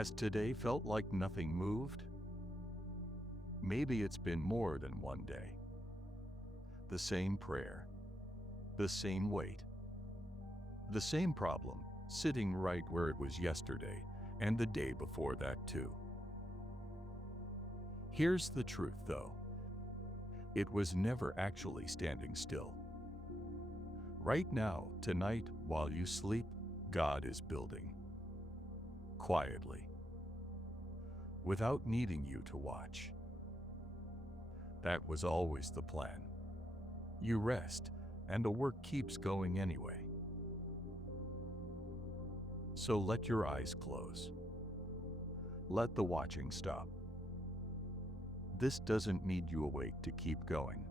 Has today felt like nothing moved? Maybe it's been more than one day. The same prayer, the same weight, the same problem sitting right where it was yesterday and the day before that too. Here's the truth though. It was never actually standing still. Right now, tonight, while you sleep, God is building. Quietly. Without needing you to watch. That was always the plan. You rest, and the work keeps going anyway. So let your eyes close. Let the watching stop. This doesn't need you awake to keep going.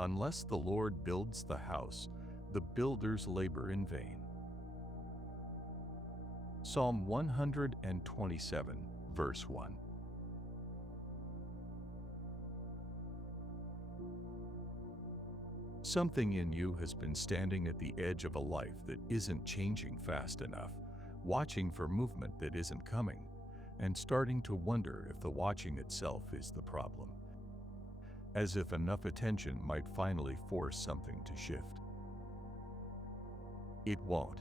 Unless the Lord builds the house, the builders labor in vain. Psalm 127, verse 1. Something in you has been standing at the edge of a life that isn't changing fast enough, watching for movement that isn't coming, and starting to wonder if the watching itself is the problem. As if enough attention might finally force something to shift. It won't.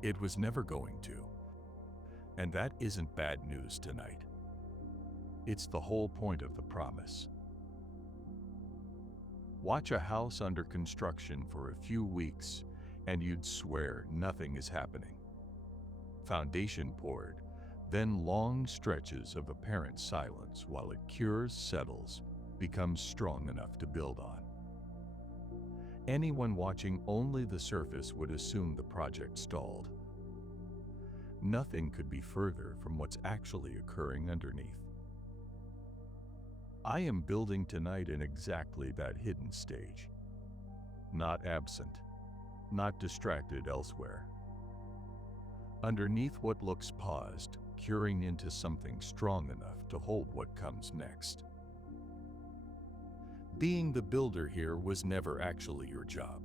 It was never going to. And that isn't bad news tonight. It's the whole point of the promise. Watch a house under construction for a few weeks, and you'd swear nothing is happening. Foundation poured, then long stretches of apparent silence while it cures, settles, becomes strong enough to build on. Anyone watching only the surface would assume the project stalled. Nothing could be further from what's actually occurring underneath. I am building tonight in exactly that hidden stage. Not absent, not distracted elsewhere. Underneath what looks paused, curing into something strong enough to hold what comes next. Being the builder here was never actually your job,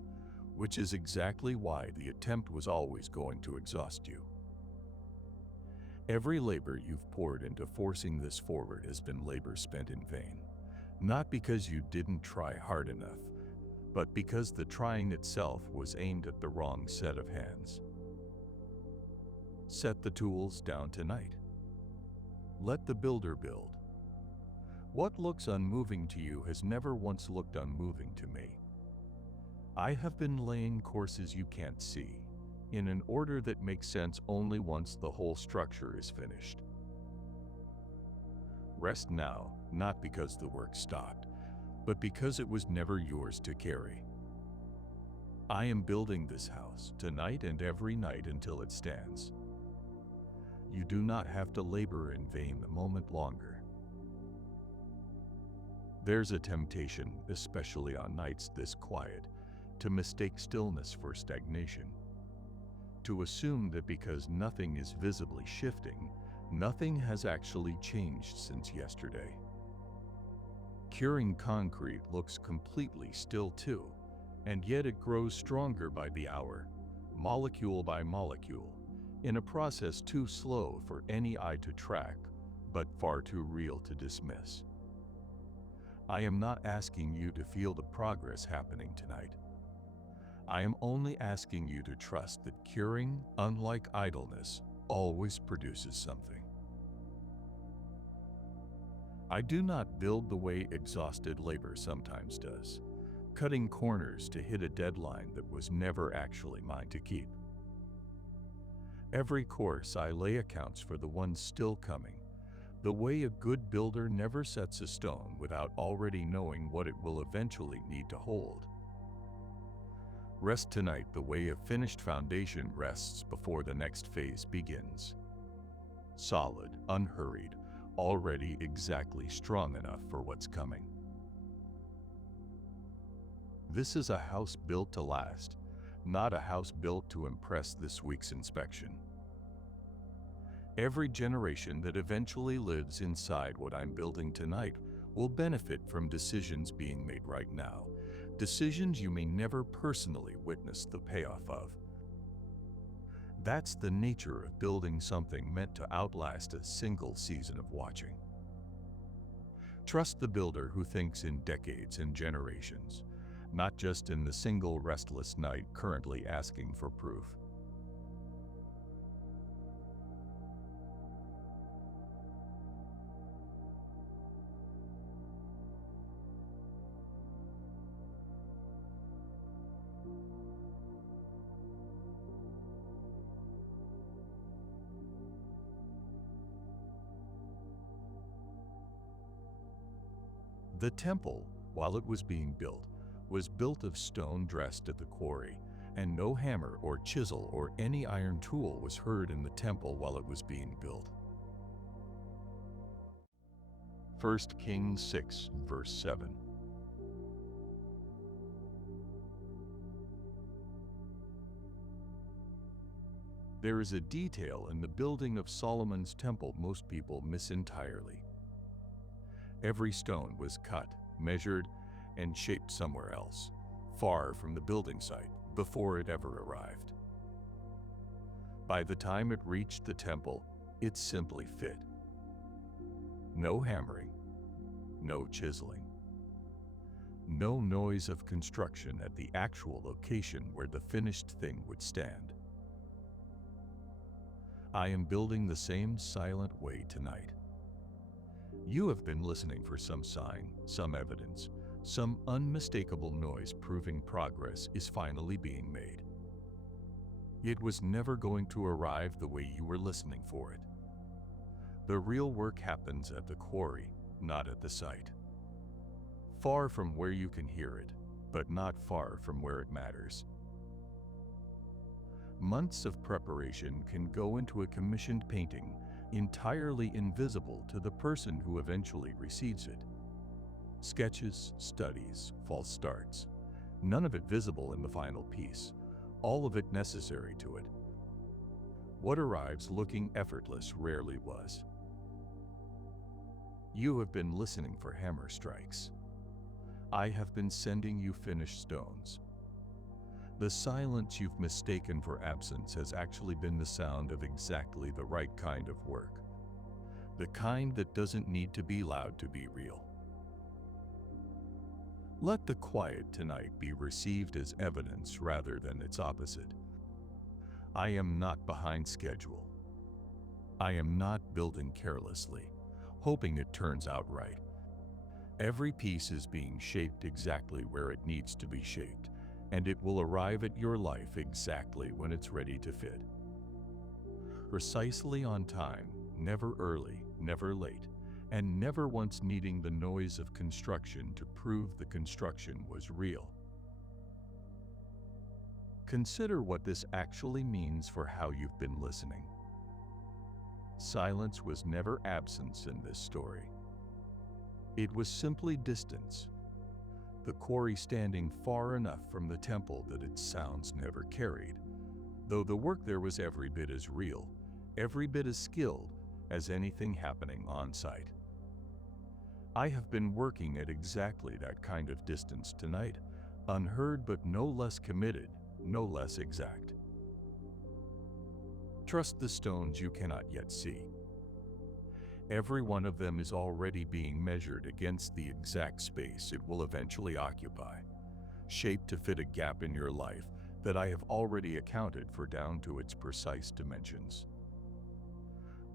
which is exactly why the attempt was always going to exhaust you. Every labor you've poured into forcing this forward has been labor spent in vain, not because you didn't try hard enough, but because the trying itself was aimed at the wrong set of hands. Set the tools down tonight. Let the builder build. What looks unmoving to you has never once looked unmoving to me. I have been laying courses you can't see, in an order that makes sense only once the whole structure is finished. Rest now, not because the work stopped, but because it was never yours to carry. I am building this house tonight and every night until it stands. You do not have to labor in vain a moment longer. There's a temptation, especially on nights this quiet, to mistake stillness for stagnation. To assume that because nothing is visibly shifting, nothing has actually changed since yesterday. Curing concrete looks completely still too, and yet it grows stronger by the hour, molecule by molecule, in a process too slow for any eye to track, but far too real to dismiss. I am not asking you to feel the progress happening tonight. I am only asking you to trust that curing, unlike idleness, always produces something. I do not build the way exhausted labor sometimes does, cutting corners to hit a deadline that was never actually mine to keep. Every course I lay accounts for the ones still coming, the way a good builder never sets a stone without already knowing what it will eventually need to hold. Rest tonight the way a finished foundation rests before the next phase begins. Solid, unhurried, already exactly strong enough for what's coming. This is a house built to last, not a house built to impress this week's inspection. Every generation that eventually lives inside what I'm building tonight will benefit from decisions being made right now, decisions you may never personally witness the payoff of. That's the nature of building something meant to outlast a single season of watching. Trust the builder who thinks in decades and generations, not just in the single restless night currently asking for proof. The temple, while it was being built, was built of stone dressed at the quarry, and no hammer or chisel or any iron tool was heard in the temple while it was being built. 1 Kings 6, verse 7. There is a detail in the building of Solomon's temple most people miss entirely. Every stone was cut, measured, and shaped somewhere else, far from the building site, before it ever arrived. By the time it reached the temple, it simply fit. No hammering, no chiseling, no noise of construction at the actual location where the finished thing would stand. I am building the same silent way tonight. You have been listening for some sign, some evidence, some unmistakable noise proving progress is finally being made. It was never going to arrive the way you were listening for it. The real work happens at the quarry, not at the site. Far from where you can hear it, but not far from where it matters. Months of preparation can go into a commissioned painting entirely invisible to the person who eventually receives it. Sketches, studies, false starts, none of it visible in the final piece, all of it necessary to it. What arrives looking effortless rarely was. You have been listening for hammer strikes. I have been sending you finished stones. The silence you've mistaken for absence has actually been the sound of exactly the right kind of work. The kind that doesn't need to be loud to be real. Let the quiet tonight be received as evidence rather than its opposite. I am not behind schedule. I am not building carelessly, hoping it turns out right. Every piece is being shaped exactly where it needs to be shaped, and it will arrive at your life exactly when it's ready to fit. Precisely on time, never early, never late, and never once needing the noise of construction to prove the construction was real. Consider what this actually means for how you've been listening. Silence was never absence in this story. It was simply distance. The quarry standing far enough from the temple that its sounds never carried, though the work there was every bit as real, every bit as skilled as anything happening on site. I have been working at exactly that kind of distance tonight, unheard but no less committed, no less exact. Trust the stones you cannot yet see. Every one of them is already being measured against the exact space it will eventually occupy, shaped to fit a gap in your life that I have already accounted for down to its precise dimensions.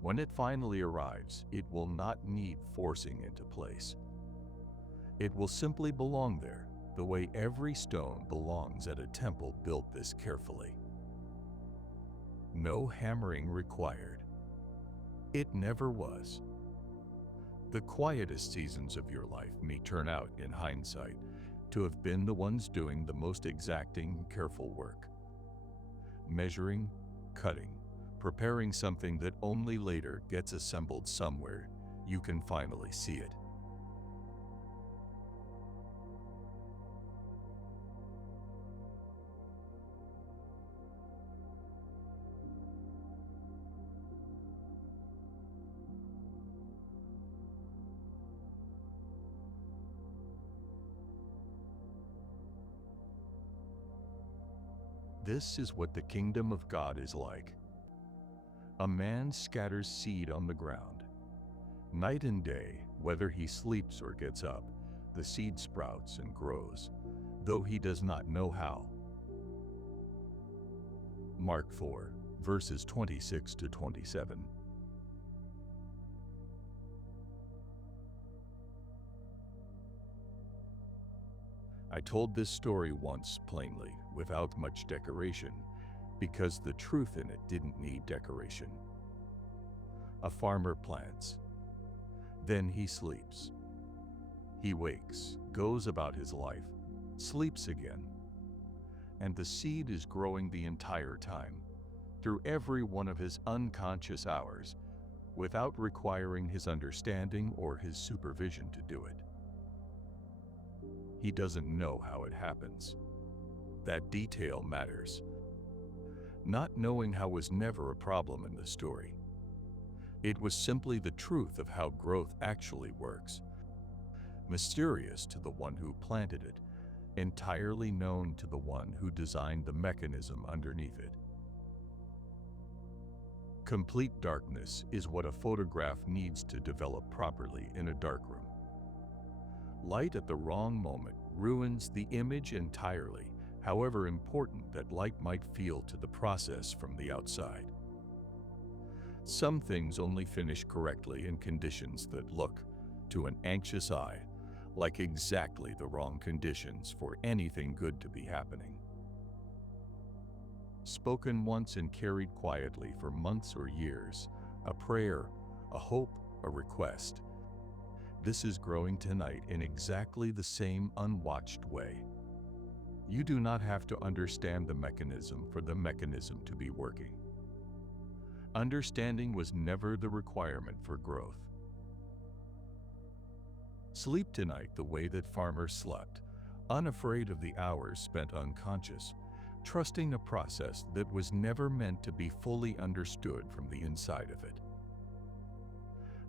When it finally arrives, it will not need forcing into place. It will simply belong there, the way every stone belongs at a temple built this carefully. No hammering required. It never was. The quietest seasons of your life may turn out, in hindsight, to have been the ones doing the most exacting, careful work. Measuring, cutting, preparing something that only later gets assembled somewhere you can finally see it. This is what the kingdom of God is like. A man scatters seed on the ground. Night and day, whether he sleeps or gets up, the seed sprouts and grows, though he does not know how. Mark 4, verses 26 to 27. I told this story once plainly, without much decoration, because the truth in it didn't need decoration. A farmer plants. Then he sleeps. He wakes, goes about his life, sleeps again. And the seed is growing the entire time, through every one of his unconscious hours, without requiring his understanding or his supervision to do it. He doesn't know how it happens. That detail matters. Not knowing how was never a problem in the story. It was simply the truth of how growth actually works. Mysterious to the one who planted it, entirely known to the one who designed the mechanism underneath it. Complete darkness is what a photograph needs to develop properly in a darkroom. Light at the wrong moment ruins the image entirely, however important that light might feel to the process from the outside. Some things only finish correctly in conditions that look, to an anxious eye, like exactly the wrong conditions for anything good to be happening. Spoken once and carried quietly for months or years, a prayer, a hope, a request. This is growing tonight in exactly the same unwatched way. You do not have to understand the mechanism for the mechanism to be working. Understanding was never the requirement for growth. Sleep tonight the way that farmers slept, unafraid of the hours spent unconscious, trusting a process that was never meant to be fully understood from the inside of it.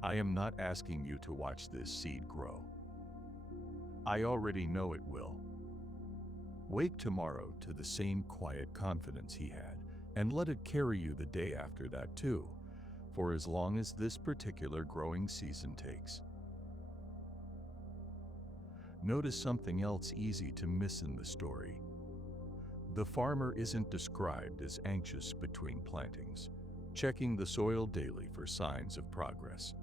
I am not asking you to watch this seed grow. I already know it will. Wake tomorrow to the same quiet confidence he had, and let it carry you the day after that too, for as long as this particular growing season takes. Notice something else easy to miss in the story. The farmer isn't described as anxious between plantings, checking the soil daily for signs of progress.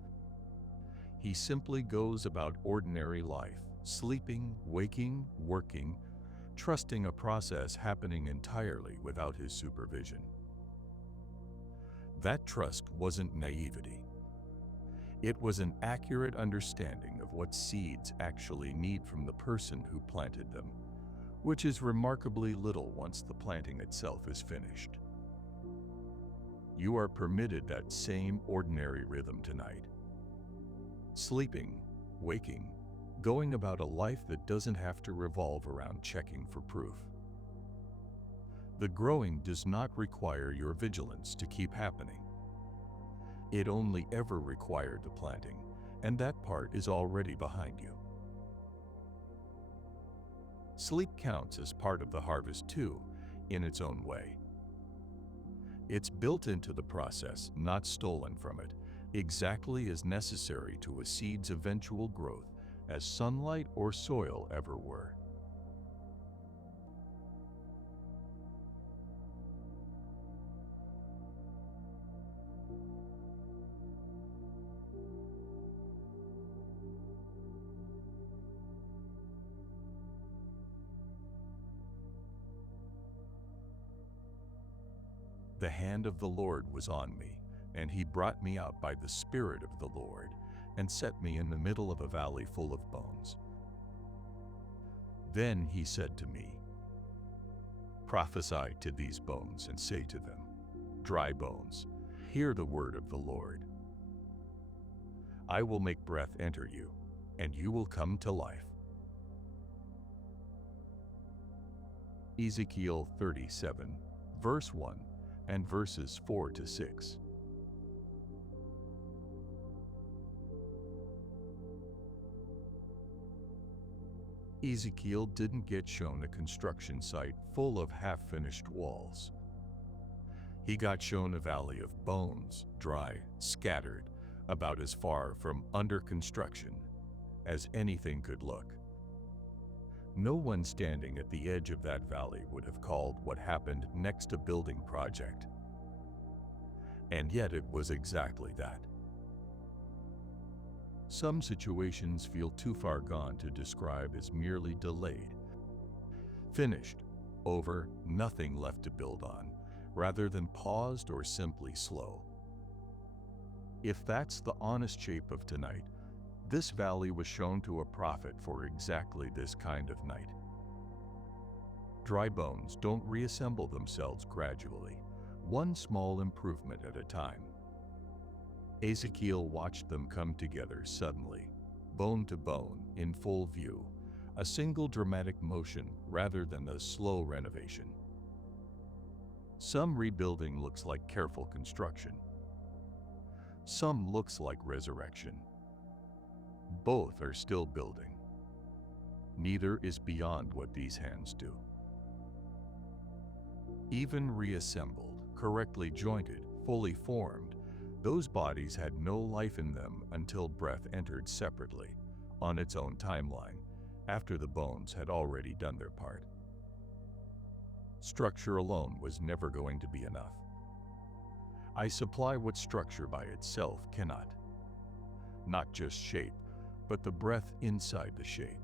He simply goes about ordinary life, sleeping, waking, working, trusting a process happening entirely without his supervision. That trust wasn't naivety. It was an accurate understanding of what seeds actually need from the person who planted them, which is remarkably little once the planting itself is finished. You are permitted that same ordinary rhythm tonight. Sleeping, waking, going about a life that doesn't have to revolve around checking for proof. The growing does not require your vigilance to keep happening. It only ever required the planting, and that part is already behind you. Sleep counts as part of the harvest too, in its own way. It's built into the process, not stolen from it, exactly as necessary to a seed's eventual growth as sunlight or soil ever were. The hand of the Lord was on me, and he brought me out by the Spirit of the Lord, and set me in the middle of a valley full of bones. Then he said to me, "Prophesy to these bones, and say to them, Dry bones, hear the word of the Lord. I will make breath enter you, and you will come to life." Ezekiel 37, verse 1 and verses 4 to 6. Ezekiel didn't get shown a construction site full of half-finished walls. He got shown a valley of bones, dry, scattered, about as far from under construction as anything could look. No one standing at the edge of that valley would have called what happened next a building project. And yet it was exactly that. Some situations feel too far gone to describe as merely delayed. Finished, over, nothing left to build on, rather than paused or simply slow. If that's the honest shape of tonight, this valley was shown to a prophet for exactly this kind of night. Dry bones don't reassemble themselves gradually, one small improvement at a time. Ezekiel watched them come together suddenly, bone to bone, in full view, a single dramatic motion rather than a slow renovation. Some rebuilding looks like careful construction. Some looks like resurrection. Both are still building. Neither is beyond what these hands do. Even reassembled, correctly jointed, fully formed, those bodies had no life in them until breath entered separately, on its own timeline, after the bones had already done their part. Structure alone was never going to be enough. I supply what structure by itself cannot. Not just shape, but the breath inside the shape.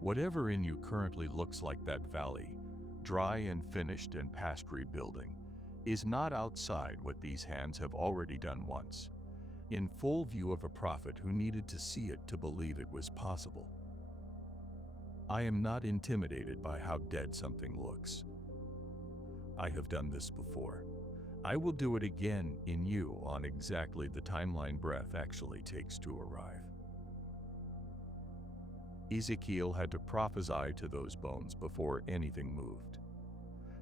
Whatever in you currently looks like that valley, dry and finished and past rebuilding, is not outside what these hands have already done once, in full view of a prophet who needed to see it to believe it was possible. I am not intimidated by how dead something looks. I have done this before. I will do it again in you on exactly the timeline breath actually takes to arrive. Ezekiel had to prophesy to those bones before anything moved.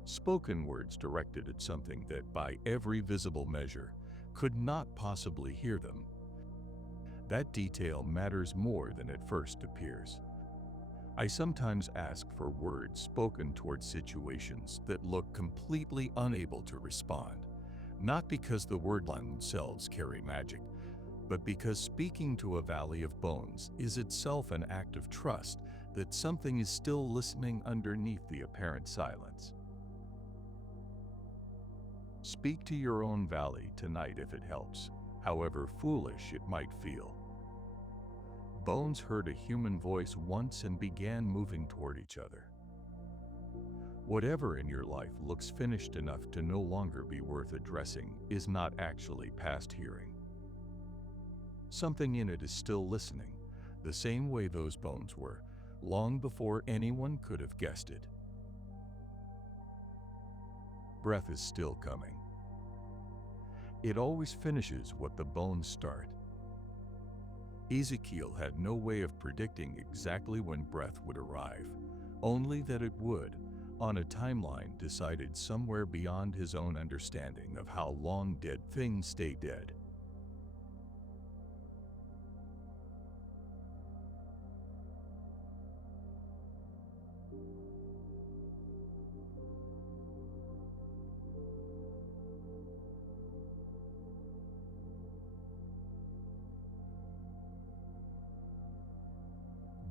Spoken words directed at something that, by every visible measure, could not possibly hear them. That detail matters more than at first appears. I sometimes ask for words spoken towards situations that look completely unable to respond, not because the words themselves carry magic, but because speaking to a valley of bones is itself an act of trust that something is still listening underneath the apparent silence. Speak to your own valley tonight if it helps, however foolish it might feel. Bones heard a human voice once and began moving toward each other. Whatever in your life looks finished enough to no longer be worth addressing is not actually past hearing. Something in it is still listening, the same way those bones were, long before anyone could have guessed it. Breath is still coming. It always finishes what the bones start. Ezekiel had no way of predicting exactly when breath would arrive, only that it would, on a timeline decided somewhere beyond his own understanding of how long dead things stay dead.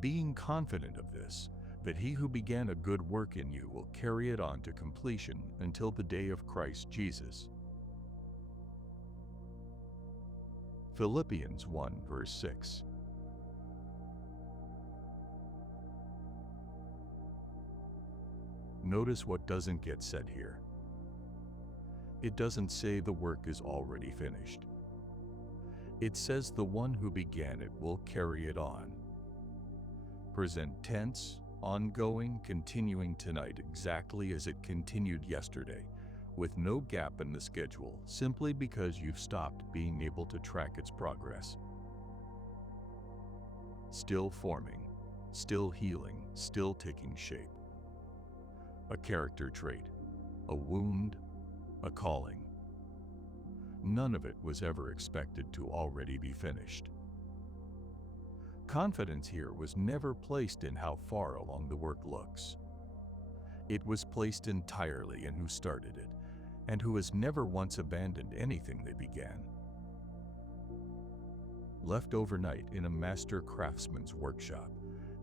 Being confident of this, that he who began a good work in you will carry it on to completion until the day of Christ Jesus. Philippians 1 verse 6. Notice what doesn't get said here. It doesn't say the work is already finished. It says the one who began it will carry it on. Present tense, ongoing, continuing tonight exactly as it continued yesterday, with no gap in the schedule, simply because you've stopped being able to track its progress. Still forming, still healing, still taking shape. A character trait, a wound, a calling. None of it was ever expected to already be finished. Confidence here was never placed in how far along the work looks. It was placed entirely in who started it, and who has never once abandoned anything they began. Left overnight in a master craftsman's workshop,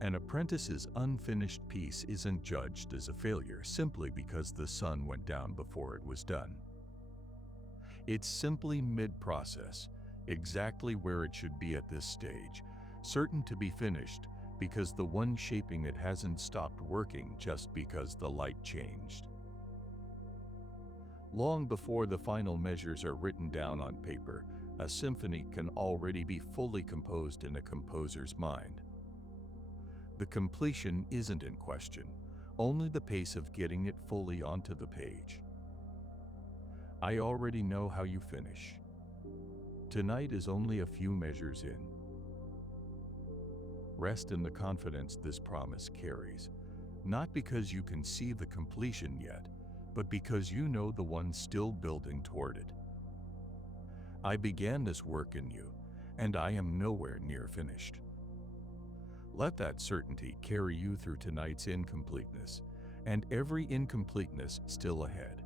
an apprentice's unfinished piece isn't judged as a failure simply because the sun went down before it was done. It's simply mid-process, exactly where it should be at this stage, certain to be finished because the one shaping it hasn't stopped working just because the light changed. Long before the final measures are written down on paper, a symphony can already be fully composed in a composer's mind. The completion isn't in question, only the pace of getting it fully onto the page. I already know how you finish. Tonight is only a few measures in. Rest in the confidence this promise carries, not because you can see the completion yet, but because you know the one still building toward it. I began this work in you, and I am nowhere near finished. Let that certainty carry you through tonight's incompleteness, and every incompleteness still ahead,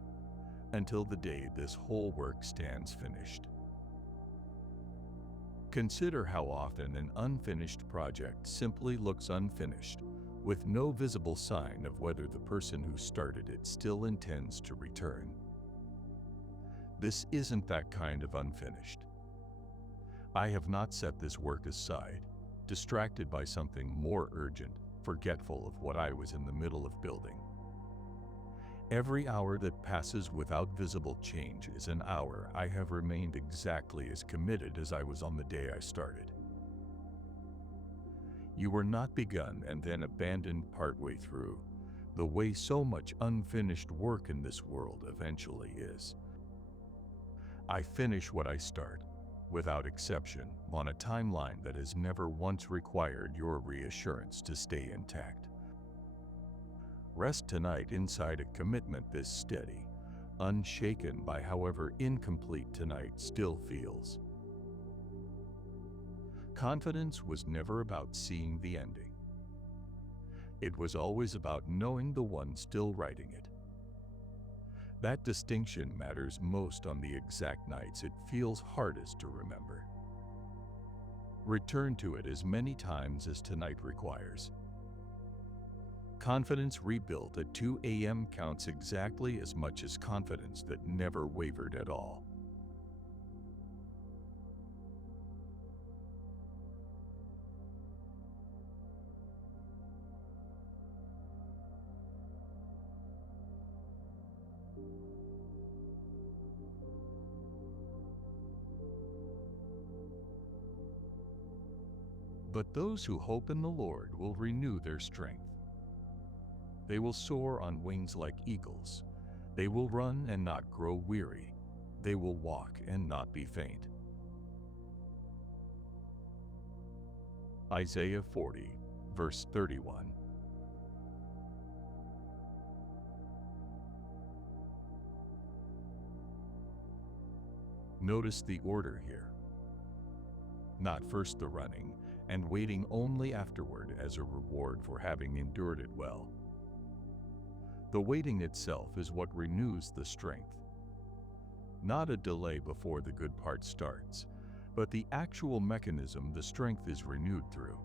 until the day this whole work stands finished. Consider how often an unfinished project simply looks unfinished, with no visible sign of whether the person who started it still intends to return. This isn't that kind of unfinished. I have not set this work aside, distracted by something more urgent, forgetful of what I was in the middle of building. Every hour that passes without visible change is an hour I have remained exactly as committed as I was on the day I started. You were not begun and then abandoned partway through, the way so much unfinished work in this world eventually is. I finish what I start, without exception, on a timeline that has never once required your reassurance to stay intact. Rest tonight inside a commitment this steady, unshaken by however incomplete tonight still feels. Confidence was never about seeing the ending. It was always about knowing the one still writing it. That distinction matters most on the exact nights it feels hardest to remember. Return to it as many times as tonight requires. Confidence rebuilt at 2 a.m. counts exactly as much as confidence that never wavered at all. But those who hope in the Lord will renew their strength. They will soar on wings like eagles. They will run and not grow weary. They will walk and not be faint. Isaiah 40, verse 31. Notice the order here. Not first the running, and waiting only afterward as a reward for having endured it well. The waiting itself is what renews the strength. Not a delay before the good part starts, but the actual mechanism the strength is renewed through.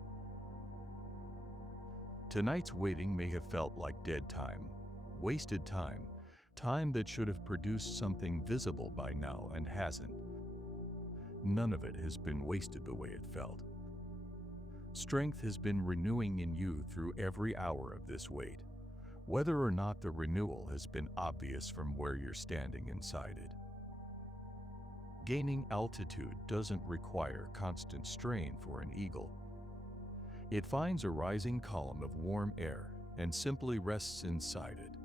Tonight's waiting may have felt like dead time, wasted time, time that should have produced something visible by now and hasn't. None of it has been wasted the way it felt. Strength has been renewing in you through every hour of this wait, whether or not the renewal has been obvious from where you're standing inside it. Gaining altitude doesn't require constant strain for an eagle. It finds a rising column of warm air and simply rests inside it,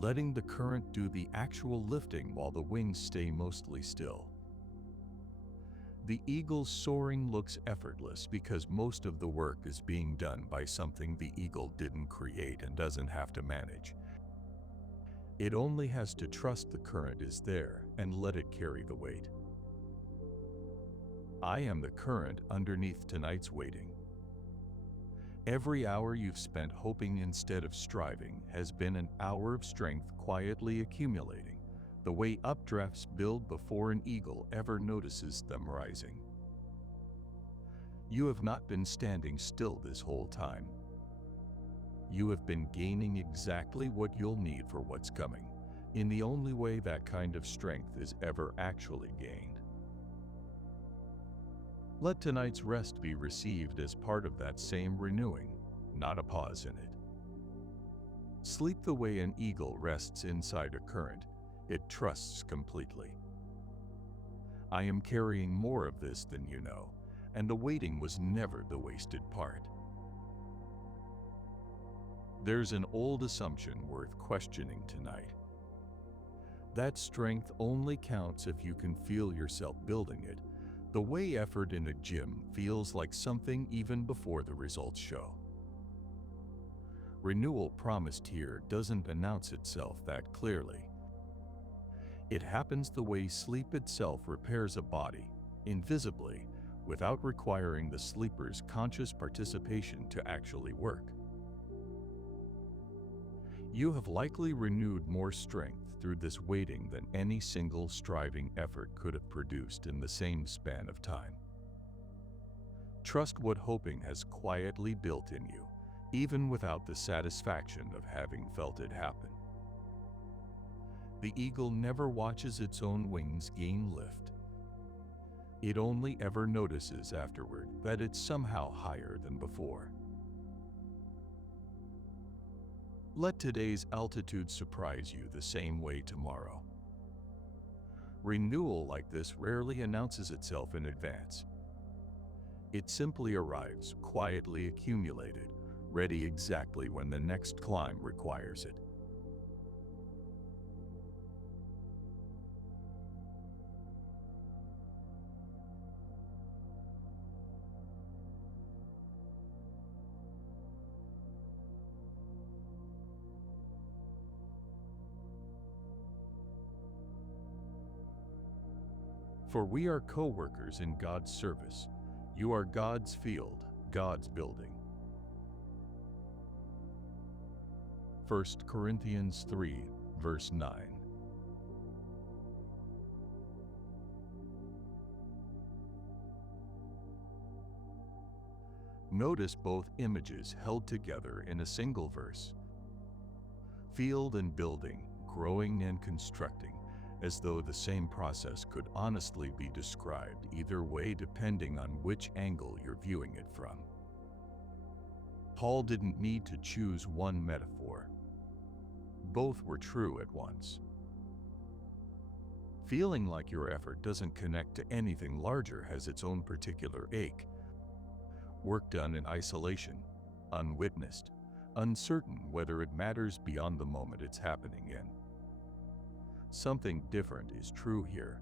letting the current do the actual lifting while the wings stay mostly still. The eagle's soaring looks effortless because most of the work is being done by something the eagle didn't create and doesn't have to manage. It only has to trust the current is there and let it carry the weight. I am the current underneath tonight's waiting. Every hour you've spent hoping instead of striving has been an hour of strength quietly accumulating, the way updrafts build before an eagle ever notices them rising. You have not been standing still this whole time. You have been gaining exactly what you'll need for what's coming, in the only way that kind of strength is ever actually gained. Let tonight's rest be received as part of that same renewing, not a pause in it. Sleep the way an eagle rests inside a current. It trusts completely. I am carrying more of this than you know, and the waiting was never the wasted part. There's an old assumption worth questioning tonight. That strength only counts if you can feel yourself building it, the way effort in a gym feels like something even before the results show. Renewal promised here doesn't announce itself that clearly. It happens the way sleep itself repairs a body, invisibly, without requiring the sleeper's conscious participation to actually work. You have likely renewed more strength through this waiting than any single striving effort could have produced in the same span of time. Trust what hoping has quietly built in you, even without the satisfaction of having felt it happen. The eagle never watches its own wings gain lift. It only ever notices afterward that it's somehow higher than before. Let today's altitude surprise you the same way tomorrow. Renewal like this rarely announces itself in advance. It simply arrives, quietly accumulated, ready exactly when the next climb requires it. For we are co-workers in God's service. You are God's field, God's building. 1 Corinthians 3, verse 9. Notice both images held together in a single verse. Field and building, growing and constructing, as though the same process could honestly be described either way depending on which angle you're viewing it from. Paul didn't need to choose one metaphor. Both were true at once. Feeling like your effort doesn't connect to anything larger has its own particular ache. Work done in isolation, unwitnessed, uncertain whether it matters beyond the moment it's happening in. Something different is true here.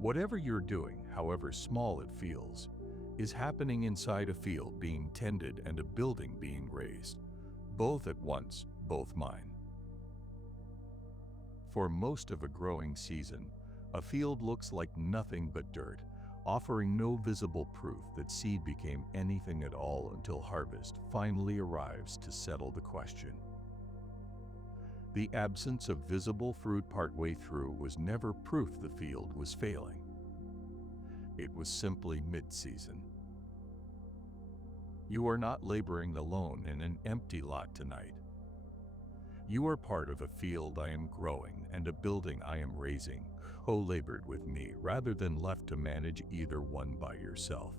Whatever you're doing, however small it feels, is happening inside a field being tended and a building being raised, both at once, both mine. For most of a growing season, a field looks like nothing but dirt, offering no visible proof that seed became anything at all until harvest finally arrives to settle the question. The absence of visible fruit partway through was never proof the field was failing. It was simply mid-season. You are not laboring alone in an empty lot tonight. You are part of a field I am growing and a building I am raising, co-labored with me rather than left to manage either one by yourself.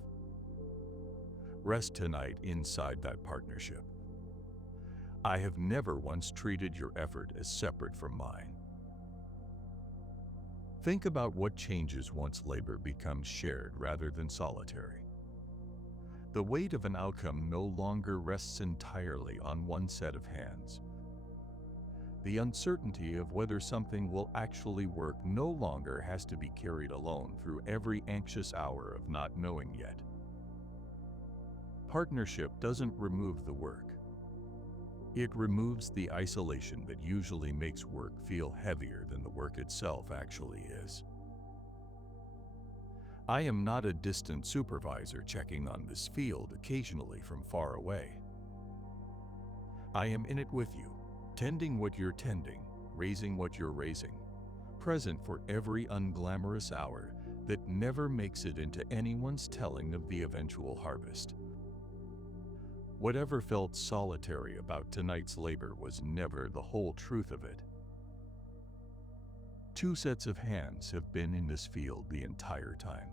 Rest tonight inside that partnership. I have never once treated your effort as separate from mine. Think about what changes once labor becomes shared rather than solitary. The weight of an outcome no longer rests entirely on one set of hands. The uncertainty of whether something will actually work no longer has to be carried alone through every anxious hour of not knowing yet. Partnership doesn't remove the work. It removes the isolation that usually makes work feel heavier than the work itself actually is. I am not a distant supervisor checking on this field occasionally from far away. I am in it with you, tending what you're tending, raising what you're raising, present for every unglamorous hour that never makes it into anyone's telling of the eventual harvest. Whatever felt solitary about tonight's labor was never the whole truth of it. Two sets of hands have been in this field the entire time.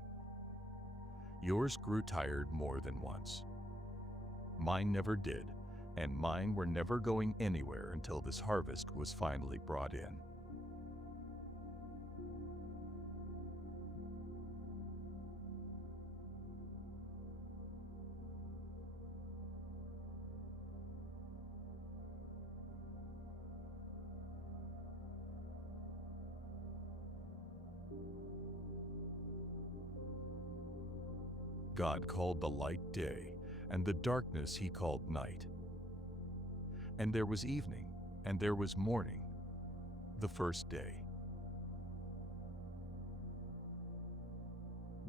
Yours grew tired more than once. Mine never did, and mine were never going anywhere until this harvest was finally brought in. God called the light day, and the darkness he called night. And there was evening, and there was morning, the first day.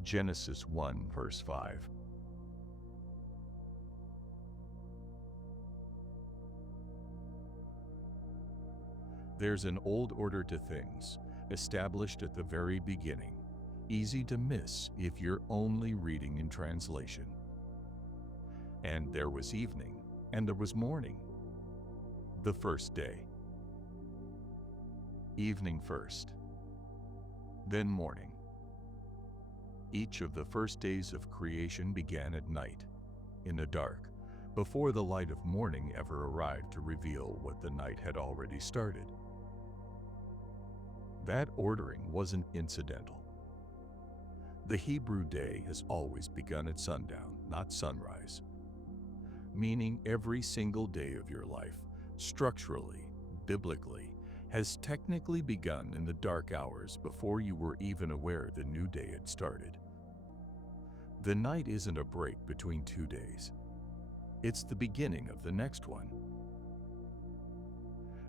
Genesis 1, verse 5. There's an old order to things, established at the very beginning, easy to miss if you're only reading in translation. And there was evening, and there was morning, the first day. Evening first, then morning. Each of the first days of creation began at night, in the dark, before the light of morning ever arrived to reveal what the night had already started. That ordering wasn't incidental. The Hebrew day has always begun at sundown, not sunrise, meaning every single day of your life, structurally, biblically, has technically begun in the dark hours before you were even aware the new day had started. The night isn't a break between 2 days. It's the beginning of the next one.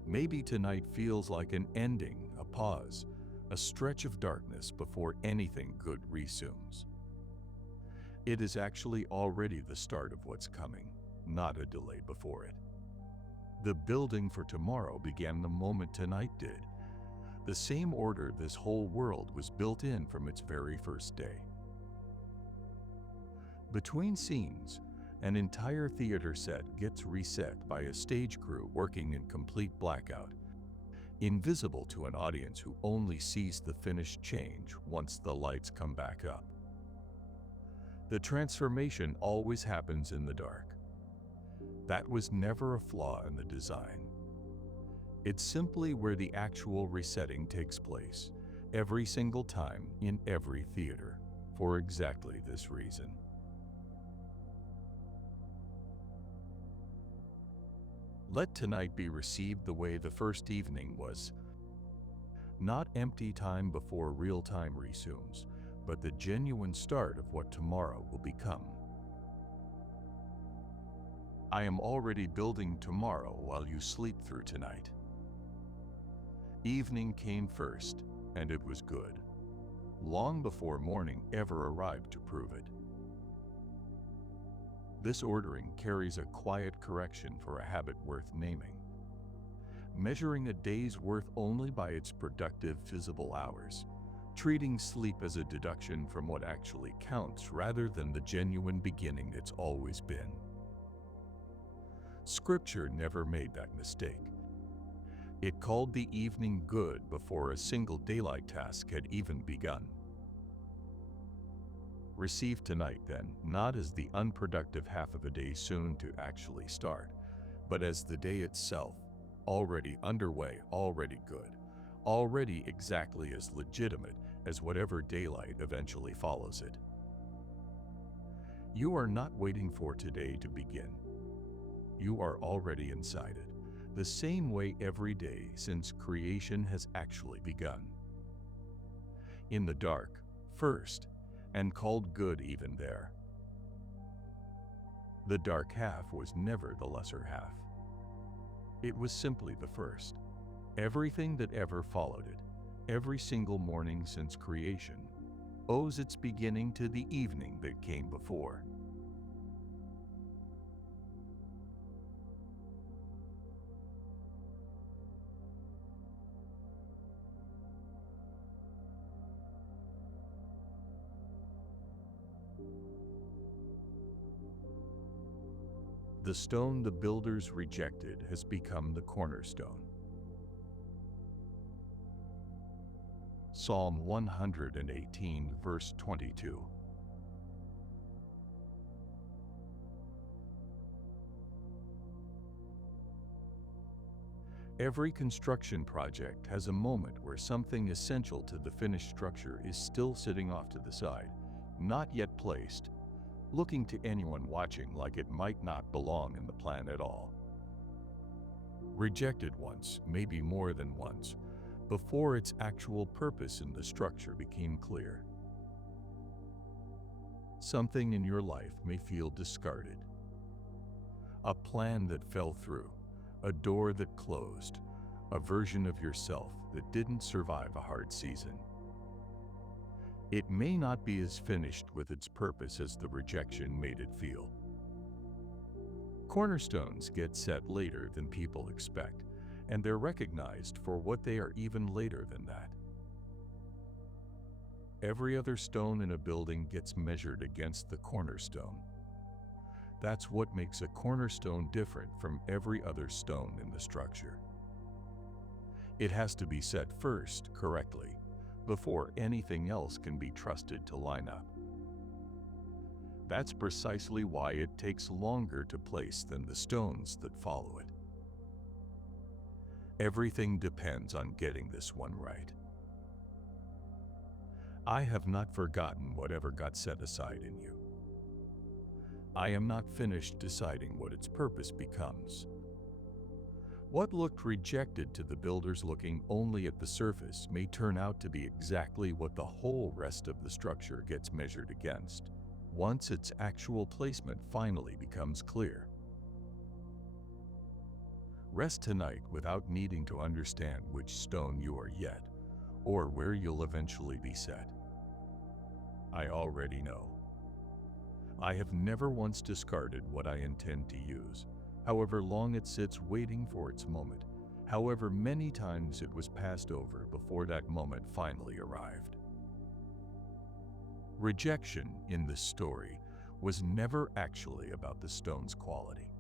Maybe tonight feels like an ending, a pause, a stretch of darkness before anything good resumes. It is actually already the start of what's coming, not a delay before it. The building for tomorrow began the moment tonight did, the same order this whole world was built in from its very first day. Between scenes, an entire theater set gets reset by a stage crew working in complete blackout, invisible to an audience who only sees the finished change once the lights come back up. The transformation always happens in the dark. That was never a flaw in the design. It's simply where the actual resetting takes place, every single time in every theater, for exactly this reason. Let tonight be received the way the first evening was. Not empty time before real time resumes, but the genuine start of what tomorrow will become. I am already building tomorrow while you sleep through tonight. Evening came first, and it was good, long before morning ever arrived to prove it. This ordering carries a quiet correction for a habit worth naming. Measuring a day's worth only by its productive visible hours, treating sleep as a deduction from what actually counts rather than the genuine beginning it's always been. Scripture never made that mistake. It called the evening good before a single daylight task had even begun. Receive tonight, then, not as the unproductive half of a day soon to actually start, but as the day itself, already underway, already good, already exactly as legitimate as whatever daylight eventually follows it. You are not waiting for today to begin. You are already inside it, the same way every day since creation has actually begun. In the dark, first, and called good even there. The dark half was never the lesser half. It was simply the first. Everything that ever followed it, every single morning since creation, owes its beginning to the evening that came before. The stone the builders rejected has become the cornerstone. Psalm 118, verse 22. Every construction project has a moment where something essential to the finished structure is still sitting off to the side, not yet placed, looking to anyone watching like it might not belong in the plan at all. Rejected once, maybe more than once, before its actual purpose in the structure became clear. Something in your life may feel discarded. A plan that fell through, a door that closed, a version of yourself that didn't survive a hard season. It may not be as finished with its purpose as the rejection made it feel. Cornerstones get set later than people expect, and they're recognized for what they are even later than that. Every other stone in a building gets measured against the cornerstone. That's what makes a cornerstone different from every other stone in the structure. It has to be set first correctly, before anything else can be trusted to line up. That's precisely why it takes longer to place than the stones that follow it. Everything depends on getting this one right. I have not forgotten whatever got set aside in you. I am not finished deciding what its purpose becomes. What looked rejected to the builders looking only at the surface may turn out to be exactly what the whole rest of the structure gets measured against, once its actual placement finally becomes clear. Rest tonight without needing to understand which stone you are yet, or where you'll eventually be set. I already know. I have never once discarded what I intend to use, however long it sits waiting for its moment, however many times it was passed over before that moment finally arrived. Rejection in this story was never actually about the stone's quality.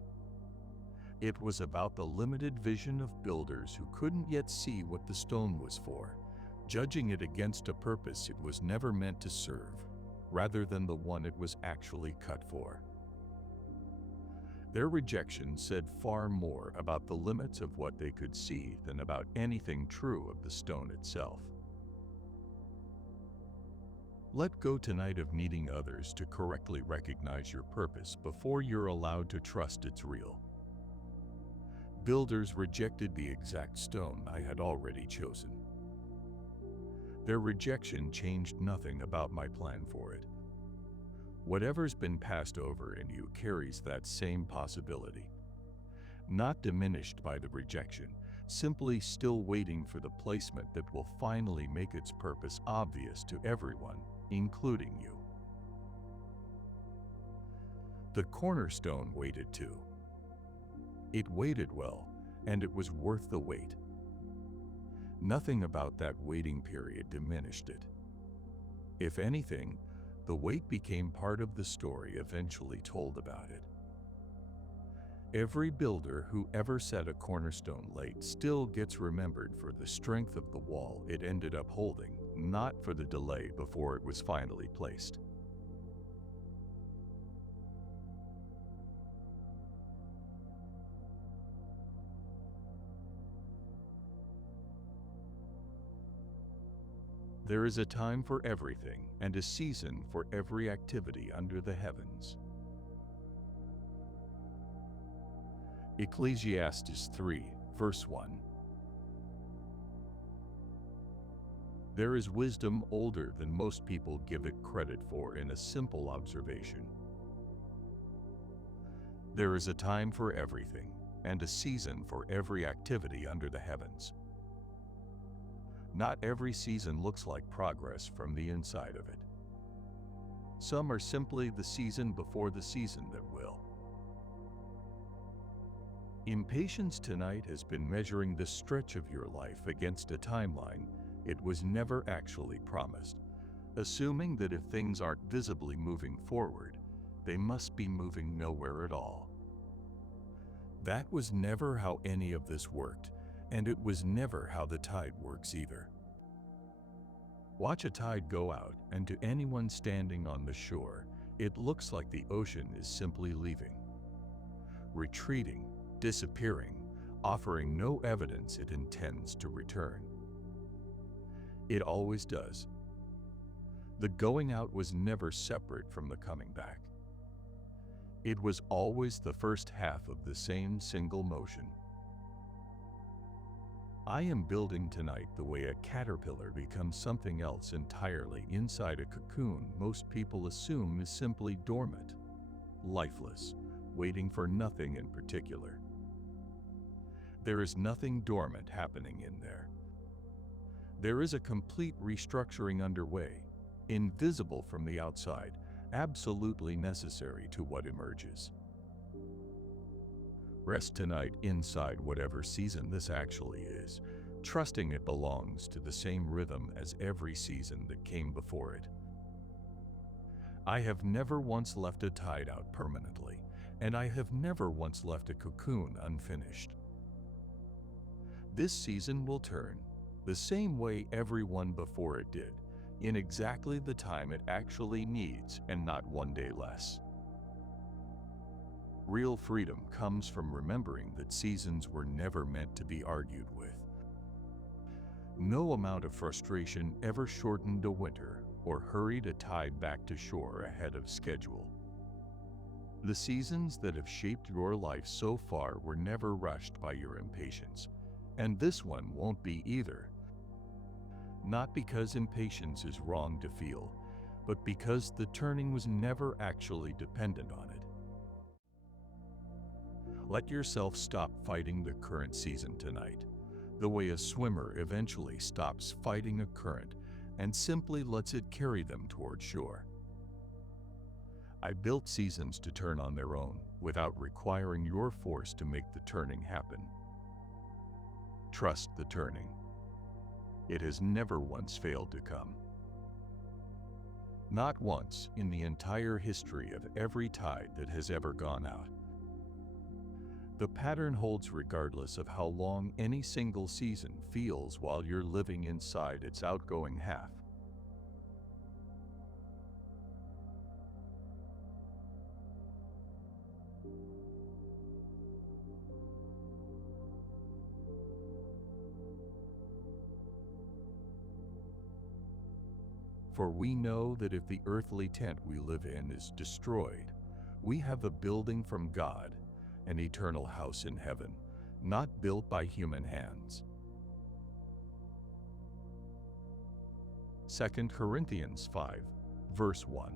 It was about the limited vision of builders who couldn't yet see what the stone was for, judging it against a purpose it was never meant to serve, rather than the one it was actually cut for. Their rejection said far more about the limits of what they could see than about anything true of the stone itself. Let go tonight of needing others to correctly recognize your purpose before you're allowed to trust it's real. Builders rejected the exact stone I had already chosen. Their rejection changed nothing about my plan for it. Whatever's been passed over in you carries that same possibility. Not diminished by the rejection, simply still waiting for the placement that will finally make its purpose obvious to everyone, including you. The cornerstone waited too. It waited well, and it was worth the wait. Nothing about that waiting period diminished it. If anything, the wait became part of the story eventually told about it. Every builder who ever set a cornerstone late still gets remembered for the strength of the wall it ended up holding, not for the delay before it was finally placed. There is a time for everything and a season for every activity under the heavens. Ecclesiastes 3, verse 1. There is wisdom older than most people give it credit for in a simple observation. There is a time for everything and a season for every activity under the heavens. Not every season looks like progress from the inside of it. Some are simply the season before the season that will. Impatience tonight has been measuring the stretch of your life against a timeline it was never actually promised, assuming that if things aren't visibly moving forward, they must be moving nowhere at all. That was never how any of this worked, and it was never how the tide works either. Watch a tide go out, and to anyone standing on the shore, it looks like the ocean is simply leaving, retreating, disappearing, offering no evidence it intends to return. It always does. The going out was never separate from the coming back. It was always the first half of the same single motion. I am building tonight the way a caterpillar becomes something else entirely inside a cocoon most people assume is simply dormant, lifeless, waiting for nothing in particular. There is nothing dormant happening in there. There is a complete restructuring underway, invisible from the outside, absolutely necessary to what emerges. Rest tonight inside whatever season this actually is, trusting it belongs to the same rhythm as every season that came before it. I have never once left a tide out permanently, and I have never once left a cocoon unfinished. This season will turn, the same way every one before it did, in exactly the time it actually needs and not one day less. Real freedom comes from remembering that seasons were never meant to be argued with. No amount of frustration ever shortened a winter or hurried a tide back to shore ahead of schedule. The seasons that have shaped your life so far were never rushed by your impatience, and this one won't be either. Not because impatience is wrong to feel, but because the turning was never actually dependent on it. Let yourself stop fighting the current season tonight, the way a swimmer eventually stops fighting a current and simply lets it carry them toward shore. I built seasons to turn on their own without requiring your force to make the turning happen. Trust the turning. It has never once failed to come. Not once in the entire history of every tide that has ever gone out. The pattern holds regardless of how long any single season feels while you're living inside its outgoing half. For we know that if the earthly tent we live in is destroyed, we have a building from God, an eternal house in heaven, not built by human hands. 2 Corinthians 5, verse 1.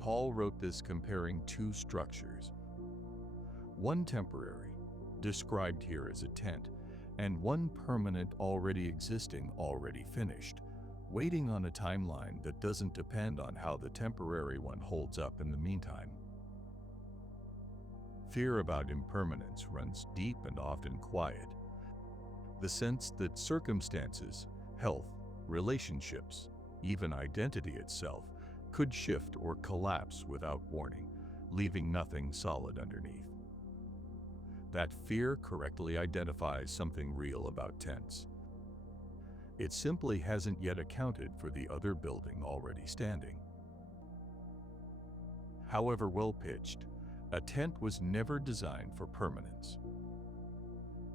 Paul wrote this comparing two structures. One temporary, described here as a tent, and one permanent, already existing, already finished, waiting on a timeline that doesn't depend on how the temporary one holds up in the meantime. Fear about impermanence runs deep and often quiet. The sense that circumstances, health, relationships, even identity itself, could shift or collapse without warning, leaving nothing solid underneath. That fear correctly identifies something real about tents. It simply hasn't yet accounted for the other building already standing. However well pitched, a tent was never designed for permanence.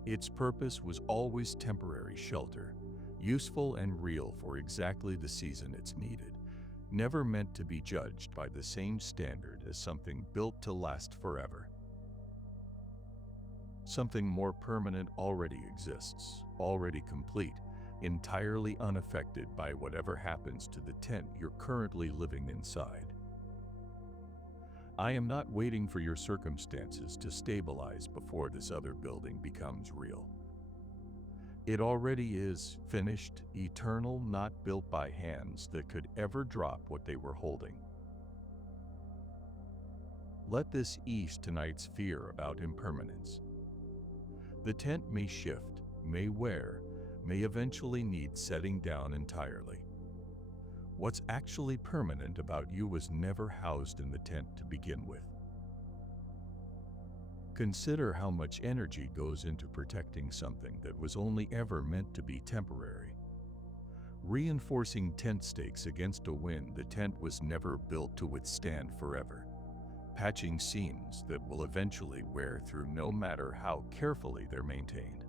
Its purpose was always temporary shelter, useful and real for exactly the season it's needed, never meant to be judged by the same standard as something built to last forever. Something more permanent already exists, already complete, entirely unaffected by whatever happens to the tent you're currently living inside. I am not waiting for your circumstances to stabilize before this other building becomes real. It already is finished, eternal, not built by hands that could ever drop what they were holding. Let this ease tonight's fear about impermanence. The tent may shift, may wear, may eventually need setting down entirely. What's actually permanent about you was never housed in the tent to begin with. Consider how much energy goes into protecting something that was only ever meant to be temporary. Reinforcing tent stakes against a wind the tent was never built to withstand forever. Patching seams that will eventually wear through no matter how carefully they're maintained.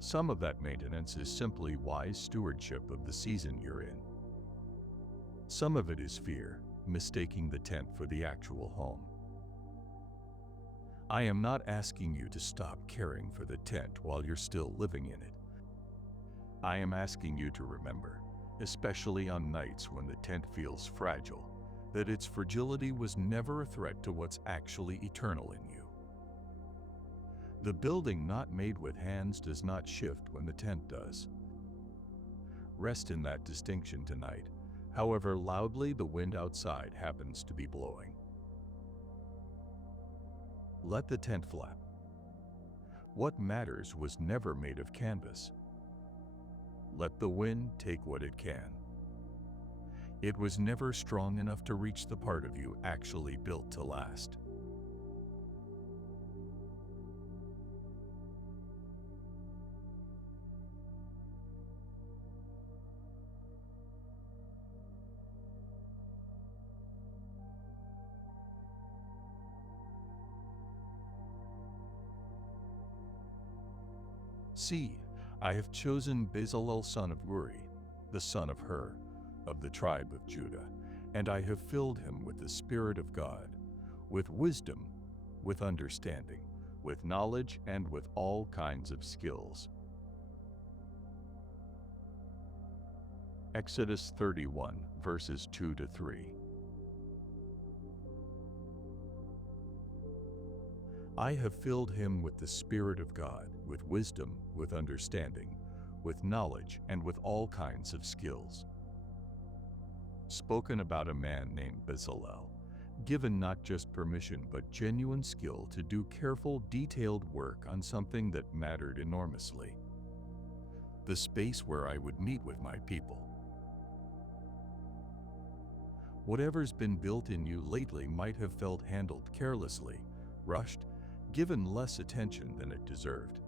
Some of that maintenance is simply wise stewardship of the season you're in. Some of it is fear, mistaking the tent for the actual home. I am not asking you to stop caring for the tent while you're still living in it. I am asking you to remember, especially on nights when the tent feels fragile, that its fragility was never a threat to what's actually eternal in you. The building not made with hands does not shift when the tent does. Rest in that distinction tonight, however loudly the wind outside happens to be blowing. Let the tent flap. What matters was never made of canvas. Let the wind take what it can. It was never strong enough to reach the part of you actually built to last. See, I have chosen Bezalel son of Uri, the son of Hur, of the tribe of Judah, and I have filled him with the Spirit of God, with wisdom, with understanding, with knowledge, and with all kinds of skills. Exodus 31, verses 2-3. I have filled him with the Spirit of God, with wisdom, with understanding, with knowledge, and with all kinds of skills. Spoken about a man named Bezalel, given not just permission but genuine skill to do careful, detailed work on something that mattered enormously. The space where I would meet with my people. Whatever's been built in you lately might have felt handled carelessly, rushed, given less attention than it deserved.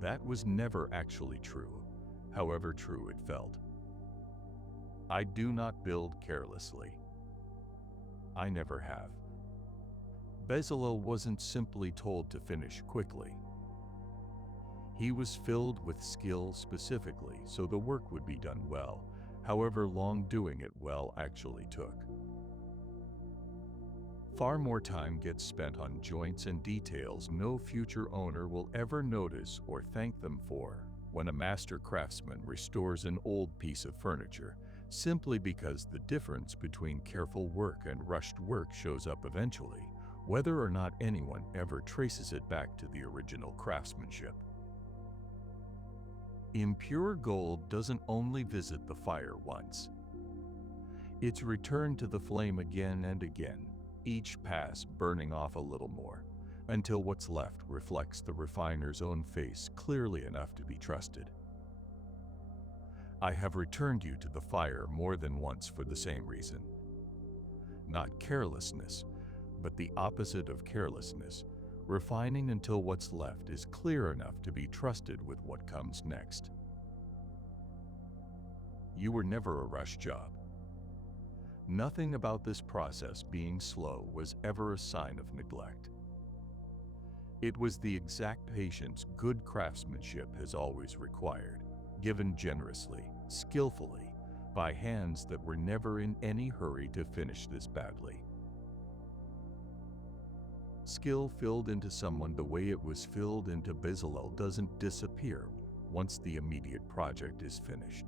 That was never actually true, however true it felt. I do not build carelessly. I never have. Bezalel wasn't simply told to finish quickly. He was filled with skill specifically so the work would be done well, however long doing it well actually took. Far more time gets spent on joints and details no future owner will ever notice or thank them for when a master craftsman restores an old piece of furniture, simply because the difference between careful work and rushed work shows up eventually, whether or not anyone ever traces it back to the original craftsmanship. Impure gold doesn't only visit the fire once. It's returned to the flame again and again, each pass burning off a little more, until what's left reflects the refiner's own face clearly enough to be trusted. I have returned you to the fire more than once for the same reason. Not carelessness, but the opposite of carelessness, refining until what's left is clear enough to be trusted with what comes next. You were never a rush job. Nothing about this process being slow was ever a sign of neglect. It was the exact patience good craftsmanship has always required, given generously, skillfully, by hands that were never in any hurry to finish this badly. Skill filled into someone the way it was filled into Bezalel doesn't disappear once the immediate project is finished.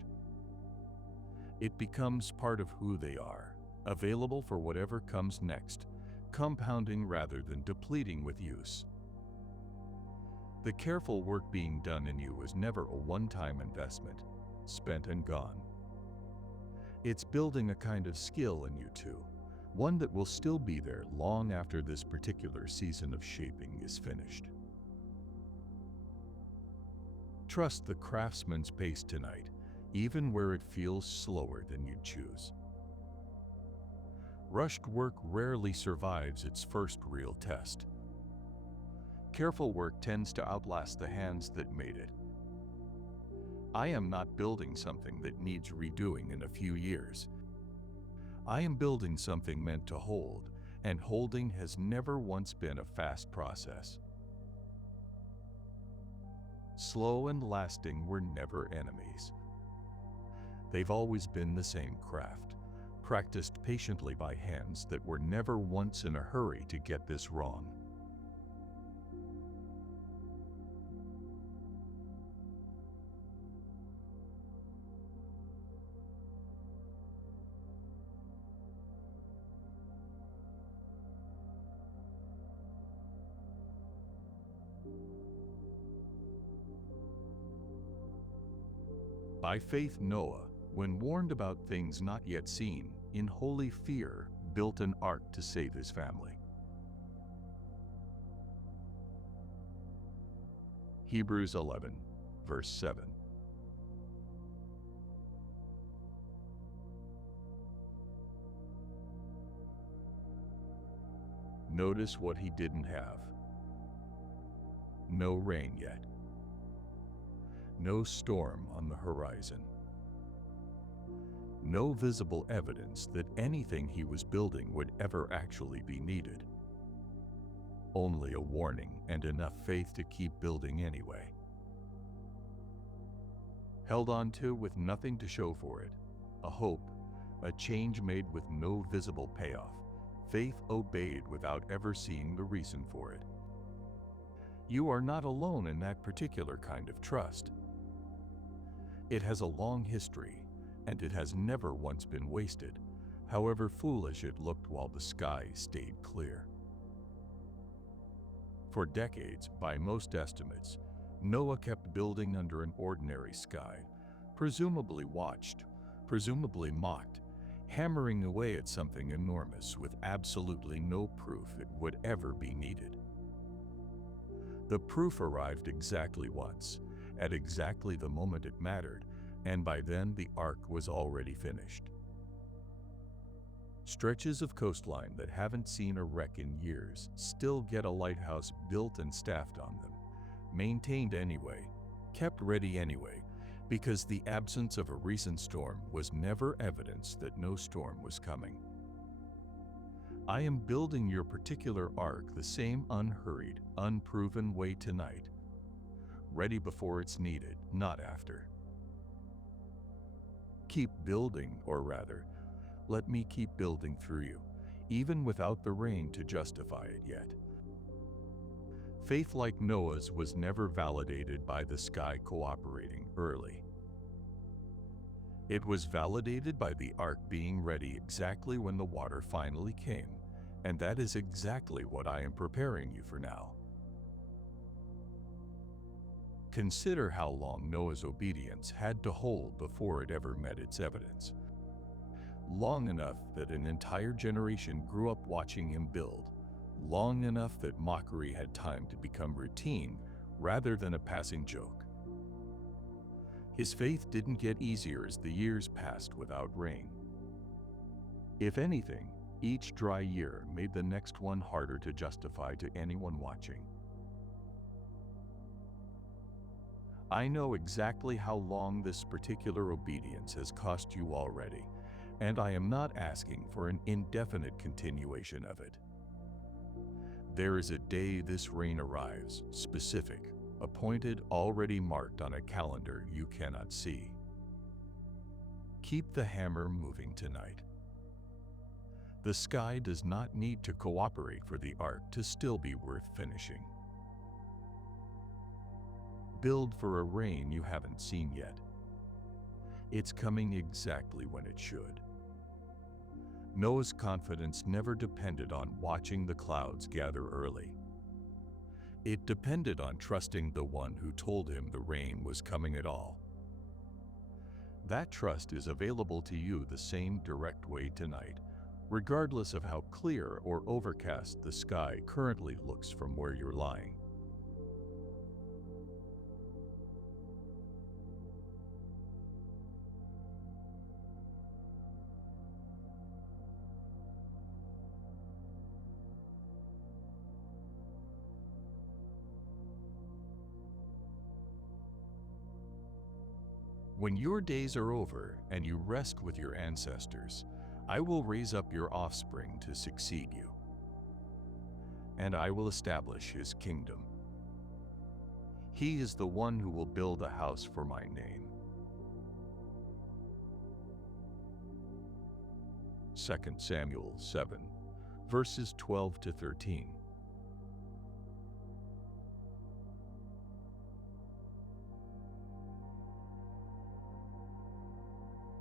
It becomes part of who they are, available for whatever comes next, compounding rather than depleting with use. The careful work being done in you was never a one-time investment, spent and gone. It's building a kind of skill in you too, one that will still be there long after this particular season of shaping is finished. Trust the craftsman's pace tonight, even where it feels slower than you'd choose. Rushed work rarely survives its first real test. Careful work tends to outlast the hands that made it. I am not building something that needs redoing in a few years. I am building something meant to hold, and holding has never once been a fast process. Slow and lasting were never enemies. They've always been the same craft, practiced patiently by hands that were never once in a hurry to get this wrong. By faith Noah, when warned about things not yet seen, in holy fear, built an ark to save his family. Hebrews 11, verse 7. Notice what he didn't have. No rain yet. No storm on the horizon. No visible evidence that anything he was building would ever actually be needed. Only a warning and enough faith to keep building anyway. Held on to with nothing to show for it, a hope, a change made with no visible payoff, faith obeyed without ever seeing the reason for it. You are not alone in that particular kind of trust. It has a long history, and it has never once been wasted, however foolish it looked while the sky stayed clear. For decades, by most estimates, Noah kept building under an ordinary sky, presumably watched, presumably mocked, hammering away at something enormous with absolutely no proof it would ever be needed. The proof arrived exactly once, at exactly the moment it mattered, and by then the ark was already finished. Stretches of coastline that haven't seen a wreck in years still get a lighthouse built and staffed on them, maintained anyway, kept ready anyway, because the absence of a recent storm was never evidence that no storm was coming. I am building your particular ark the same unhurried, unproven way tonight, ready before it's needed, not after. Keep building, or rather, let me keep building through you, even without the rain to justify it yet. Faith like Noah's was never validated by the sky cooperating early. It was validated by the ark being ready exactly when the water finally came, and that is exactly what I am preparing you for now. Consider how long Noah's obedience had to hold before it ever met its evidence. Long enough that an entire generation grew up watching him build, long enough that mockery had time to become routine rather than a passing joke. His faith didn't get easier as the years passed without rain. If anything, each dry year made the next one harder to justify to anyone watching. I know exactly how long this particular obedience has cost you already, and I am not asking for an indefinite continuation of it. There is a day this rain arrives, specific, appointed, already marked on a calendar you cannot see. Keep the hammer moving tonight. The sky does not need to cooperate for the ark to still be worth finishing. Build for a rain you haven't seen yet. It's coming exactly when it should. Noah's confidence never depended on watching the clouds gather early. It depended on trusting the one who told him the rain was coming at all. That trust is available to you the same direct way tonight, regardless of how clear or overcast the sky currently looks from where you're lying. When your days are over and you rest with your ancestors, I will raise up your offspring to succeed you, and I will establish his kingdom. He is the one who will build a house for my name. 2 Samuel 7, verses 12 to 13.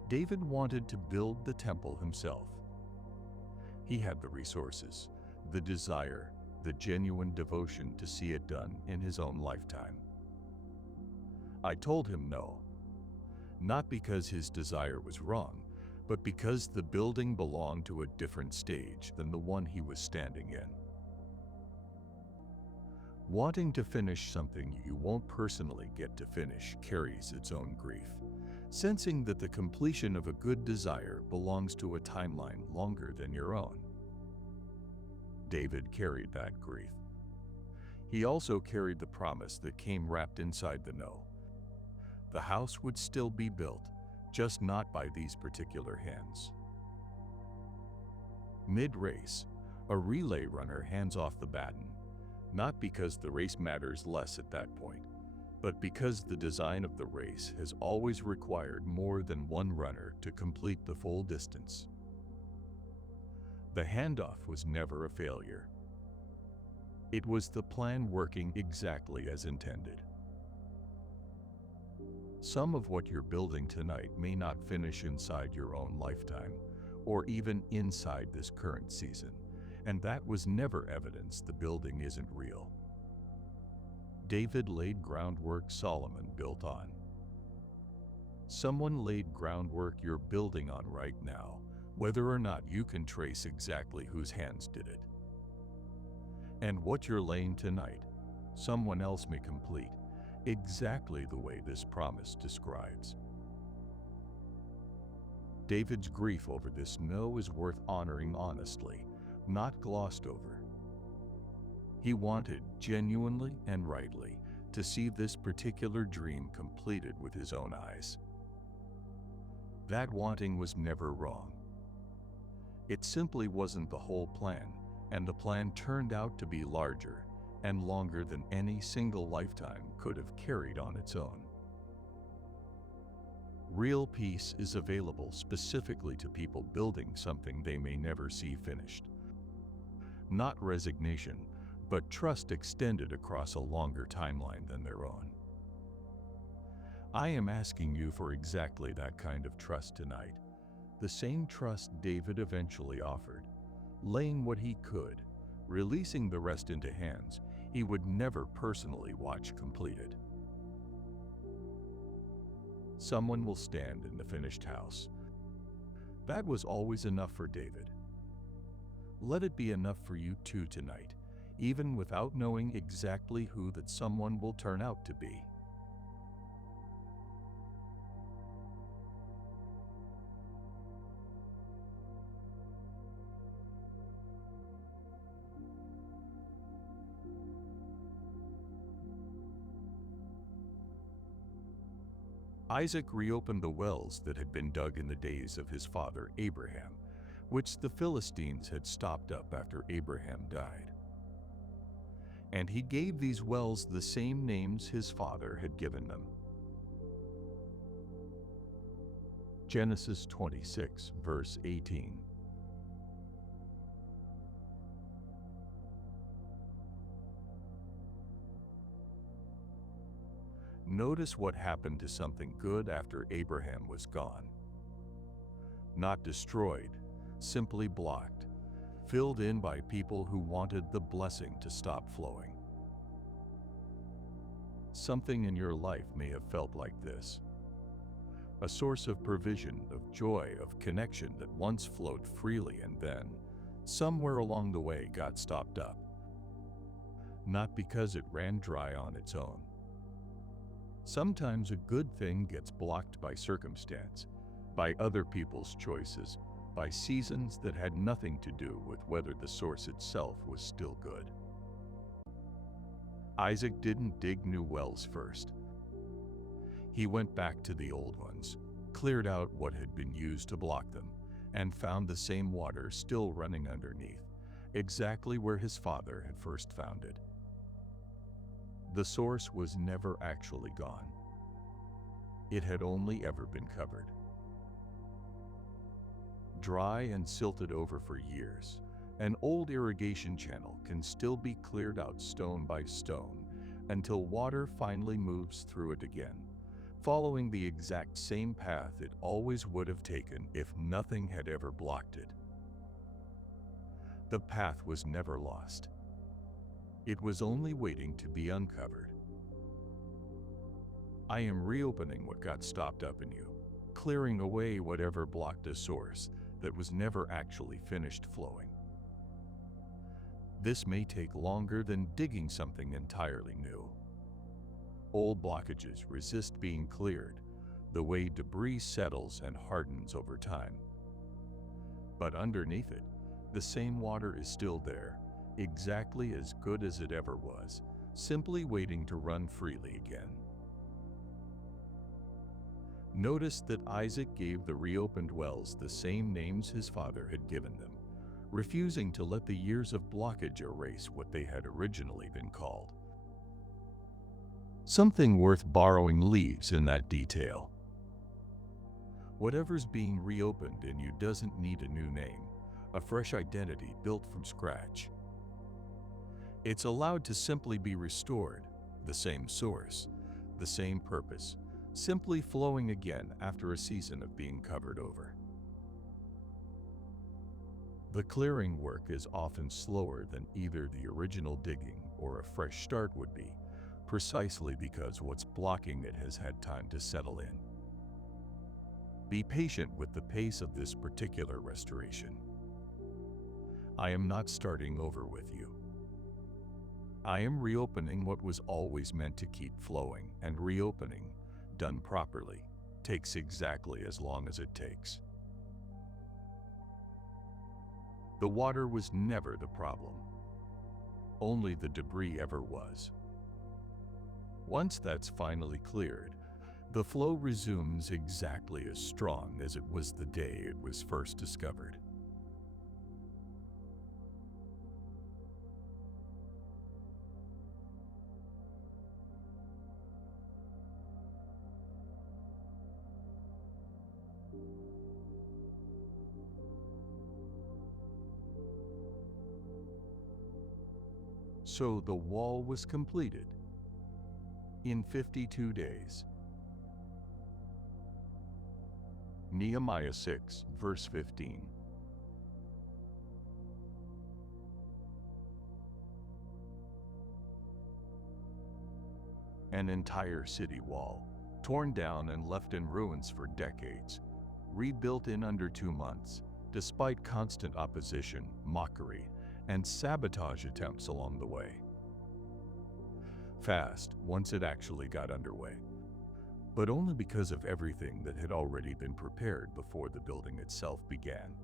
David wanted to build the temple himself. He had the resources, the desire, the genuine devotion to see it done in his own lifetime. I told him no, not because his desire was wrong, but because the building belonged to a different stage than the one he was standing in. Wanting to finish something you won't personally get to finish carries its own grief. Sensing that the completion of a good desire belongs to a timeline longer than your own. David carried that grief. He also carried the promise that came wrapped inside the no. The house would still be built, just not by these particular hands. Mid-race, a relay runner hands off the baton, not because the race matters less at that point, but because the design of the race has always required more than one runner to complete the full distance. The handoff was never a failure. It was the plan working exactly as intended. Some of what you're building tonight may not finish inside your own lifetime, or even inside this current season, and that was never evidence the building isn't real. David laid groundwork Solomon built on. Someone laid groundwork you're building on right now, whether or not you can trace exactly whose hands did it. And what you're laying tonight, someone else may complete, exactly the way this promise describes. David's grief over this no is worth honoring honestly, not glossed over. He wanted, genuinely and rightly, to see this particular dream completed with his own eyes. That wanting was never wrong. It simply wasn't the whole plan, and the plan turned out to be larger and longer than any single lifetime could have carried on its own. Real peace is available specifically to people building something they may never see finished. Not resignation, but trust extended across a longer timeline than their own. I am asking you for exactly that kind of trust tonight, the same trust David eventually offered, laying what he could, releasing the rest into hands he would never personally watch completed. Someone will stand in the finished house. That was always enough for David. Let it be enough for you too tonight, even without knowing exactly who that someone will turn out to be. Isaac reopened the wells that had been dug in the days of his father Abraham, which the Philistines had stopped up after Abraham died. And he gave these wells the same names his father had given them. Genesis 26, verse 18. Notice what happened to something good after Abraham was gone. Not destroyed, simply blocked, filled in by people who wanted the blessing to stop flowing. Something in your life may have felt like this. A source of provision, of joy, of connection that once flowed freely and then, somewhere along the way, got stopped up. Not because it ran dry on its own. Sometimes a good thing gets blocked by circumstance, by other people's choices, by seasons that had nothing to do with whether the source itself was still good. Isaac didn't dig new wells first. He went back to the old ones, cleared out what had been used to block them, and found the same water still running underneath, exactly where his father had first found it. The source was never actually gone. It had only ever been covered. Dry and silted over for years, an old irrigation channel can still be cleared out stone by stone until water finally moves through it again, following the exact same path it always would have taken if nothing had ever blocked it. The path was never lost. It was only waiting to be uncovered. I am reopening what got stopped up in you, clearing away whatever blocked a source that was never actually finished flowing. This may take longer than digging something entirely new. Old blockages resist being cleared, the way debris settles and hardens over time. But underneath it, the same water is still there, exactly as good as it ever was, simply waiting to run freely again. Notice that Isaac gave the reopened wells the same names his father had given them, refusing to let the years of blockage erase what they had originally been called. Something worth borrowing leaves in that detail. Whatever's being reopened in you doesn't need a new name, a fresh identity built from scratch. It's allowed to simply be restored, the same source, the same purpose, simply flowing again after a season of being covered over. The clearing work is often slower than either the original digging or a fresh start would be, precisely because what's blocking it has had time to settle in. Be patient with the pace of this particular restoration. I am not starting over with you. I am reopening what was always meant to keep flowing, and reopening, done properly, takes exactly as long as it takes. The water was never the problem. Only the debris ever was. Once that's finally cleared, the flow resumes exactly as strong as it was the day it was first discovered. So the wall was completed in 52 days. Nehemiah 6, verse 15. An entire city wall, torn down and left in ruins for decades, rebuilt in under 2 months, despite constant opposition, mockery, and sabotage attempts along the way. Fast, once it actually got underway, but only because of everything that had already been prepared before the building itself began.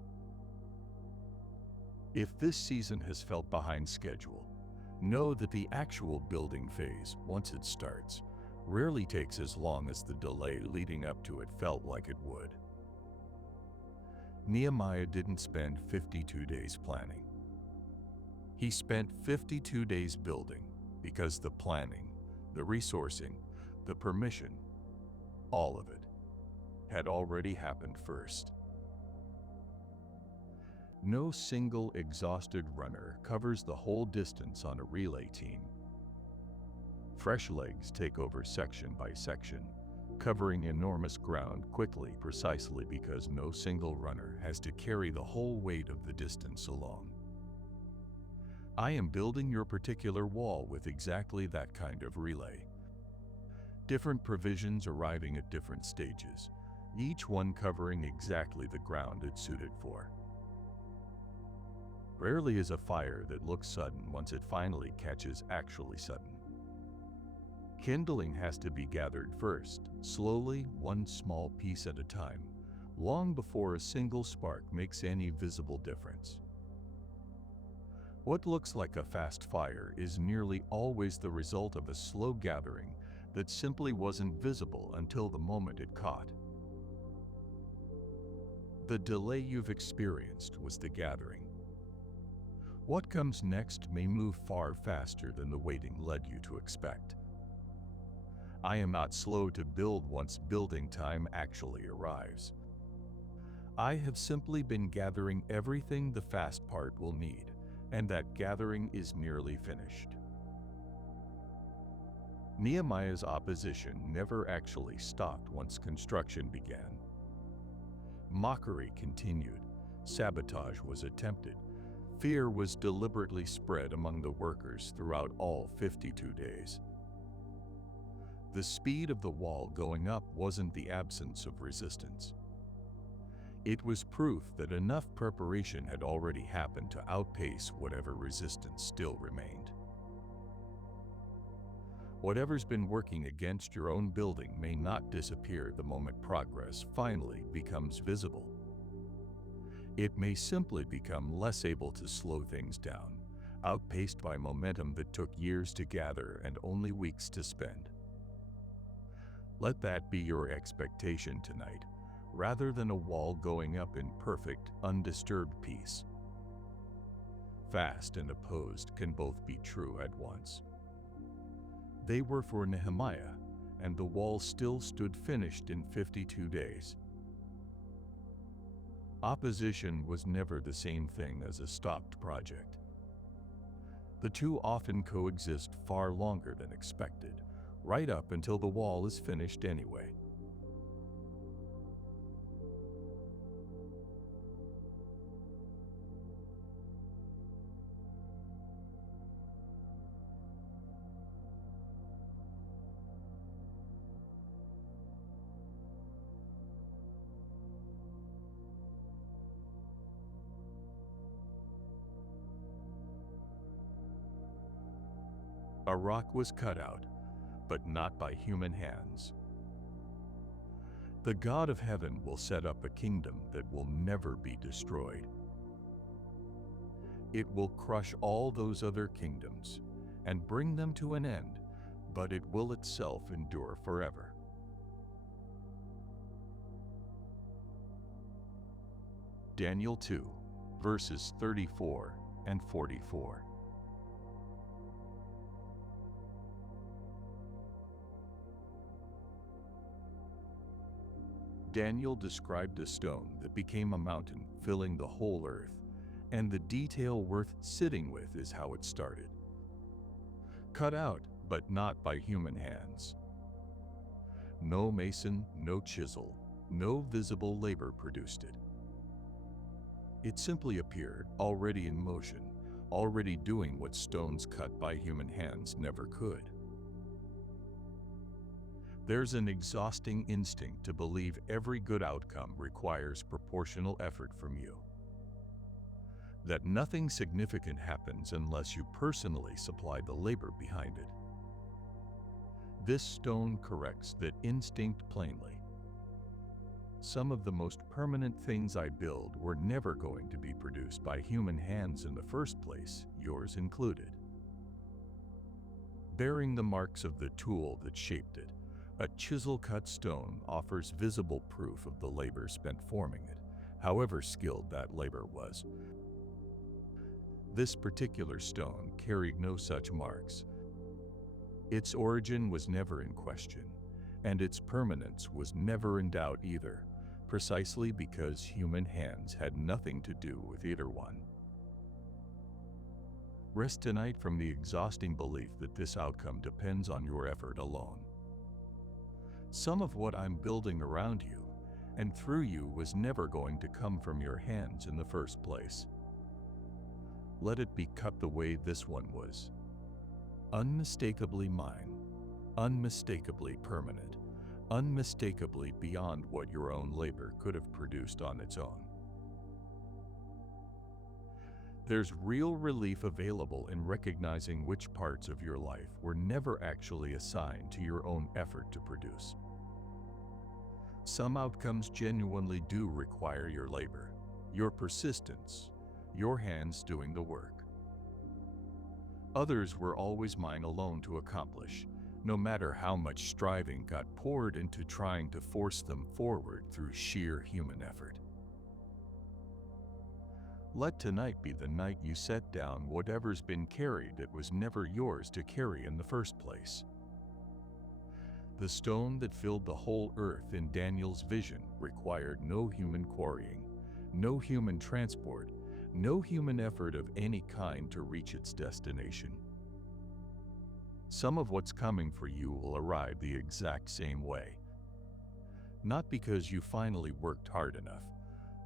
If this season has felt behind schedule, know that the actual building phase, once it starts, rarely takes as long as the delay leading up to it felt like it would. Nehemiah didn't spend 52 days planning. He spent 52 days building because the planning, the resourcing, the permission, all of it, had already happened first. No single exhausted runner covers the whole distance on a relay team. Fresh legs take over section by section, covering enormous ground quickly precisely because no single runner has to carry the whole weight of the distance alone. I am building your particular wall with exactly that kind of relay. different provisions arriving at different stages, each one covering exactly the ground it's suited for. Rarely is a fire that looks sudden once it finally catches actually sudden. Kindling has to be gathered first, slowly, one small piece at a time, long before a single spark makes any visible difference. What looks like a fast fire is nearly always the result of a slow gathering that simply wasn't visible until the moment it caught. The delay you've experienced was the gathering. What comes next may move far faster than the waiting led you to expect. I am not slow to build once building time actually arrives. I have simply been gathering everything the fast part will need, and that gathering is nearly finished. Nehemiah's opposition never actually stopped once construction began. Mockery continued, sabotage was attempted, fear was deliberately spread among the workers throughout all 52 days. The speed of the wall going up wasn't the absence of resistance. It was proof that enough preparation had already happened to outpace whatever resistance still remained. Whatever's been working against your own building may not disappear the moment progress finally becomes visible. It may simply become less able to slow things down, outpaced by momentum that took years to gather and only weeks to spend. Let that be your expectation tonight, rather than a wall going up in perfect, undisturbed peace. Fast and opposed can both be true at once. They were for Nehemiah, and the wall still stood finished in 52 days. Opposition was never the same thing as a stopped project. The two often coexist far longer than expected, right up until the wall is finished anyway. A rock was cut out, but not by human hands. The God of heaven will set up a kingdom that will never be destroyed. It will crush all those other kingdoms and bring them to an end, but it will itself endure forever. Daniel 2, verses 34 and 44. Daniel described a stone that became a mountain, filling the whole earth, and the detail worth sitting with is how it started. Cut out, but not by human hands. No mason, no chisel, no visible labor produced it. It simply appeared, already in motion, already doing what stones cut by human hands never could. There's an exhausting instinct to believe every good outcome requires proportional effort from you. That nothing significant happens unless you personally supply the labor behind it. This stone corrects that instinct plainly. Some of the most permanent things I build were never going to be produced by human hands in the first place, yours included. Bearing the marks of the tool that shaped it, a chisel-cut stone offers visible proof of the labor spent forming it, however skilled that labor was. This particular stone carried no such marks. Its origin was never in question, and its permanence was never in doubt either, precisely because human hands had nothing to do with either one. Rest tonight from the exhausting belief that this outcome depends on your effort alone. Some of what I'm building around you and through you was never going to come from your hands in the first place. Let it be cut the way this one was, unmistakably mine, unmistakably permanent, unmistakably beyond what your own labor could have produced on its own. There's real relief available in recognizing which parts of your life were never actually assigned to your own effort to produce. Some outcomes genuinely do require your labor, your persistence, your hands doing the work. Others were always mine alone to accomplish, no matter how much striving got poured into trying to force them forward through sheer human effort. Let tonight be the night you set down whatever's been carried that was never yours to carry in the first place. The stone that filled the whole earth in Daniel's vision required no human quarrying, no human transport, no human effort of any kind to reach its destination. Some of what's coming for you will arrive the exact same way. Not because you finally worked hard enough,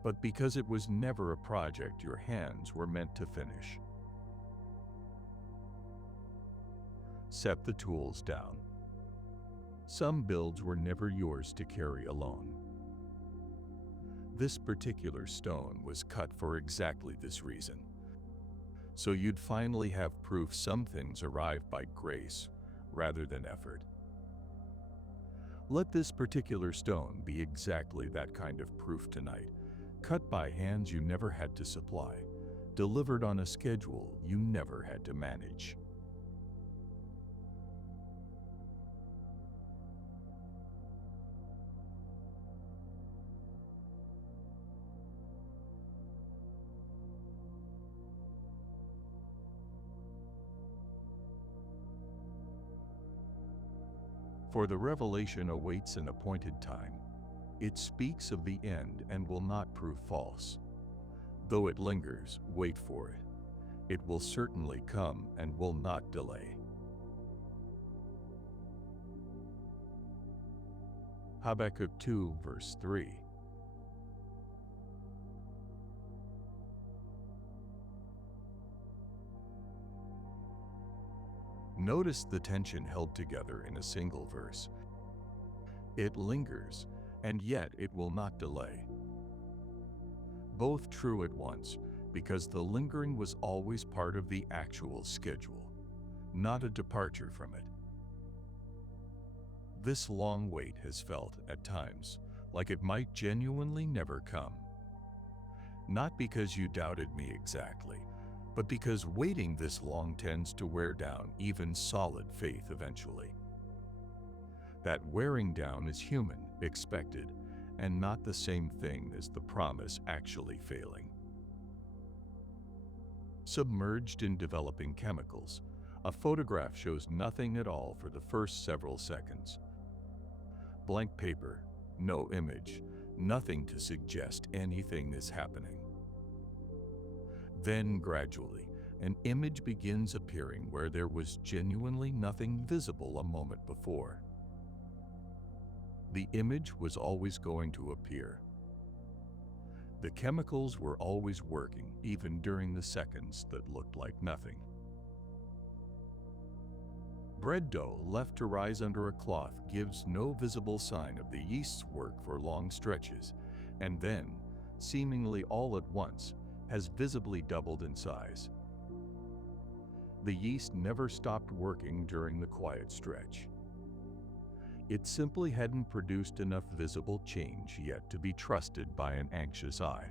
but because it was never a project your hands were meant to finish. Set the tools down. Some builds were never yours to carry alone. This particular stone was cut for exactly this reason, so you'd finally have proof some things arrive by grace rather than effort. Let this particular stone be exactly that kind of proof tonight, cut by hands you never had to supply, delivered on a schedule you never had to manage. For the revelation awaits an appointed time. It speaks of the end and will not prove false. Though it lingers, wait for it. It will certainly come and will not delay. Habakkuk 2, verse 3. Notice the tension held together in a single verse. It lingers, and yet it will not delay. Both true at once, because the lingering was always part of the actual schedule, not a departure from it. This long wait has felt, at times, like it might genuinely never come. Not because you doubted me exactly, but because waiting this long tends to wear down even solid faith eventually. That wearing down is human, expected, and not the same thing as the promise actually failing. Submerged in developing chemicals, a photograph shows nothing at all for the first several seconds. Blank paper, no image, nothing to suggest anything is happening. Then gradually, an image begins appearing where there was genuinely nothing visible a moment before. The image was always going to appear. The chemicals were always working, even during the seconds that looked like nothing. Bread dough left to rise under a cloth gives no visible sign of the yeast's work for long stretches, and then, seemingly all at once, has visibly doubled in size. The yeast never stopped working during the quiet stretch. It simply hadn't produced enough visible change yet to be trusted by an anxious eye.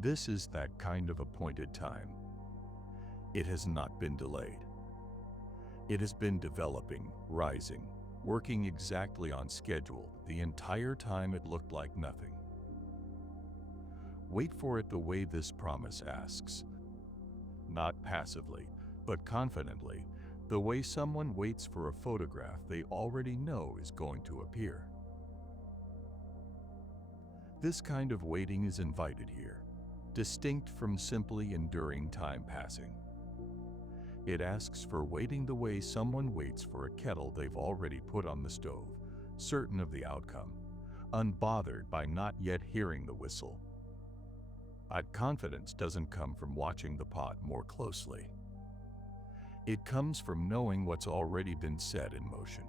This is that kind of appointed time. It has not been delayed. It has been developing, rising, working exactly on schedule the entire time it looked like nothing. Wait for it the way this promise asks. Not passively, but confidently, the way someone waits for a photograph they already know is going to appear. This kind of waiting is invited here, distinct from simply enduring time passing. It asks for waiting the way someone waits for a kettle they've already put on the stove, certain of the outcome, unbothered by not yet hearing the whistle. That confidence doesn't come from watching the pot more closely. It comes from knowing what's already been set in motion.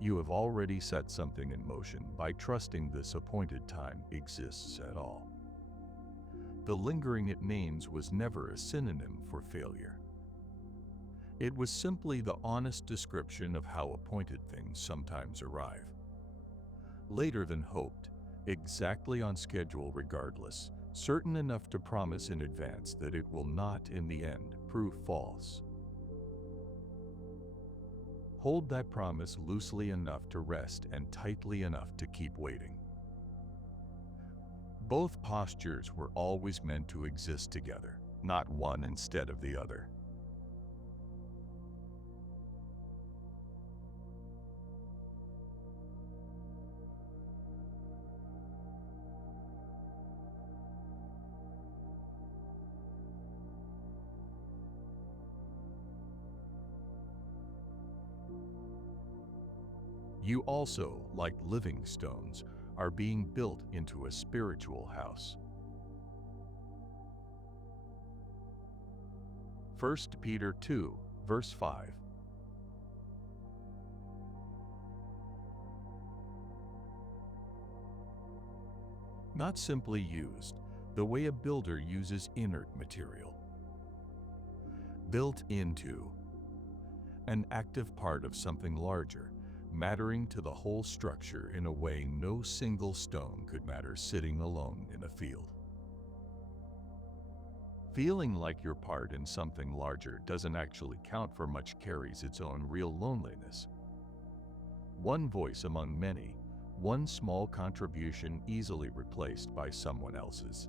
You have already set something in motion by trusting this appointed time exists at all. The lingering it names was never a synonym for failure. It was simply the honest description of how appointed things sometimes arrive. Later than hoped, exactly on schedule regardless, certain enough to promise in advance that it will not in the end prove false. Hold that promise loosely enough to rest and tightly enough to keep waiting. Both postures were always meant to exist together, not one instead of the other. You also, like living stones, are being built into a spiritual house. 1 Peter 2, verse 5. Not simply used, the way a builder uses inert material. Built into, an active part of something larger, mattering to the whole structure in a way no single stone could matter sitting alone in a field. Feeling like you're part in something larger doesn't actually count for much, carries its own real loneliness. One voice among many, one small contribution easily replaced by someone else's.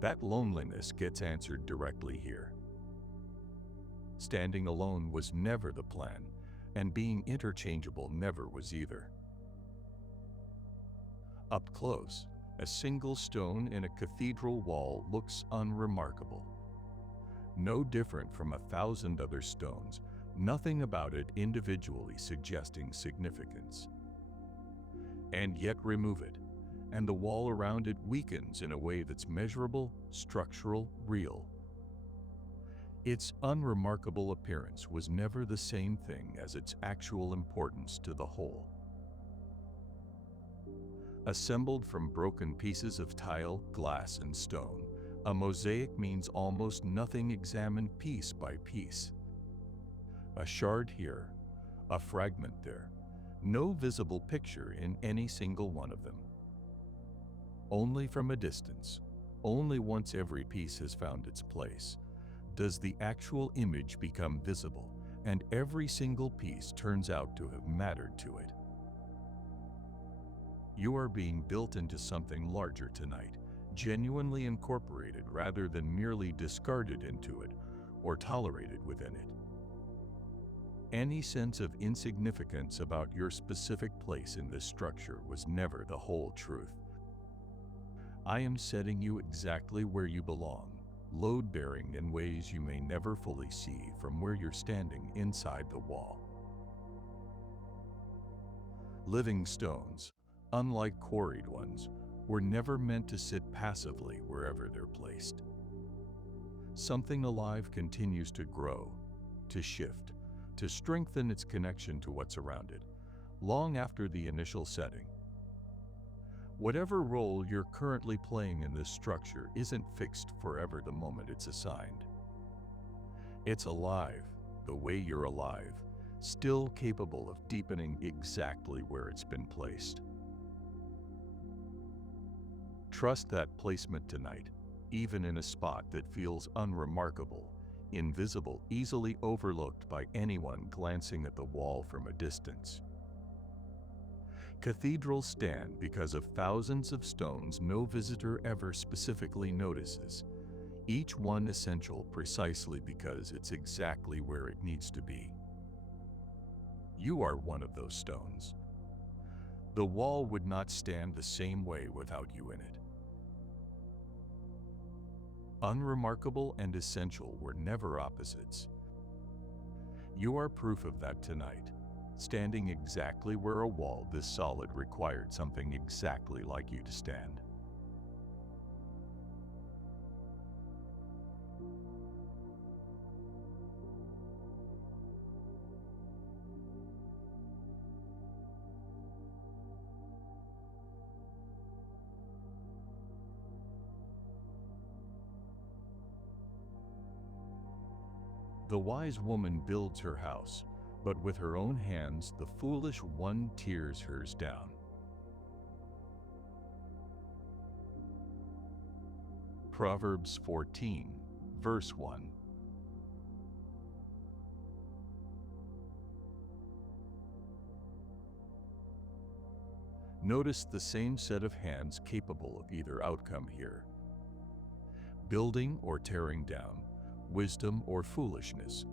That loneliness gets answered directly here. Standing alone was never the plan, and being interchangeable never was either. Up close, a single stone in a cathedral wall looks unremarkable. No different from 1,000 other stones, nothing about it individually suggesting significance. And yet remove it, and the wall around it weakens in a way that's measurable, structural, real. Its unremarkable appearance was never the same thing as its actual importance to the whole. Assembled from broken pieces of tile, glass, and stone, a mosaic means almost nothing examined piece by piece. A shard here, a fragment there, no visible picture in any single one of them. Only from a distance, only once every piece has found its place, does the actual image become visible, and every single piece turns out to have mattered to it. You are being built into something larger tonight, genuinely incorporated rather than merely discarded into it or tolerated within it. Any sense of insignificance about your specific place in this structure was never the whole truth. I am setting you exactly where you belong, load-bearing in ways you may never fully see from where you're standing inside the wall. Living stones, unlike quarried ones, were never meant to sit passively wherever they're placed. Something alive continues to grow, to shift, to strengthen its connection to what's around it, long after the initial setting. Whatever role you're currently playing in this structure isn't fixed forever the moment it's assigned. It's alive, the way you're alive, still capable of deepening exactly where it's been placed. Trust that placement tonight, even in a spot that feels unremarkable, invisible, easily overlooked by anyone glancing at the wall from a distance. Cathedrals stand because of thousands of stones no visitor ever specifically notices, each one essential precisely because it's exactly where it needs to be. You are one of those stones. The wall would not stand the same way without you in it. Unremarkable and essential were never opposites. You are proof of that tonight, standing exactly where a wall this solid required something exactly like you to stand. The wise woman builds her house, but with her own hands the foolish one tears hers down. Proverbs 14, verse 1. Notice the same set of hands capable of either outcome here. Building or tearing down, wisdom or foolishness,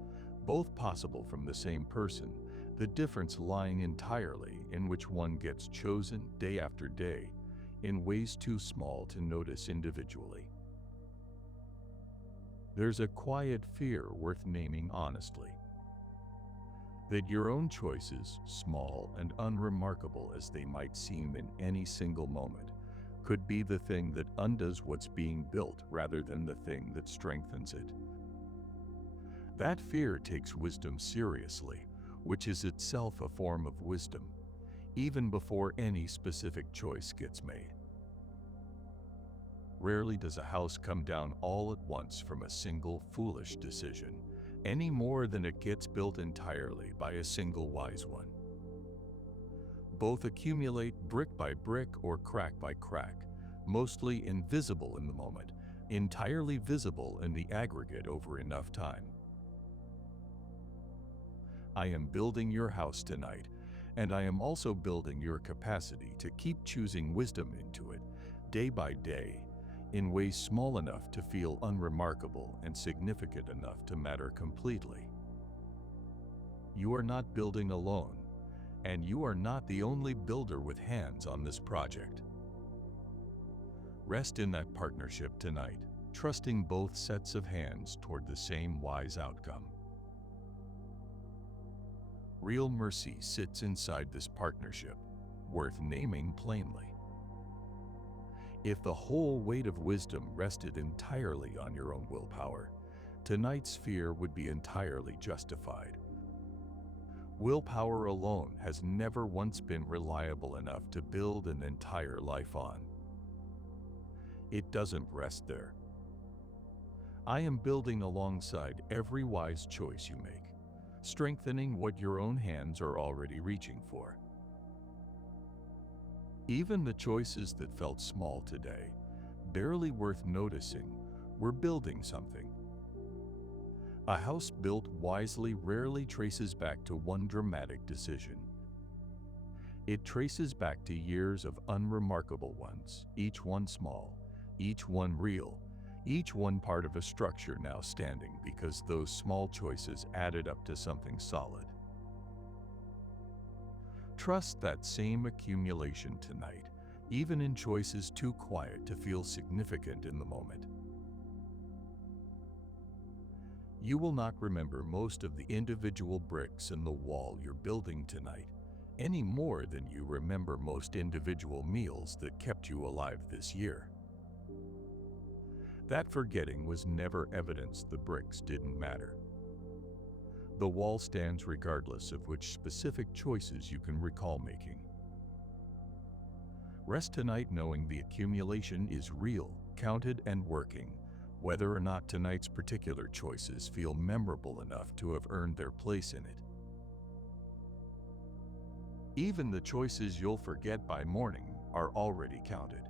both possible from the same person, the difference lying entirely in which one gets chosen day after day, in ways too small to notice individually. There's a quiet fear worth naming honestly. That your own choices, small and unremarkable as they might seem in any single moment, could be the thing that undoes what's being built rather than the thing that strengthens it. That fear takes wisdom seriously, which is itself a form of wisdom, even before any specific choice gets made. Rarely does a house come down all at once from a single foolish decision, any more than it gets built entirely by a single wise one. Both accumulate brick by brick or crack by crack, mostly invisible in the moment, entirely visible in the aggregate over enough time. I am building your house tonight, and I am also building your capacity to keep choosing wisdom into it, day by day, in ways small enough to feel unremarkable and significant enough to matter completely. You are not building alone, and you are not the only builder with hands on this project. Rest in that partnership tonight, trusting both sets of hands toward the same wise outcome. Real mercy sits inside this partnership, worth naming plainly. If the whole weight of wisdom rested entirely on your own willpower, tonight's fear would be entirely justified. Willpower alone has never once been reliable enough to build an entire life on. It doesn't rest there. I am building alongside every wise choice you make, strengthening what your own hands are already reaching for. Even the choices that felt small today, barely worth noticing, were building something. A house built wisely rarely traces back to one dramatic decision. It traces back to years of unremarkable ones, each one small, each one real, each one part of a structure now standing because those small choices added up to something solid. Trust that same accumulation tonight, even in choices too quiet to feel significant in the moment. You will not remember most of the individual bricks in the wall you're building tonight, any more than you remember most individual meals that kept you alive this year. That forgetting was never evidence the bricks didn't matter. The wall stands regardless of which specific choices you can recall making. Rest tonight knowing the accumulation is real, counted, and working, whether or not tonight's particular choices feel memorable enough to have earned their place in it. Even the choices you'll forget by morning are already counted.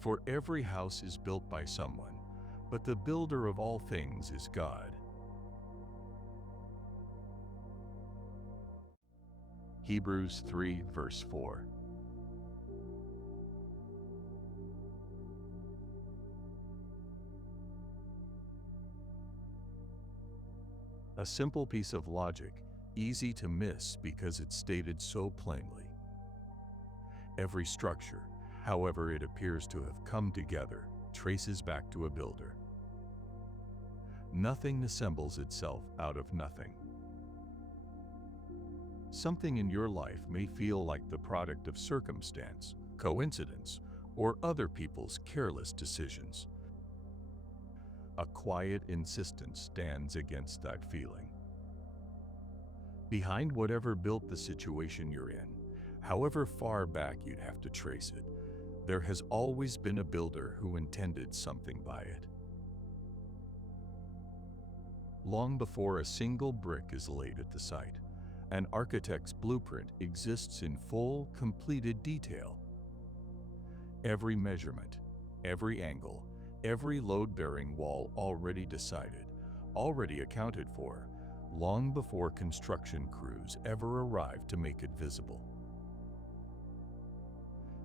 For every house is built by someone, but the builder of all things is God. Hebrews 3, verse 4. A simple piece of logic, easy to miss because it's stated so plainly. Every structure, however it appears to have come together, traces back to a builder. Nothing assembles itself out of nothing. Something in your life may feel like the product of circumstance, coincidence, or other people's careless decisions. A quiet insistence stands against that feeling. Behind whatever built the situation you're in, however far back you'd have to trace it, there has always been a builder who intended something by it. Long before a single brick is laid at the site, an architect's blueprint exists in full, completed detail. Every measurement, every angle, every load-bearing wall already decided, already accounted for, long before construction crews ever arrived to make it visible.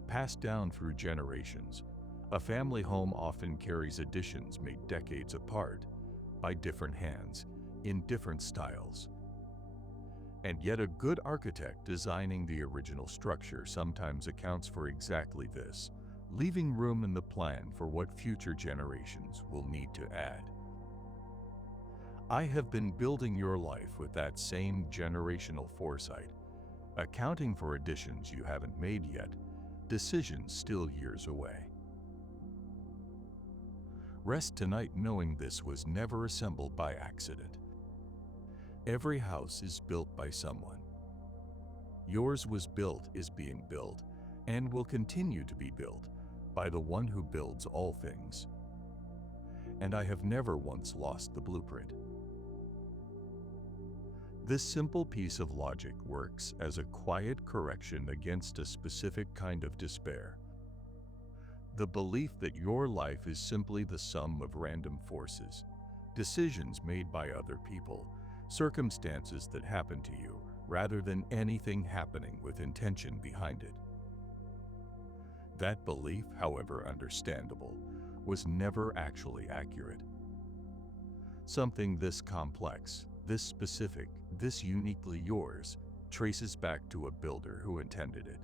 Passed down through generations, a family home often carries additions made decades apart, by different hands, in different styles. And yet a good architect designing the original structure sometimes accounts for exactly this, leaving room in the plan for what future generations will need to add. I have been building your life with that same generational foresight, accounting for additions you haven't made yet, decisions still years away. Rest tonight knowing this was never assembled by accident. Every house is built by someone. Yours was built, is being built, and will continue to be built by the one who builds all things. And I have never once lost the blueprint. This simple piece of logic works as a quiet correction against a specific kind of despair. The belief that your life is simply the sum of random forces, decisions made by other people, circumstances that happen to you, rather than anything happening with intention behind it. That belief, however understandable, was never actually accurate. Something this complex, this specific, this uniquely yours, traces back to a builder who intended it.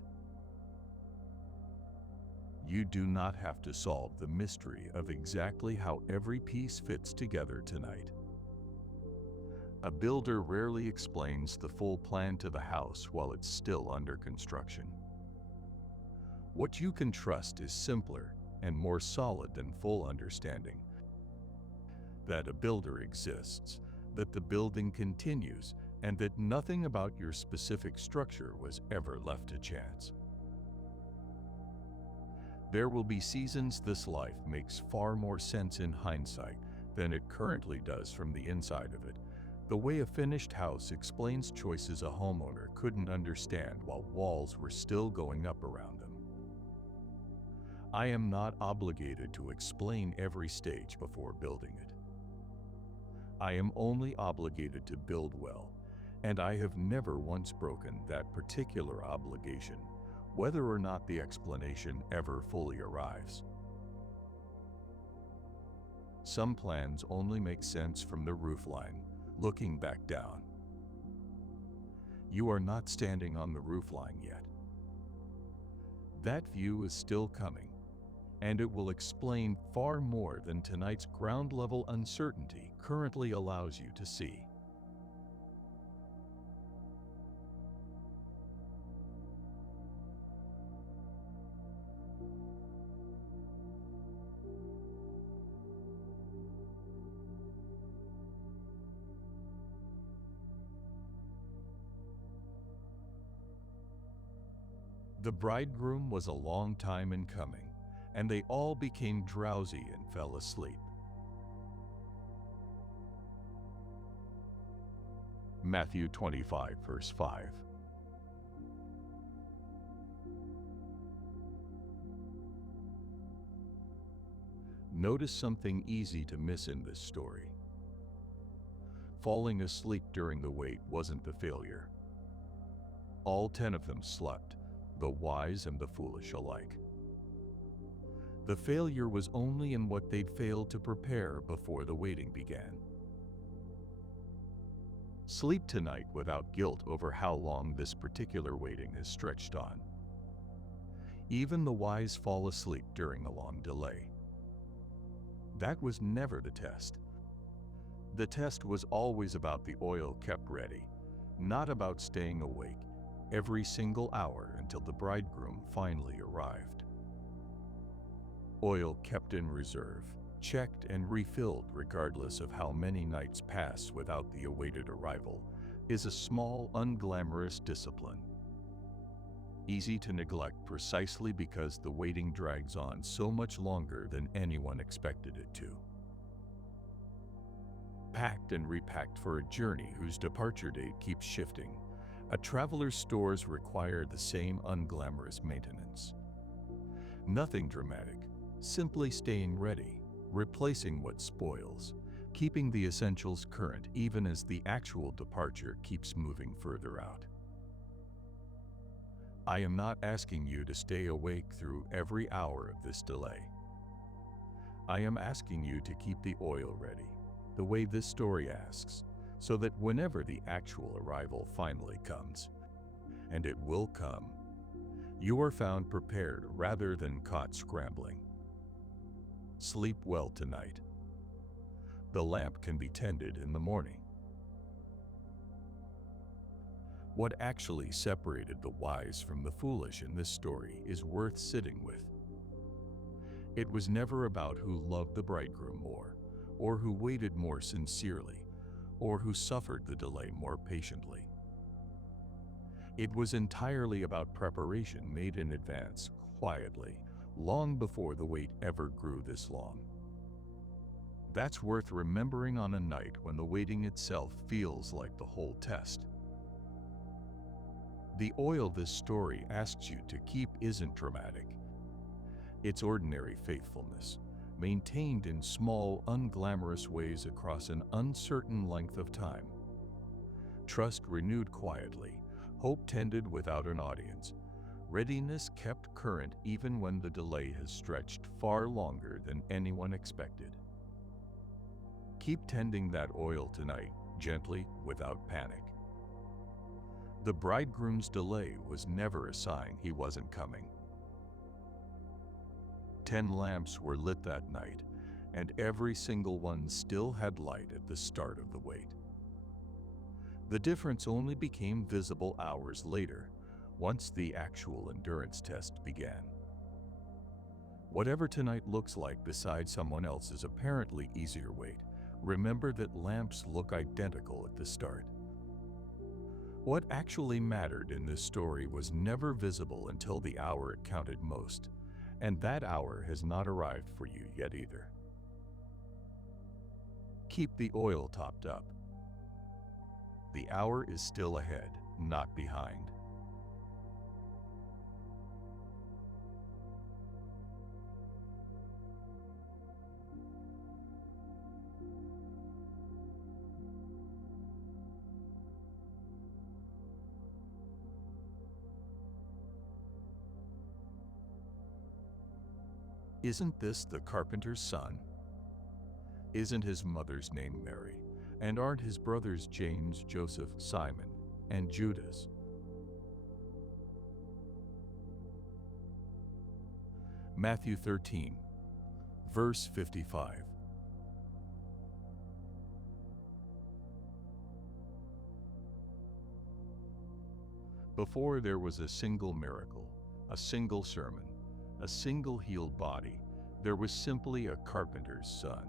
You do not have to solve the mystery of exactly how every piece fits together tonight. A builder rarely explains the full plan to the house while it's still under construction. What you can trust is simpler and more solid than full understanding. That a builder exists, that the building continues, and that nothing about your specific structure was ever left to chance. There will be seasons this life makes far more sense in hindsight than it currently does from the inside of it, the way a finished house explains choices a homeowner couldn't understand while walls were still going up around them. I am not obligated to explain every stage before building it. I am only obligated to build well, and I have never once broken that particular obligation, whether or not the explanation ever fully arrives. Some plans only make sense from the roofline, looking back down. You are not standing on the roofline yet. That view is still coming, and it will explain far more than tonight's ground-level uncertainty currently allows you to see. The bridegroom was a long time in coming, and they all became drowsy and fell asleep. Matthew 25, verse 5. Notice something easy to miss in this story. Falling asleep during the wait wasn't the failure. All 10 of them slept, the wise and the foolish alike. The failure was only in what they'd failed to prepare before the waiting began. Sleep tonight without guilt over how long this particular waiting has stretched on. Even the wise fall asleep during a long delay. That was never the test. The test was always about the oil kept ready, not about staying awake every single hour until the bridegroom finally arrived. Oil kept in reserve, checked and refilled regardless of how many nights pass without the awaited arrival, is a small, unglamorous discipline. Easy to neglect precisely because the waiting drags on so much longer than anyone expected it to. Packed and repacked for a journey whose departure date keeps shifting, a traveler's stores require the same unglamorous maintenance. Nothing dramatic, simply staying ready, replacing what spoils, keeping the essentials current even as the actual departure keeps moving further out. I am not asking you to stay awake through every hour of this delay. I am asking you to keep the oil ready, the way this story asks, so that whenever the actual arrival finally comes, and it will come, you are found prepared rather than caught scrambling. Sleep well tonight. The lamp can be tended in the morning. What actually separated the wise from the foolish in this story is worth sitting with. It was never about who loved the bridegroom more, or who waited more sincerely, or who suffered the delay more patiently. It was entirely about preparation made in advance, quietly, long before the wait ever grew this long. That's worth remembering on a night when the waiting itself feels like the whole test. The oil this story asks you to keep isn't dramatic. It's ordinary faithfulness, maintained in small, unglamorous ways across an uncertain length of time. Trust renewed quietly, hope tended without an audience, readiness kept current even when the delay has stretched far longer than anyone expected. Keep tending that oil tonight, gently, without panic. The bridegroom's delay was never a sign he wasn't coming. 10 lamps were lit that night, and every single one still had light at the start of the wait. The difference only became visible hours later, once the actual endurance test began. Whatever tonight looks like beside someone else's apparently easier wait, remember that lamps look identical at the start. What actually mattered in this story was never visible until the hour it counted most, and that hour has not arrived for you yet either. Keep the oil topped up. The hour is still ahead, not behind. Isn't this the carpenter's son? Isn't his mother's name Mary? And aren't his brothers James, Joseph, Simon, and Judas? Matthew 13, verse 55. Before there was a single miracle, a single sermon, a single healed body, there was simply a carpenter's son,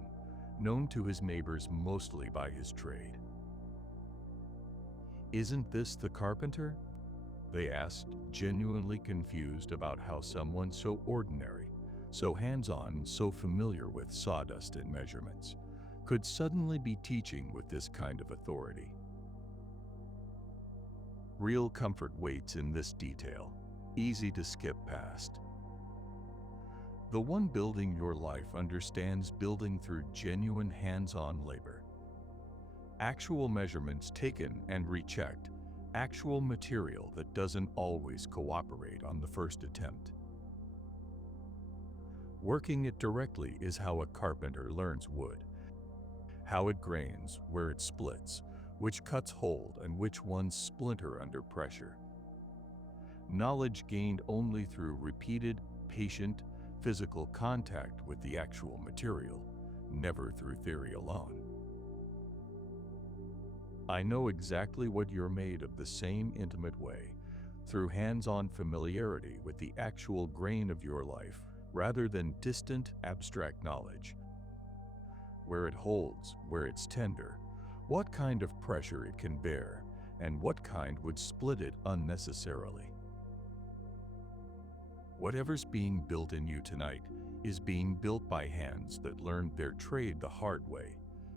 known to his neighbors mostly by his trade. Isn't this the carpenter? They asked, genuinely confused about how someone so ordinary, so hands-on, so familiar with sawdust and measurements, could suddenly be teaching with this kind of authority. Real comfort waits in this detail, easy to skip past. The one building your life understands building through genuine hands-on labor. Actual measurements taken and rechecked, actual material that doesn't always cooperate on the first attempt. Working it directly is how a carpenter learns wood, how it grains, where it splits, which cuts hold and which ones splinter under pressure. Knowledge gained only through repeated, patient, physical contact with the actual material, never through theory alone. I know exactly what you're made of the same intimate way, through hands-on familiarity with the actual grain of your life, rather than distant, abstract knowledge. Where it holds, where it's tender, what kind of pressure it can bear, and what kind would split it unnecessarily. Whatever's being built in you tonight is being built by hands that learned their trade the hard way,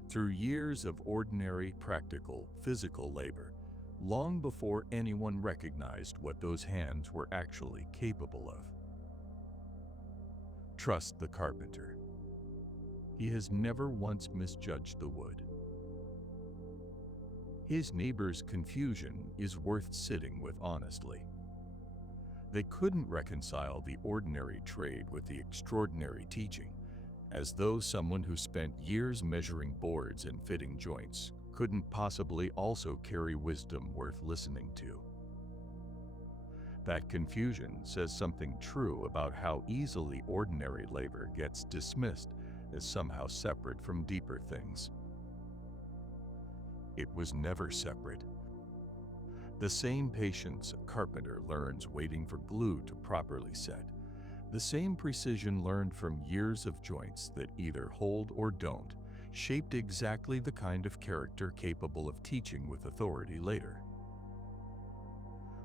through years of ordinary, practical, physical labor, long before anyone recognized what those hands were actually capable of. Trust the carpenter. He has never once misjudged the wood. His neighbor's confusion is worth sitting with honestly. They couldn't reconcile the ordinary trade with the extraordinary teaching, as though someone who spent years measuring boards and fitting joints couldn't possibly also carry wisdom worth listening to. That confusion says something true about how easily ordinary labor gets dismissed as somehow separate from deeper things. It was never separate. The same patience a carpenter learns waiting for glue to properly set, the same precision learned from years of joints that either hold or don't, shaped exactly the kind of character capable of teaching with authority later.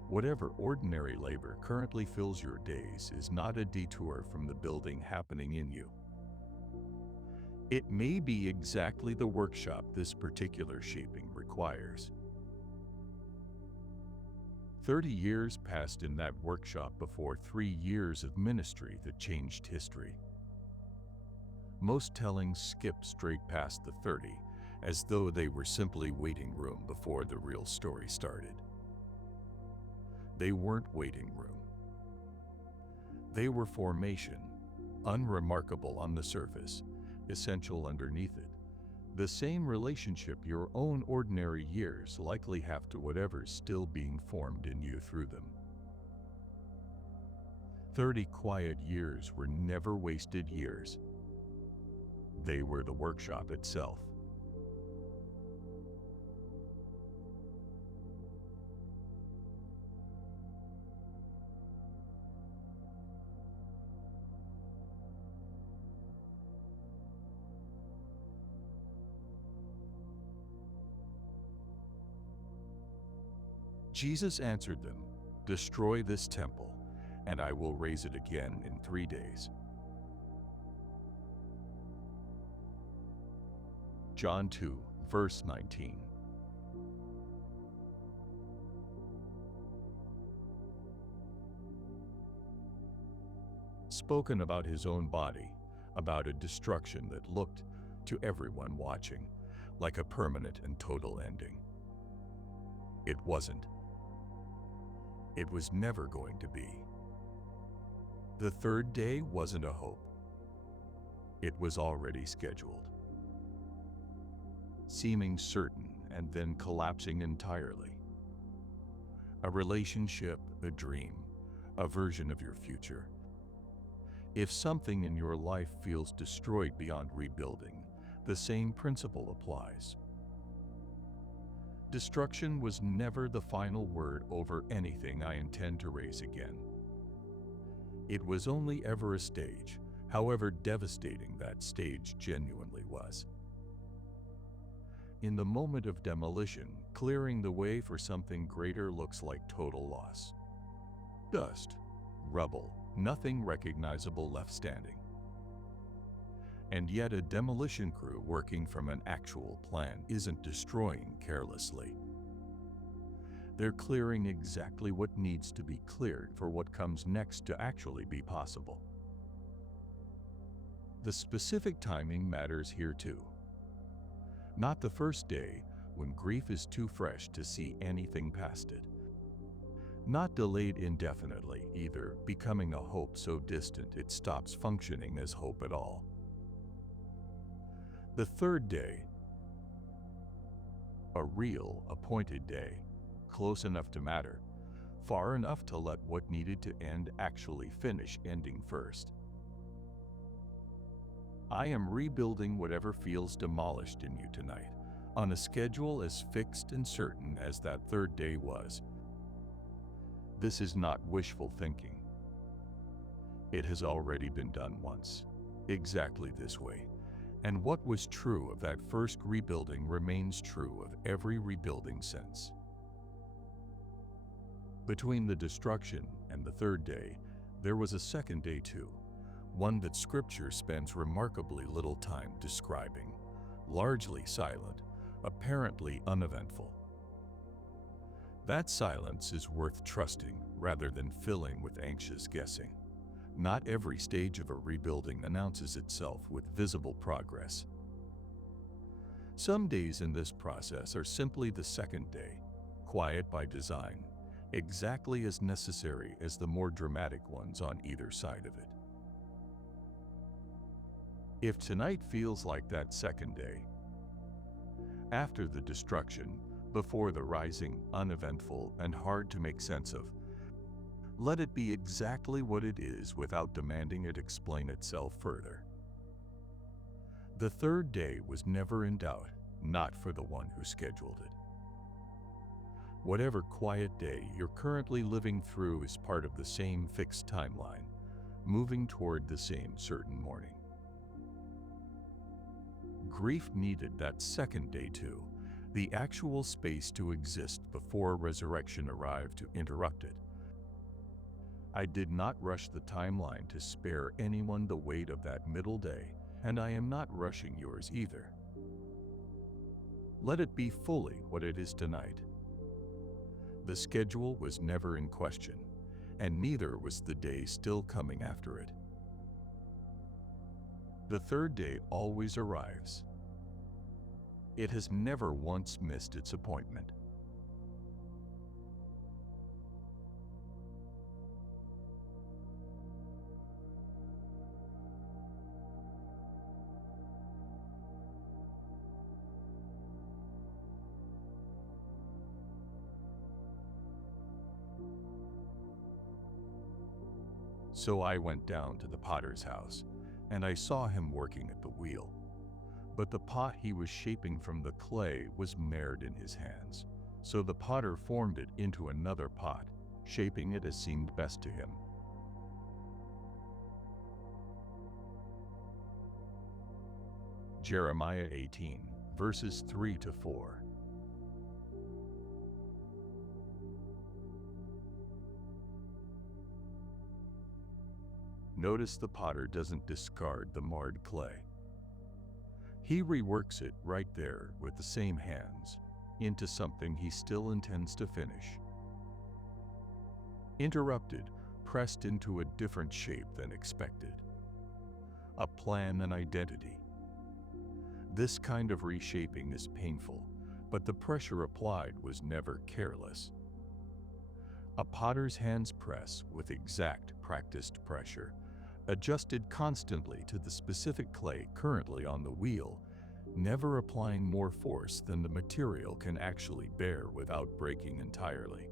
Whatever ordinary labor currently fills your days is not a detour from the building happening in you. It may be exactly the workshop this particular shaping requires. 30 years passed in that workshop before 3 years of ministry that changed history. Most tellings skip straight past the 30, as though they were simply waiting room before the real story started. They weren't waiting room. They were formation, unremarkable on the surface, essential underneath it. The same relationship your own ordinary years likely have to whatever's still being formed in you through them. 30 quiet years were never wasted years. They were the workshop itself. Jesus answered them, "Destroy this temple, and I will raise it again in 3 days." John 2, verse 19. Spoken about his own body, about a destruction that looked, to everyone watching, like a permanent and total ending. It wasn't. It was never going to be. The 3rd day wasn't a hope. It was already scheduled. Seeming certain and then collapsing entirely. A relationship, a dream, a version of your future. If something in your life feels destroyed beyond rebuilding, the same principle applies. Destruction was never the final word over anything I intend to raise again. It was only ever a stage, however devastating that stage genuinely was. In the moment of demolition, clearing the way for something greater looks like total loss. Dust, rubble, nothing recognizable left standing. And yet a demolition crew working from an actual plan isn't destroying carelessly. They're clearing exactly what needs to be cleared for what comes next to actually be possible. The specific timing matters here too. Not the first day, when grief is too fresh to see anything past it. Not delayed indefinitely either, becoming a hope so distant it stops functioning as hope at all. The 3rd day, a real appointed day, close enough to matter, far enough to let what needed to end actually finish ending first. I am rebuilding whatever feels demolished in you tonight, on a schedule as fixed and certain as that 3rd day was. This is not wishful thinking. It has already been done once, exactly this way. And what was true of that first rebuilding remains true of every rebuilding since. Between the destruction and the third day, there was a second day too, one that Scripture spends remarkably little time describing, largely silent, apparently uneventful. That silence is worth trusting rather than filling with anxious guessing. Not every stage of a rebuilding announces itself with visible progress. Some days in this process are simply the second day, quiet by design, exactly as necessary as the more dramatic ones on either side of it. If tonight feels like that second day, after the destruction, before the rising, uneventful, and hard to make sense of, let it be exactly what it is without demanding it explain itself further. The third day was never in doubt, not for the one who scheduled it. Whatever quiet day you're currently living through is part of the same fixed timeline, moving toward the same certain morning. Grief needed that second day too, the actual space to exist before resurrection arrived to interrupt it. I did not rush the timeline to spare anyone the weight of that middle day, and I am not rushing yours either. Let it be fully what it is tonight. The schedule was never in question, and neither was the day still coming after it. The third day always arrives. It has never once missed its appointment. So I went down to the potter's house, and I saw him working at the wheel. But the pot he was shaping from the clay was marred in his hands. So the potter formed it into another pot, shaping it as seemed best to him. Jeremiah 18, verses 3 to 4. Notice the potter doesn't discard the marred clay. He reworks it right there with the same hands into something he still intends to finish. Interrupted, pressed into a different shape than expected. A plan and identity. This kind of reshaping is painful, but the pressure applied was never careless. A potter's hands press with exact, practiced pressure, adjusted constantly to the specific clay currently on the wheel, never applying more force than the material can actually bear without breaking entirely.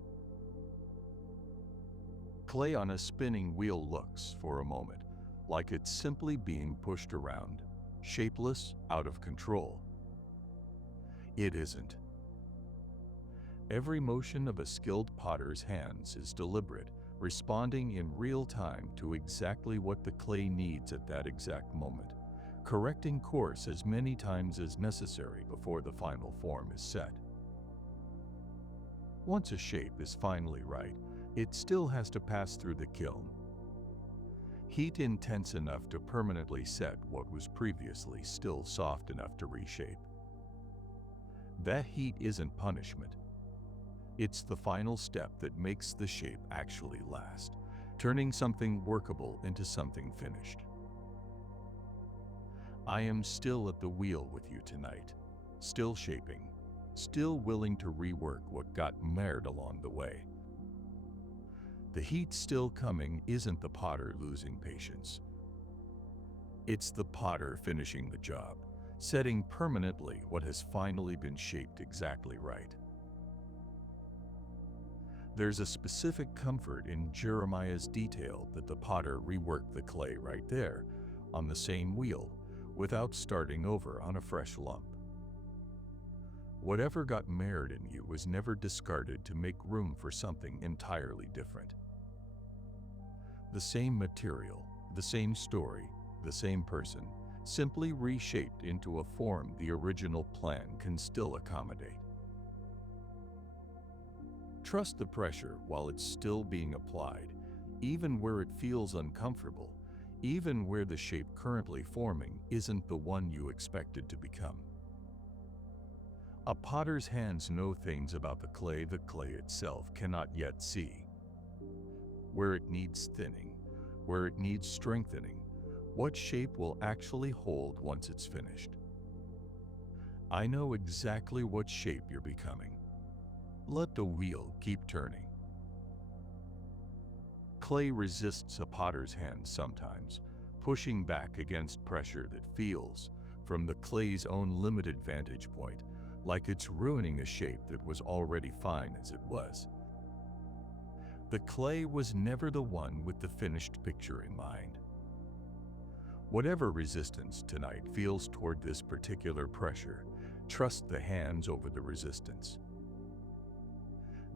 Clay on a spinning wheel looks, for a moment, like it's simply being pushed around, shapeless, out of control. It isn't. Every motion of a skilled potter's hands is deliberate, responding in real time to exactly what the clay needs at that exact moment, correcting course as many times as necessary before the final form is set. Once a shape is finally right, it still has to pass through the kiln. Heat intense enough to permanently set what was previously still soft enough to reshape. That heat isn't punishment. It's the final step that makes the shape actually last, turning something workable into something finished. I am still at the wheel with you tonight, still shaping, still willing to rework what got marred along the way. The heat still coming isn't the potter losing patience. It's the potter finishing the job, setting permanently what has finally been shaped exactly right. There's a specific comfort in Jeremiah's detail that the potter reworked the clay right there, on the same wheel, without starting over on a fresh lump. Whatever got marred in you was never discarded to make room for something entirely different. The same material, the same story, the same person, simply reshaped into a form the original plan can still accommodate. Trust the pressure while it's still being applied, even where it feels uncomfortable, even where the shape currently forming isn't the one you expected to become. A potter's hands know things about the clay itself cannot yet see. Where it needs thinning, where it needs strengthening, what shape will actually hold once it's finished. I know exactly what shape you're becoming. Let the wheel keep turning. Clay resists a potter's hand sometimes, pushing back against pressure that feels, from the clay's own limited vantage point, like it's ruining a shape that was already fine as it was. The clay was never the one with the finished picture in mind. Whatever resistance tonight feels toward this particular pressure, trust the hands over the resistance.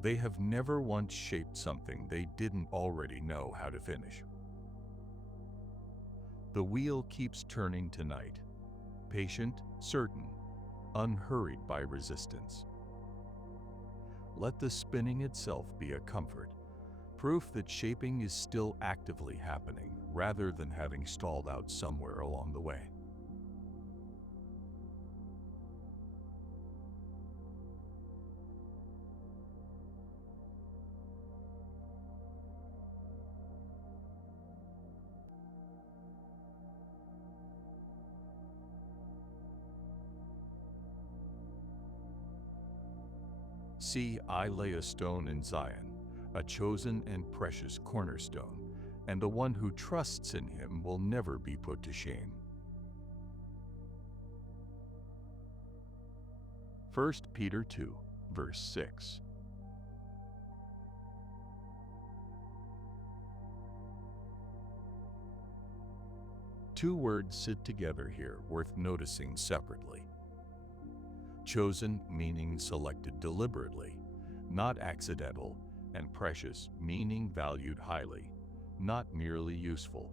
They have never once shaped something they didn't already know how to finish. The wheel keeps turning tonight, patient, certain, unhurried by resistance. Let the spinning itself be a comfort, proof that shaping is still actively happening rather than having stalled out somewhere along the way. See, I lay a stone in Zion, a chosen and precious cornerstone, and the one who trusts in him will never be put to shame. 1 Peter 2, verse 6. Two words sit together here worth noticing separately. Chosen meaning selected deliberately, not accidental, and precious meaning valued highly, not merely useful.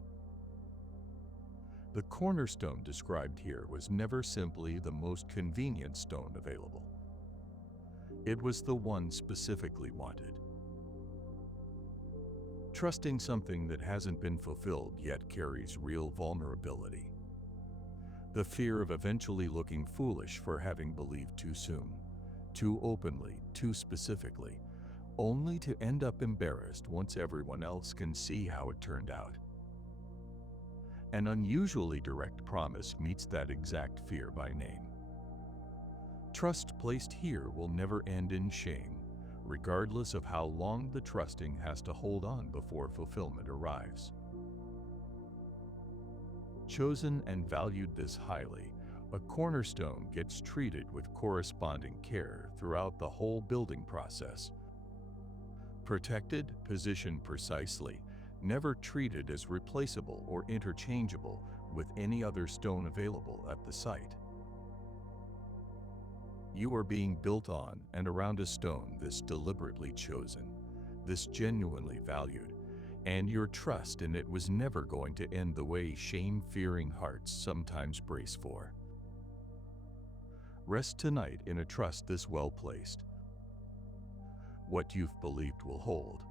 The cornerstone described here was never simply the most convenient stone available. It was the one specifically wanted. Trusting something that hasn't been fulfilled yet carries real vulnerability. The fear of eventually looking foolish for having believed too soon, too openly, too specifically, only to end up embarrassed once everyone else can see how it turned out. An unusually direct promise meets that exact fear by name. Trust placed here will never end in shame, regardless of how long the trusting has to hold on before fulfillment arrives. Chosen and valued this highly, a cornerstone gets treated with corresponding care throughout the whole building process. Protected, positioned precisely, never treated as replaceable or interchangeable with any other stone available at the site. You are being built on and around a stone this deliberately chosen, this genuinely valued, and your trust in it was never going to end the way shame-fearing hearts sometimes brace for. Rest tonight in a trust this well-placed. What you've believed will hold.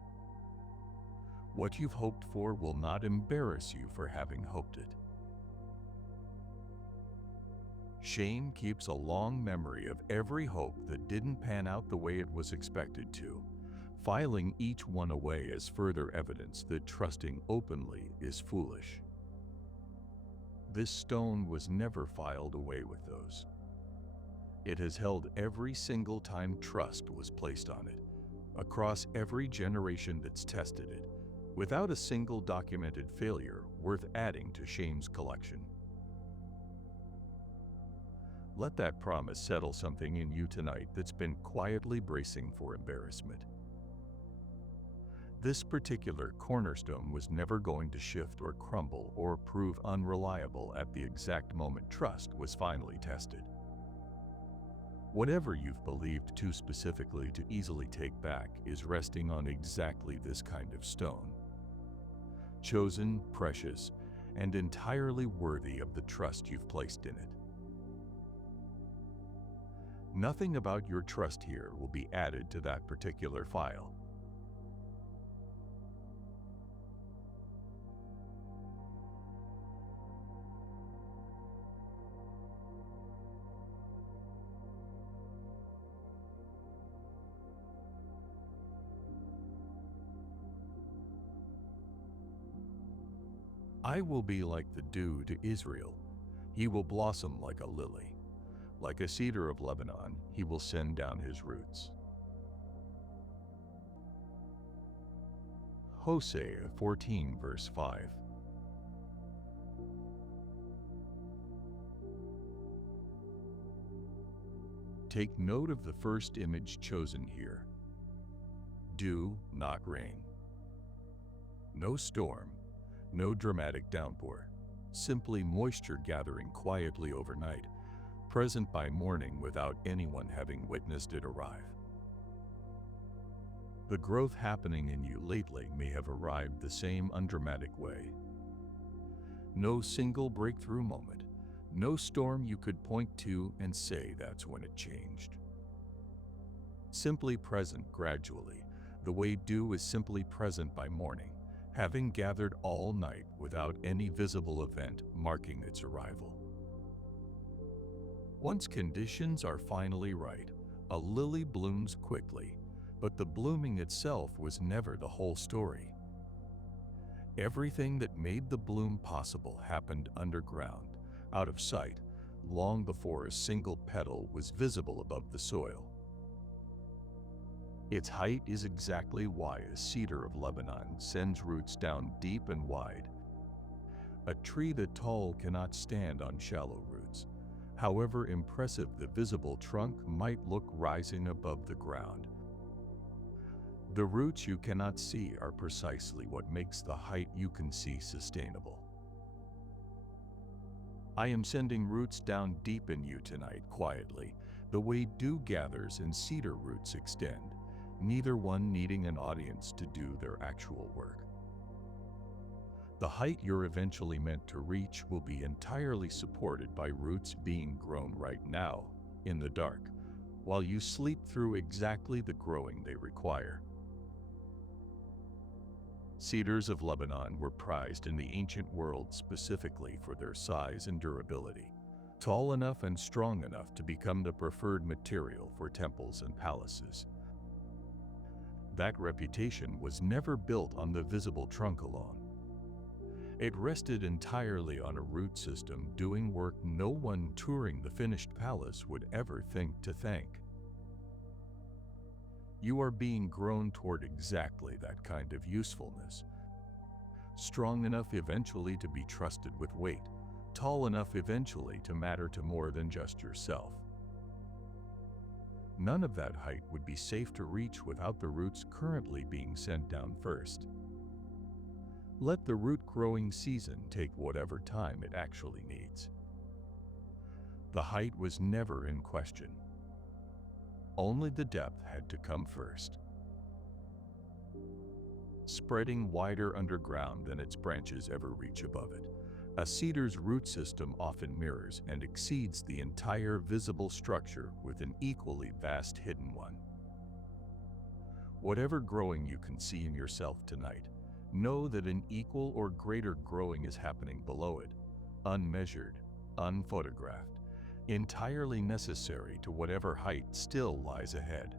What you've hoped for will not embarrass you for having hoped it. Shame keeps a long memory of every hope that didn't pan out the way it was expected to, filing each one away as further evidence that trusting openly is foolish. This stone was never filed away with those. It has held every single time trust was placed on it, across every generation that's tested it, without a single documented failure worth adding to shame's collection. Let that promise settle something in you tonight that's been quietly bracing for embarrassment. This particular cornerstone was never going to shift or crumble or prove unreliable at the exact moment trust was finally tested. Whatever you've believed too specifically to easily take back is resting on exactly this kind of stone. chosen, precious, and entirely worthy of the trust you've placed in it. Nothing about your trust here will be added to that particular file. I will be like the dew to Israel. He will blossom like a lily. Like a cedar of Lebanon, he will send down his roots. Hosea 14, verse 5. Take note of the first image chosen here. Dew, not rain. No storm, no dramatic downpour, simply moisture gathering quietly overnight, present by morning without anyone having witnessed it arrive. The growth happening in you lately may have arrived the same undramatic way. No single breakthrough moment, no storm you could point to and say that's when it changed. Simply present gradually, the way dew is simply present by morning, having gathered all night without any visible event marking its arrival. Once conditions are finally right, a lily blooms quickly, but the blooming itself was never the whole story. Everything that made the bloom possible happened underground, out of sight, long before a single petal was visible above the soil. Its height is exactly why a cedar of Lebanon sends roots down deep and wide. A tree that tall cannot stand on shallow roots, however impressive the visible trunk might look rising above the ground. The roots you cannot see are precisely what makes the height you can see sustainable. I am sending roots down deep in you tonight quietly, the way dew gathers and cedar roots extend, neither one needing an audience to do their actual work. The height you're eventually meant to reach will be entirely supported by roots being grown right now, in the dark, while you sleep through exactly the growing they require. Cedars of Lebanon were prized in the ancient world specifically for their size and durability, tall enough and strong enough to become the preferred material for temples and palaces. That reputation was never built on the visible trunk alone. It rested entirely on a root system doing work no one touring the finished palace would ever think to thank. You are being grown toward exactly that kind of usefulness. Strong enough eventually to be trusted with weight, tall enough eventually to matter to more than just yourself. None of that height would be safe to reach without the roots currently being sent down first. Let the root growing season take whatever time it actually needs. The height was never in question. Only the depth had to come first. Spreading wider underground than its branches ever reach above it, a cedar's root system often mirrors and exceeds the entire visible structure with an equally vast hidden one. Whatever growing you can see in yourself tonight, know that an equal or greater growing is happening below it, unmeasured, unphotographed, entirely necessary to whatever height still lies ahead.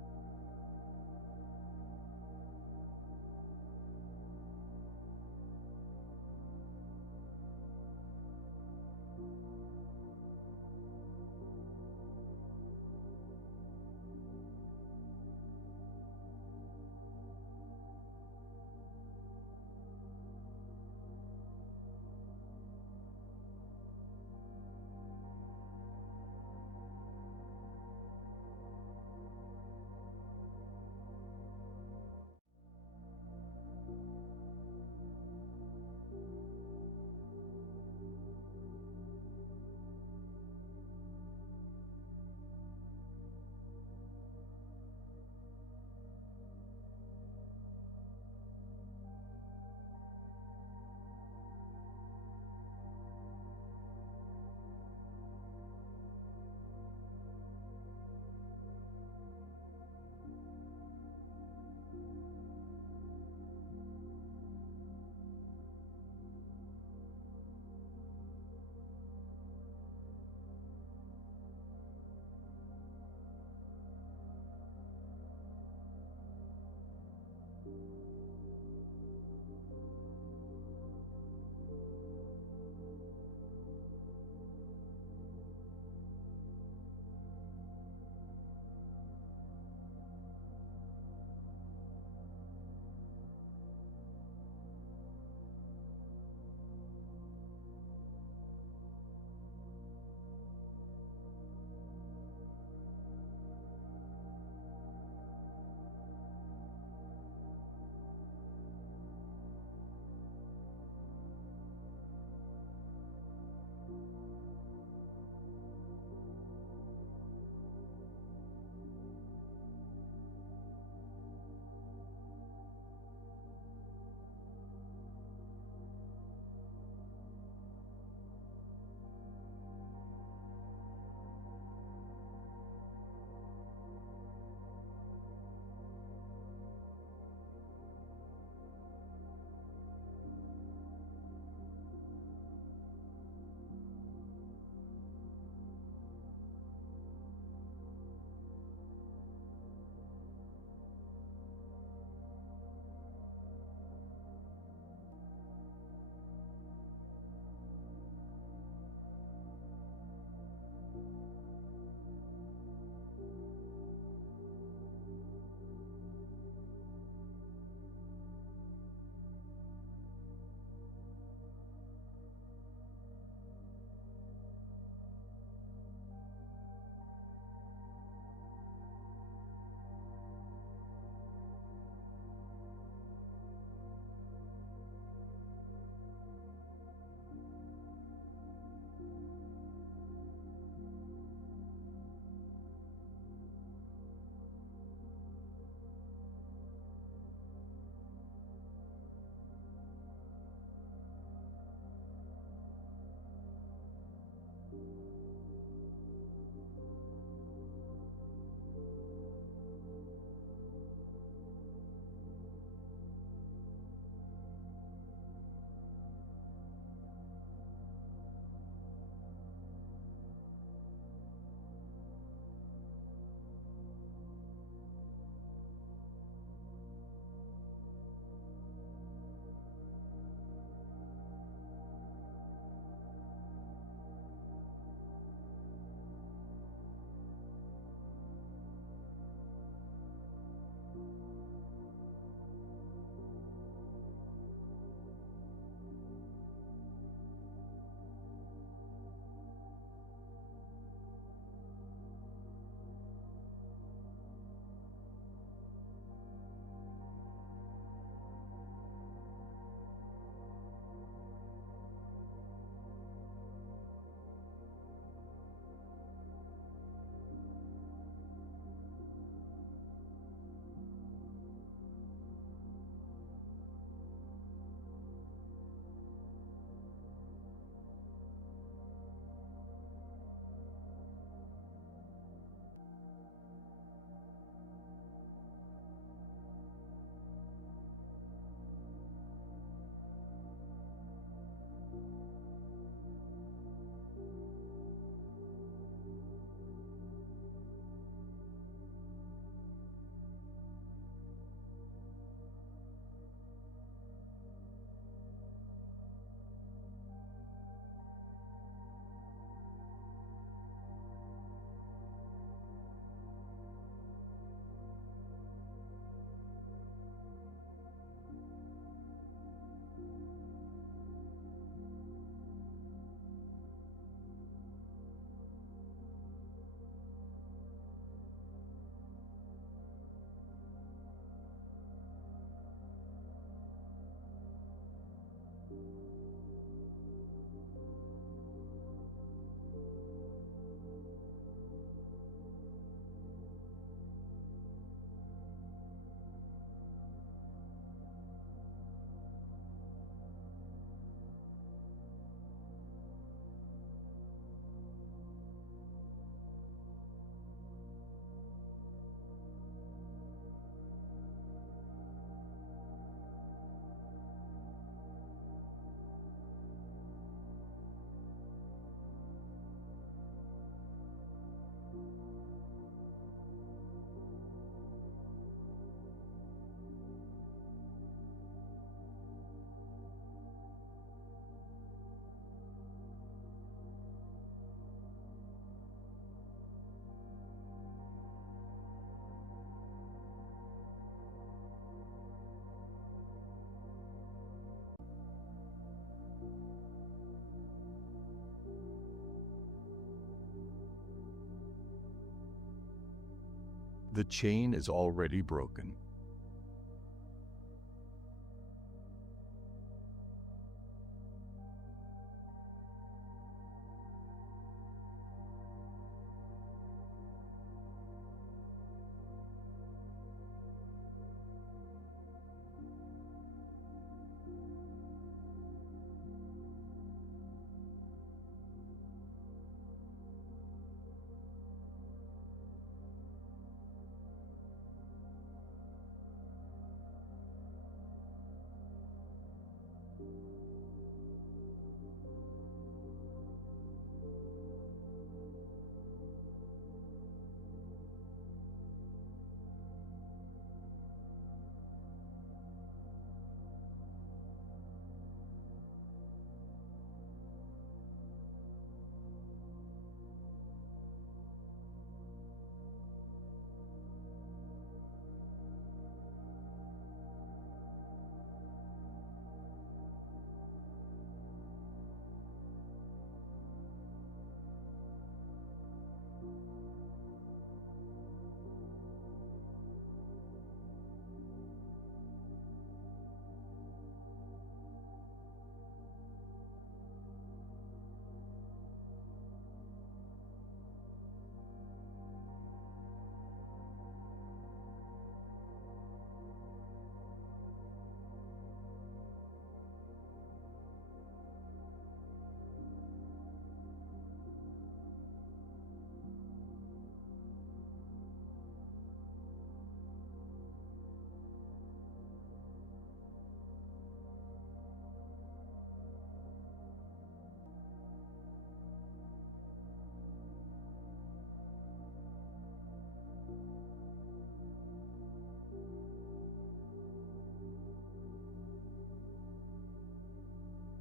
The chain is already broken.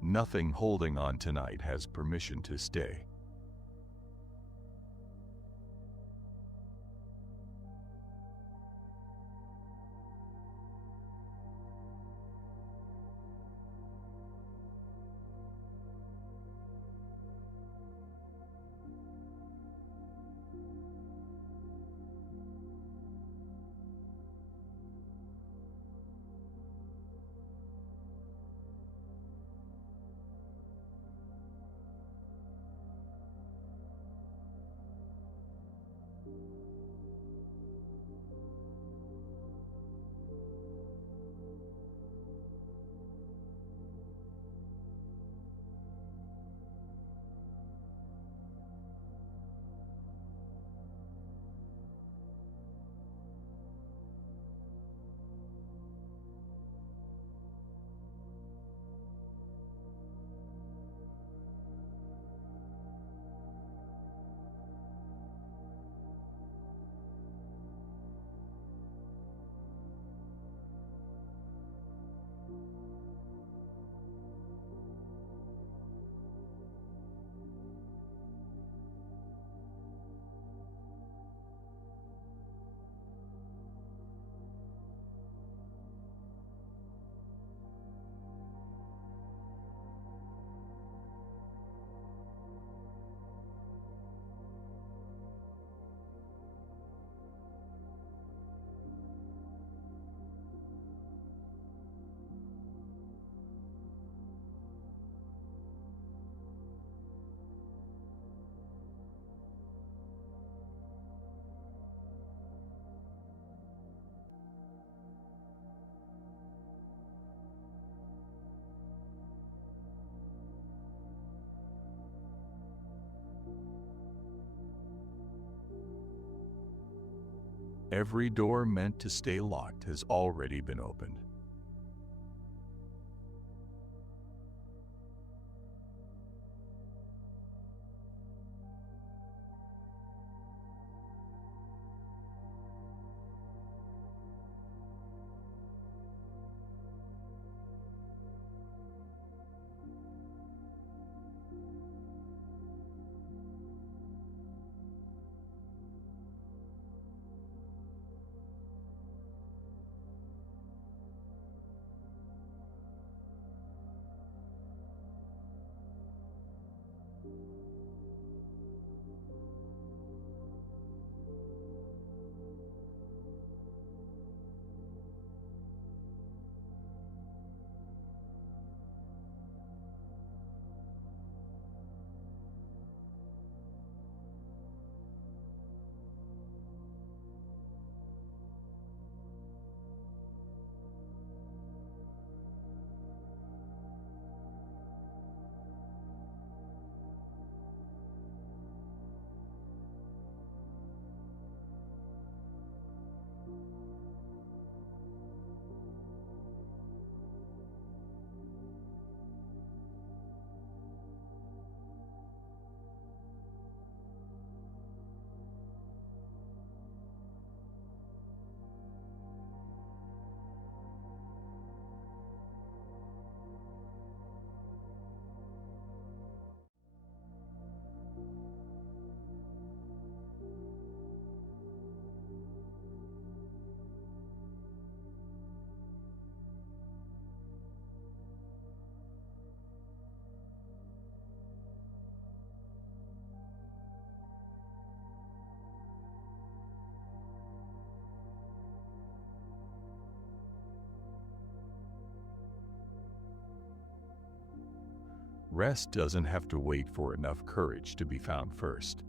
Nothing holding on tonight has permission to stay. Every door meant to stay locked has already been opened. rest doesn't have to wait for enough courage to be found first.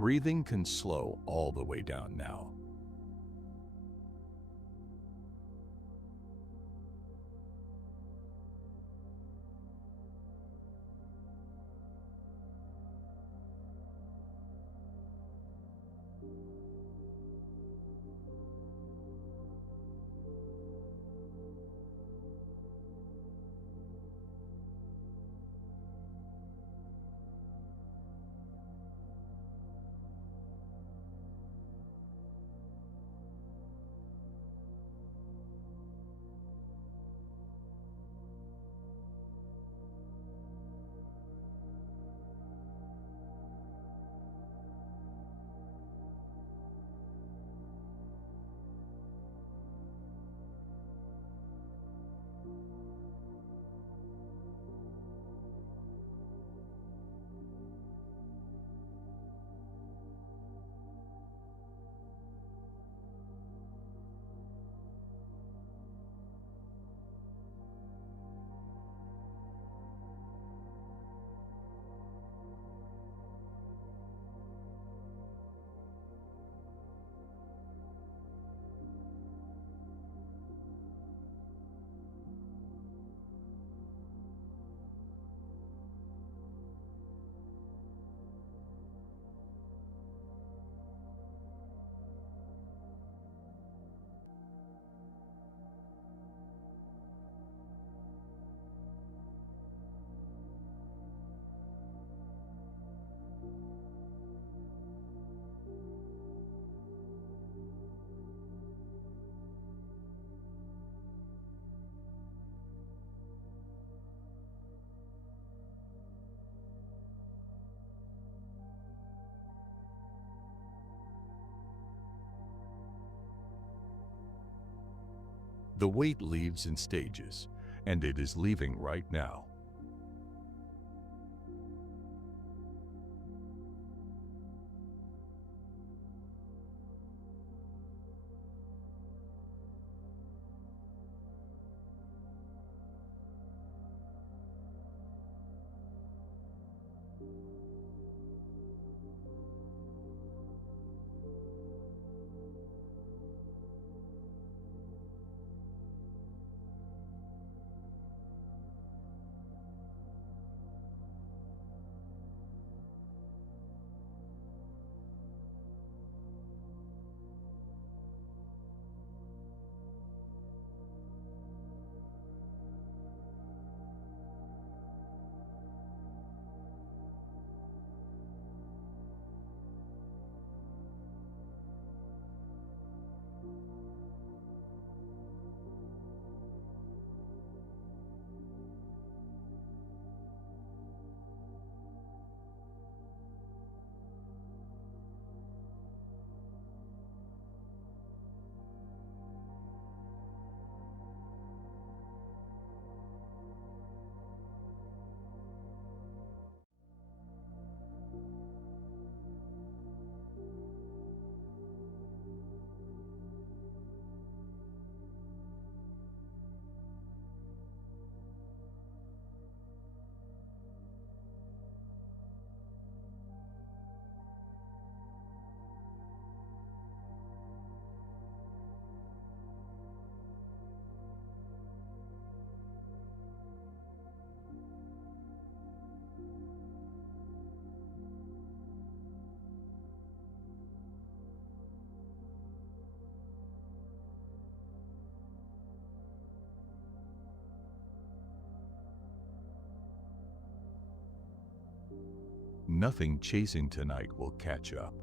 Breathing can slow all the way down now. The weight leaves in stages, and it is leaving right now. Nothing chasing tonight will catch up.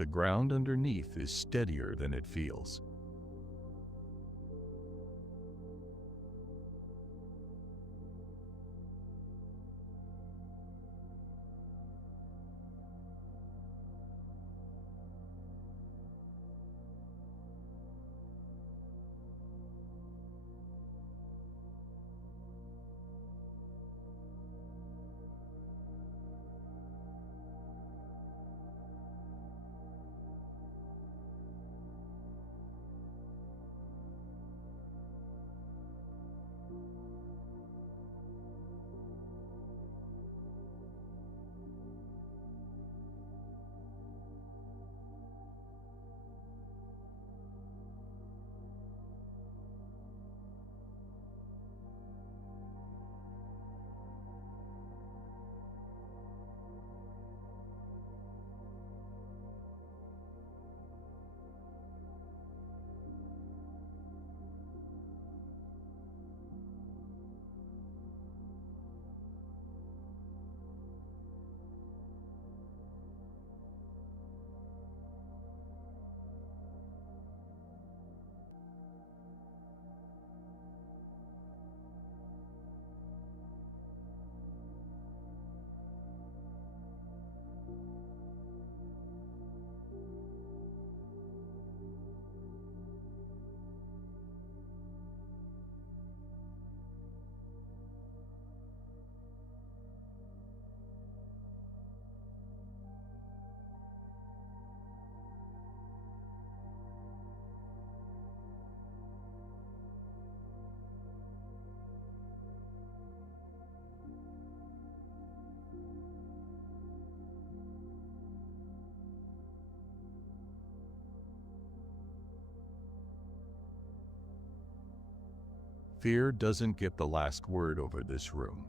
The ground underneath is steadier than it feels. Fear doesn't get the last word over this room.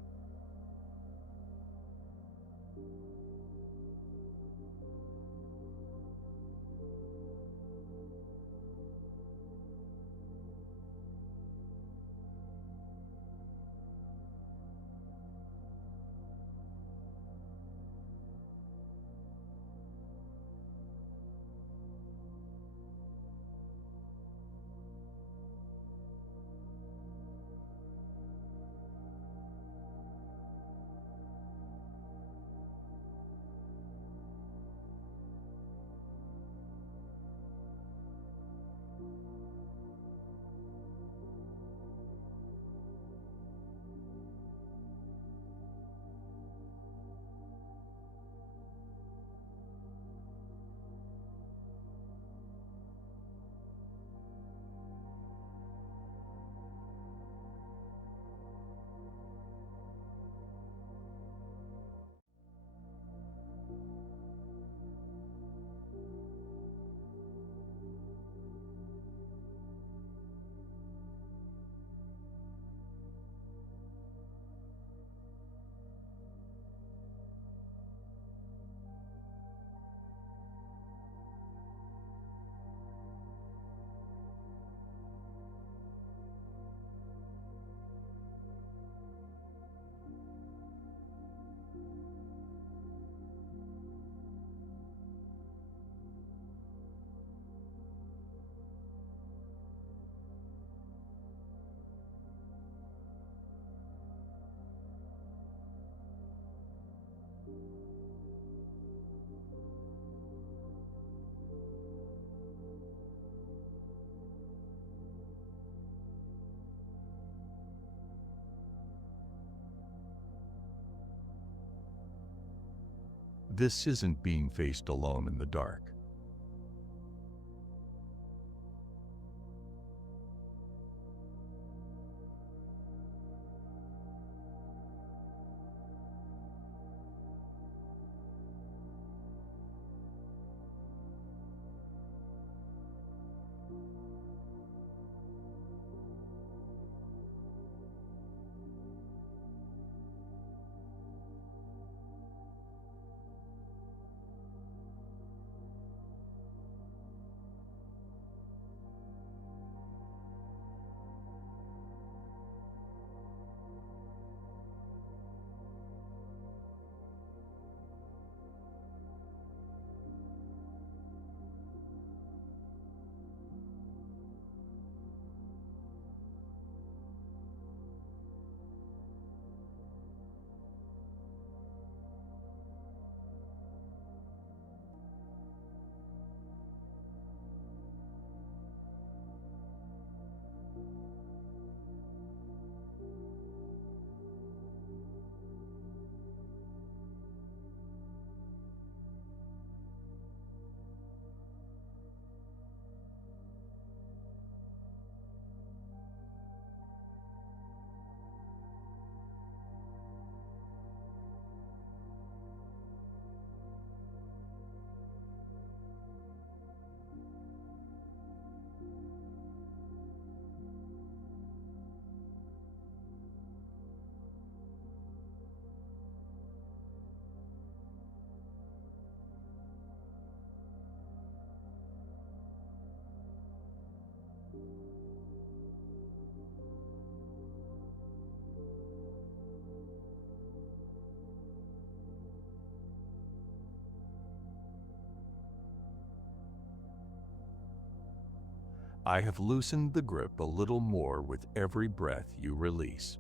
This isn't being faced alone in the dark. I have loosened the grip a little more with every breath you release.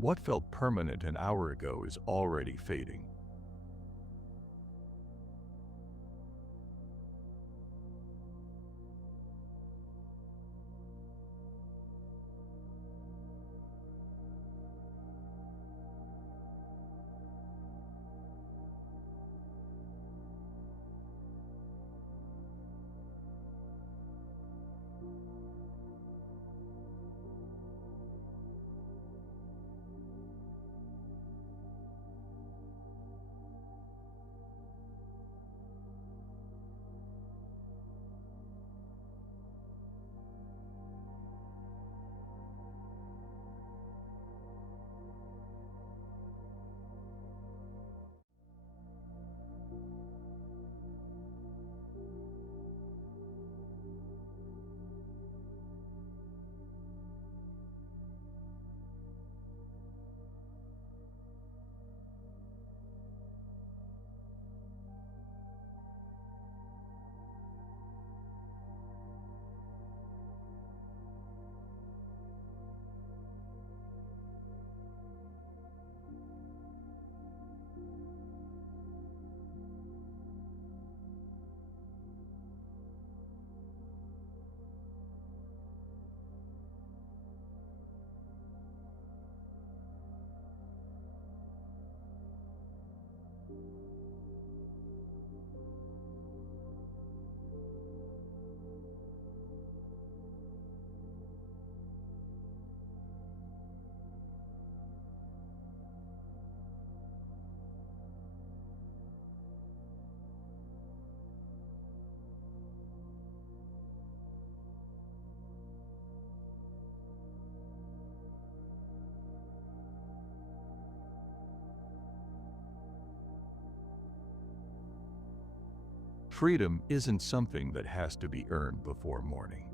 What felt permanent an hour ago is already fading. Freedom isn't something that has to be earned before morning.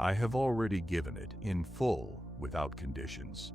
I have already given it in full without conditions.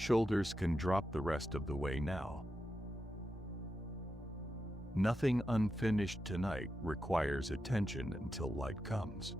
Shoulders can drop the rest of the way now. Nothing unfinished tonight requires attention until light comes.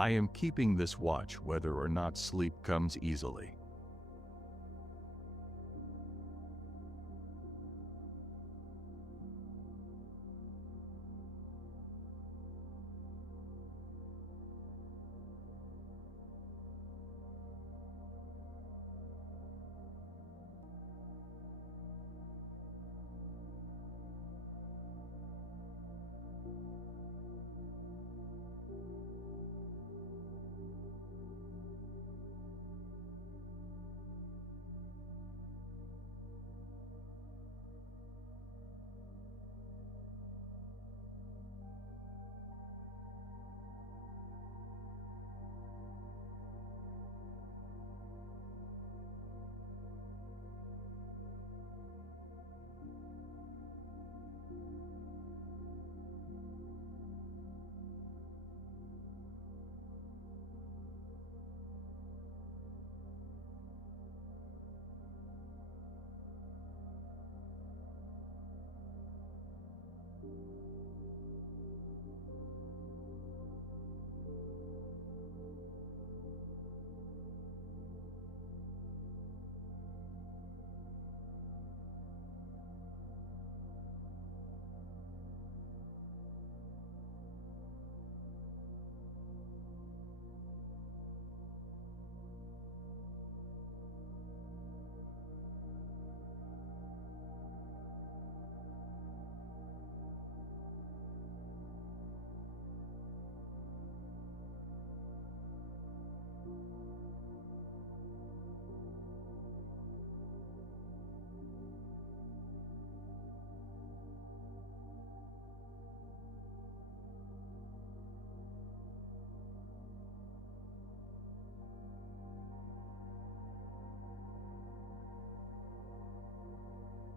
I am keeping this watch whether or not sleep comes easily.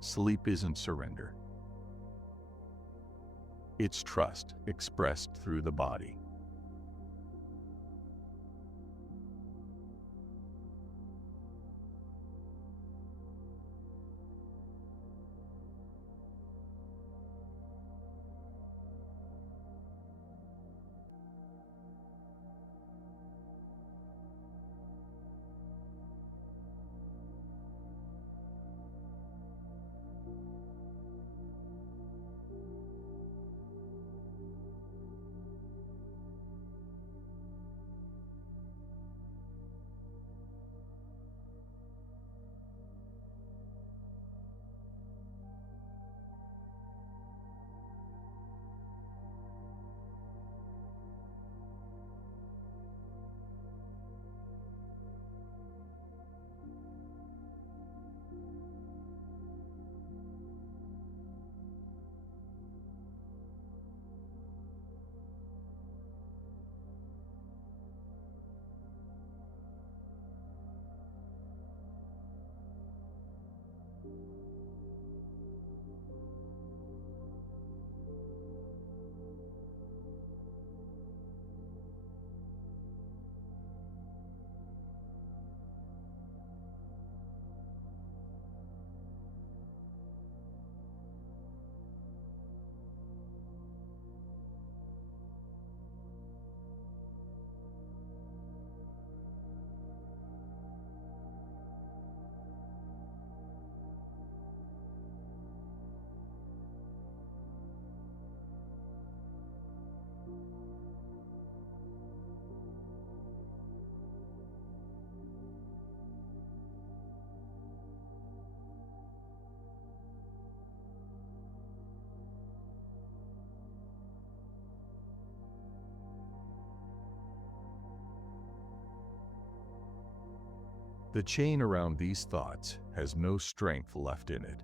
Sleep isn't surrender. It's trust expressed through the body. The chain around these thoughts has no strength left in it.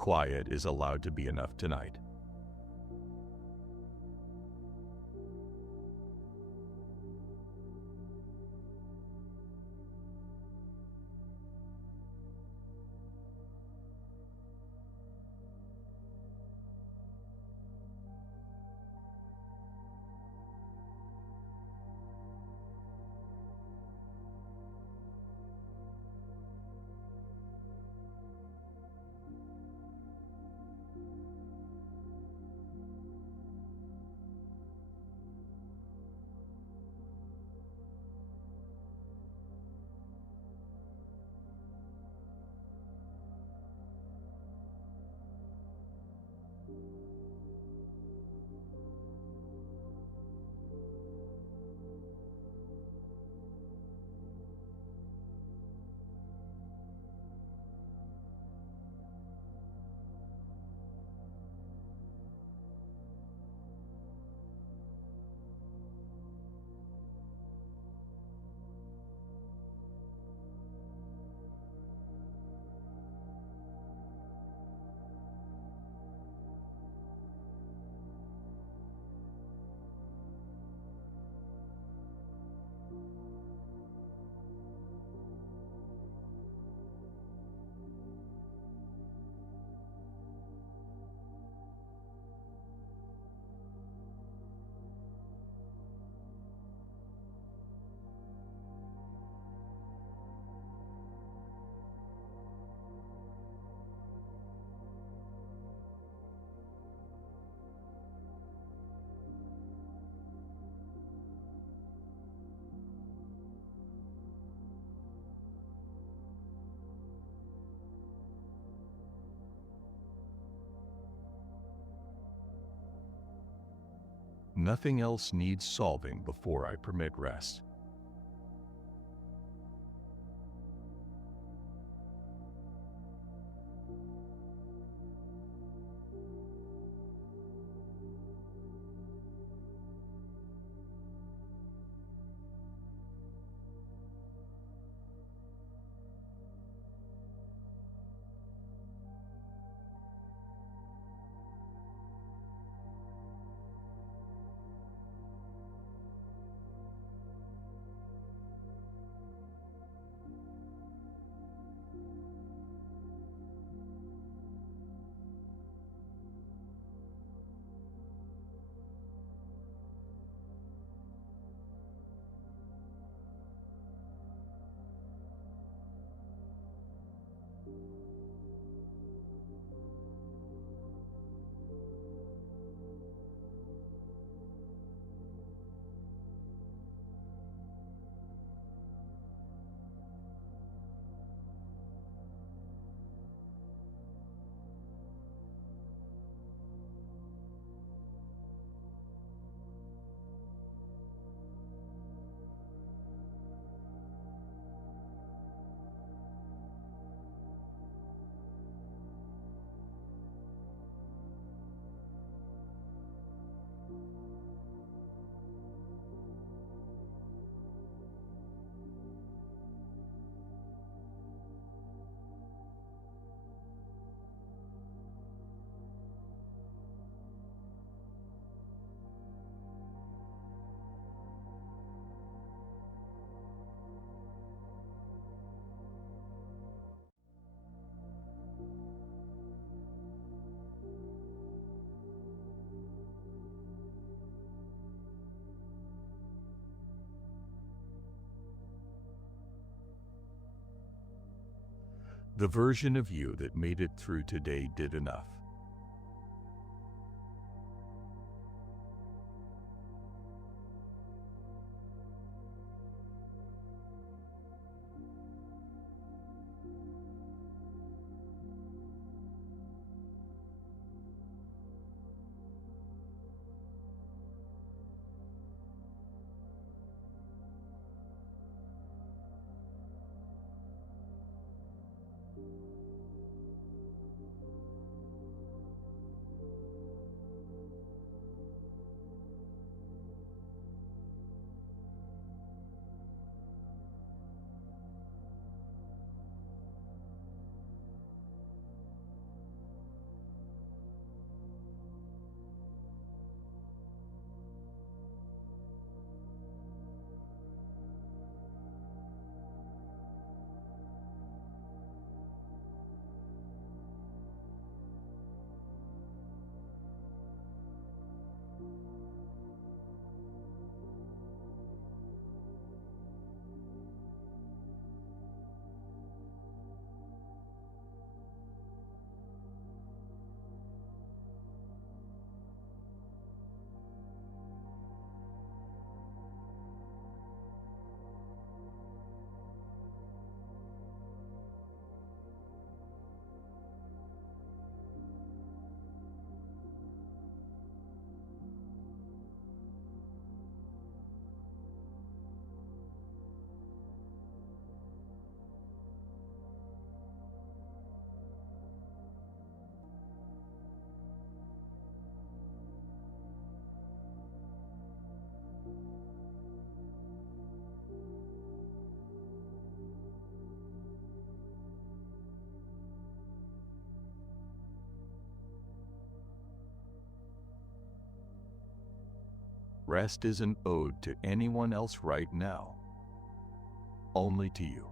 quiet is allowed to be enough tonight. Nothing else needs solving before I permit rest. The version of you that made it through today did enough. rest isn't owed to anyone else right now, only to you.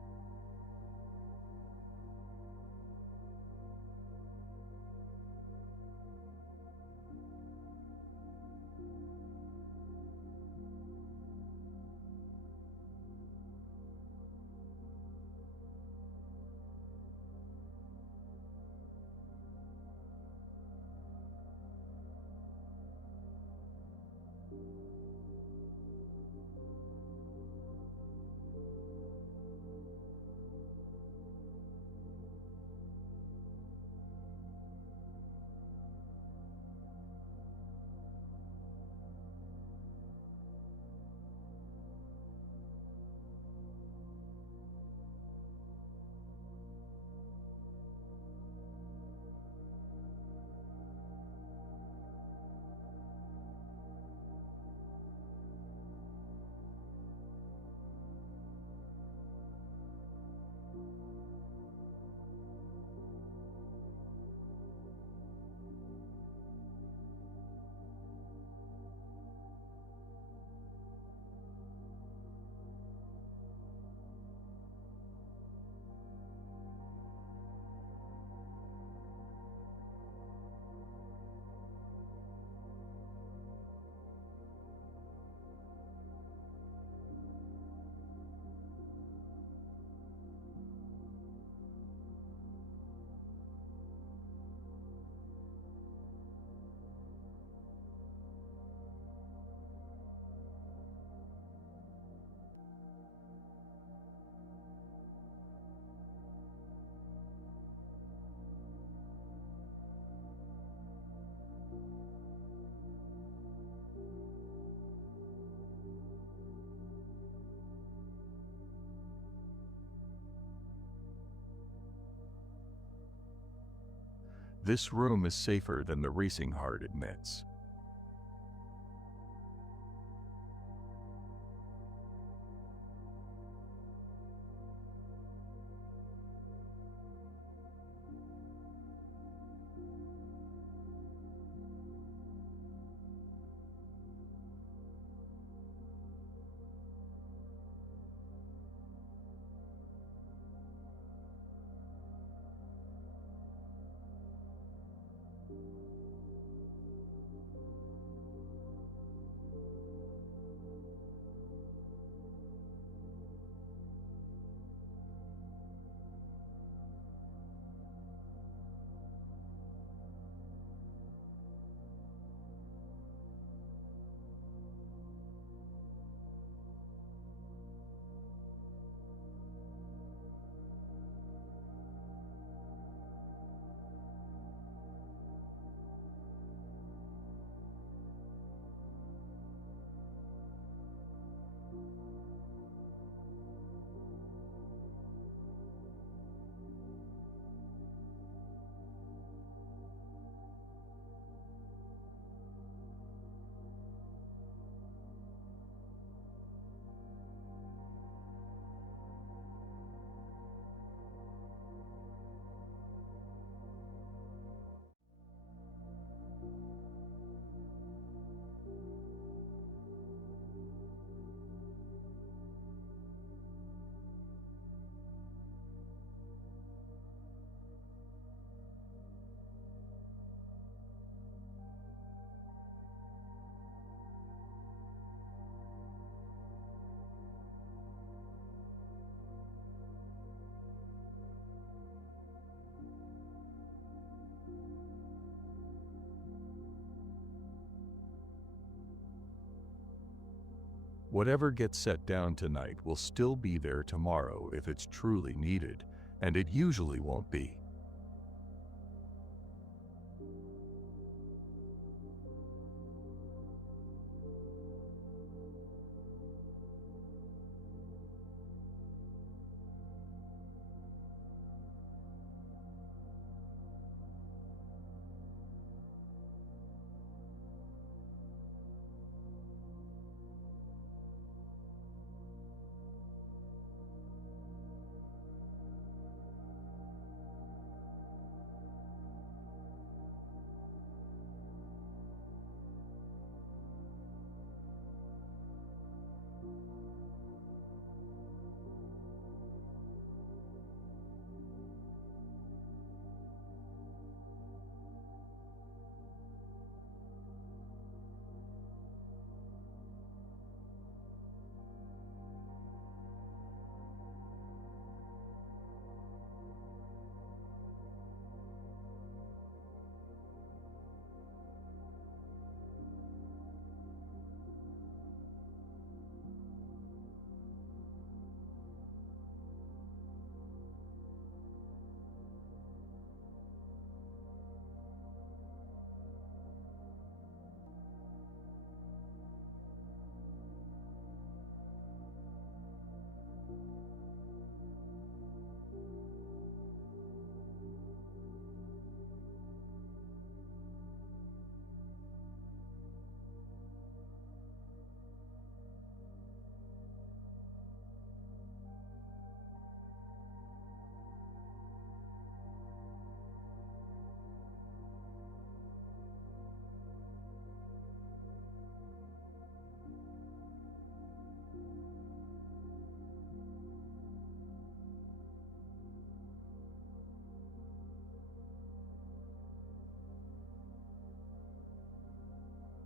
This room is safer than the racing heart admits. Whatever gets set down tonight will still be there tomorrow if it's truly needed, and it usually won't be.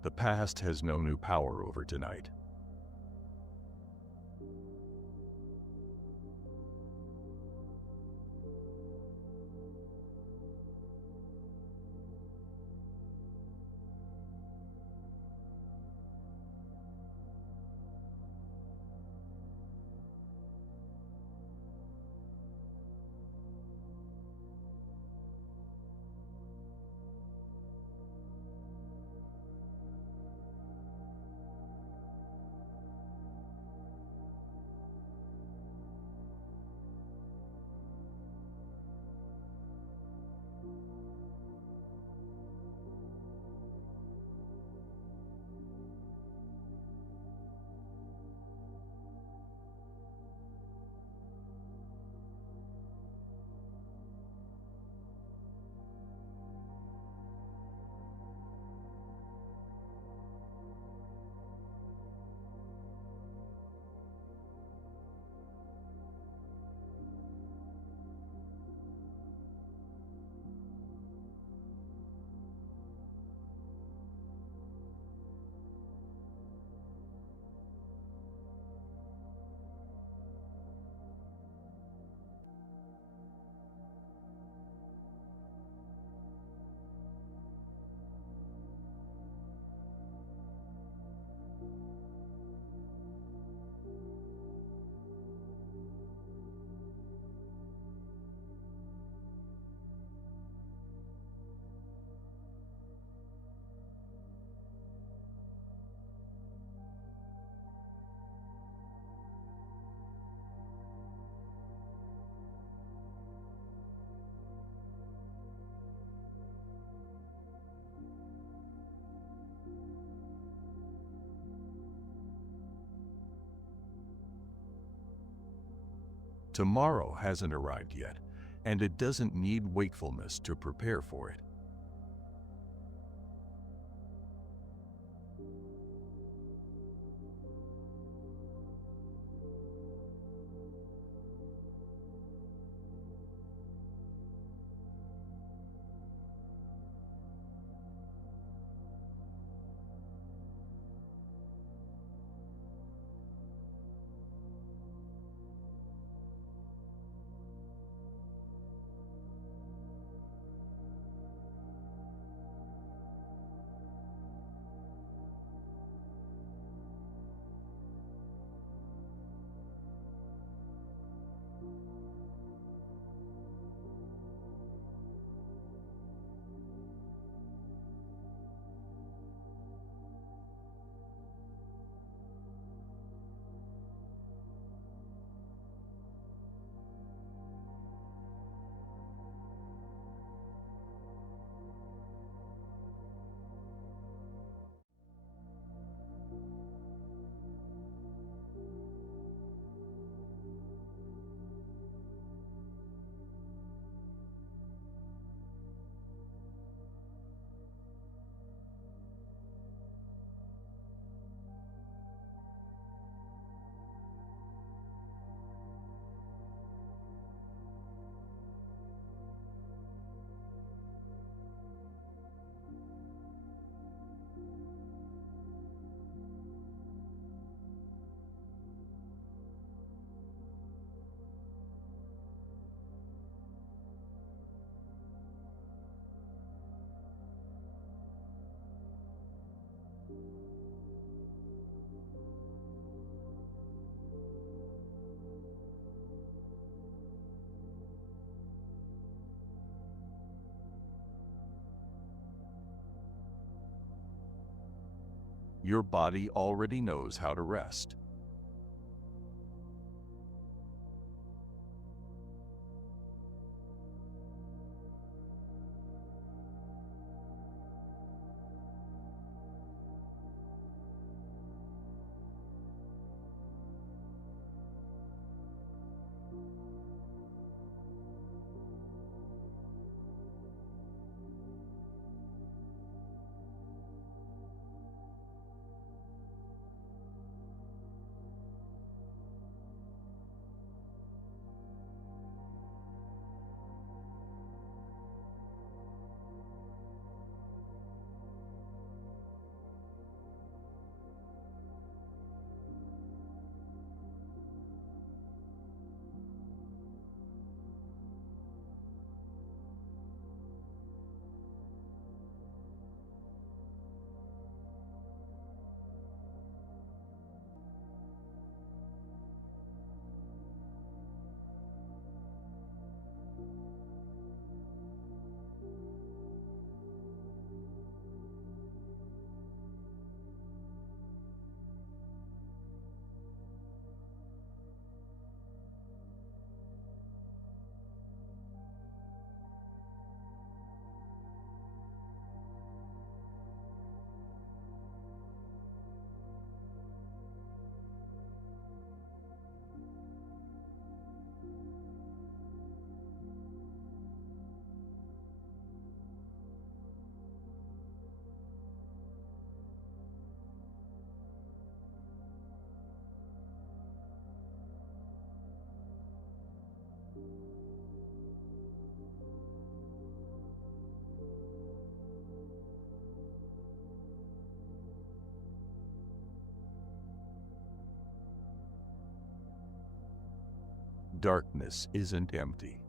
The past has no new power over tonight. Tomorrow hasn't arrived yet, and it doesn't need wakefulness to prepare for it. Your body already knows how to rest. Darkness isn't empty.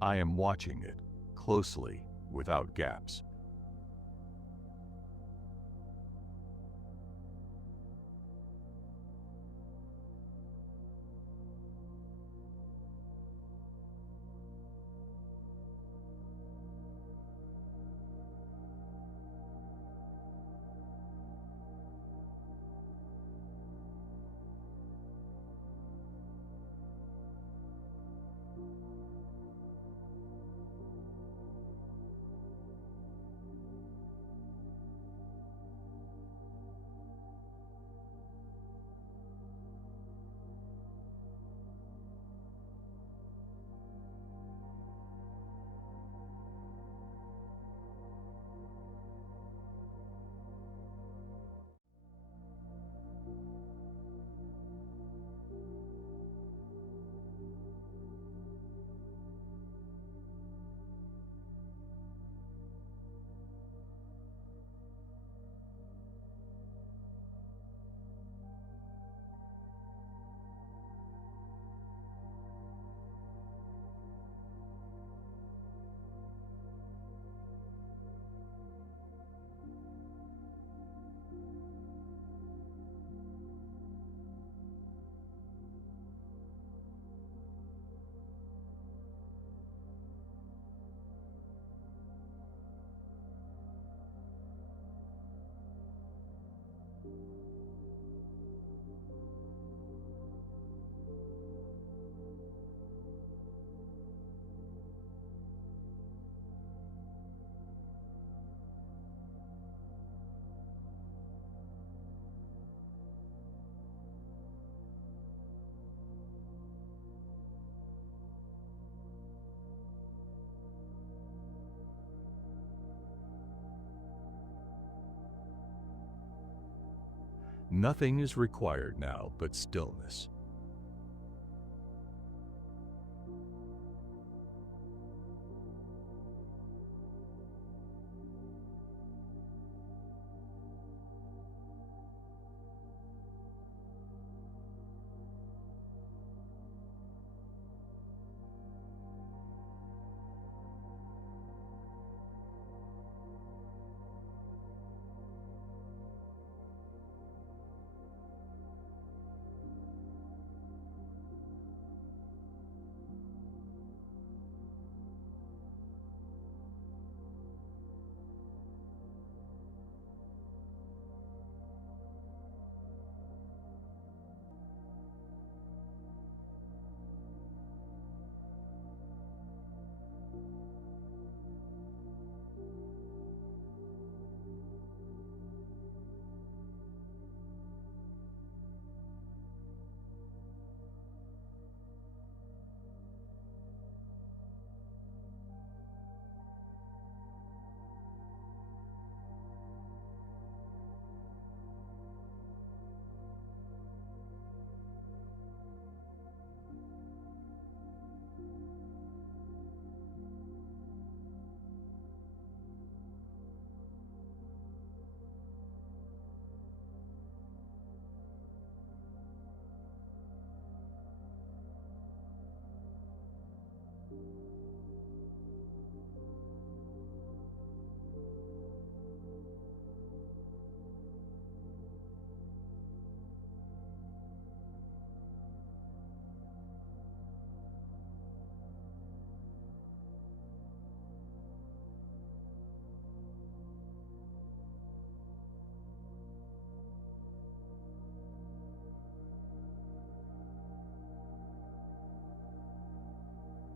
I am watching it closely, without gaps. Nothing is required now but stillness.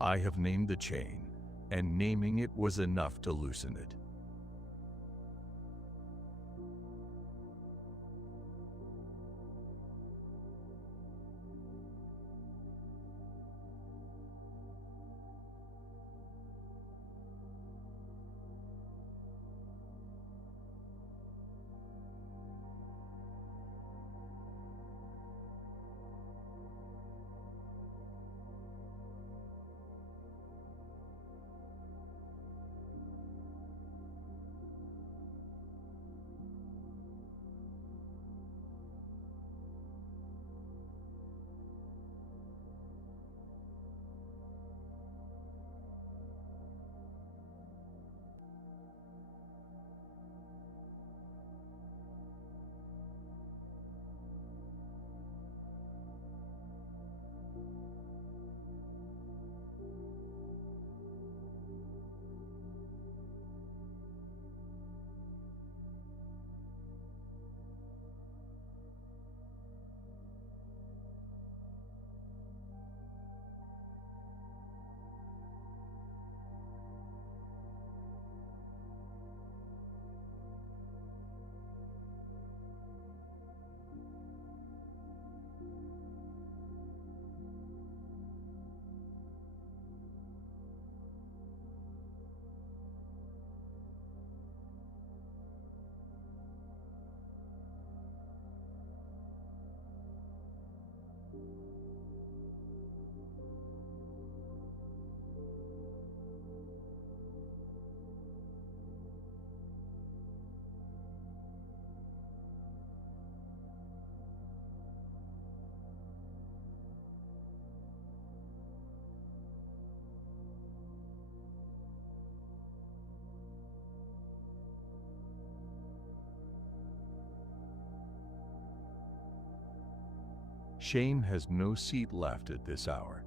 I have named the chain, and naming it was enough to loosen it. Shame has no seat left at this hour.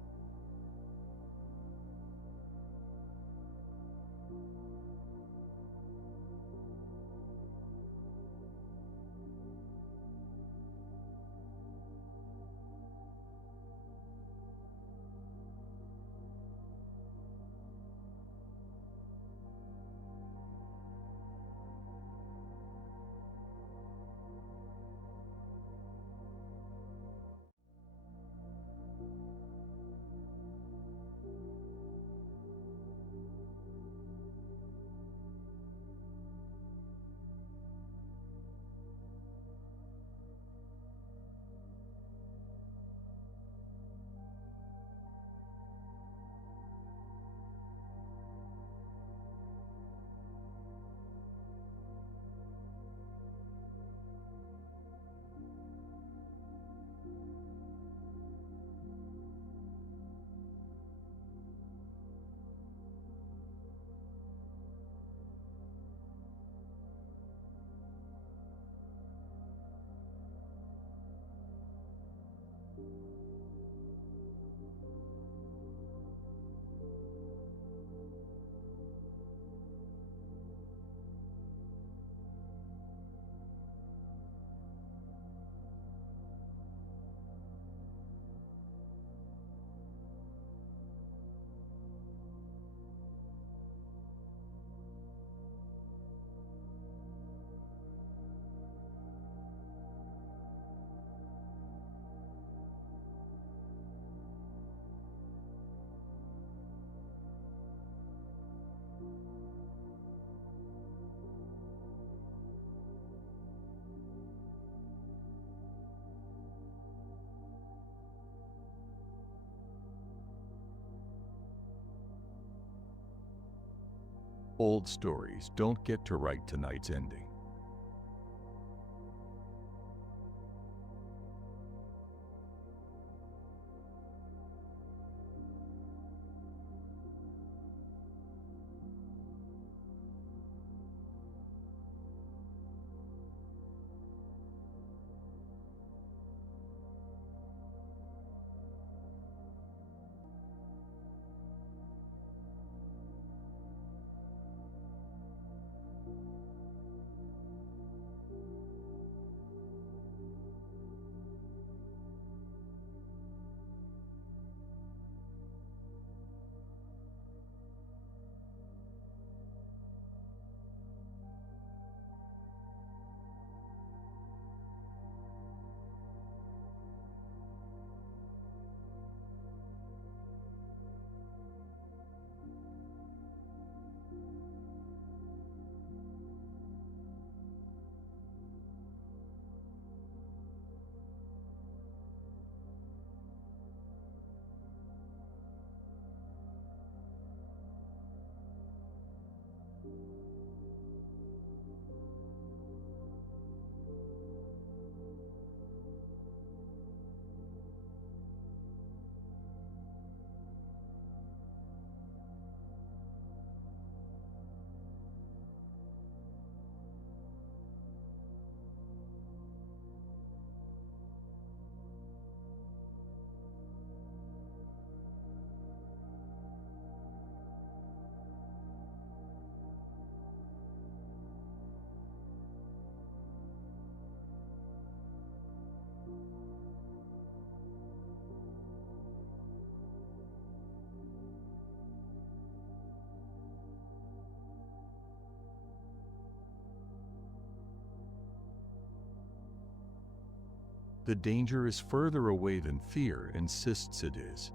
Old stories don't get to write tonight's ending. the danger is further away than fear insists it is.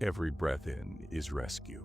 Every breath in is rescue.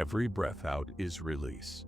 Every breath out is release.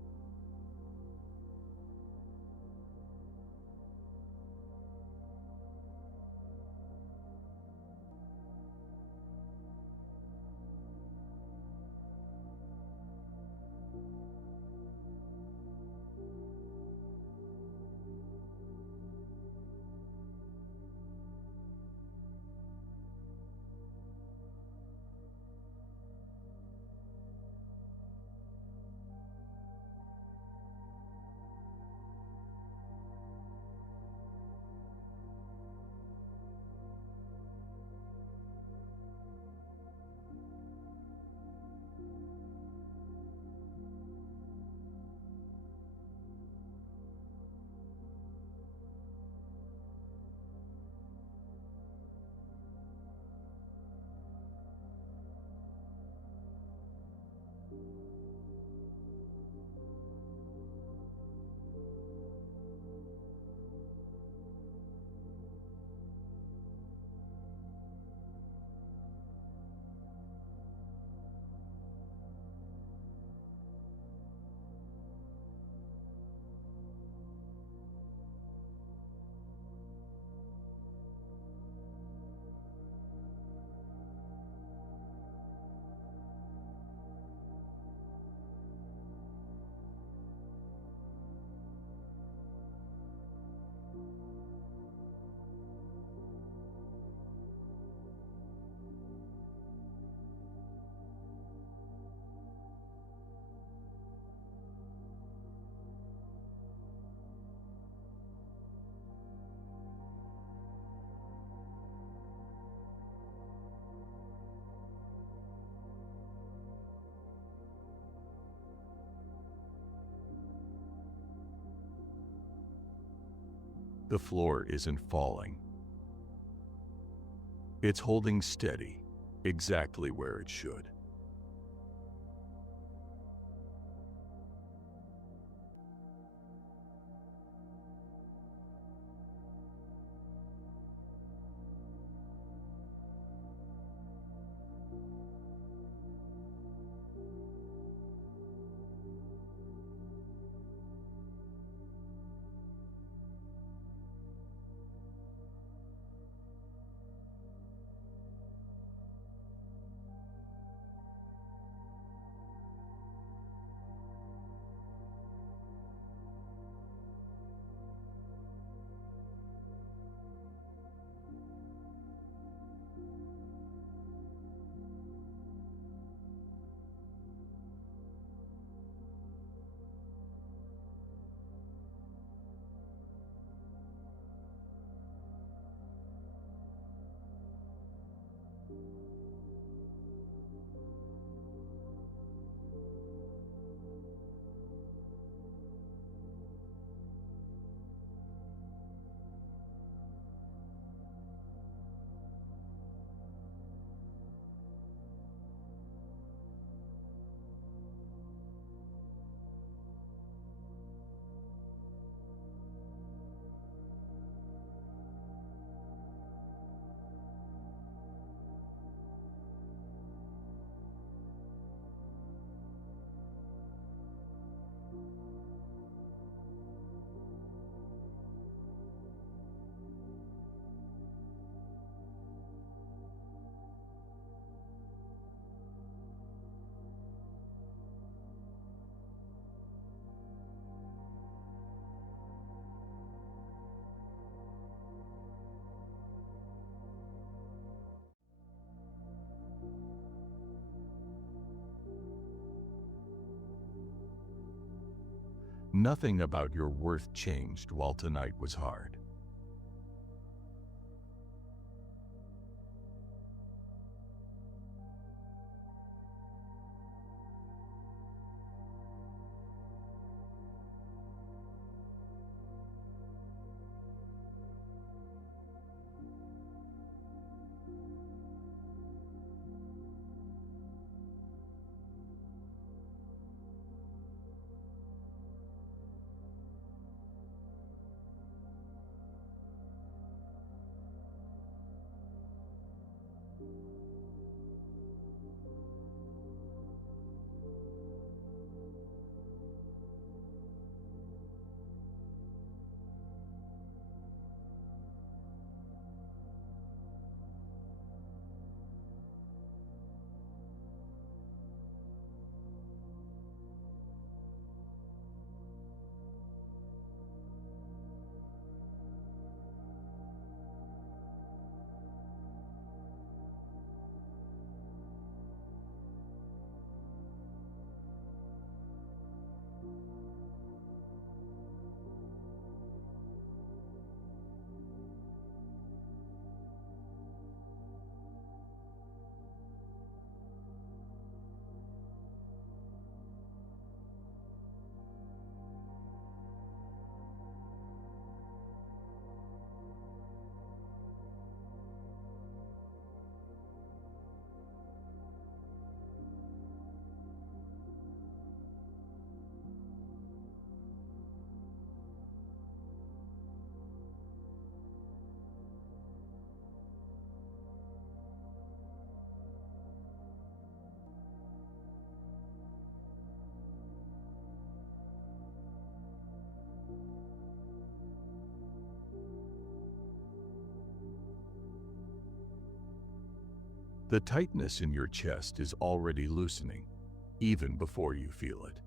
The floor isn't falling. It's holding steady, exactly where it should. Nothing about your worth changed while tonight was hard. The tightness in your chest is already loosening, even before you feel it.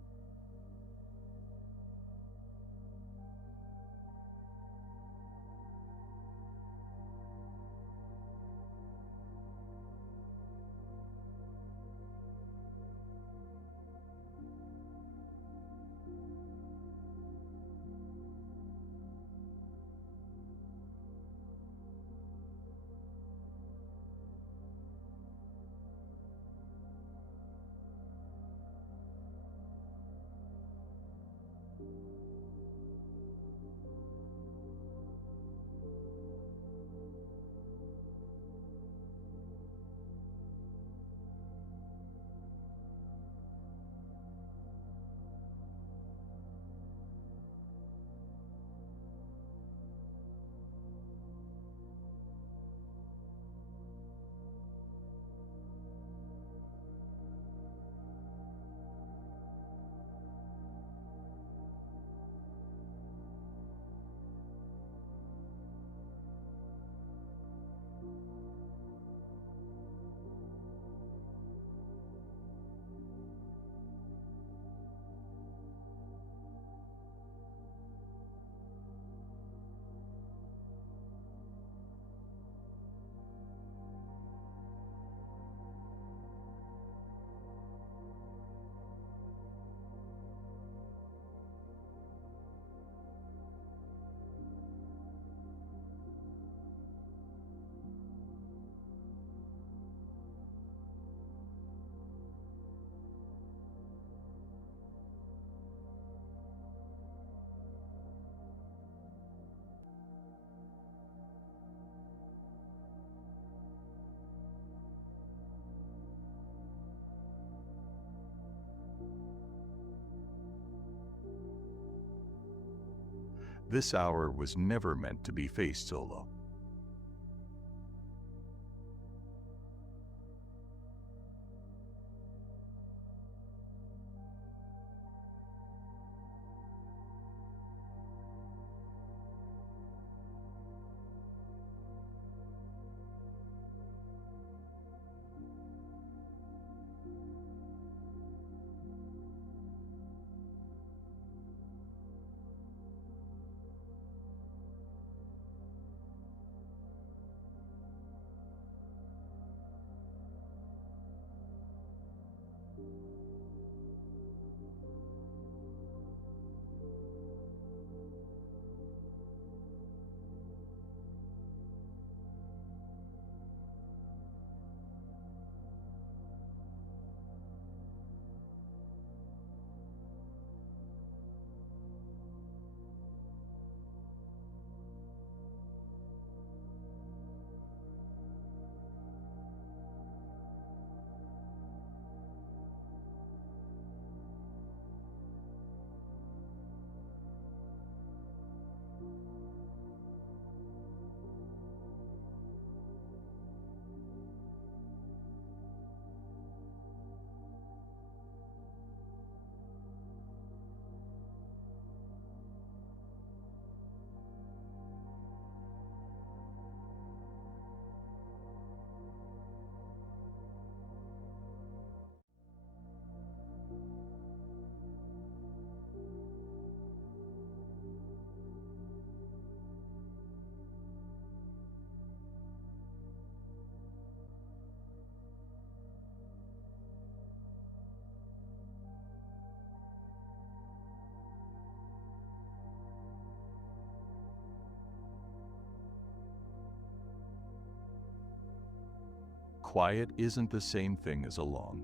This hour was never meant to be faced solo. Quiet isn't the same thing as alone.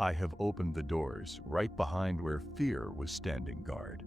I have opened the doors right behind where fear was standing guard.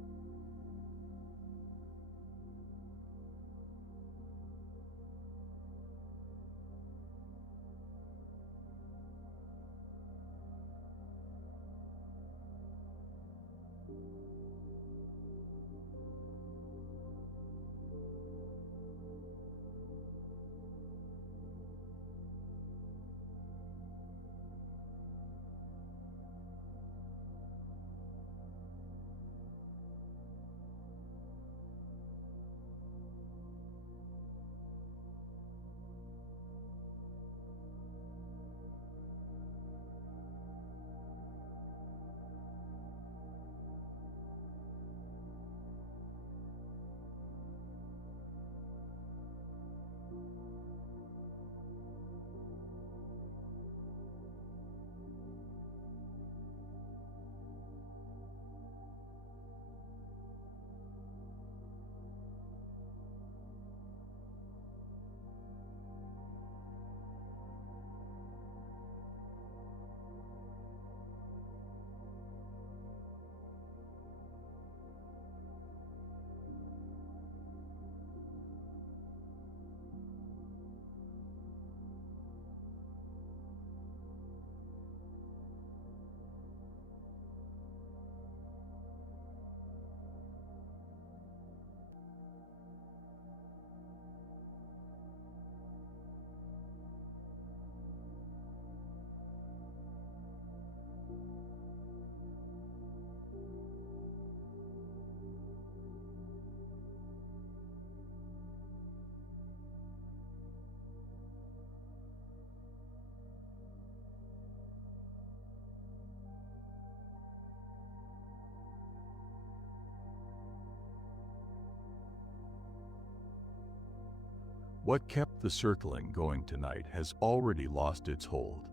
What kept the circling going tonight has already lost its hold.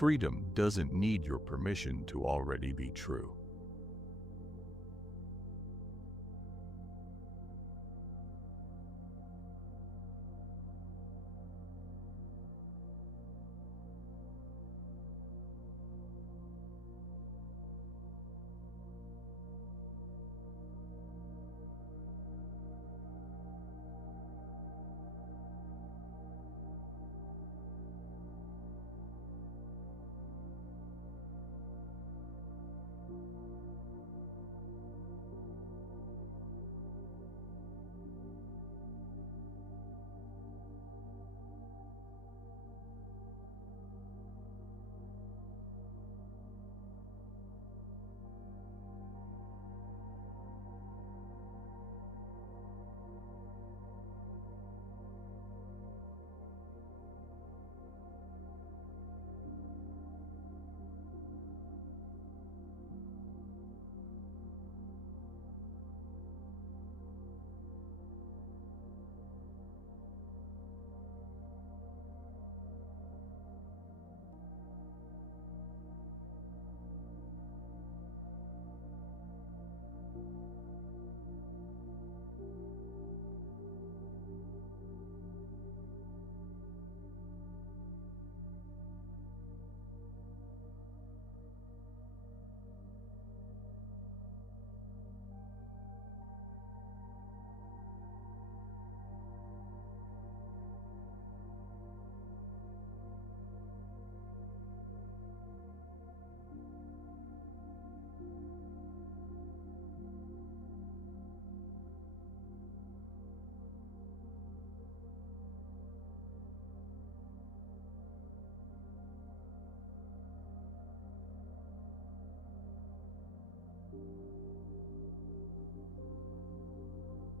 Freedom doesn't need your permission to already be true.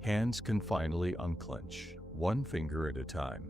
Hands can finally unclench, one finger at a time.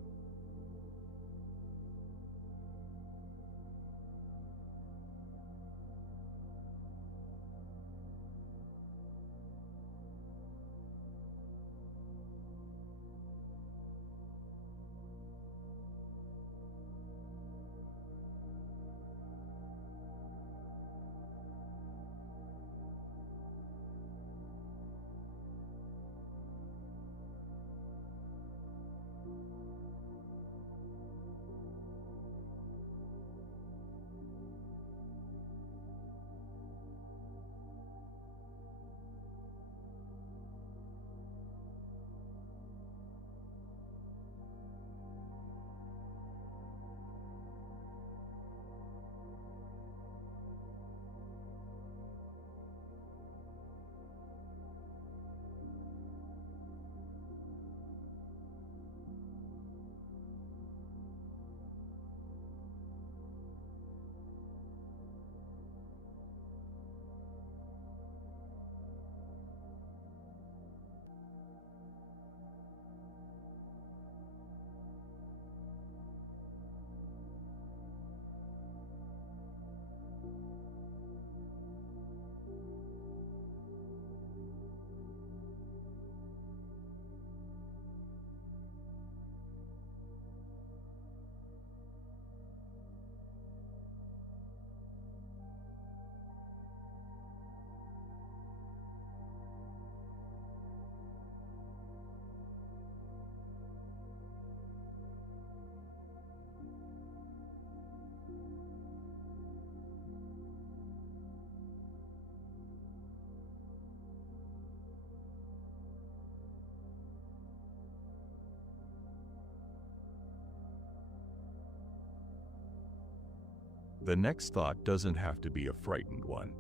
The next thought doesn't have to be a frightened one.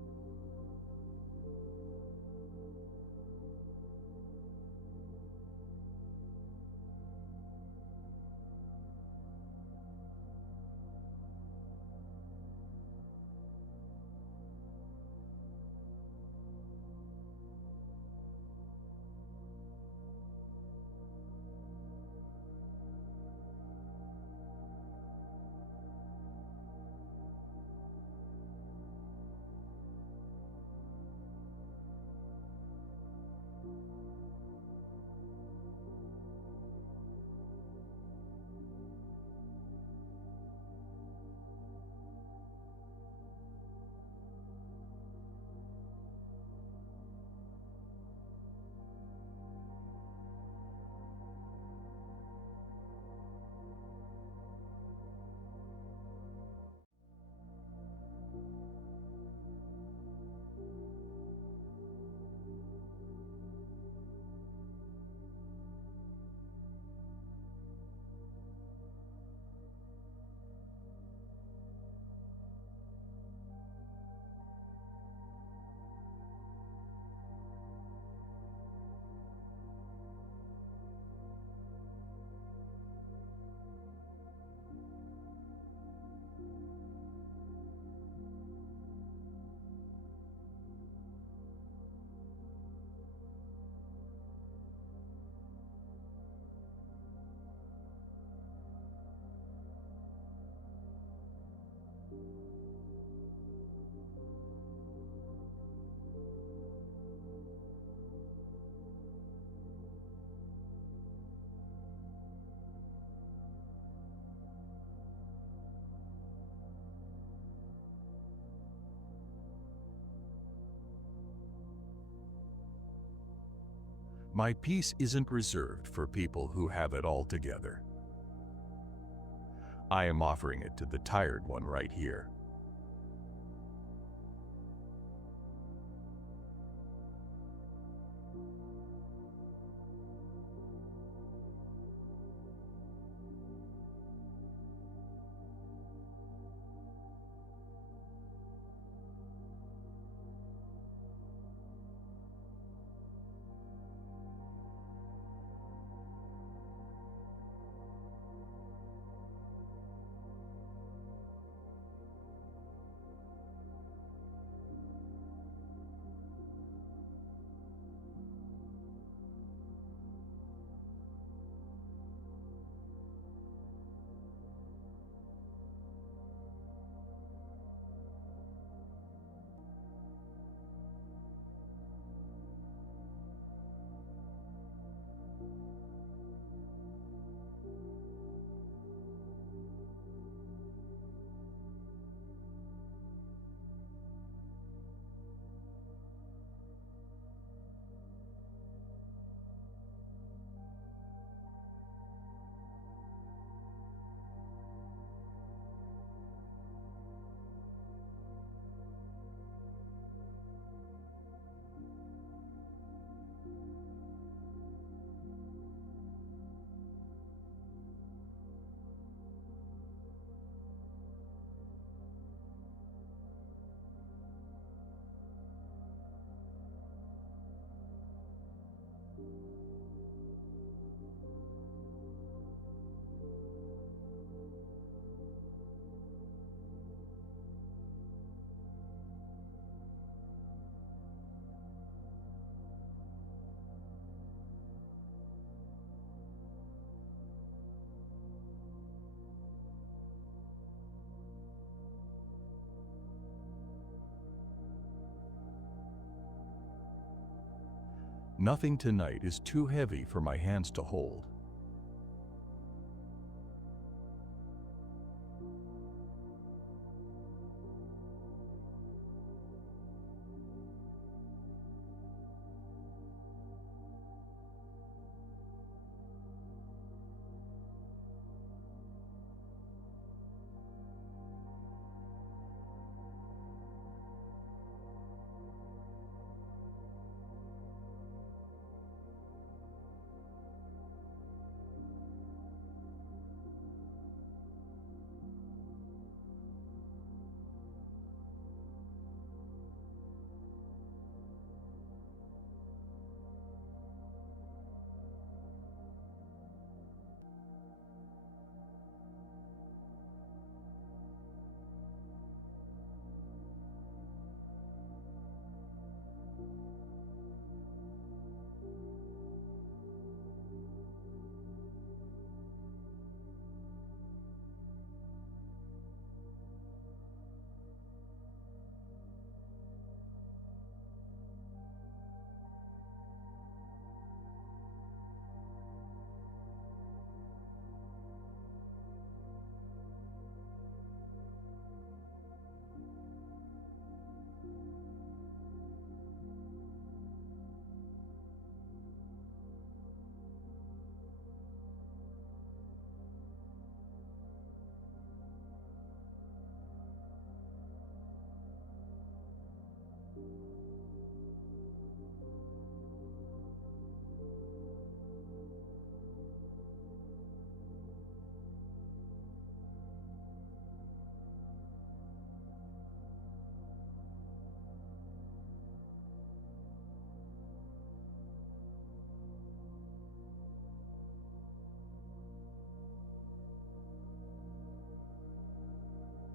My peace isn't reserved for people who have it all together. I am offering it to the tired one right here. Nothing tonight is too heavy for my hands to hold.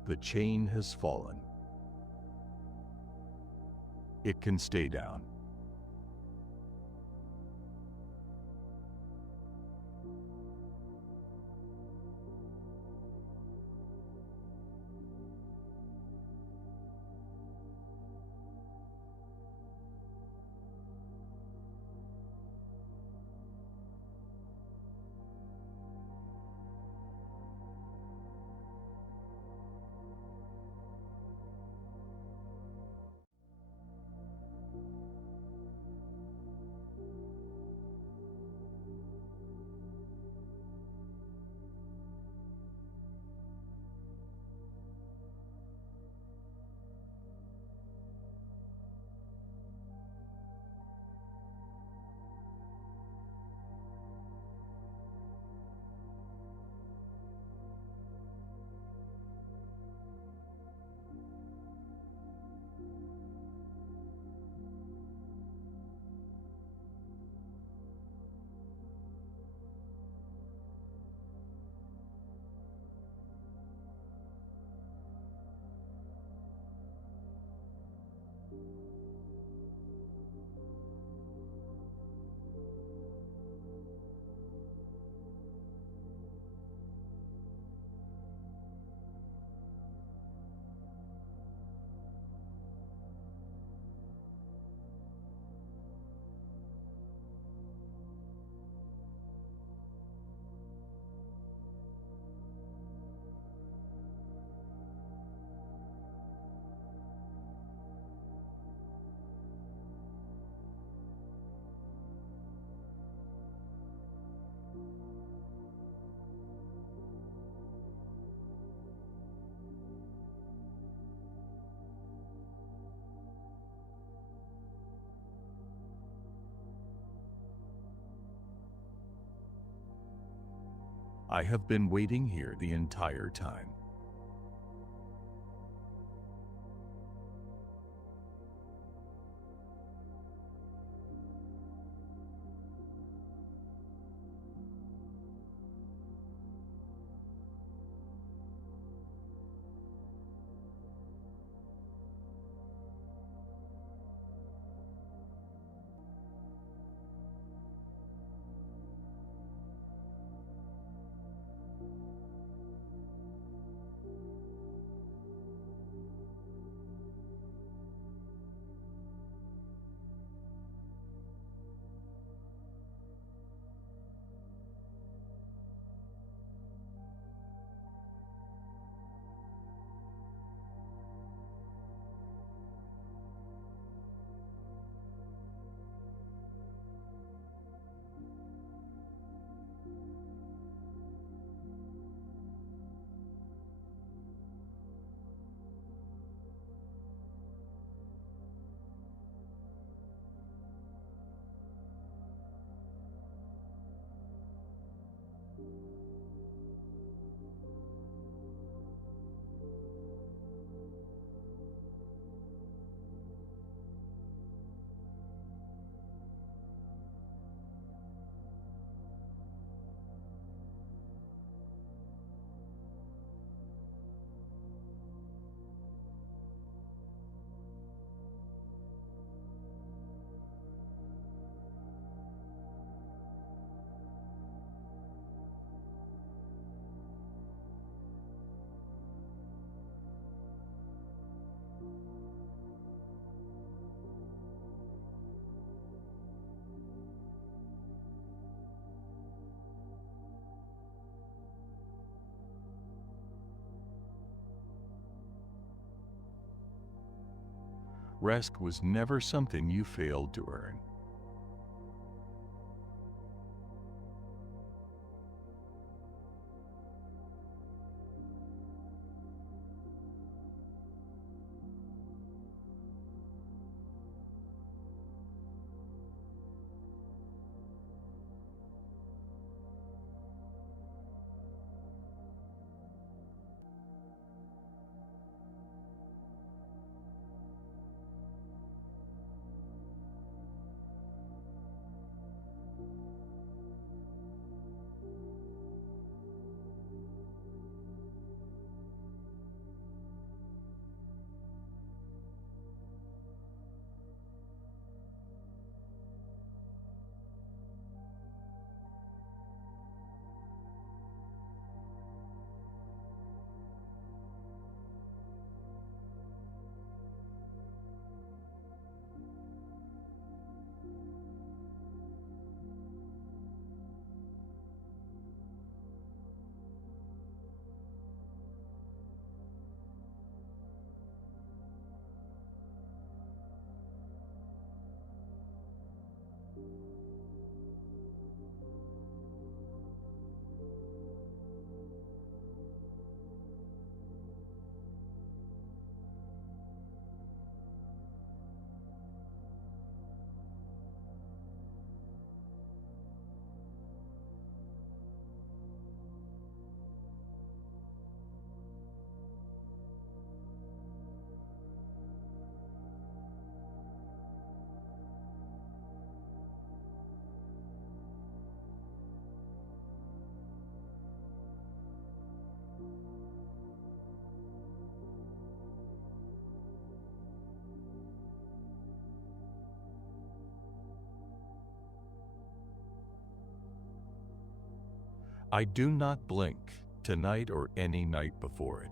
The chain has fallen. It can stay down. I have been waiting here the entire time. Rest was never something you failed to earn. I do not blink, tonight or any night before it.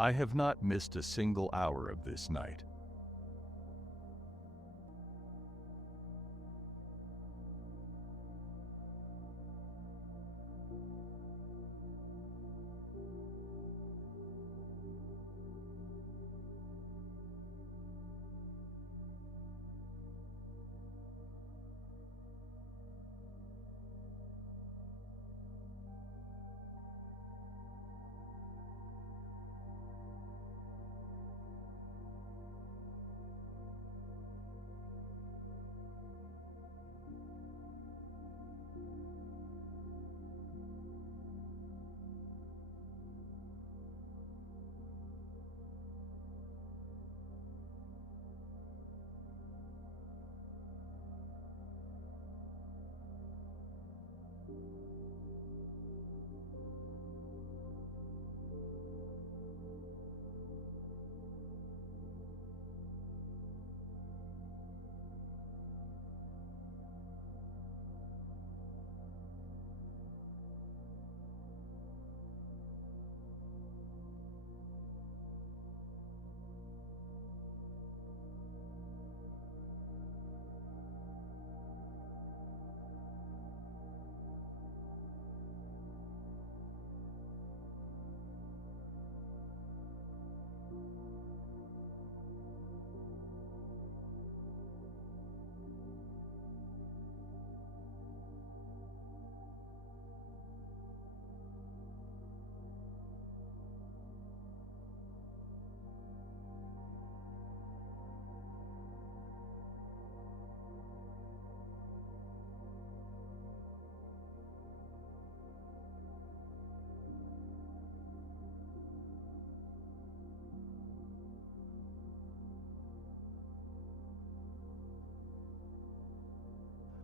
I have not missed a single hour of this night.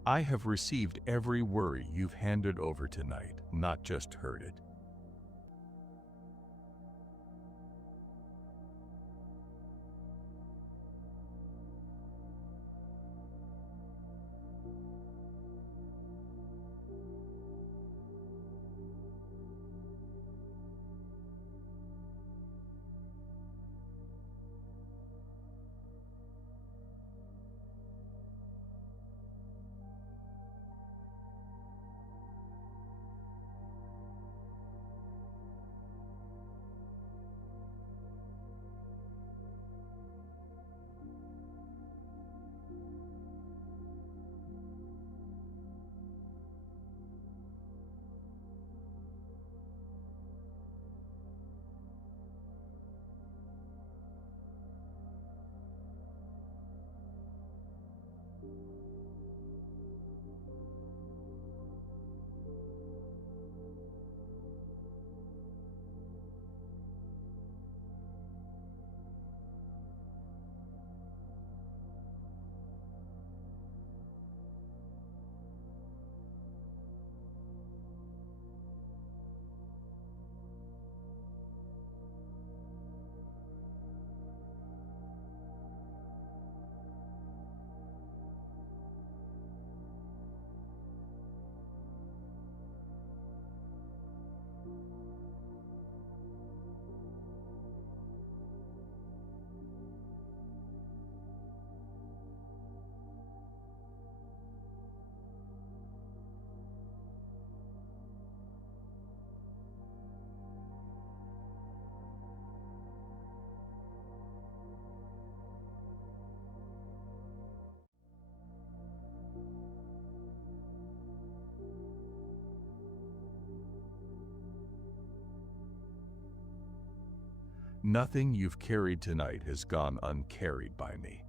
I have received every worry you've handed over tonight, not just heard it. Nothing you've carried tonight has gone uncarried by me.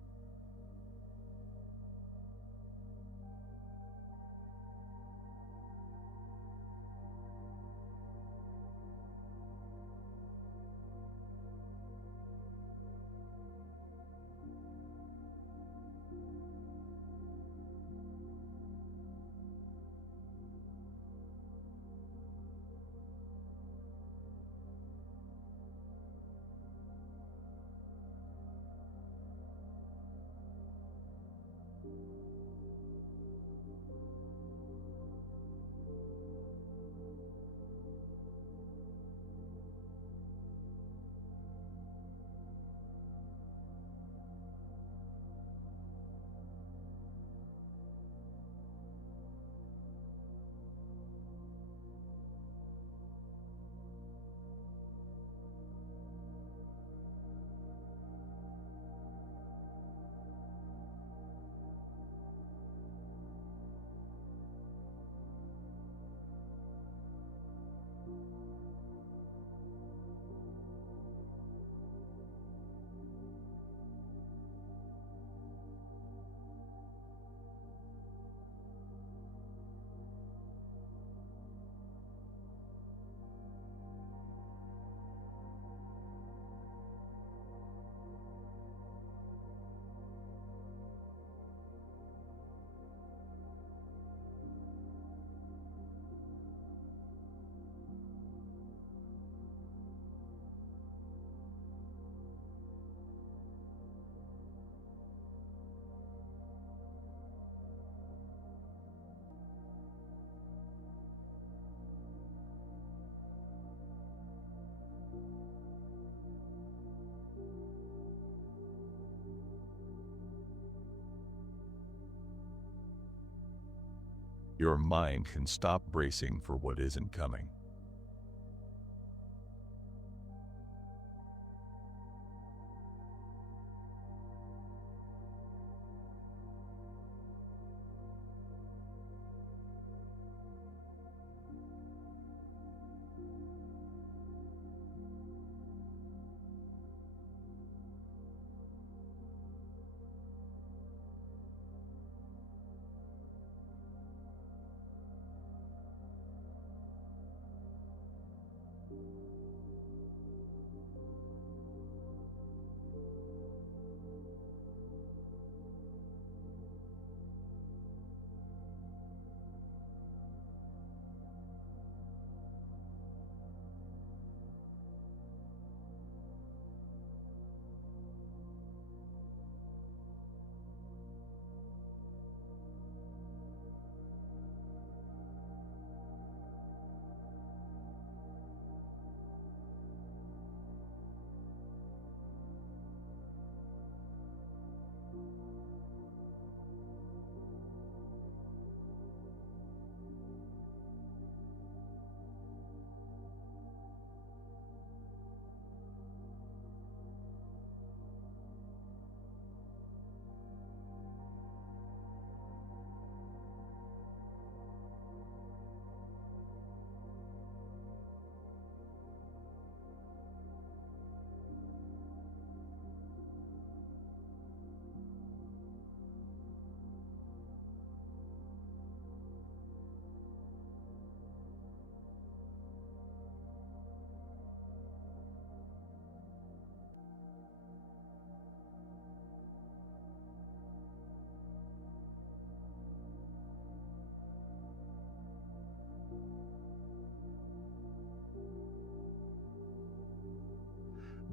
Your mind can stop bracing for what isn't coming.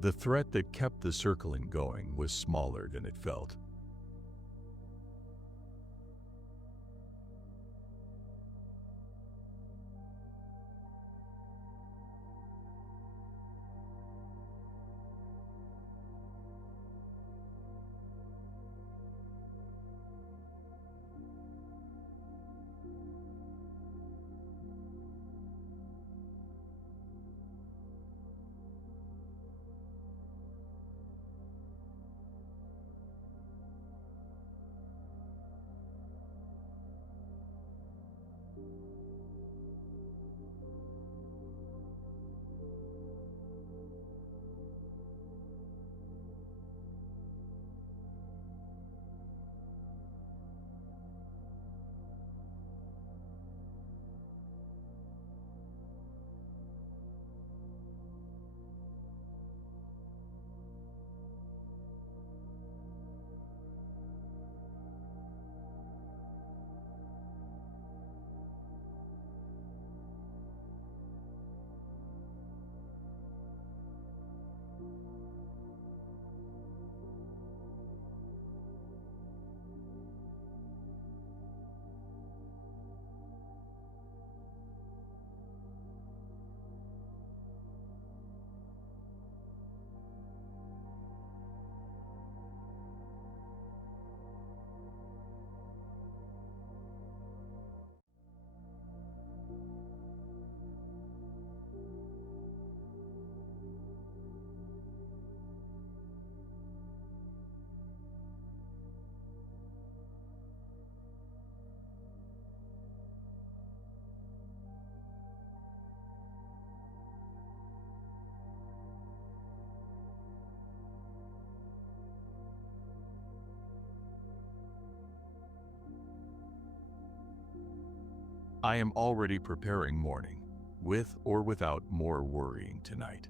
The threat that kept the circling going was smaller than it felt. I am already preparing morning, with or without more worrying tonight.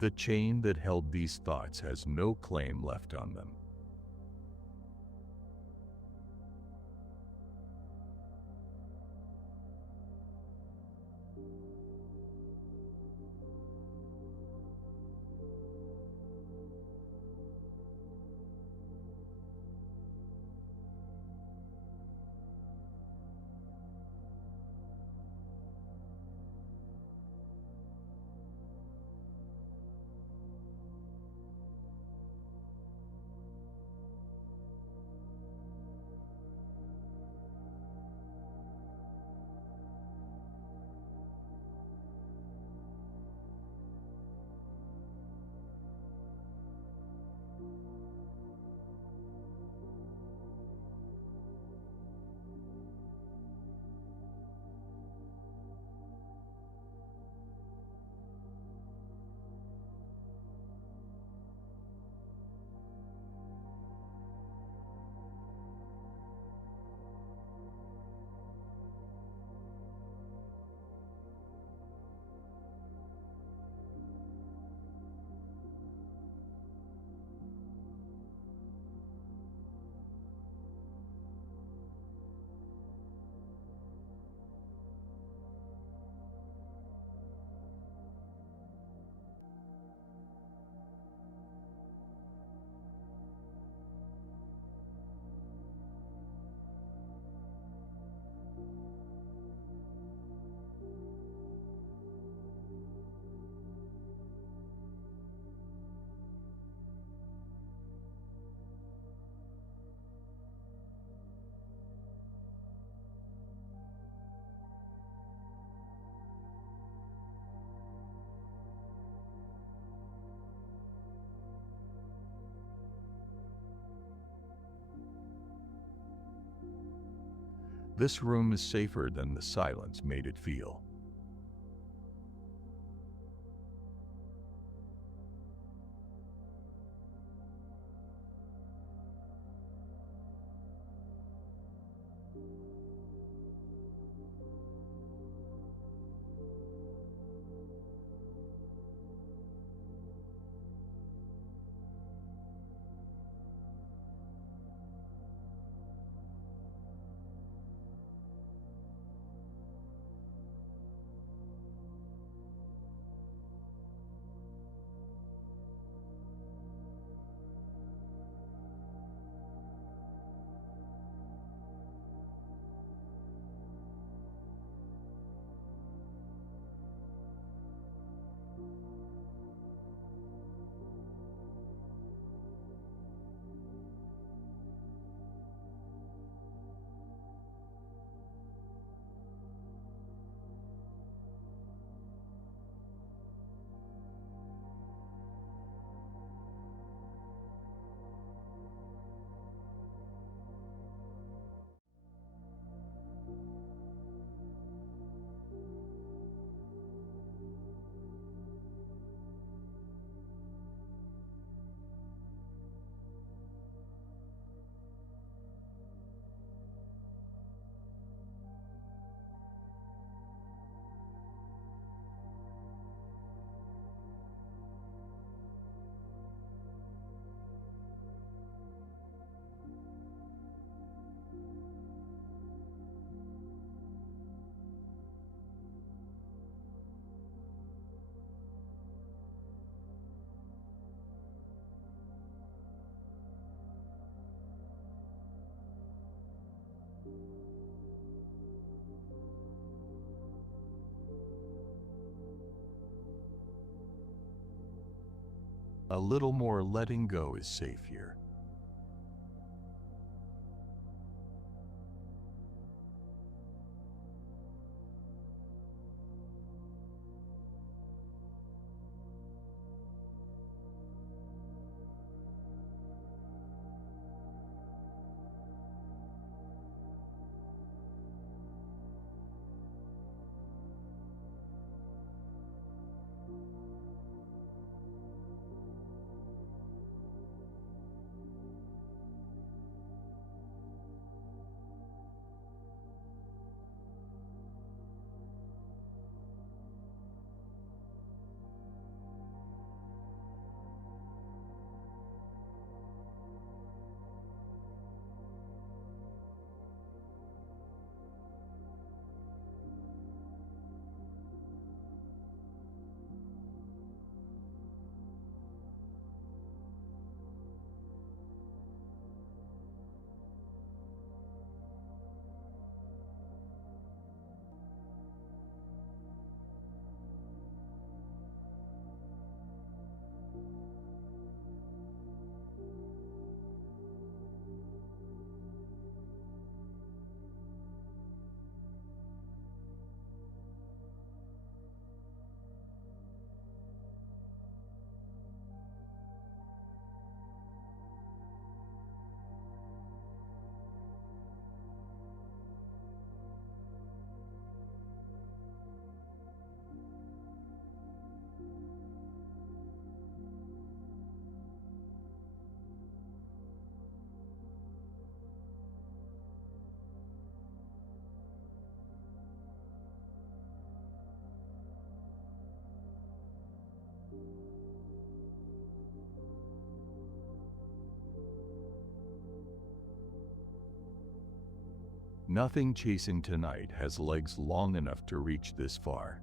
The chain that held these thoughts has no claim left on them. This room is safer than the silence made it feel. A little more letting go is safe here. Nothing chasing tonight has legs long enough to reach this far.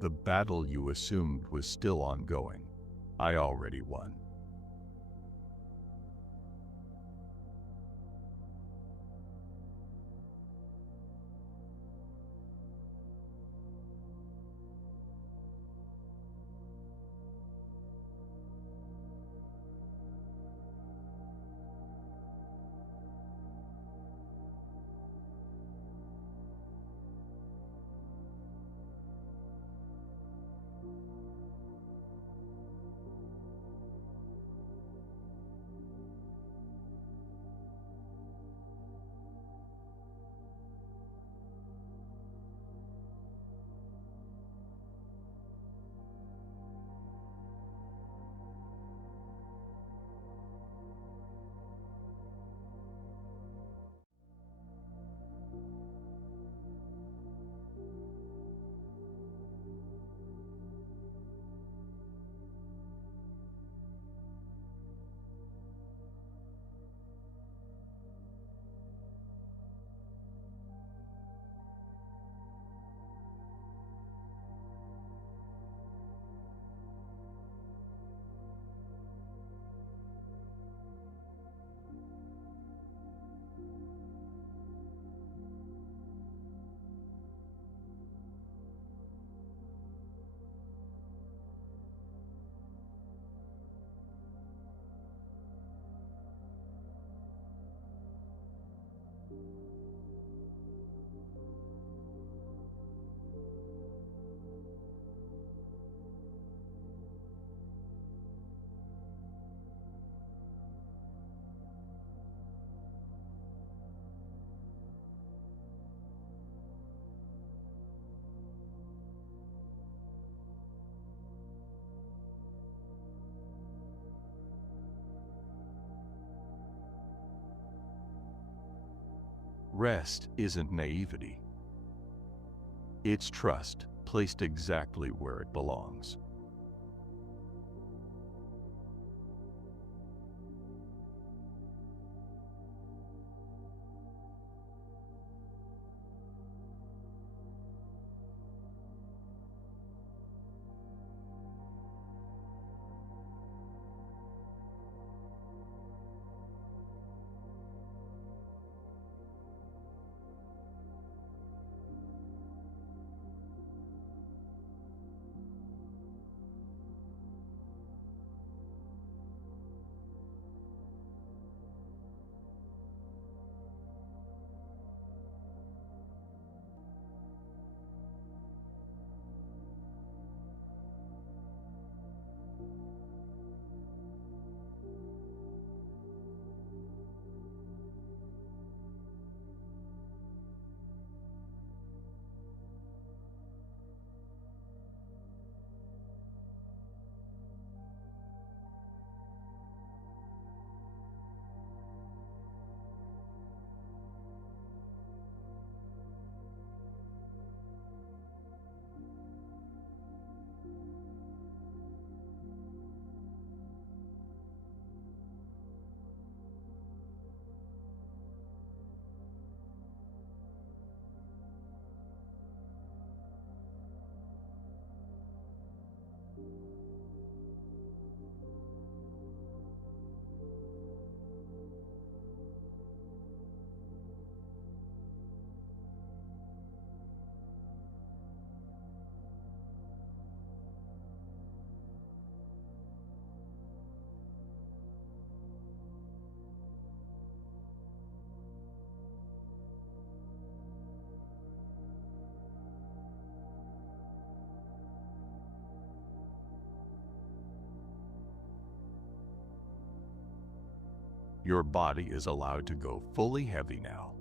The battle you assumed was still ongoing. I already won. Rest isn't naivety. It's trust placed exactly where it belongs. Your body is allowed to go fully heavy now.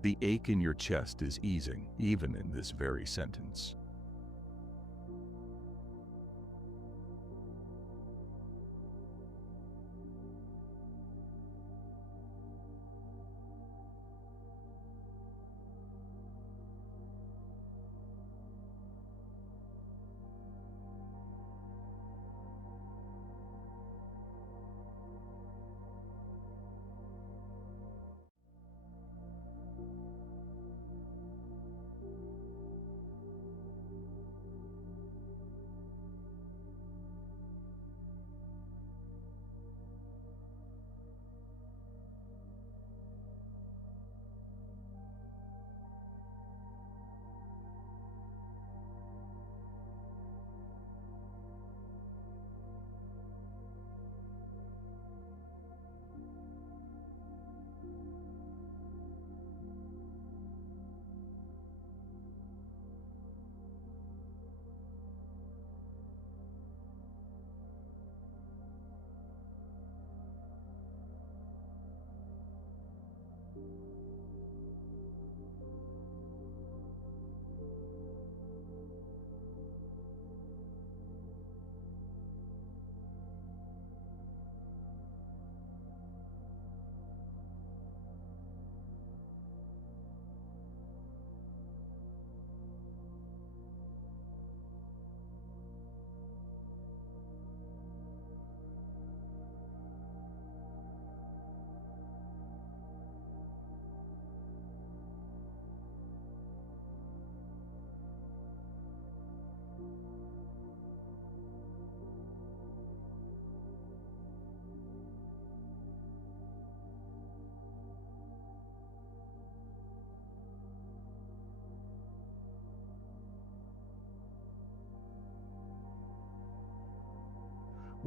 The ache in your chest is easing, even in this very sentence.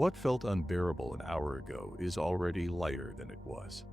What felt unbearable an hour ago is already lighter than it was.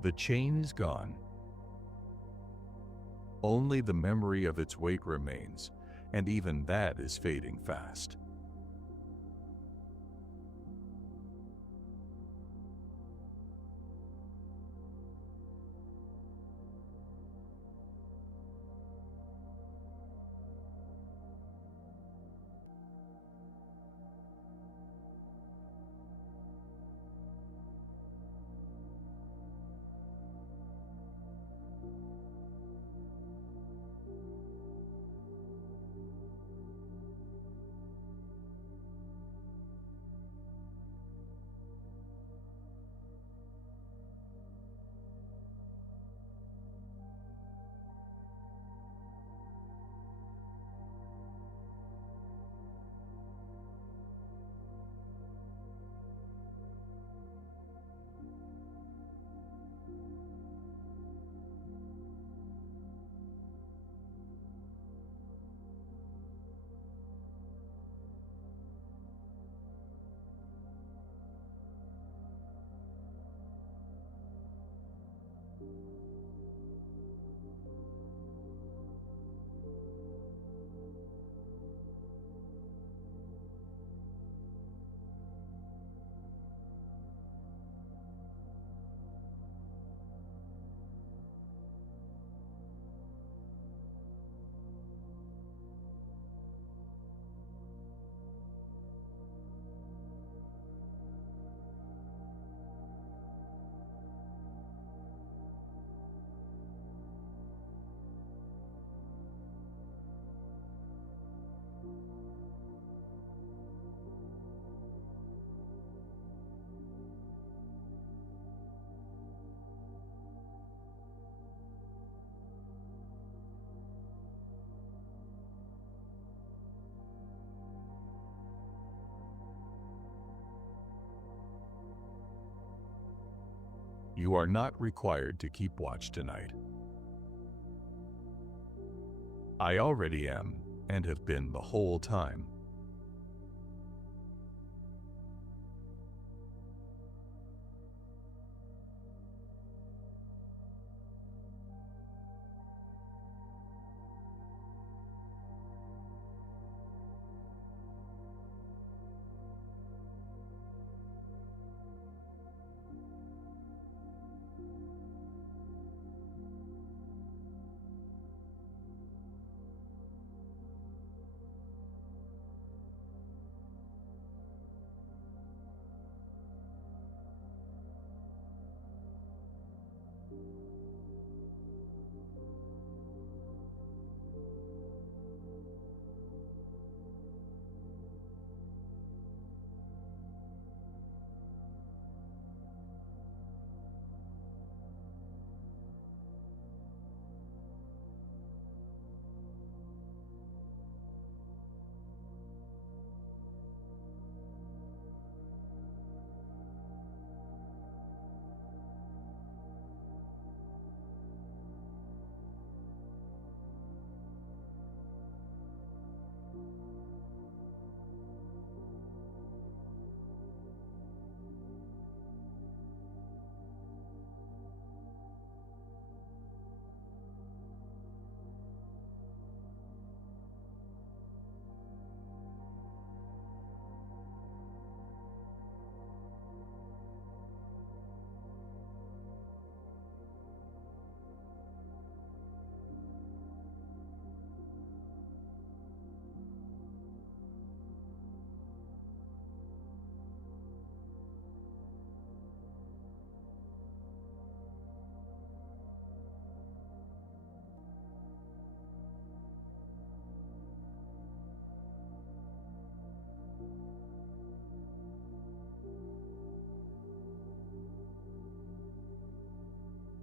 The chain is gone. Only the memory of its weight remains, and even that is fading fast. You are not required to keep watch tonight. I already am, and have been the whole time.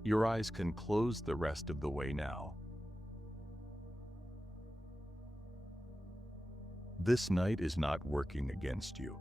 Your eyes can close the rest of the way now. This night is not working against you.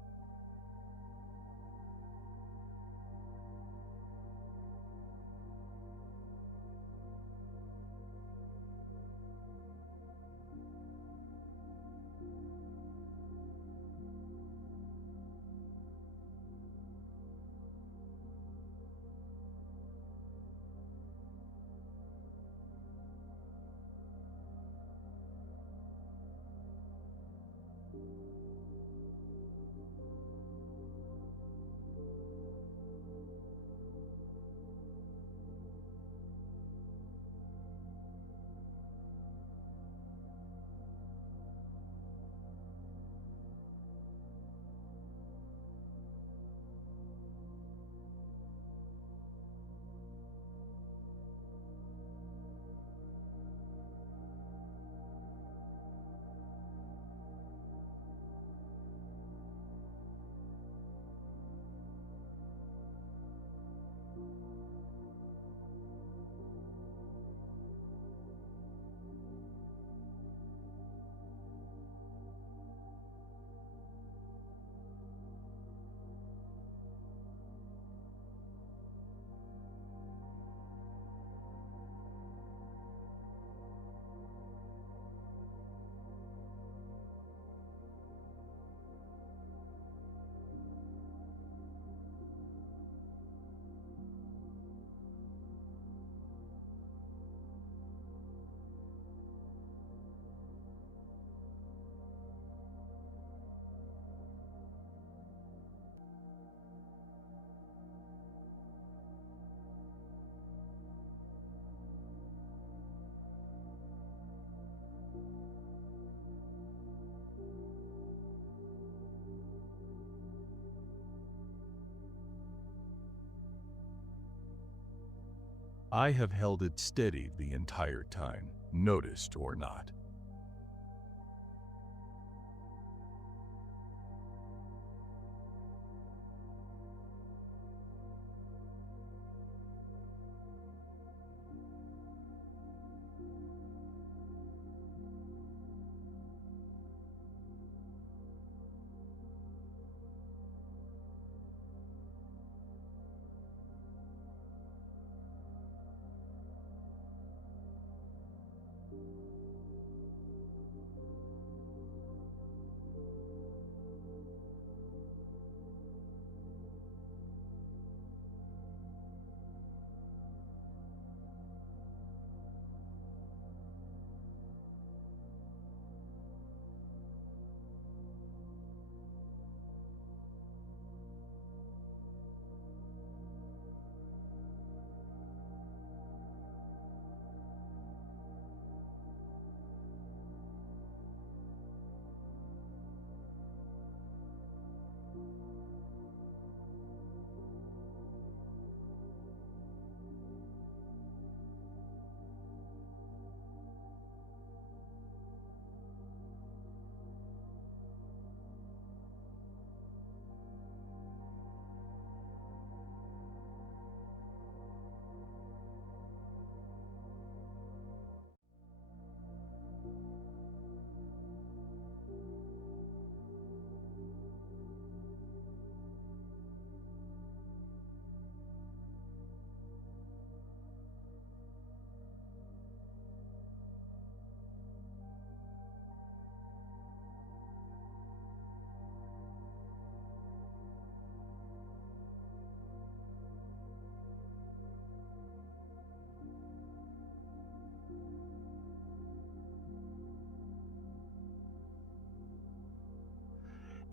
I have held it steady the entire time, noticed or not.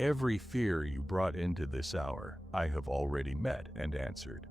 Every fear you brought into this hour, I have already met and answered.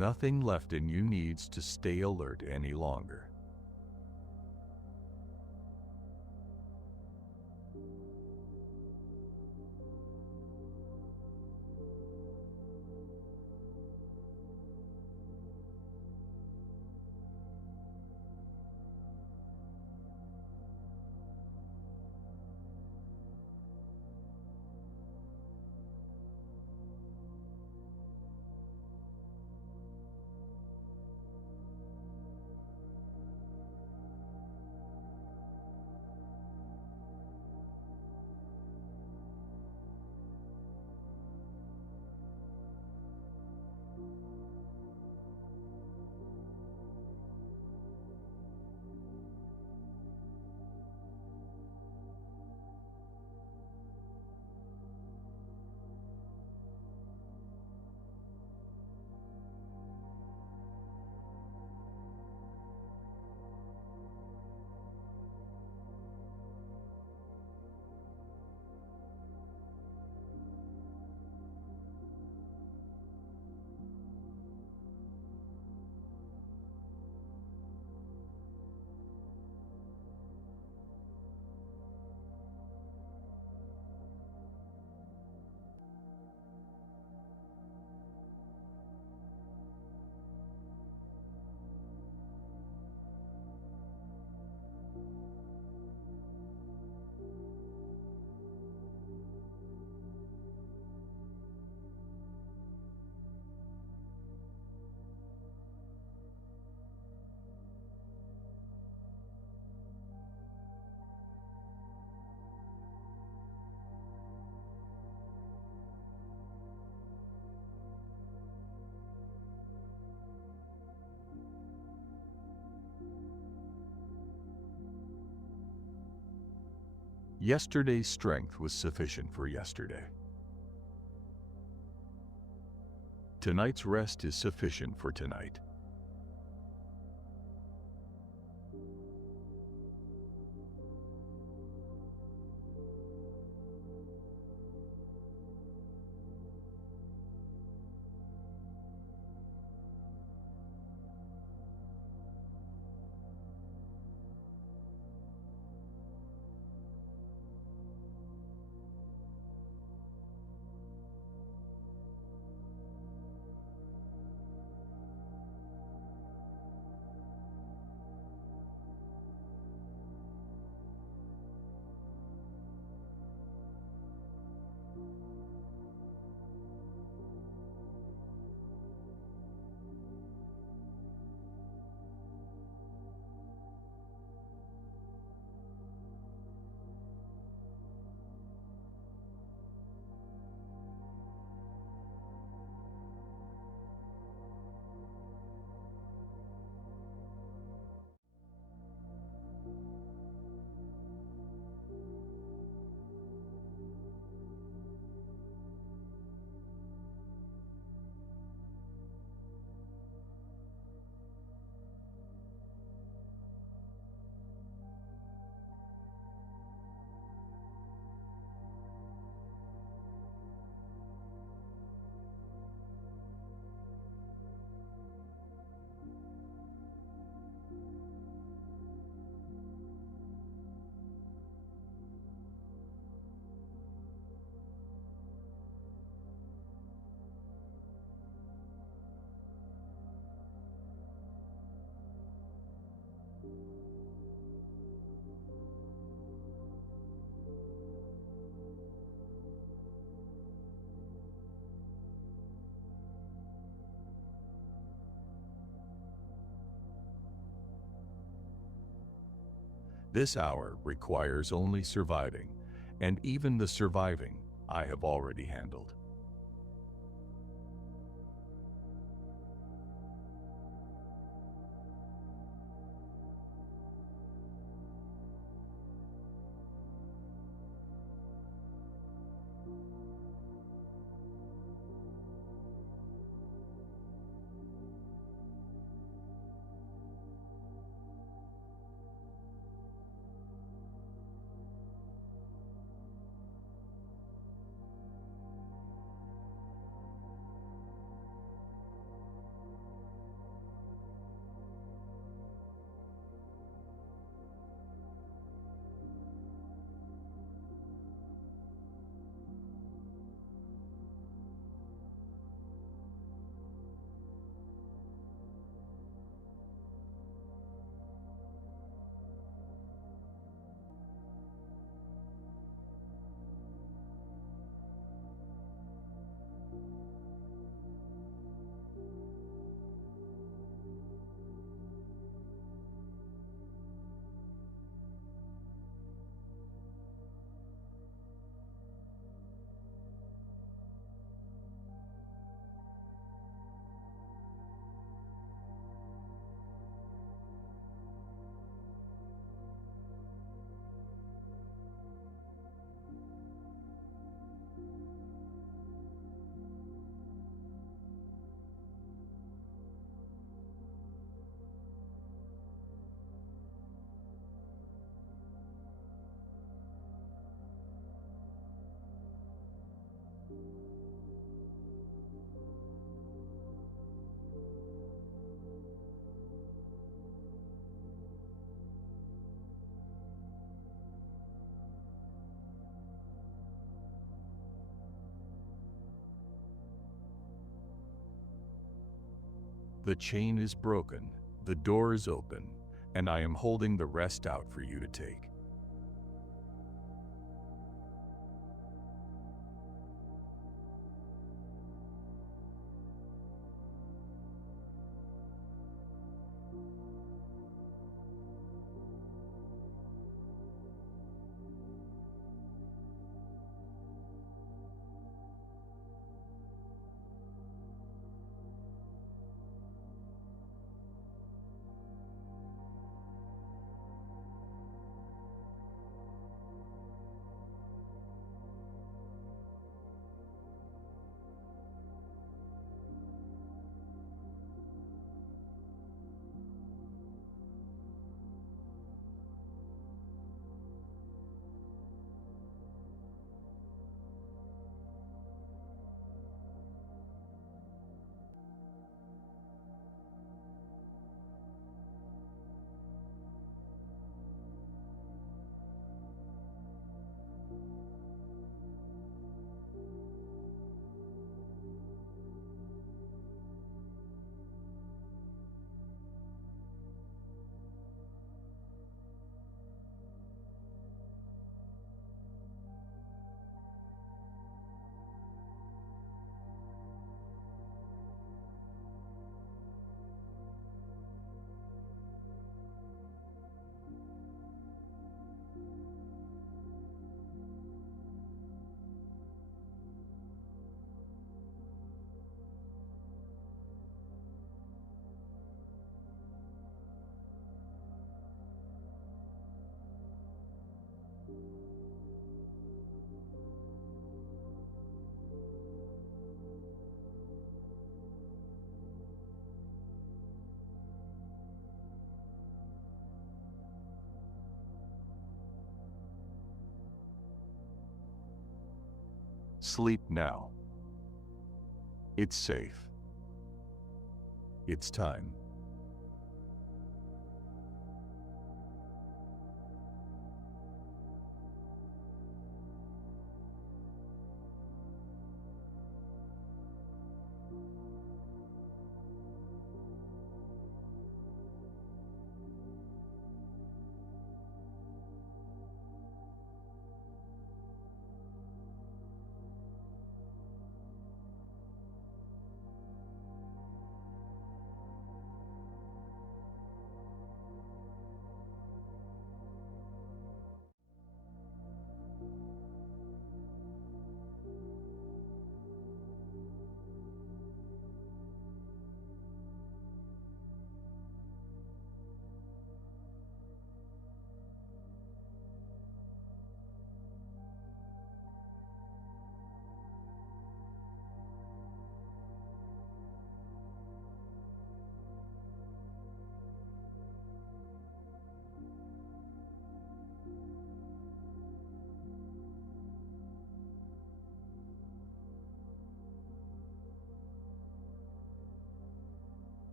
nothing left in you needs to stay alert any longer. Yesterday's strength was sufficient for yesterday. Tonight's rest is sufficient for tonight. This hour requires only surviving, and even the surviving I have already handled. The chain is broken, the door is open, and I am holding the rest out for you to take. Sleep now. It's safe. It's time.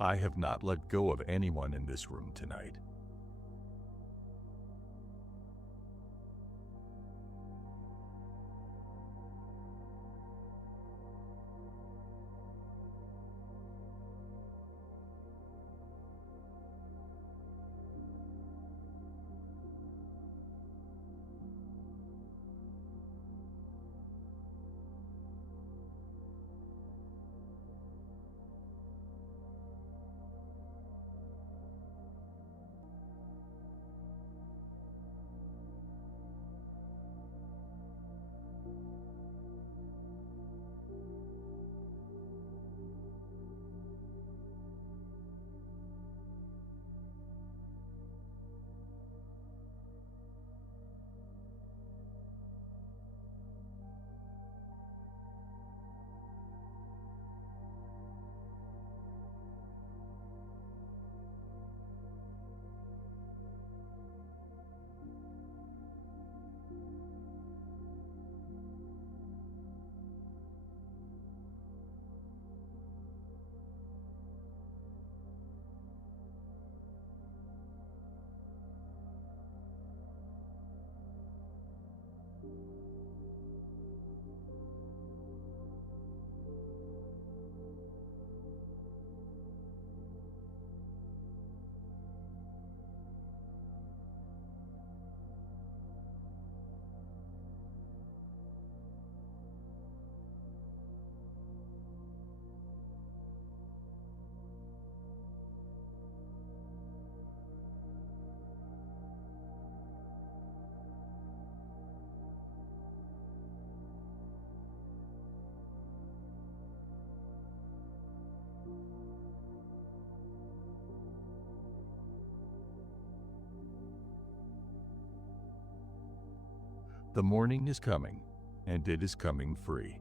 I have not let go of anyone in this room tonight. The morning is coming, and it is coming free.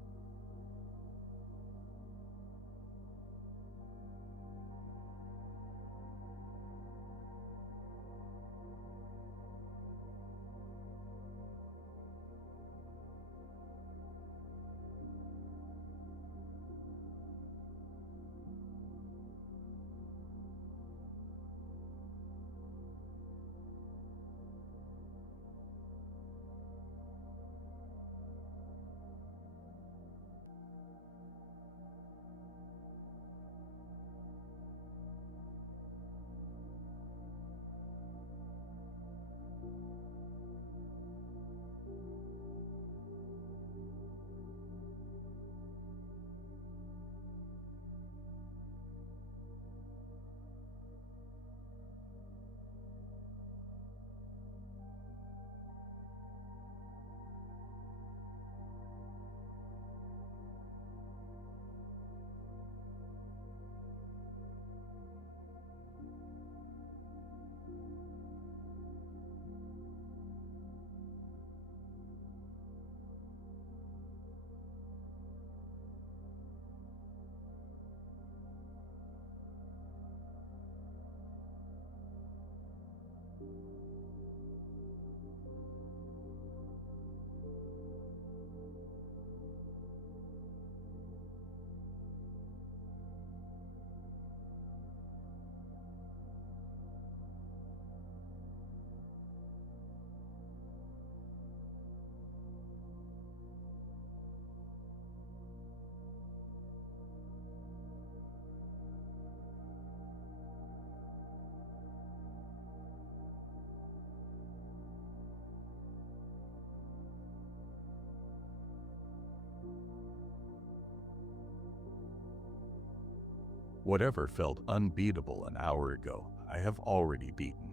Whatever felt unbeatable an hour ago, I have already beaten.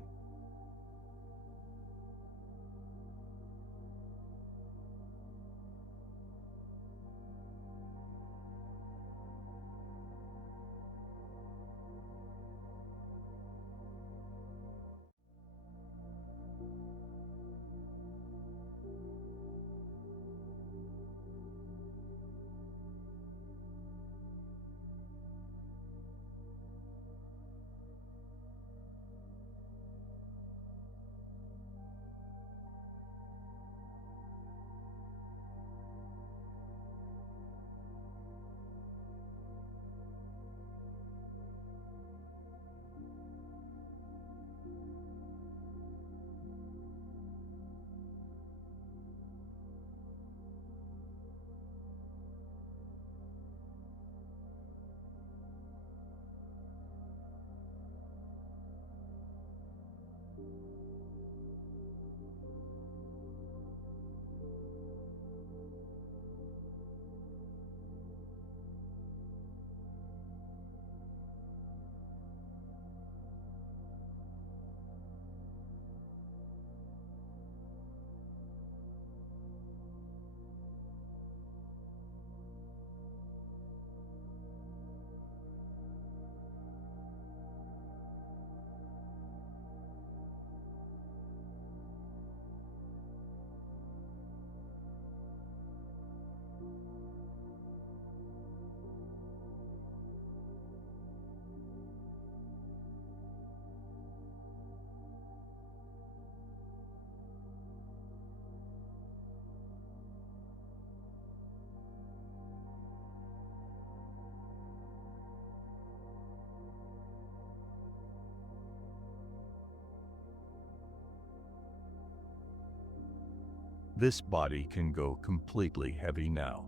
This body can go completely heavy now.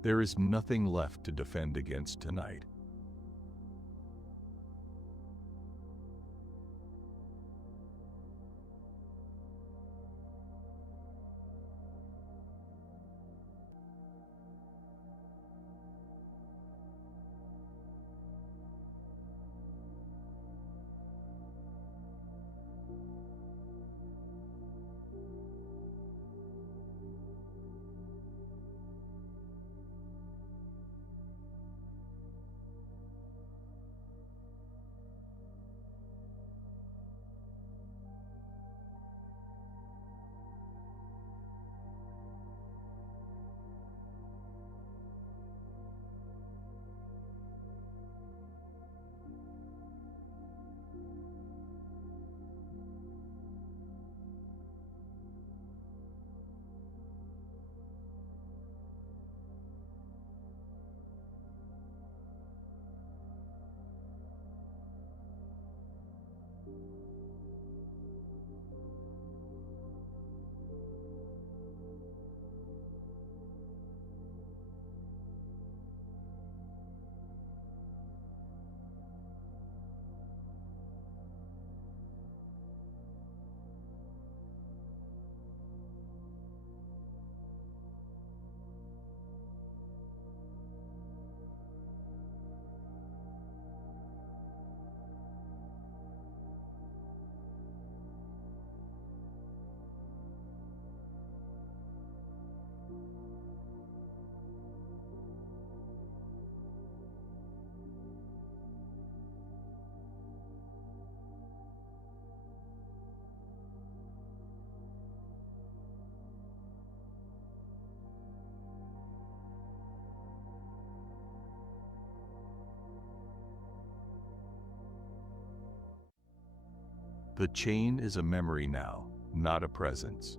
There is nothing left to defend against tonight. The chain is a memory now, not a presence.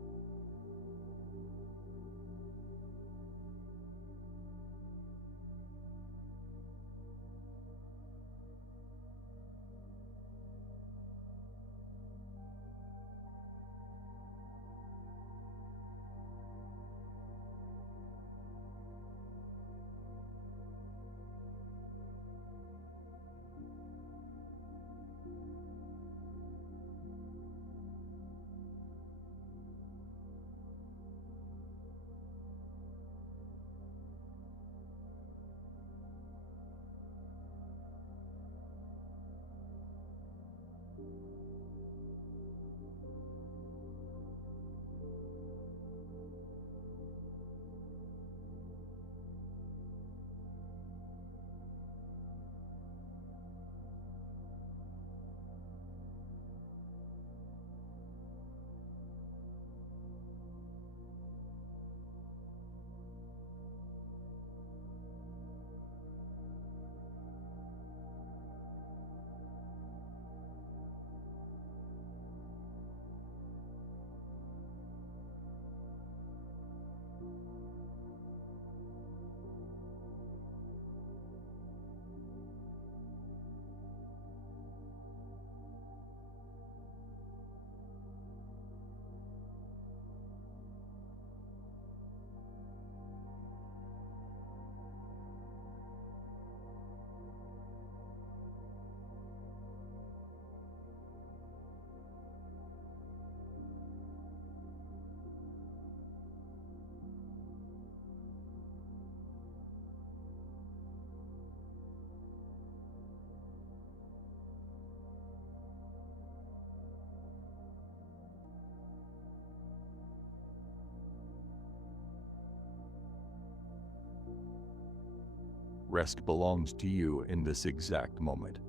Rest belongs to you in this exact moment.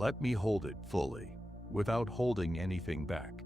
Let me hold it fully, without holding anything back.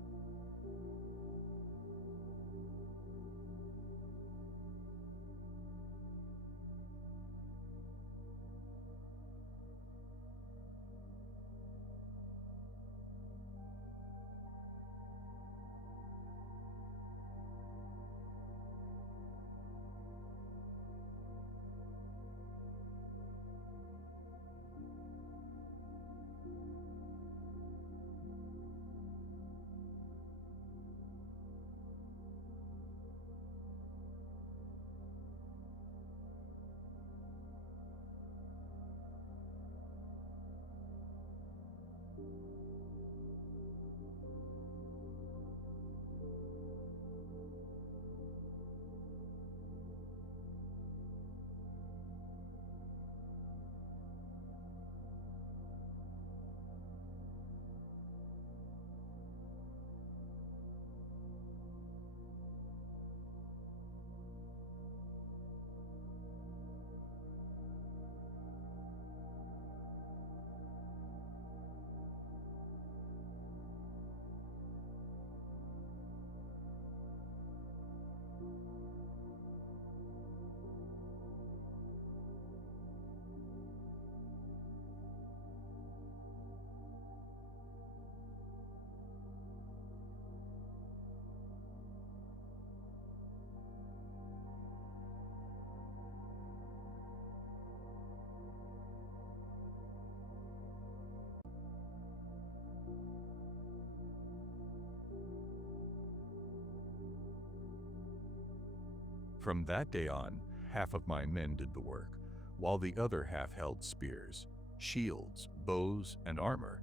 From that day on, half of my men did the work, while the other half held spears, shields, bows, and armor.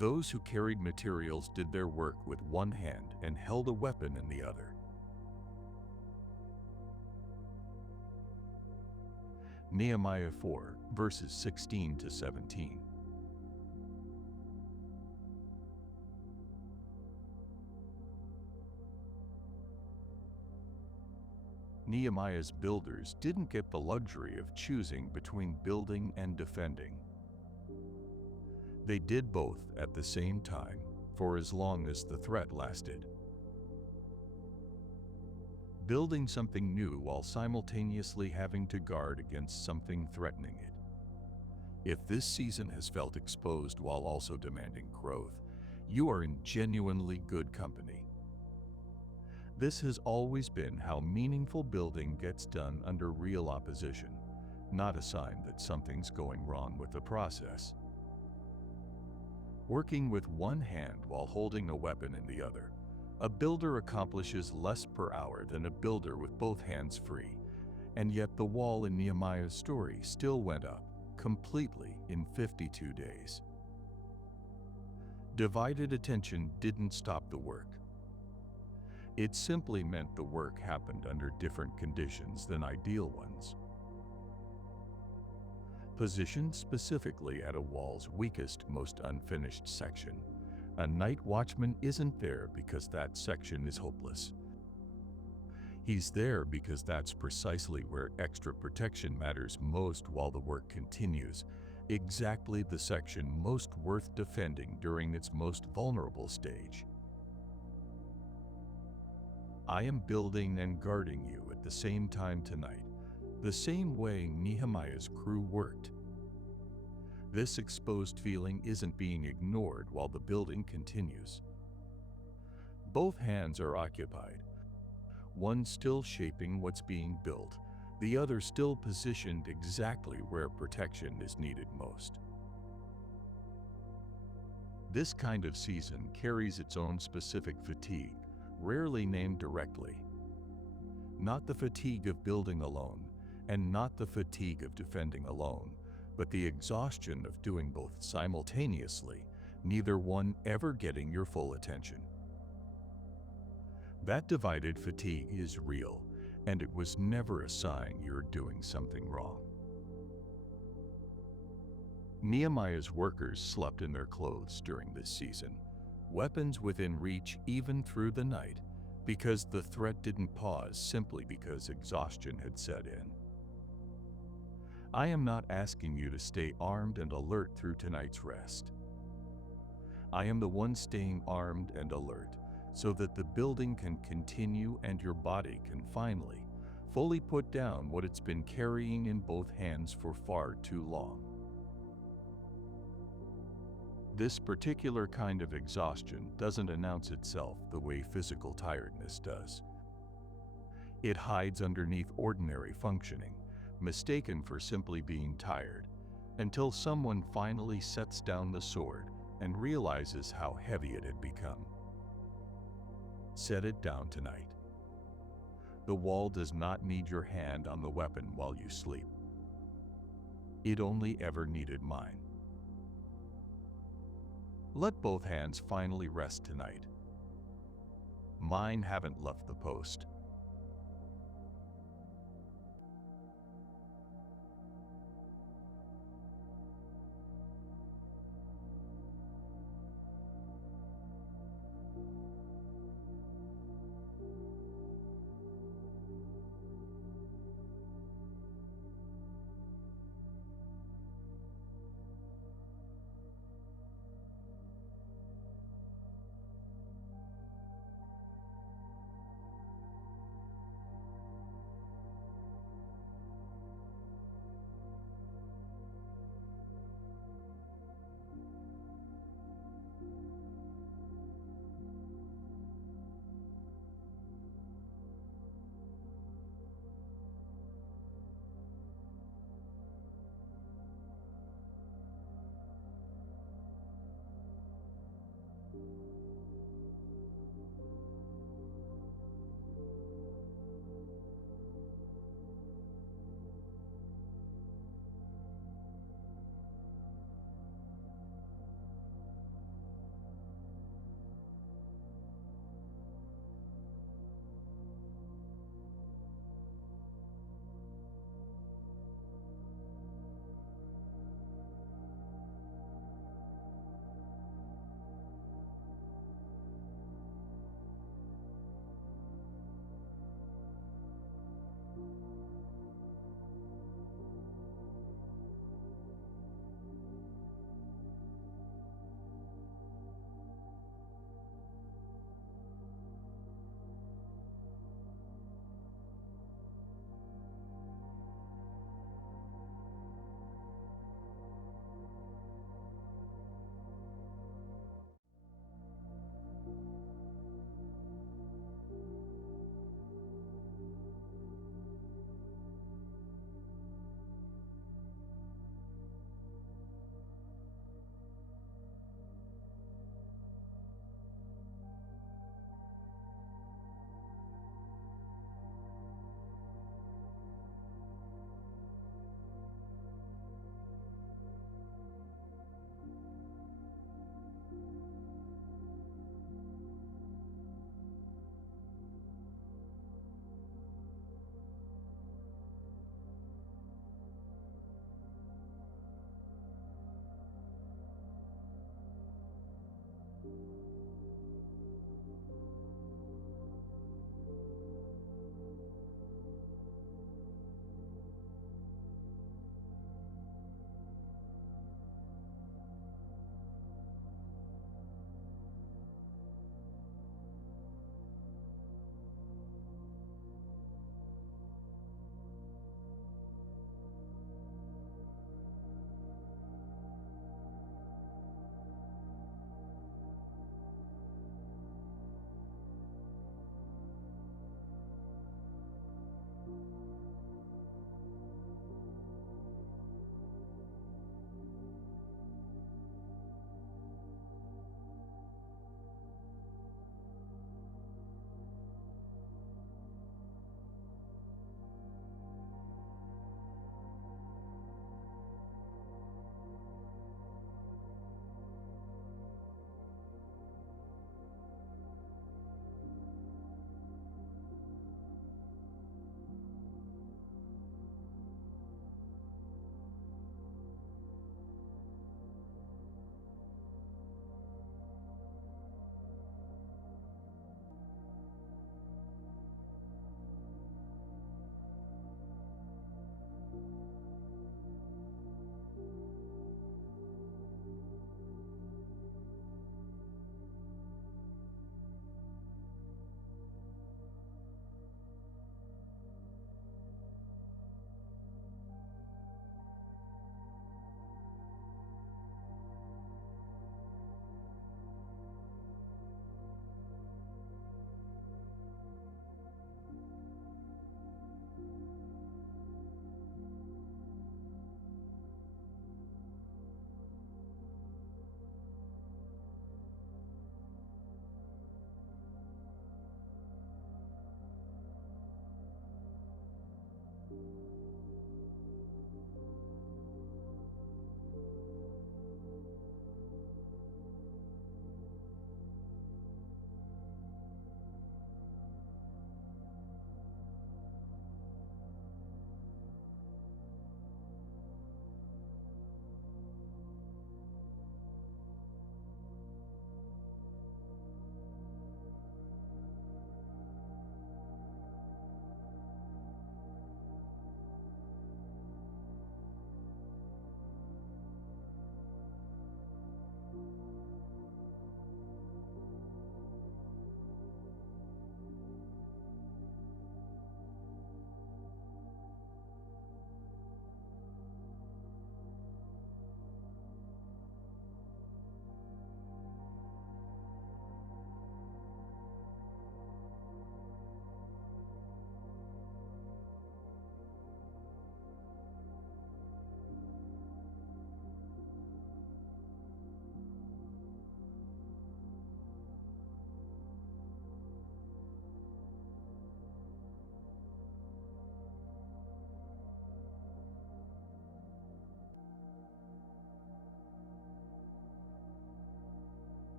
Those who carried materials did their work with one hand and held a weapon in the other. Nehemiah 4, verses 16 to 17. Nehemiah's builders didn't get the luxury of choosing between building and defending. They did both at the same time, for as long as the threat lasted. Building something new while simultaneously having to guard against something threatening it. If this season has felt exposed while also demanding growth, you are in genuinely good company. This has always been how meaningful building gets done under real opposition, not a sign that something's going wrong with the process. Working with one hand while holding a weapon in the other, a builder accomplishes less per hour than a builder with both hands free, and yet the wall in Nehemiah's story still went up, completely in 52 days. Divided attention didn't stop the work. It simply meant the work happened under different conditions than ideal ones. Positioned specifically at a wall's weakest, most unfinished section, a night watchman isn't there because that section is hopeless. He's there because that's precisely where extra protection matters most while the work continues, exactly the section most worth defending during its most vulnerable stage. I am building and guarding you at the same time tonight, the same way Nehemiah's crew worked. This exposed feeling isn't being ignored while the building continues. Both hands are occupied, one still shaping what's being built, the other still positioned exactly where protection is needed most. This kind of season carries its own specific fatigue, rarely named directly. Not the fatigue of building alone, and not the fatigue of defending alone, but the exhaustion of doing both simultaneously, neither one ever getting your full attention. That divided fatigue is real, and it was never a sign you're doing something wrong. Nehemiah's workers slept in their clothes during this season, weapons within reach even through the night, because the threat didn't pause simply because exhaustion had set in. I am not asking you to stay armed and alert through tonight's rest. I am the one staying armed and alert, so that the building can continue and your body can finally, fully put down what it's been carrying in both hands for far too long. This particular kind of exhaustion doesn't announce itself the way physical tiredness does. It hides underneath ordinary functioning, mistaken for simply being tired, until someone finally sets down the sword and realizes how heavy it had become. Set it down tonight. The wall does not need your hand on the weapon while you sleep. It only ever needed mine. Let both hands finally rest tonight. Mine haven't left the post.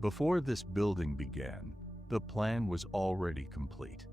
Before this building began, the plan was already complete.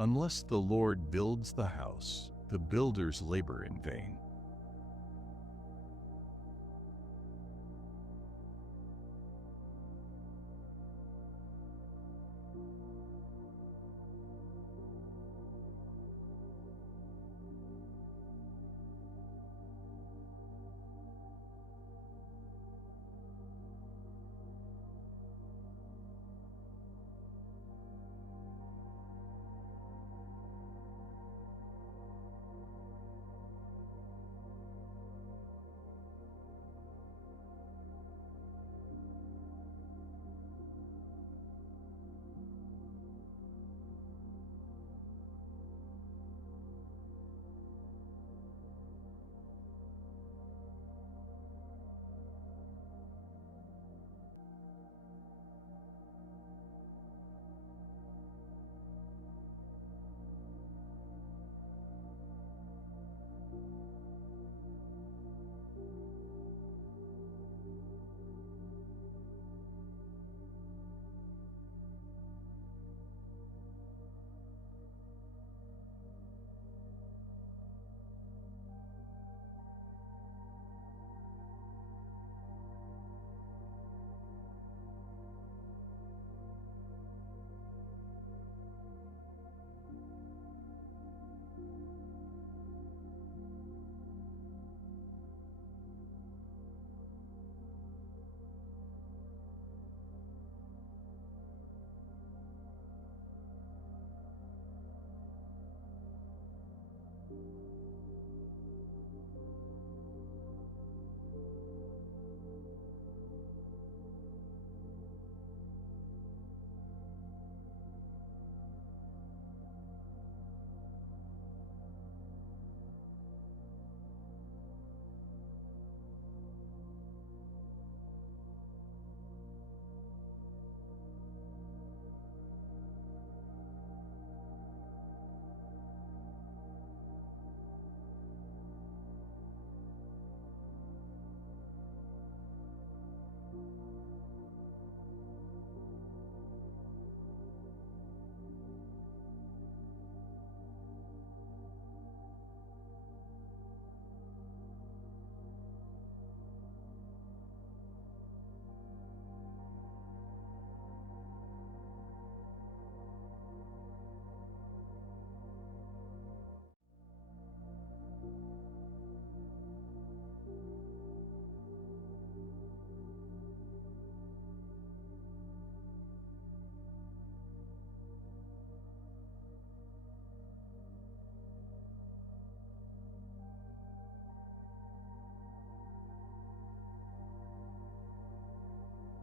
Unless the Lord builds the house, the builders labor in vain.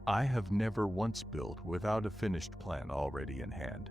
I have never once built without a finished plan already in hand.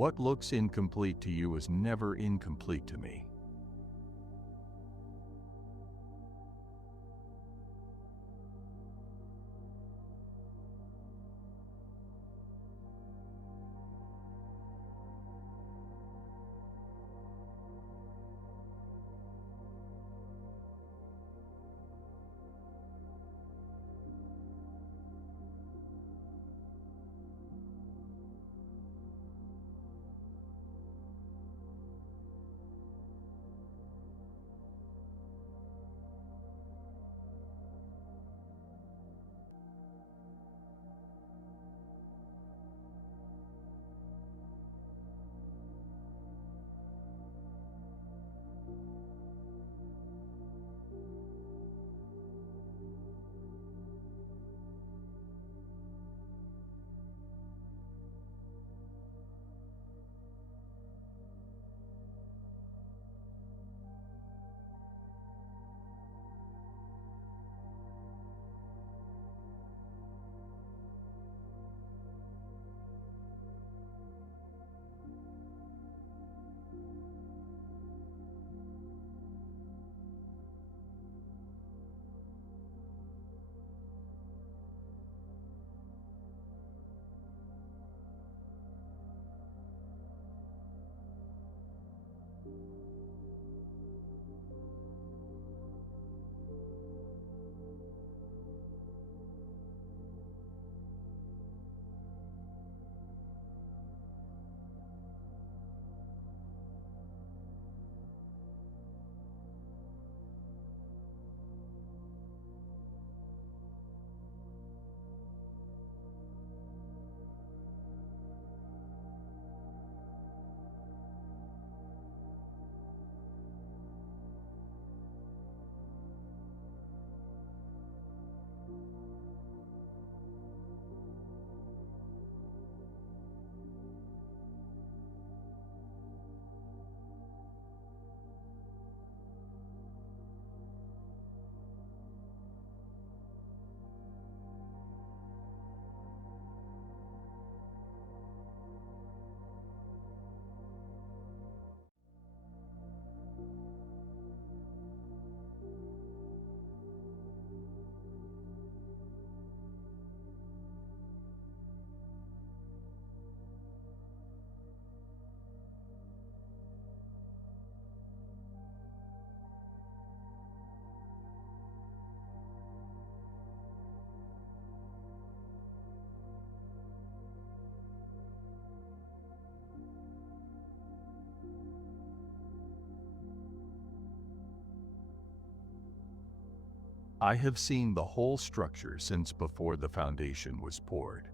What looks incomplete to you is never incomplete to me. I have seen the whole structure since before the foundation was poured.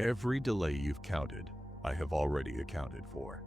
Every delay you've counted, I have already accounted for.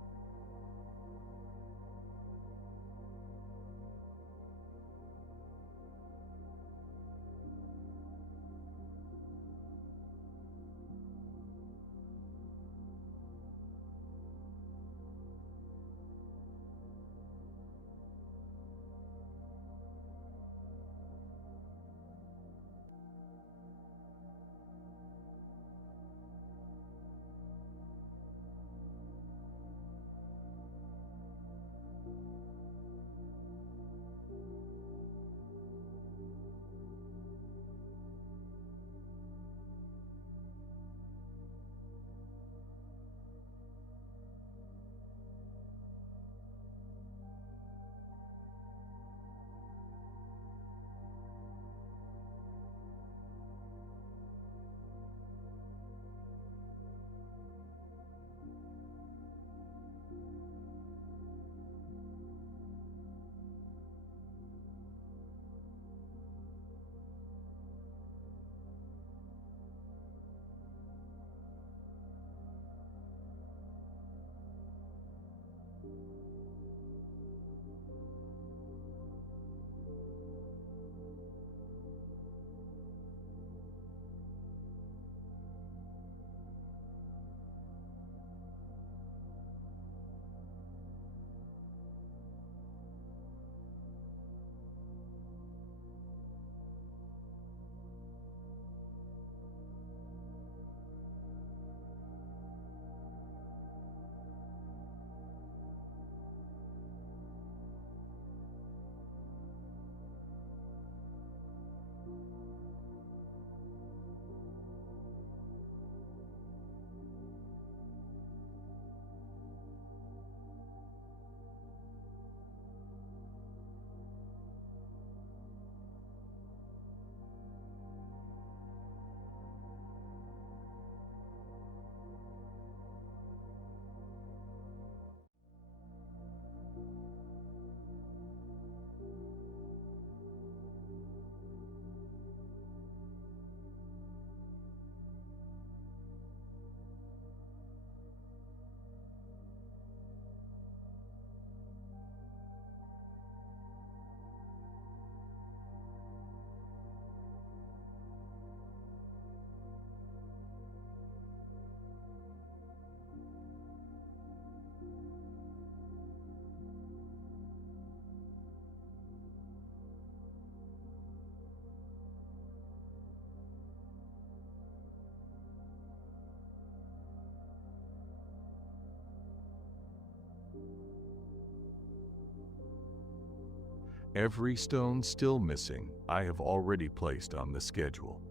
Every stone still missing, I have already placed on the schedule.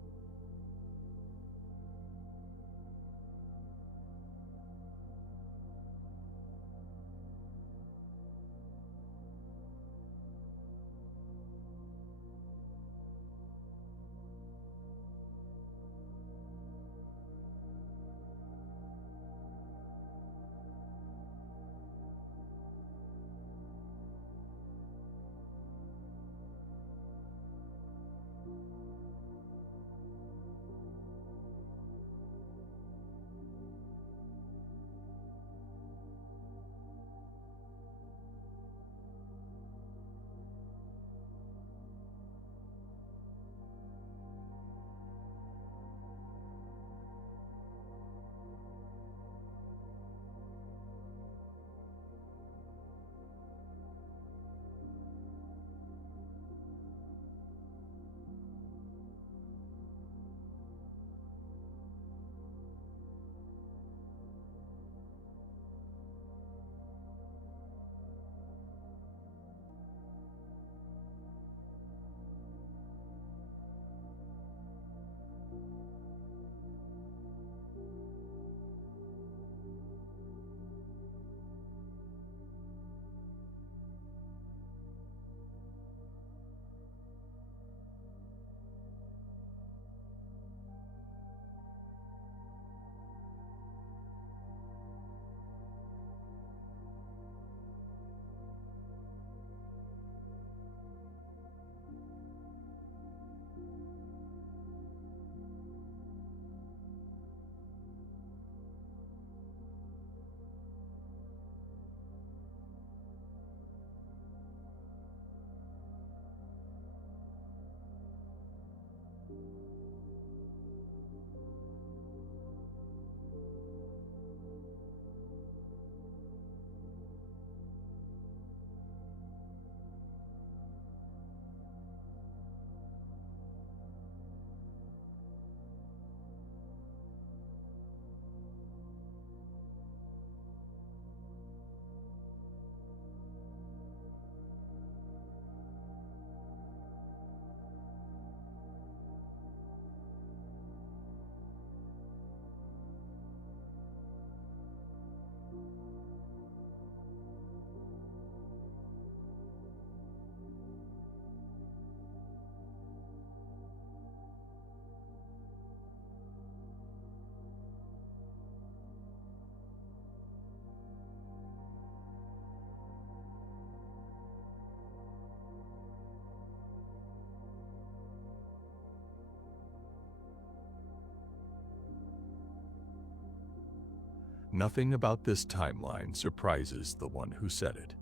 Nothing about this timeline surprises the one who said it.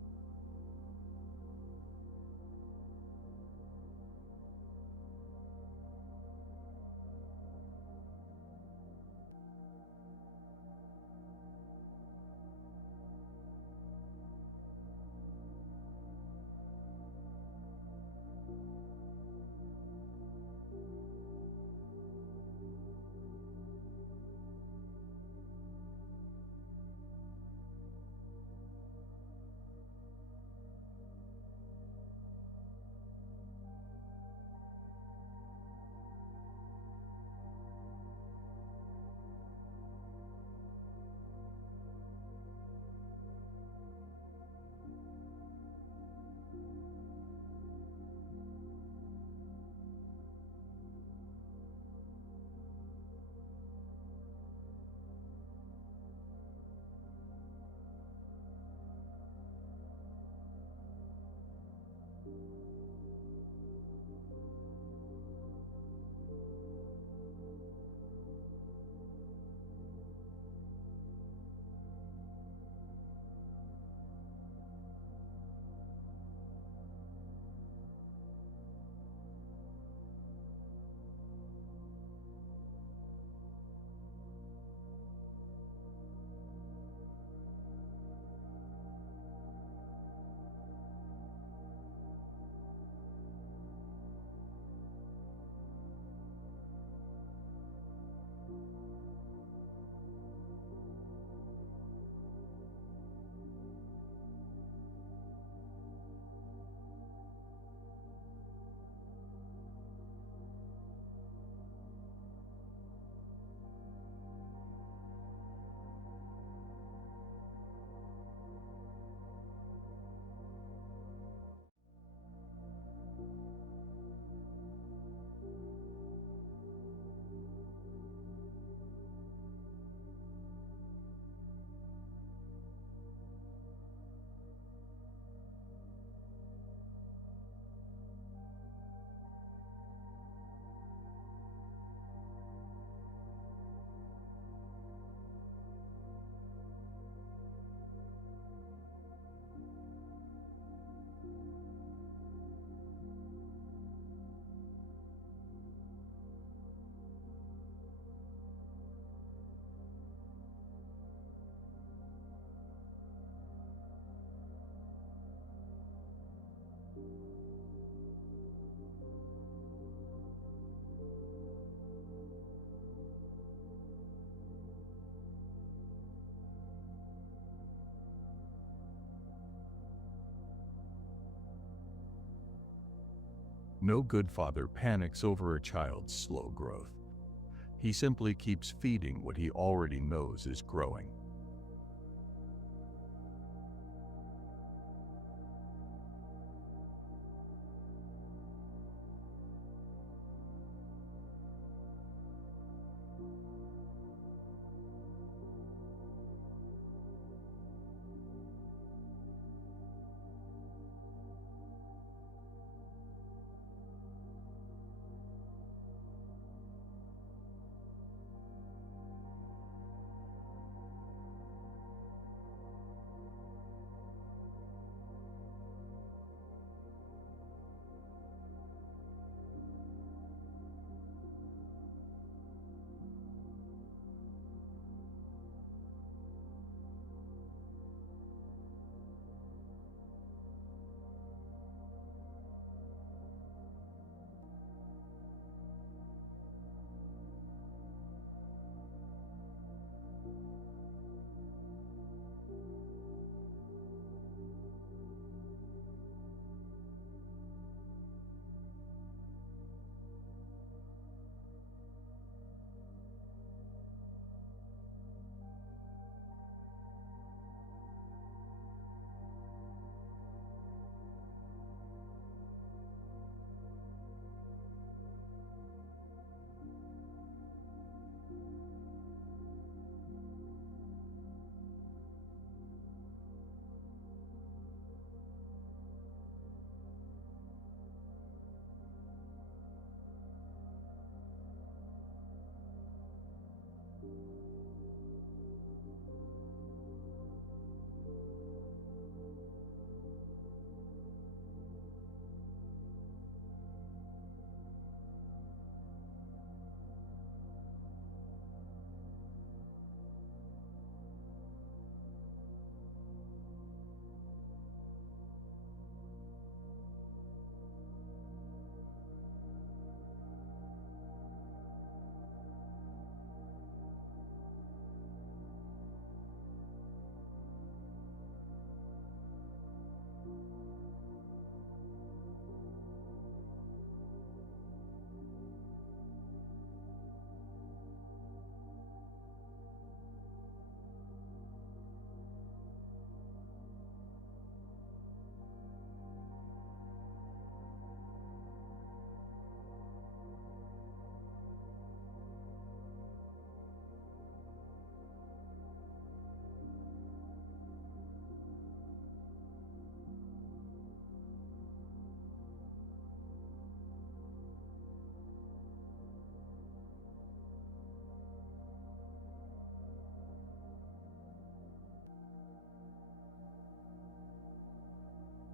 No good father panics over a child's slow growth. He simply keeps feeding what he already knows is growing.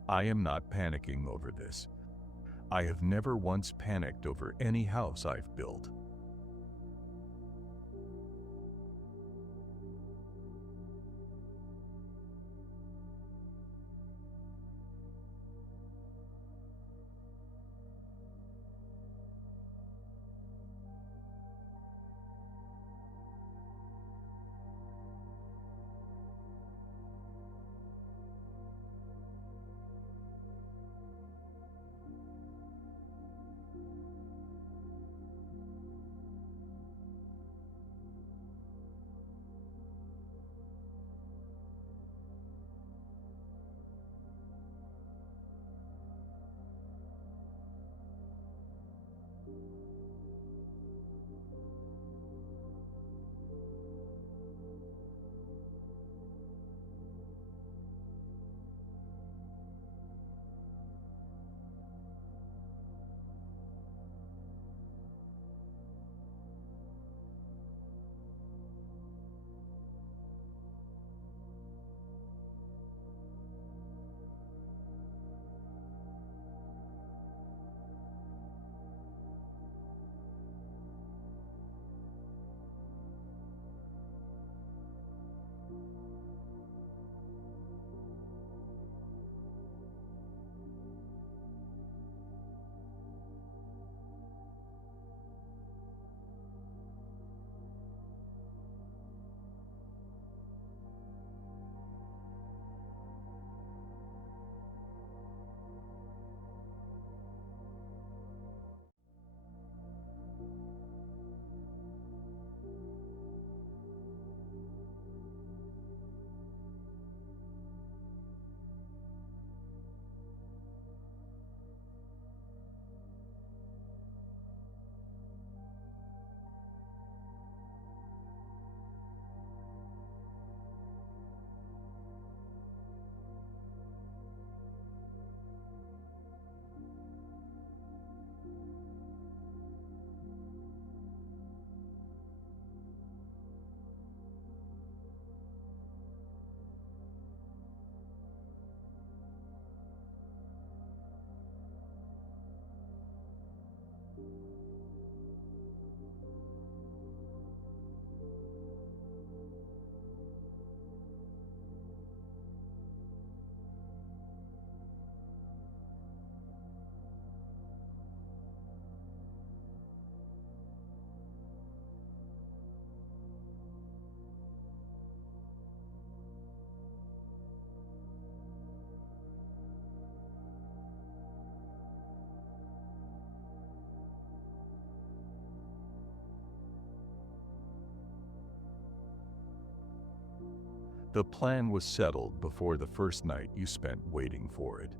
I am not panicking over this. I have never once panicked over any house I've built. The plan was settled before the first night you spent waiting for it.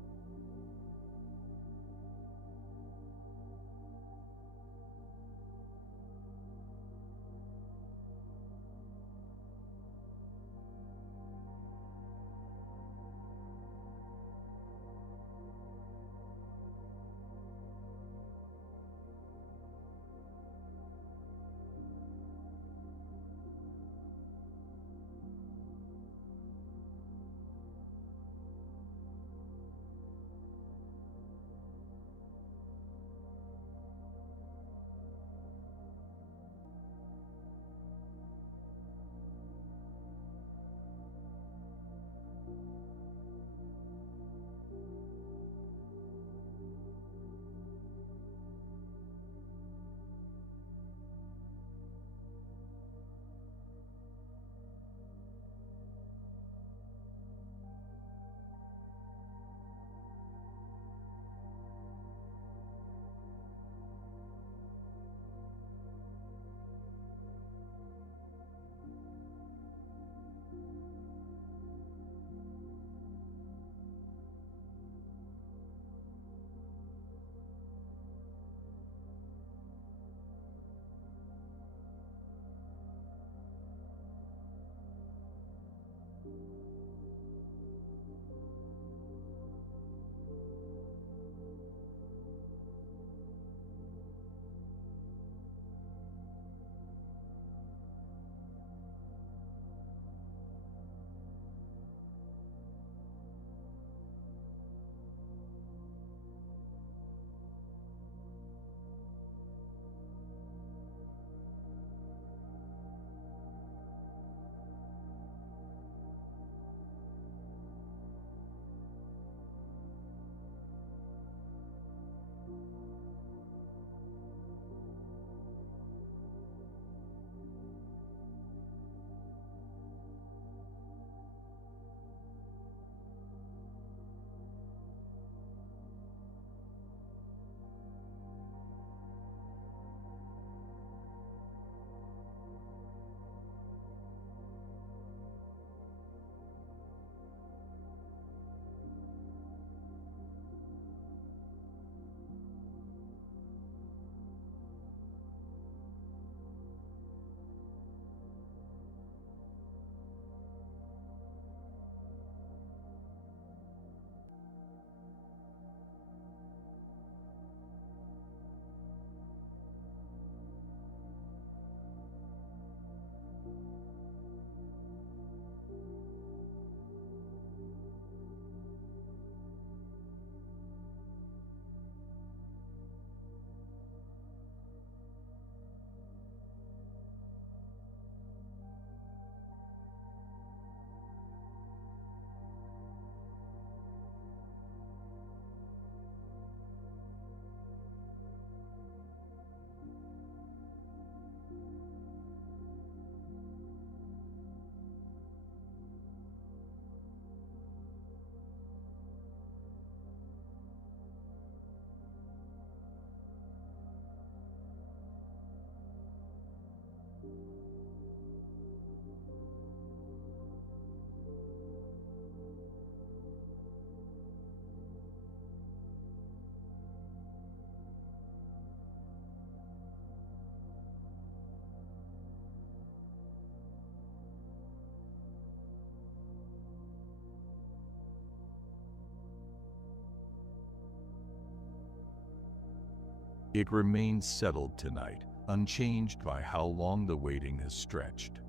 It remains settled tonight, unchanged by how long the waiting has stretched.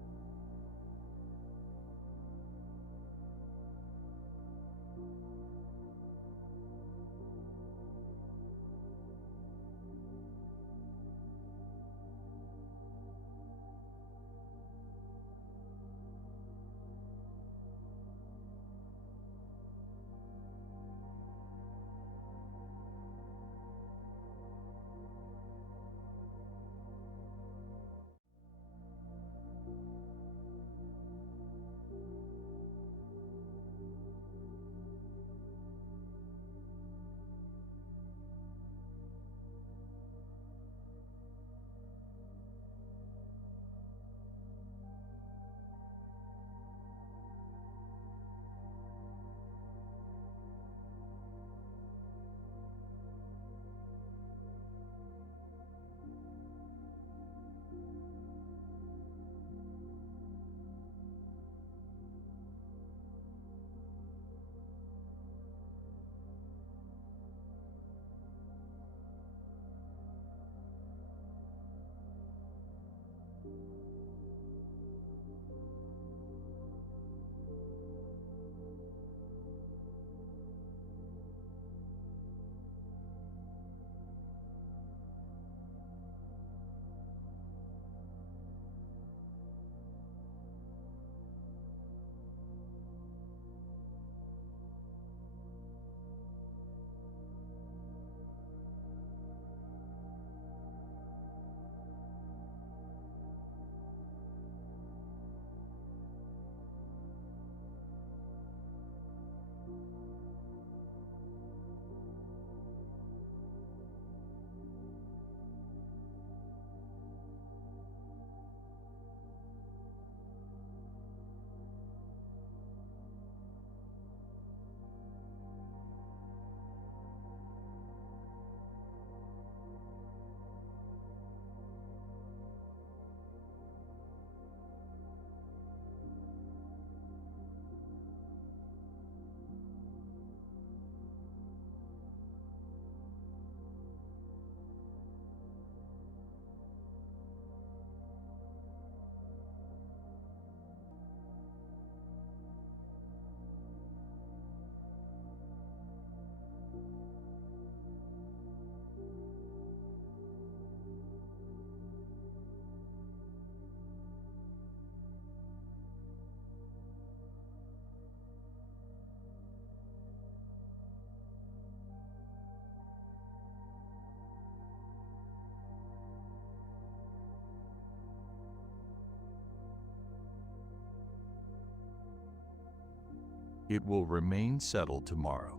It will remain settled tomorrow,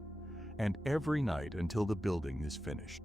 and every night until the building is finished.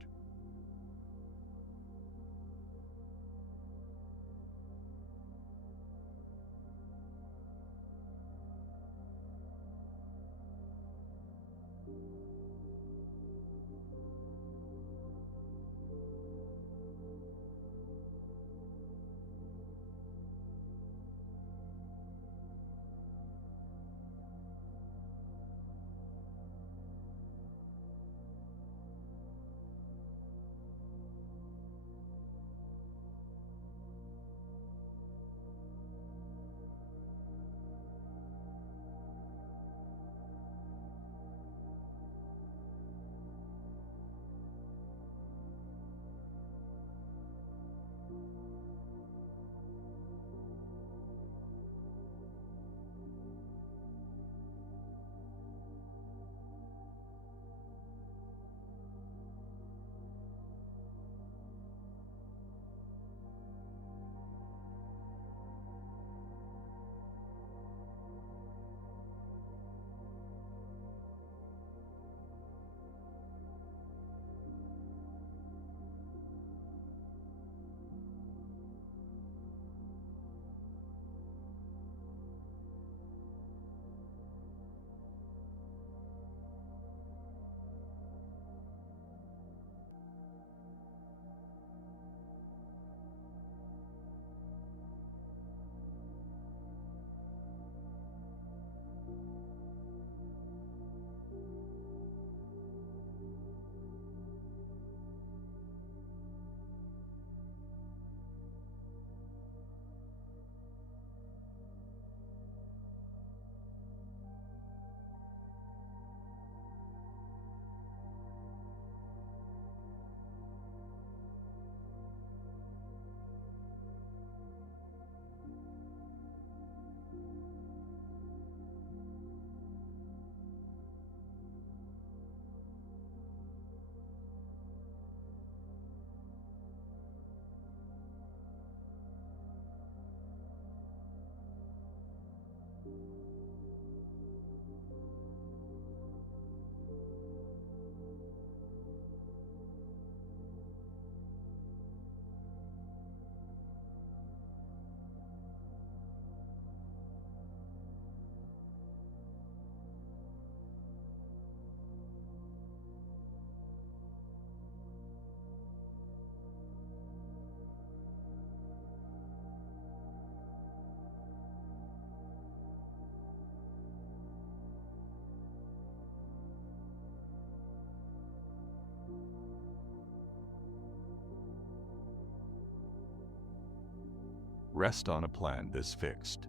Rest on a plan this fixed.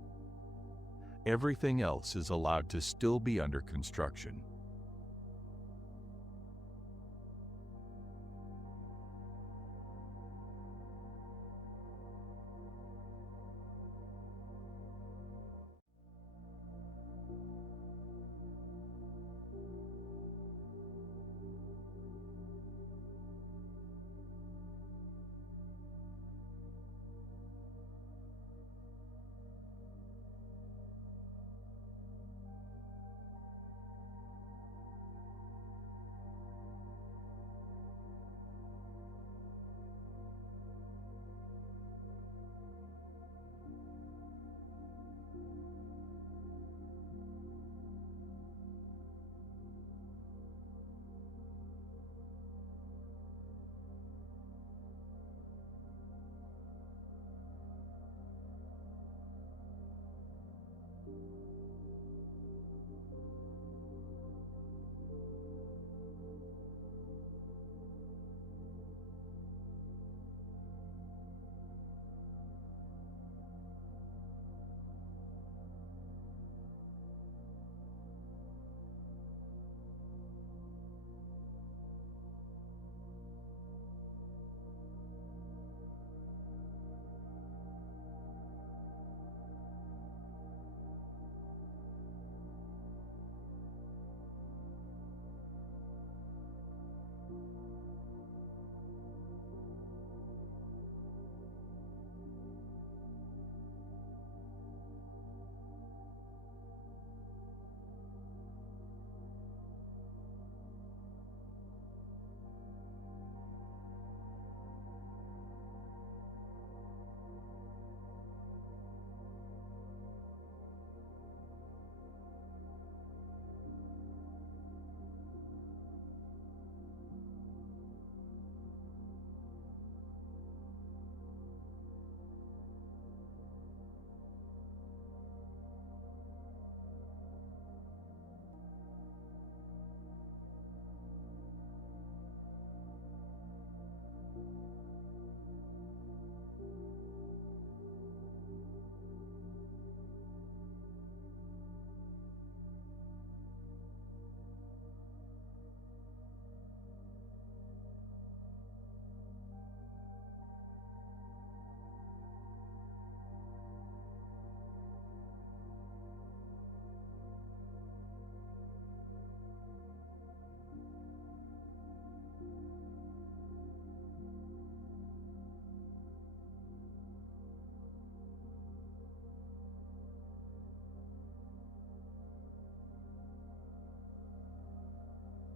Everything else is allowed to still be under construction.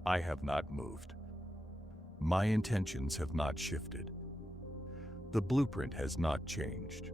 I have not moved. My intentions have not shifted. The blueprint has not changed.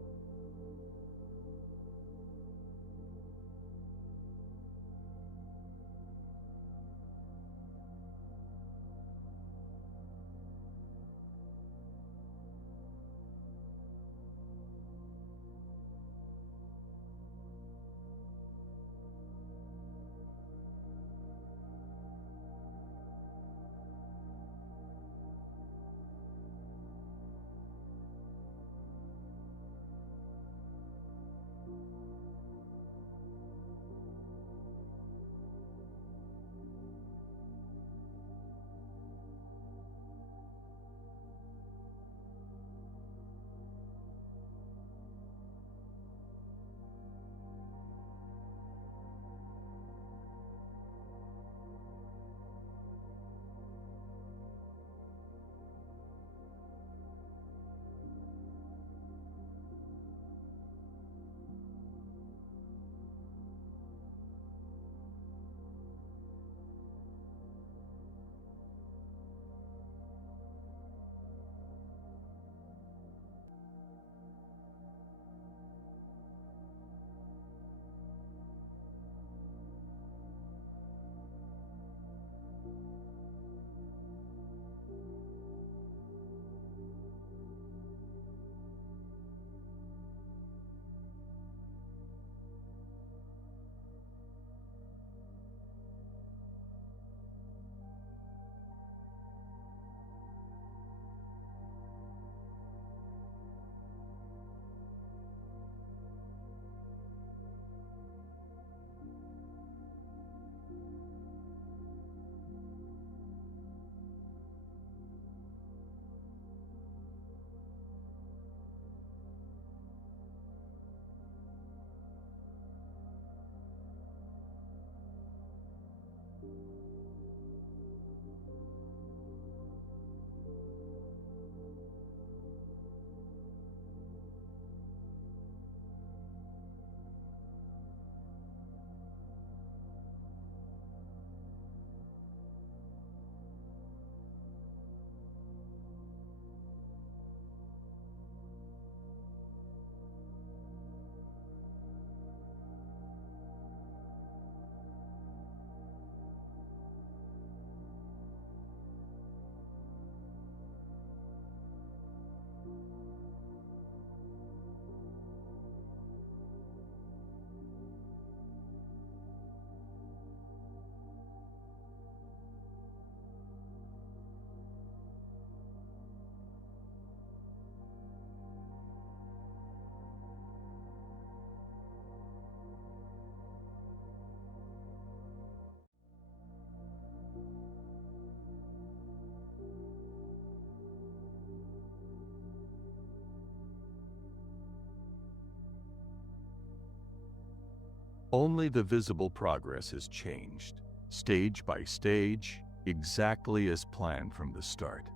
Only the visible progress has changed, stage by stage, exactly as planned from the start.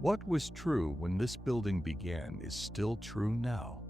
What was true when this building began is still true now.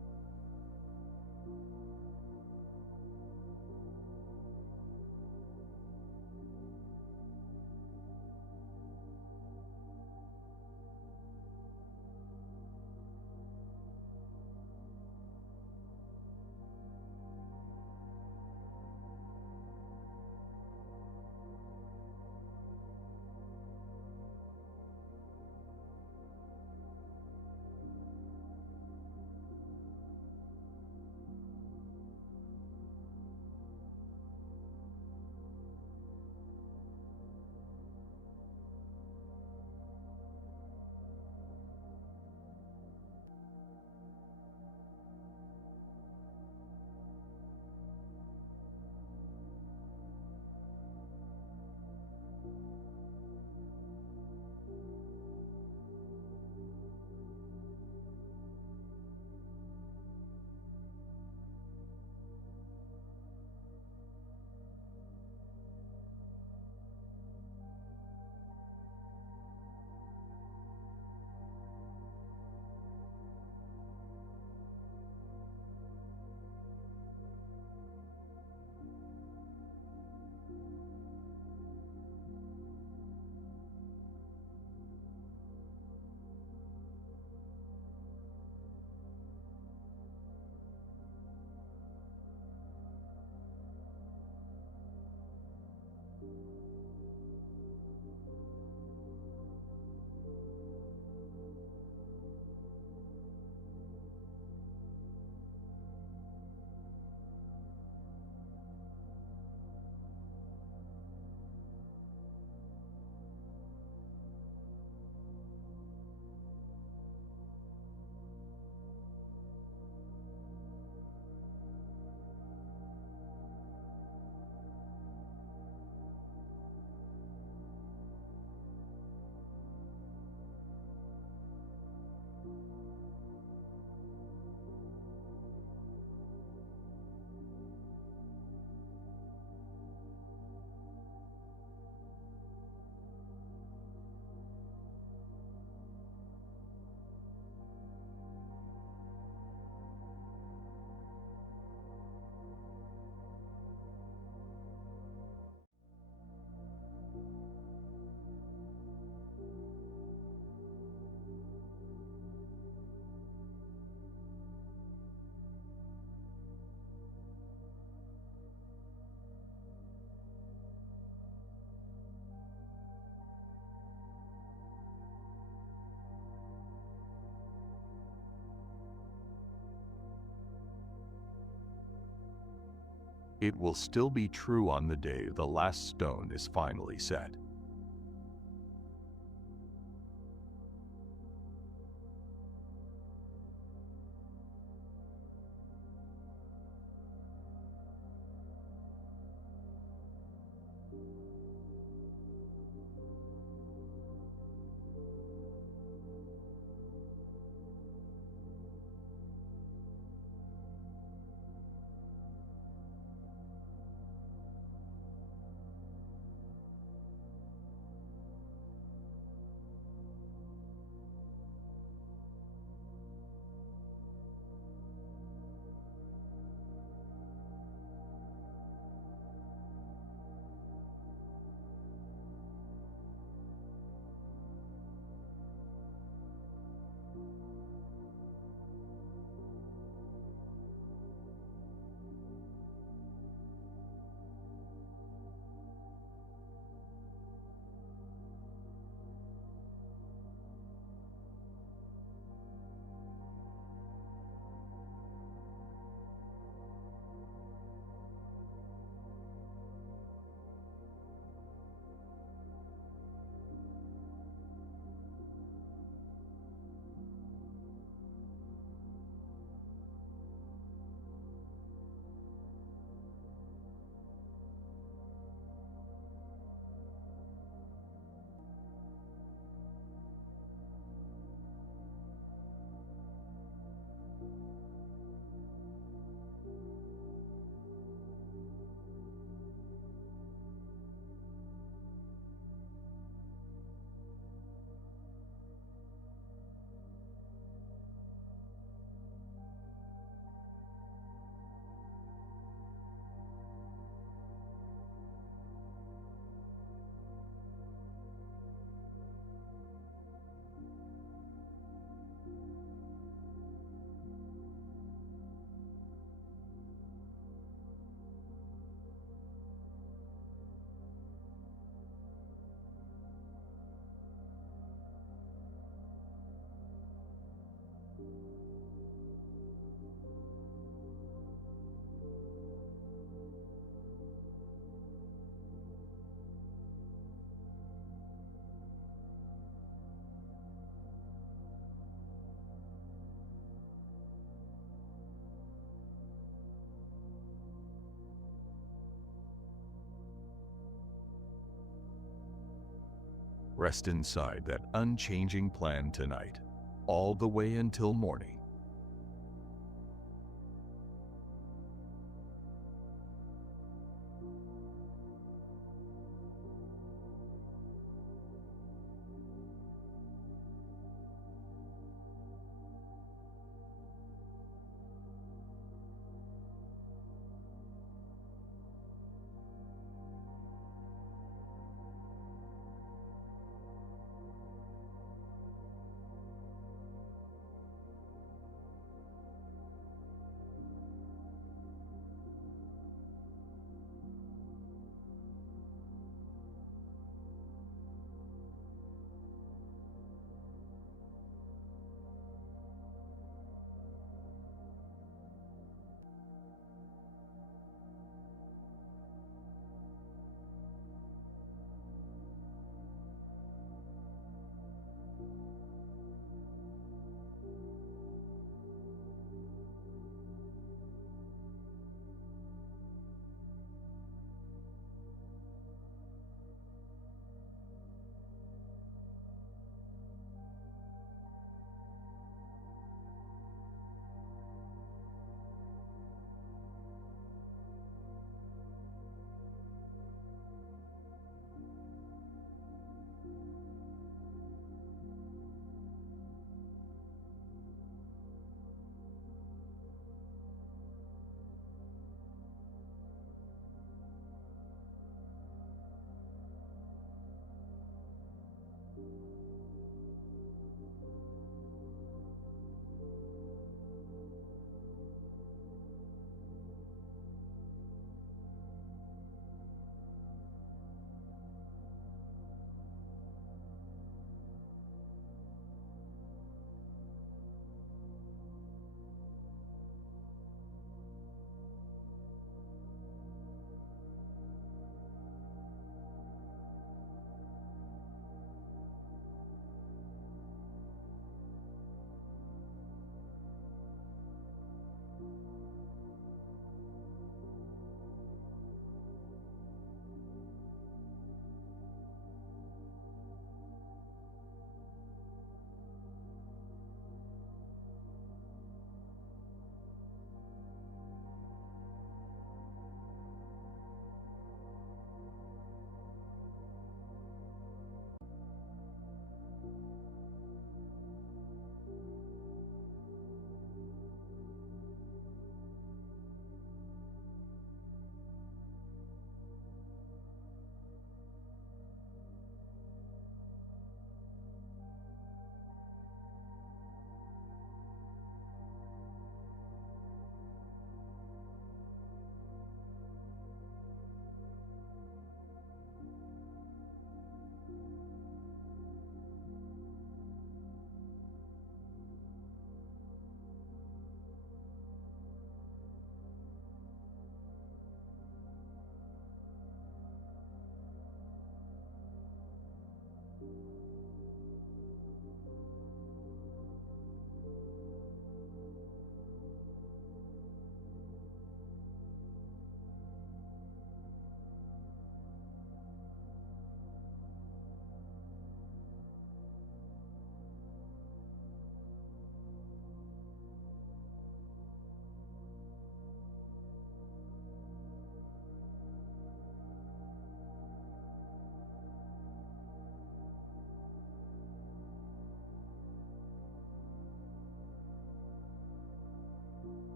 It will still be true on the day the last stone is finally set. Rest inside that unchanging plan tonight, all the way until morning.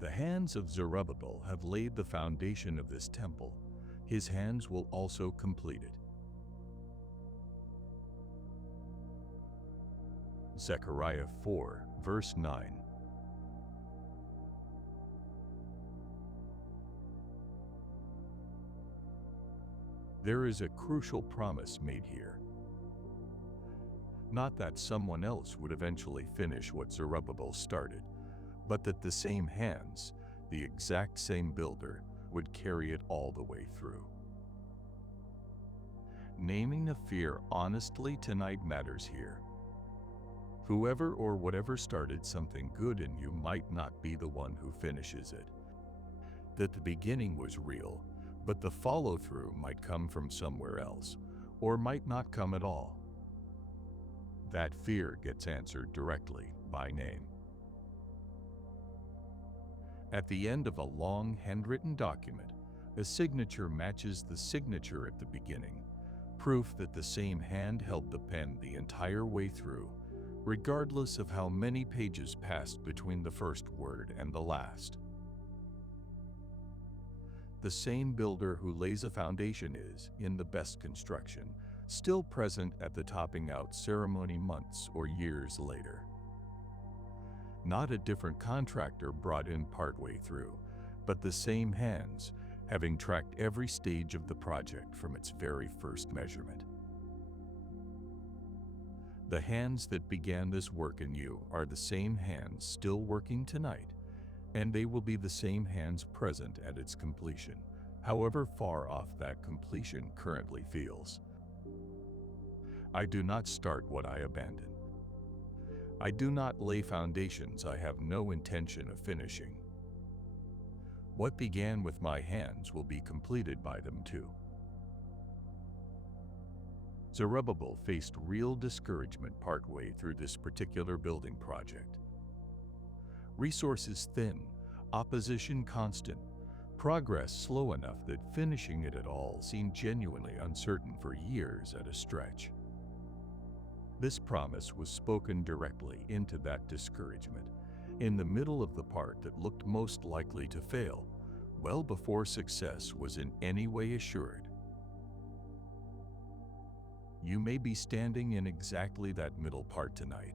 The hands of Zerubbabel have laid the foundation of this temple. His hands will also complete it. Zechariah 4, verse 9. There is a crucial promise made here. Not that someone else would eventually finish what Zerubbabel started, but that the same hands, the exact same builder, would carry it all the way through. Naming a fear honestly tonight matters here. Whoever or whatever started something good in you might not be the one who finishes it. That the beginning was real, but the follow-through might come from somewhere else, or might not come at all. That fear gets answered directly by name. At the end of a long handwritten document, a signature matches the signature at the beginning, proof that the same hand held the pen the entire way through, regardless of how many pages passed between the first word and the last. The same builder who lays a foundation is, in the best construction, still present at the topping out ceremony months or years later. Not a different contractor brought in partway through, but the same hands, having tracked every stage of the project from its very first measurement. The hands that began this work in you are the same hands still working tonight, and they will be the same hands present at its completion, however far off that completion currently feels. I do not start what I abandon. I do not lay foundations I have no intention of finishing. What began with my hands will be completed by them too. Zerubbabel faced real discouragement partway through this particular building project. Resources thin, opposition constant, progress slow enough that finishing it at all seemed genuinely uncertain for years at a stretch. This promise was spoken directly into that discouragement, in the middle of the part that looked most likely to fail, well before success was in any way assured. You may be standing in exactly that middle part tonight,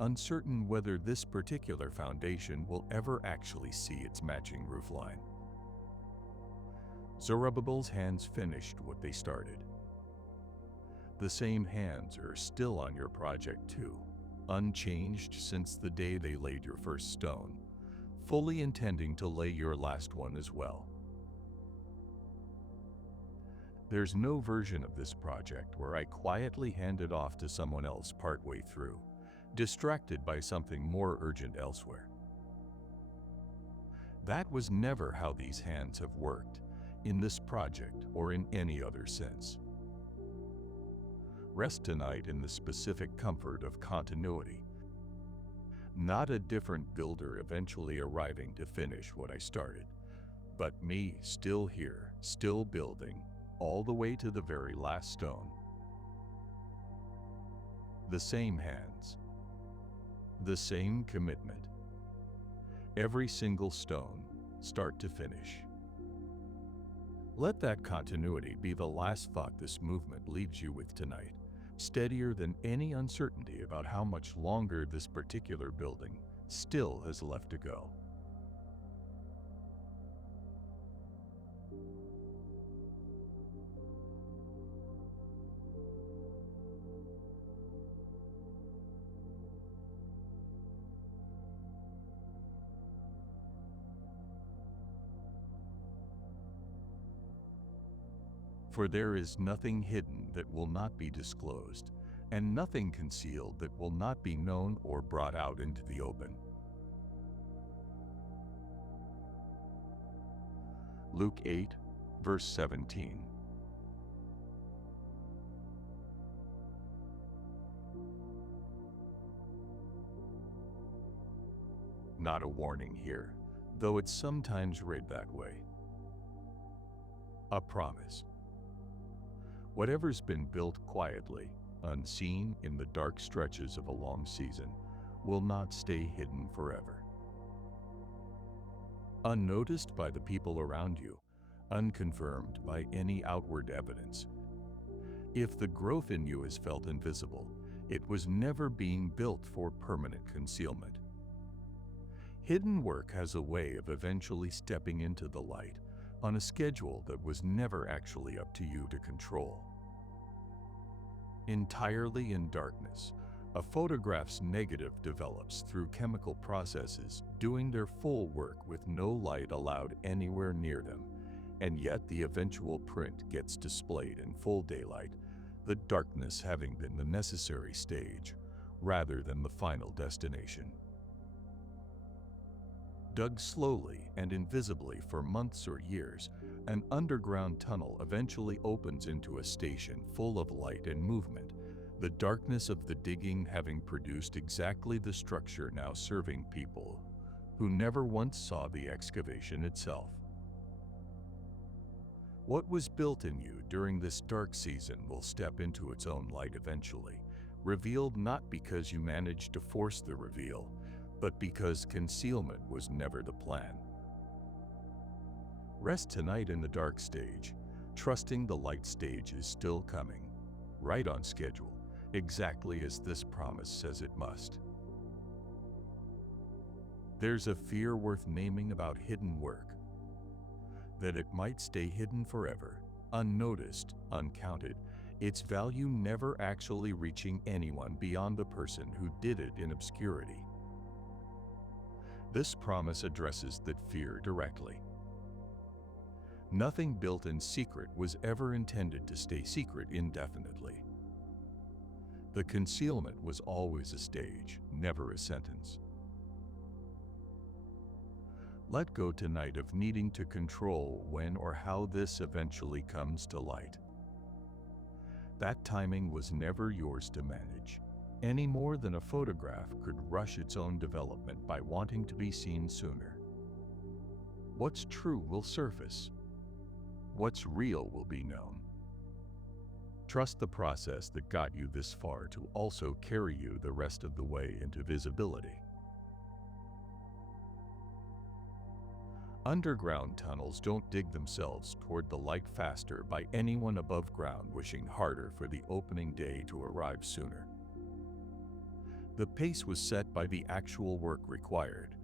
uncertain whether this particular foundation will ever actually see its matching roofline. Zerubbabel's hands finished what they started. The same hands are still on your project too, unchanged since the day they laid your first stone, fully intending to lay your last one as well. There's no version of this project where I quietly hand it off to someone else partway through, distracted by something more urgent elsewhere. That was never how these hands have worked, in this project or in any other sense. Rest tonight in the specific comfort of continuity. Not a different builder eventually arriving to finish what I started, but me still here, still building, all the way to the very last stone. The same hands. The same commitment. Every single stone, start to finish. Let that continuity be the last thought this movement leaves you with tonight, steadier than any uncertainty about how much longer this particular building still has left to go. For there is nothing hidden that will not be disclosed, and nothing concealed that will not be known or brought out into the open. Luke 8, verse 17. Not a warning here, though it's sometimes read that way. A promise. Whatever's been built quietly, unseen in the dark stretches of a long season, will not stay hidden forever. unnoticed by the people around you, unconfirmed by any outward evidence. If the growth in you is felt invisible, it was never being built for permanent concealment. Hidden work has a way of eventually stepping into the light on a schedule that was never actually up to you to control. Entirely in darkness, a photograph's negative develops through chemical processes doing their full work with no light allowed anywhere near them, and yet the eventual print gets displayed in full daylight, the darkness having been the necessary stage rather than the final destination. Dug slowly and invisibly for months or years, an underground tunnel eventually opens into a station full of light and movement, the darkness of the digging having produced exactly the structure now serving people who never once saw the excavation itself. What was built in you during this dark season will step into its own light eventually, revealed not because you managed to force the reveal, but because concealment was never the plan. Rest tonight in the dark stage, trusting the light stage is still coming, right on schedule, exactly as this promise says it must. There's a fear worth naming about hidden work, that it might stay hidden forever, unnoticed, uncounted, its value never actually reaching anyone beyond the person who did it in obscurity. This promise addresses that fear directly. Nothing built in secret was ever intended to stay secret indefinitely. The concealment was always a stage, never a sentence. Let go tonight of needing to control when or how this eventually comes to light. That timing was never yours to manage, any more than a photograph could rush its own development by wanting to be seen sooner. What's true will surface. What's real will be known. Trust the process that got you this far to also carry you the rest of the way into visibility. Underground tunnels don't dig themselves toward the light faster by anyone above ground wishing harder for the opening day to arrive sooner. The pace was set by the actual work required,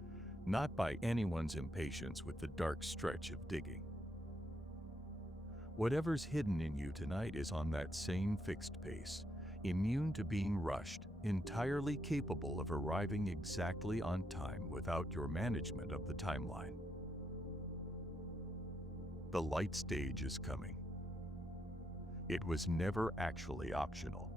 not by anyone's impatience with the dark stretch of digging. Whatever's hidden in you tonight is on that same fixed pace, immune to being rushed, entirely capable of arriving exactly on time without your management of the timeline. The light stage is coming. It was never actually optional.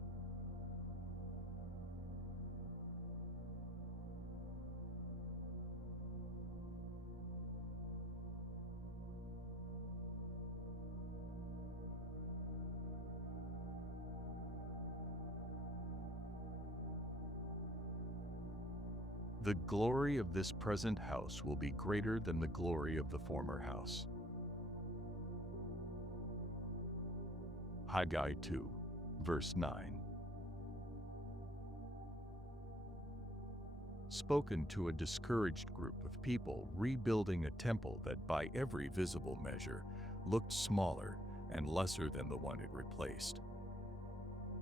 The glory of this present house will be greater than the glory of the former house. Haggai 2, verse 9. Spoken to a discouraged group of people rebuilding a temple that by every visible measure looked smaller and lesser than the one it replaced.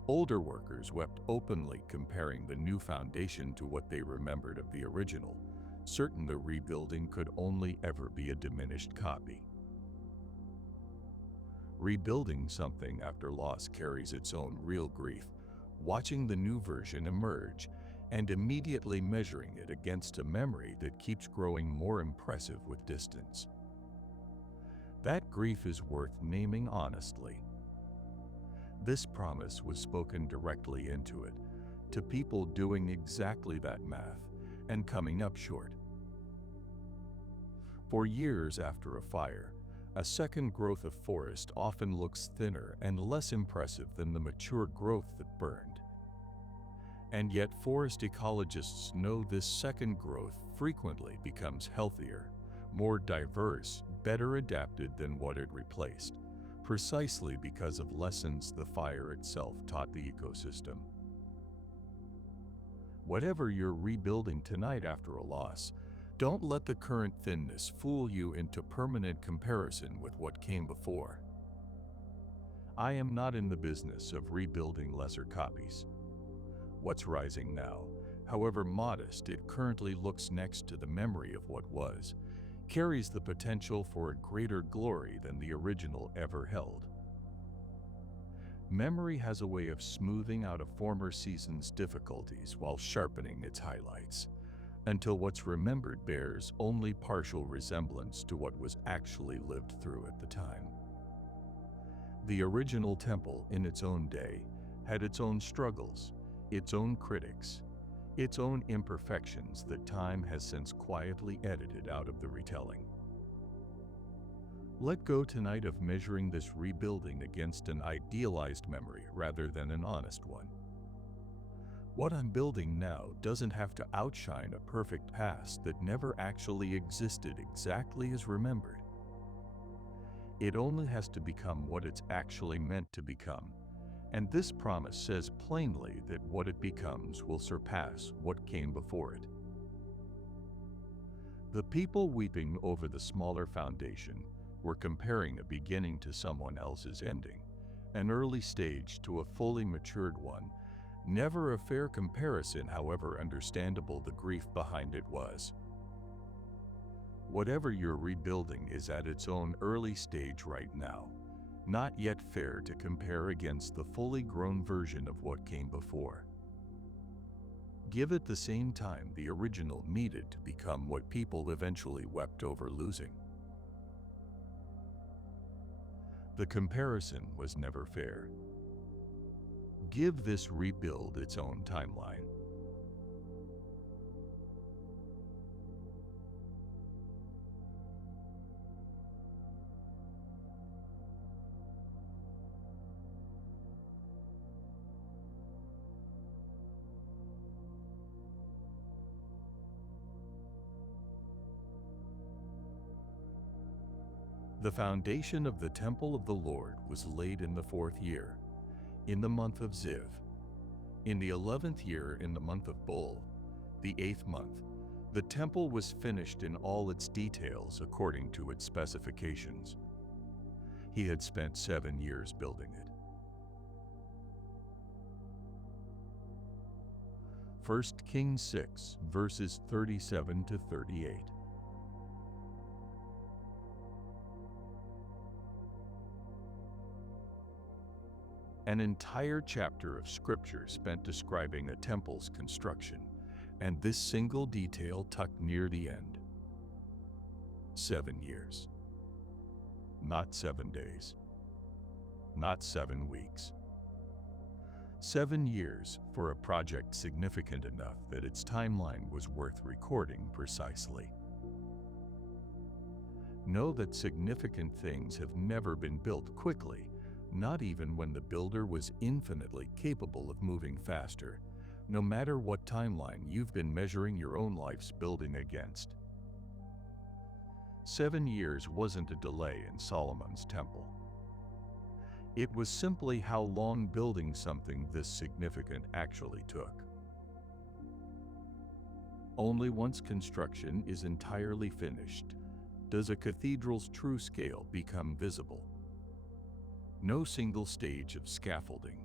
Older workers wept openly comparing the new foundation to what they remembered of the original, certain the rebuilding could only ever be a diminished copy. Rebuilding something after loss carries its own real grief, watching the new version emerge and immediately measuring it against a memory that keeps growing more impressive with distance. That grief is worth naming honestly. This promise was spoken directly into it, to people doing exactly that math and coming up short. For years after a fire, a second growth of forest often looks thinner and less impressive than the mature growth that burned. And yet forest ecologists know this second growth frequently becomes healthier, more diverse, better adapted than what it replaced, precisely because of lessons the fire itself taught the ecosystem. Whatever you're rebuilding tonight after a loss, Don't let the current thinness fool you into permanent comparison with what came before. I am not in the business of rebuilding lesser copies. What's rising now, however modest it currently looks next to the memory of what was, carries the potential for a greater glory than the original ever held. Memory has a way of smoothing out a former season's difficulties while sharpening its highlights, until what's remembered bears only partial resemblance to what was actually lived through at the time. The original temple, in its own day, had its own struggles, its own critics, its own imperfections that time has since quietly edited out of the retelling. Let go tonight of measuring this rebuilding against an idealized memory rather than an honest one. What I'm building now doesn't have to outshine a perfect past that never actually existed exactly as remembered. It only has to become what it's actually meant to become, and this promise says plainly that what it becomes will surpass what came before it. The people weeping over the smaller foundation were comparing a beginning to someone else's ending, an early stage to a fully matured one. Never a fair comparison, however understandable the grief behind it was. Whatever you're rebuilding is at its own early stage right now, not yet fair to compare against the fully grown version of what came before. Give it the same time the original needed to become what people eventually wept over losing. The comparison was never fair. Give this rebuild its own timeline. The foundation of the temple of the Lord was laid in the 4th year, in the month of Ziv. In the 11th year, in the month of Bul, the 8th month, the temple was finished in all its details according to its specifications. He had spent 7 years building it. 1 Kings 6, verses 37 to 38. An entire chapter of scripture spent describing a temple's construction, and this single detail tucked near the end. 7 years. Not 7 days. Not 7 weeks. 7 years for a project significant enough that its timeline was worth recording precisely. Know that significant things have never been built quickly, not even when the builder was infinitely capable of moving faster, no matter what timeline you've been measuring your own life's building against. 7 years wasn't a delay in Solomon's temple. It was simply how long building something this significant actually took. Only once construction is entirely finished does a cathedral's true scale become visible. No single stage of scaffolding,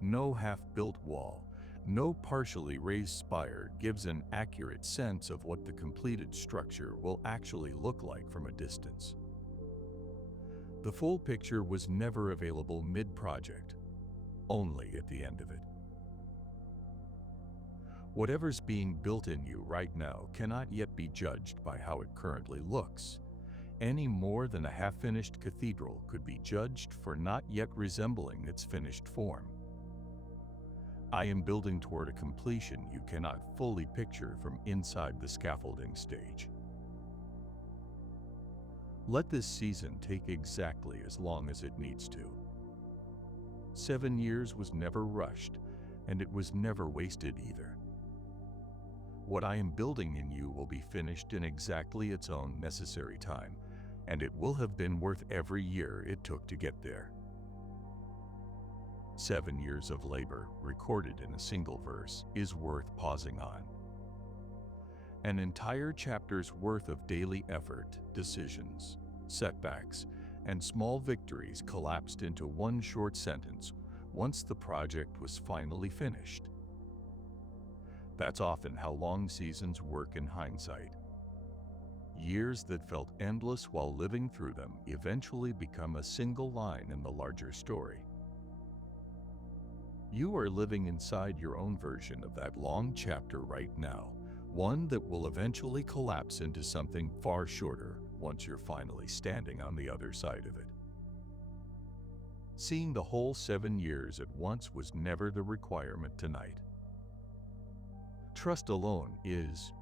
no half-built wall, no partially raised spire gives an accurate sense of what the completed structure will actually look like from a distance. The full picture was never available mid-project, only at the end of it. Whatever's being built in you right now cannot yet be judged by how it currently looks, any more than a half-finished cathedral could be judged for not yet resembling its finished form. I am building toward a completion you cannot fully picture from inside the scaffolding stage. Let this season take exactly as long as it needs to. 7 years was never rushed, and it was never wasted either. What I am building in you will be finished in exactly its own necessary time, and it will have been worth every year it took to get there. 7 years of labor, recorded in a single verse, is worth pausing on. An entire chapter's worth of daily effort, decisions, setbacks, and small victories collapsed into one short sentence once the project was finally finished. That's often how long seasons work in hindsight. Years that felt endless while living through them eventually become a single line in the larger story. You are living inside your own version of that long chapter right now, one that will eventually collapse into something far shorter once you're finally standing on the other side of it. Seeing the whole 7 years at once was never the requirement tonight. Trust alone is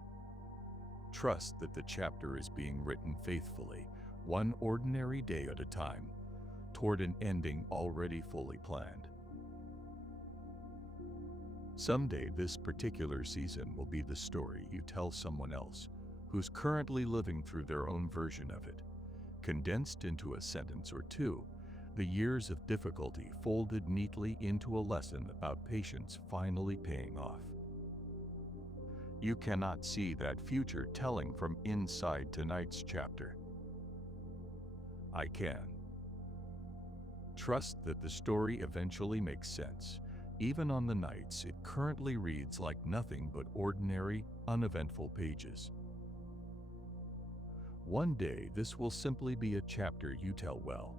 trust that the chapter is being written faithfully, one ordinary day at a time, toward an ending already fully planned. Someday this particular season will be the story you tell someone else who's currently living through their own version of it, condensed into a sentence or two, the years of difficulty folded neatly into a lesson about patience finally paying off. You cannot see that future telling from inside tonight's chapter. I can. Trust that the story eventually makes sense, even on the nights it currently reads like nothing but ordinary, uneventful pages. One day this will simply be a chapter you tell well.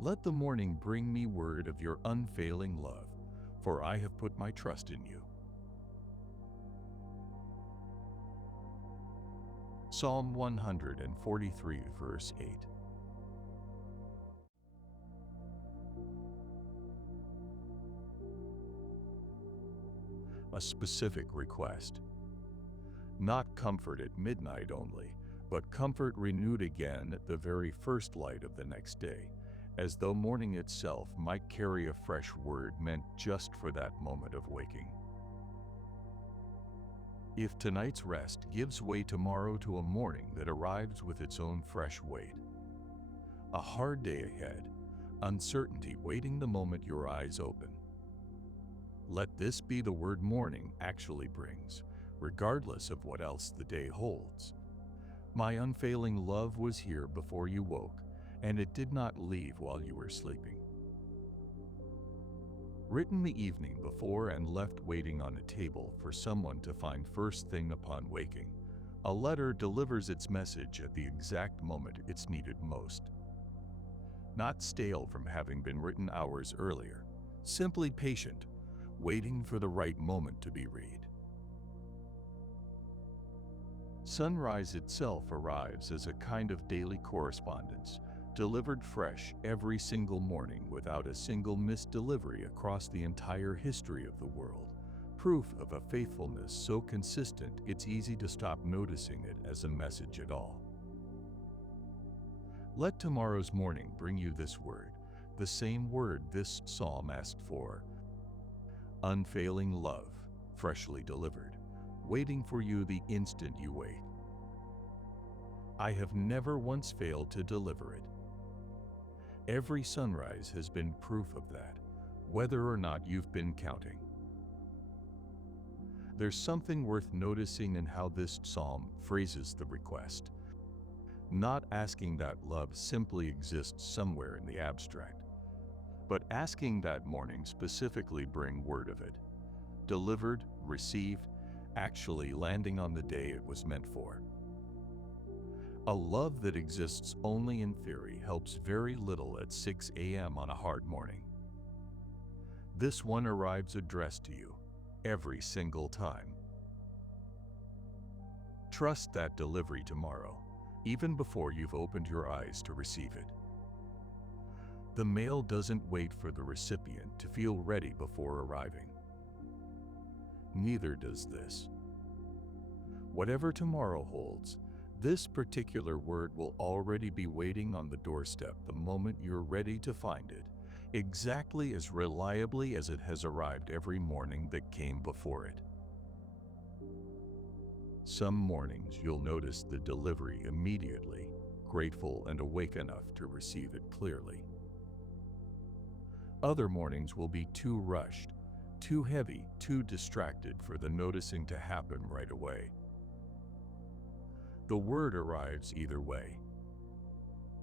Let the morning bring me word of your unfailing love, for I have put my trust in you. Psalm 143, verse 8. A specific request. Not comfort at midnight only, but comfort renewed again at the very first light of the next day, as though morning itself might carry a fresh word meant just for that moment of waking. If tonight's rest gives way tomorrow to a morning that arrives with its own fresh weight, a hard day ahead, uncertainty waiting the moment your eyes open, let this be the word morning actually brings, regardless of what else the day holds. My unfailing love was here before you woke, and it did not leave while you were sleeping. Written the evening before and left waiting on a table for someone to find first thing upon waking, a letter delivers its message at the exact moment it's needed most. Not stale from having been written hours earlier, simply patient, waiting for the right moment to be read. Sunrise itself arrives as a kind of daily correspondence, delivered fresh every single morning without a single missed delivery across the entire history of the world, proof of a faithfulness so consistent it's easy to stop noticing it as a message at all. Let tomorrow's morning bring you this word, the same word this psalm asked for. Unfailing love, freshly delivered, waiting for you the instant you wait. I have never once failed to deliver it. Every sunrise has been proof of that, whether or not you've been counting. There's something worth noticing in how this psalm phrases the request. Not asking that love simply exists somewhere in the abstract, but asking that morning specifically bring word of it, delivered, received, actually landing on the day it was meant for. A love that exists only in theory helps very little at 6 a.m. on a hard morning. This one arrives addressed to you, every single time. Trust that delivery tomorrow, even before you've opened your eyes to receive it. The mail doesn't wait for the recipient to feel ready before arriving. Neither does this. Whatever tomorrow holds, this particular word will already be waiting on the doorstep the moment you're ready to find it, exactly as reliably as it has arrived every morning that came before it. Some mornings you'll notice the delivery immediately, grateful and awake enough to receive it clearly. Other mornings will be too rushed, too heavy, too distracted for the noticing to happen right away. The word arrives either way.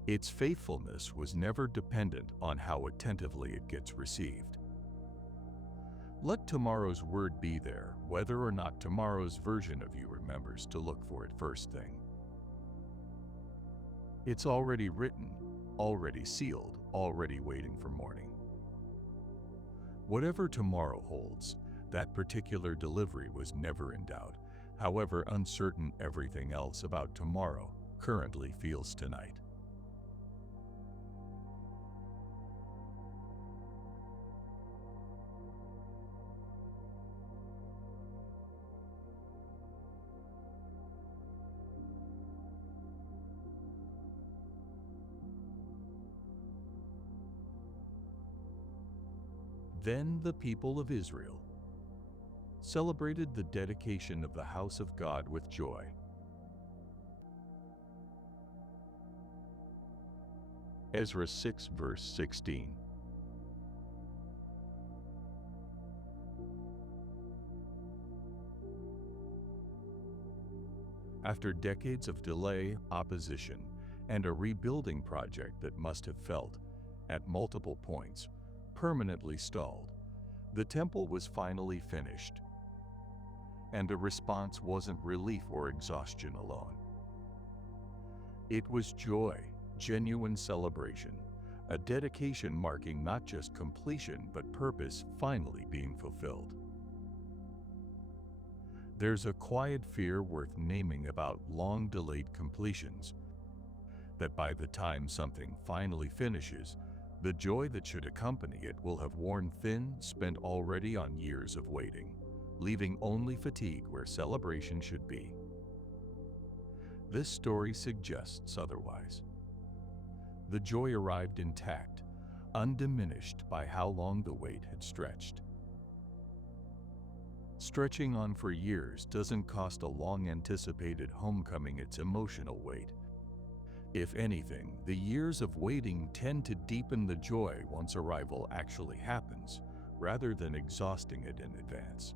Its faithfulness was never dependent on how attentively it gets received. Let tomorrow's word be there, whether or not tomorrow's version of you remembers to look for it first thing. It's already written, already sealed, already waiting for morning. Whatever tomorrow holds, that particular delivery was never in doubt, however uncertain everything else about tomorrow currently feels tonight. Then the people of Israel celebrated the dedication of the house of God with joy. Ezra 6 verse 16. After decades of delay, opposition, and a rebuilding project that must have felt, at multiple points, permanently stalled, the temple was finally finished. And the response wasn't relief or exhaustion alone. It was joy, genuine celebration, a dedication marking not just completion but purpose finally being fulfilled. There's a quiet fear worth naming about long-delayed completions, that by the time something finally finishes, the joy that should accompany it will have worn thin, spent already on years of waiting, leaving only fatigue where celebration should be. This story suggests otherwise. The joy arrived intact, undiminished by how long the wait had stretched. Stretching on for years doesn't cost a long-anticipated homecoming its emotional weight. If anything, the years of waiting tend to deepen the joy once arrival actually happens, rather than exhausting it in advance.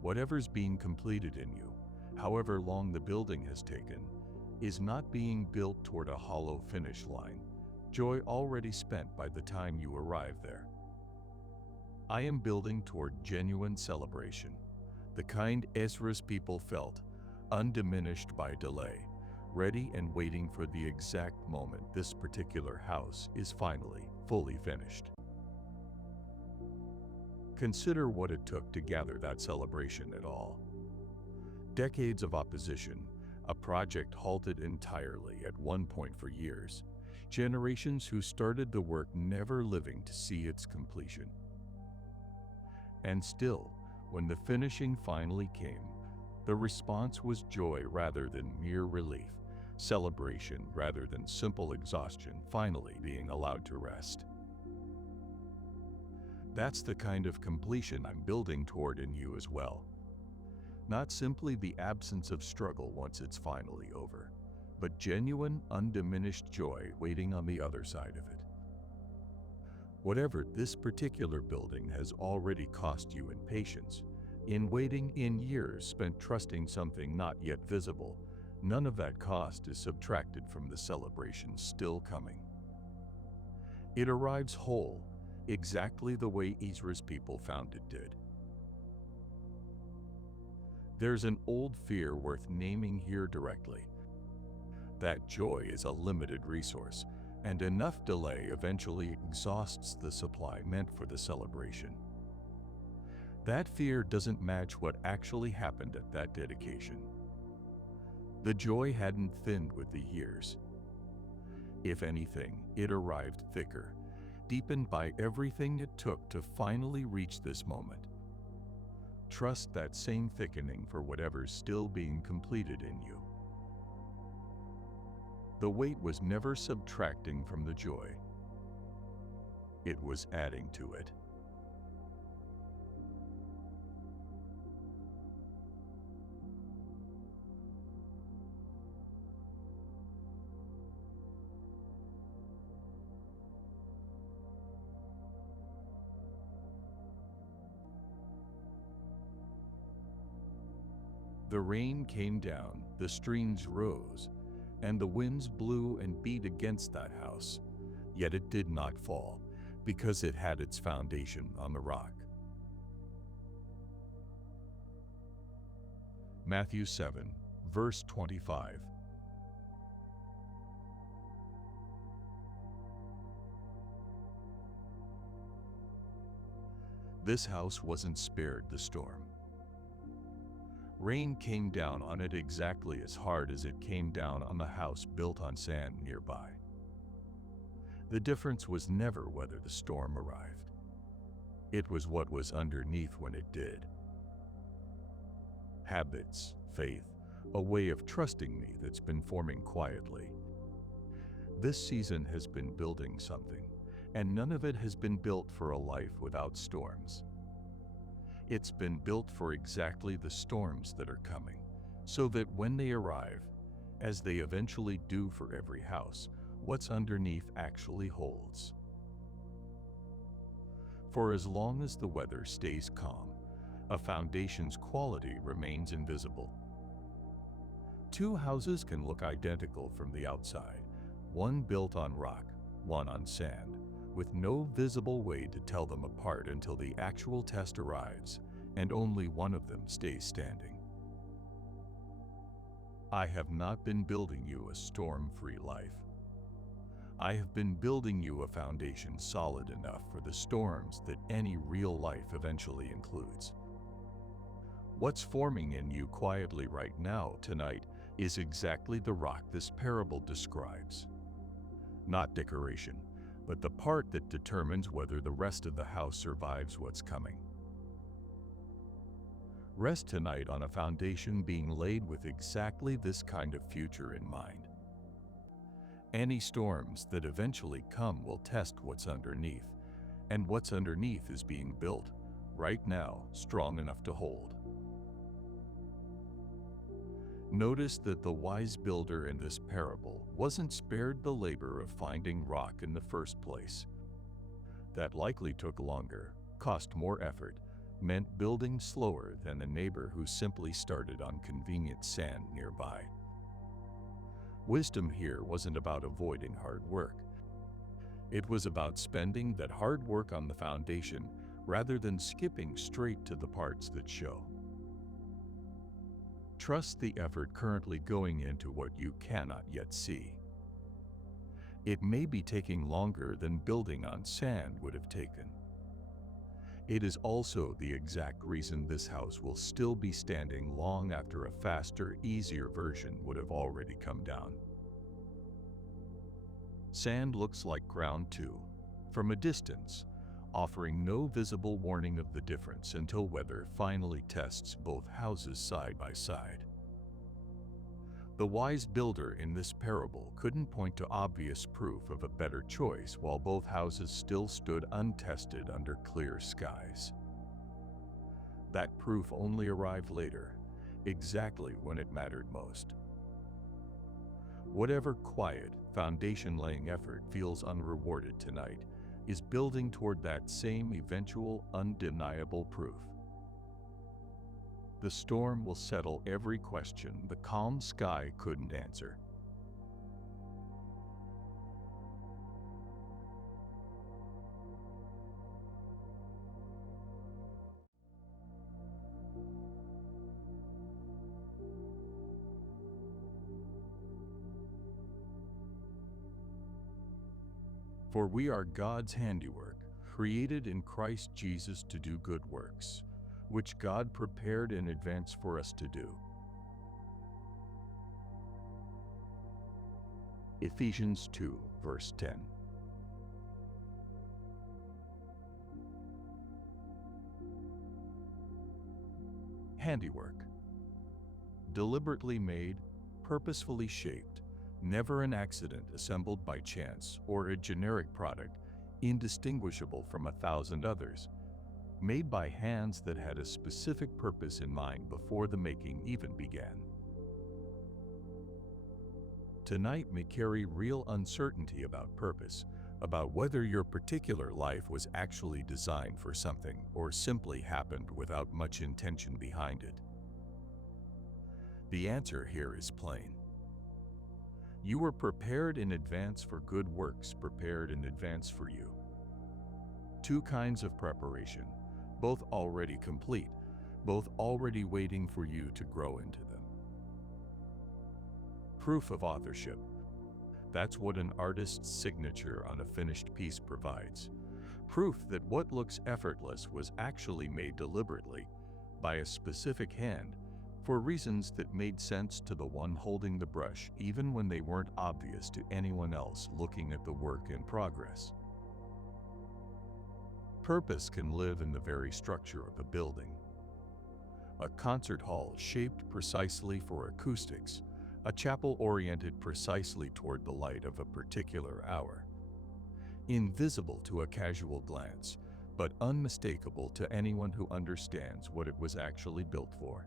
Whatever's being completed in you, however long the building has taken, is not being built toward a hollow finish line, joy already spent by the time you arrive there. I am building toward genuine celebration, the kind Ezra's people felt, undiminished by delay, ready and waiting for the exact moment this particular house is finally fully finished. Consider what it took to gather that celebration at all. Decades of opposition, a project halted entirely at one point for years, generations who started the work never living to see its completion. And still, when the finishing finally came, the response was joy rather than mere relief, celebration rather than simple exhaustion finally being allowed to rest. That's the kind of completion I'm building toward in you as well. Not simply the absence of struggle once it's finally over, but genuine, undiminished joy waiting on the other side of it. Whatever this particular building has already cost you in patience, in waiting, in years spent trusting something not yet visible, none of that cost is subtracted from the celebration still coming. It arrives whole, exactly the way Ezra's people found it did. There's an old fear worth naming here directly. That joy is a limited resource, and enough delay eventually exhausts the supply meant for the celebration. That fear doesn't match what actually happened at that dedication. The joy hadn't thinned with the years. If anything, it arrived thicker, deepened by everything it took to finally reach this moment. Trust that same thickening for whatever's still being completed in you. The weight was never subtracting from the joy. it was adding to it. The rain came down, the streams rose, and the winds blew and beat against that house, yet it did not fall, because it had its foundation on the rock. Matthew 7, verse 25. This house wasn't spared the storm. Rain came down on it exactly as hard as it came down on the house built on sand nearby. The difference was never whether the storm arrived. It was what was underneath when it did. Habits, faith, a way of trusting me that's been forming quietly. This season has been building something, and none of it has been built for a life without storms. It's been built for exactly the storms that are coming, so that when they arrive, as they eventually do for every house, what's underneath actually holds. For as long as the weather stays calm, a foundation's quality remains invisible. Two houses can look identical from the outside, one built on rock, one on sand, with no visible way to tell them apart until the actual test arrives, and only one of them stays standing. I have not been building you a storm-free life. I have been building you a foundation solid enough for the storms that any real life eventually includes. What's forming in you quietly right now, tonight, is exactly the rock this parable describes. Not decoration, but the part that determines whether the rest of the house survives what's coming. Rest tonight on a foundation being laid with exactly this kind of future in mind. Any storms that eventually come will test what's underneath, and what's underneath is being built, right now, strong enough to hold. Notice that the wise builder in this parable wasn't spared the labor of finding rock in the first place. That likely took longer, cost more effort, meant building slower than a neighbor who simply started on convenient sand nearby. Wisdom here wasn't about avoiding hard work. It was about spending that hard work on the foundation rather than skipping straight to the parts that show. Trust the effort currently going into what you cannot yet see. It may be taking longer than building on sand would have taken. It is also the exact reason this house will still be standing long after a faster, easier version would have already come down. Sand looks like ground too, from a distance, offering no visible warning of the difference until weather finally tests both houses side by side. The wise builder in this parable couldn't point to obvious proof of a better choice while both houses still stood untested under clear skies. That proof only arrived later, exactly when it mattered most. Whatever quiet, foundation-laying effort feels unrewarded tonight is building toward that same eventual, undeniable proof. The storm will settle every question the calm sky couldn't answer. For we are God's handiwork, created in Christ Jesus to do good works, which God prepared in advance for us to do. Ephesians 2, verse 10. Handiwork. Deliberately made, purposefully shaped, never an accident assembled by chance or a generic product, indistinguishable from 1,000 others, made by hands that had a specific purpose in mind before the making even began. Tonight may carry real uncertainty about purpose, about whether your particular life was actually designed for something or simply happened without much intention behind it. The answer here is plain. You were prepared in advance for good works prepared in advance for you. Two kinds of preparation, both already complete, both already waiting for you to grow into them. Proof of authorship. That's what an artist's signature on a finished piece provides. Proof that what looks effortless was actually made deliberately, by a specific hand, for reasons that made sense to the one holding the brush even when they weren't obvious to anyone else looking at the work in progress. Purpose can live in the very structure of a building. A concert hall shaped precisely for acoustics, a chapel oriented precisely toward the light of a particular hour. Invisible to a casual glance, but unmistakable to anyone who understands what it was actually built for.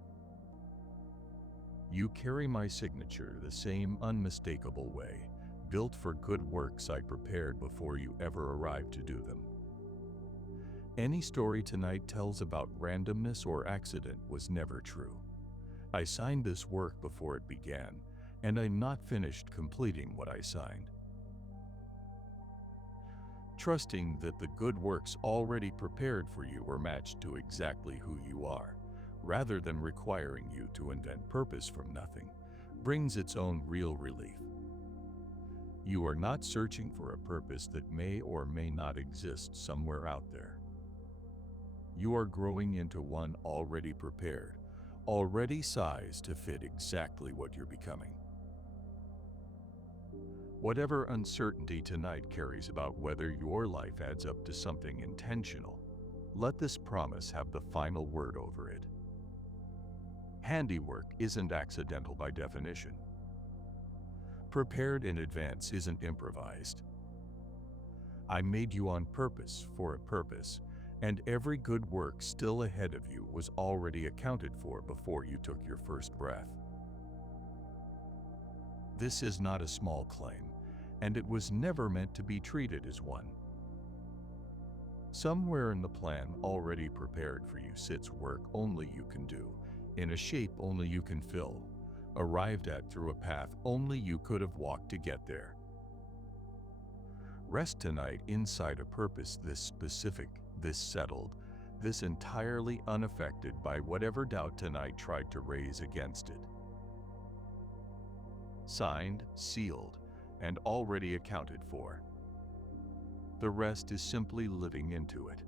You carry my signature the same unmistakable way, built for good works I prepared before you ever arrived to do them. Any story tonight tells about randomness or accident was never true. I signed this work before it began, and I'm not finished completing what I signed. Trusting that the good works already prepared for you were matched to exactly who you are, rather than requiring you to invent purpose from nothing, brings its own real relief. You are not searching for a purpose that may or may not exist somewhere out there. You are growing into one already prepared, already sized to fit exactly what you're becoming. Whatever uncertainty tonight carries about whether your life adds up to something intentional, let this promise have the final word over it. Handiwork isn't accidental by definition. Prepared in advance isn't improvised. I made you on purpose for a purpose, and every good work still ahead of you was already accounted for before you took your first breath. This is not a small claim, and it was never meant to be treated as one. Somewhere in the plan already prepared for you sits work only you can do, in a shape only you can fill, arrived at through a path only you could have walked to get there. Rest tonight inside a purpose this specific, this settled, this entirely unaffected by whatever doubt tonight tried to raise against it. Signed, sealed, and already accounted for. The rest is simply living into it.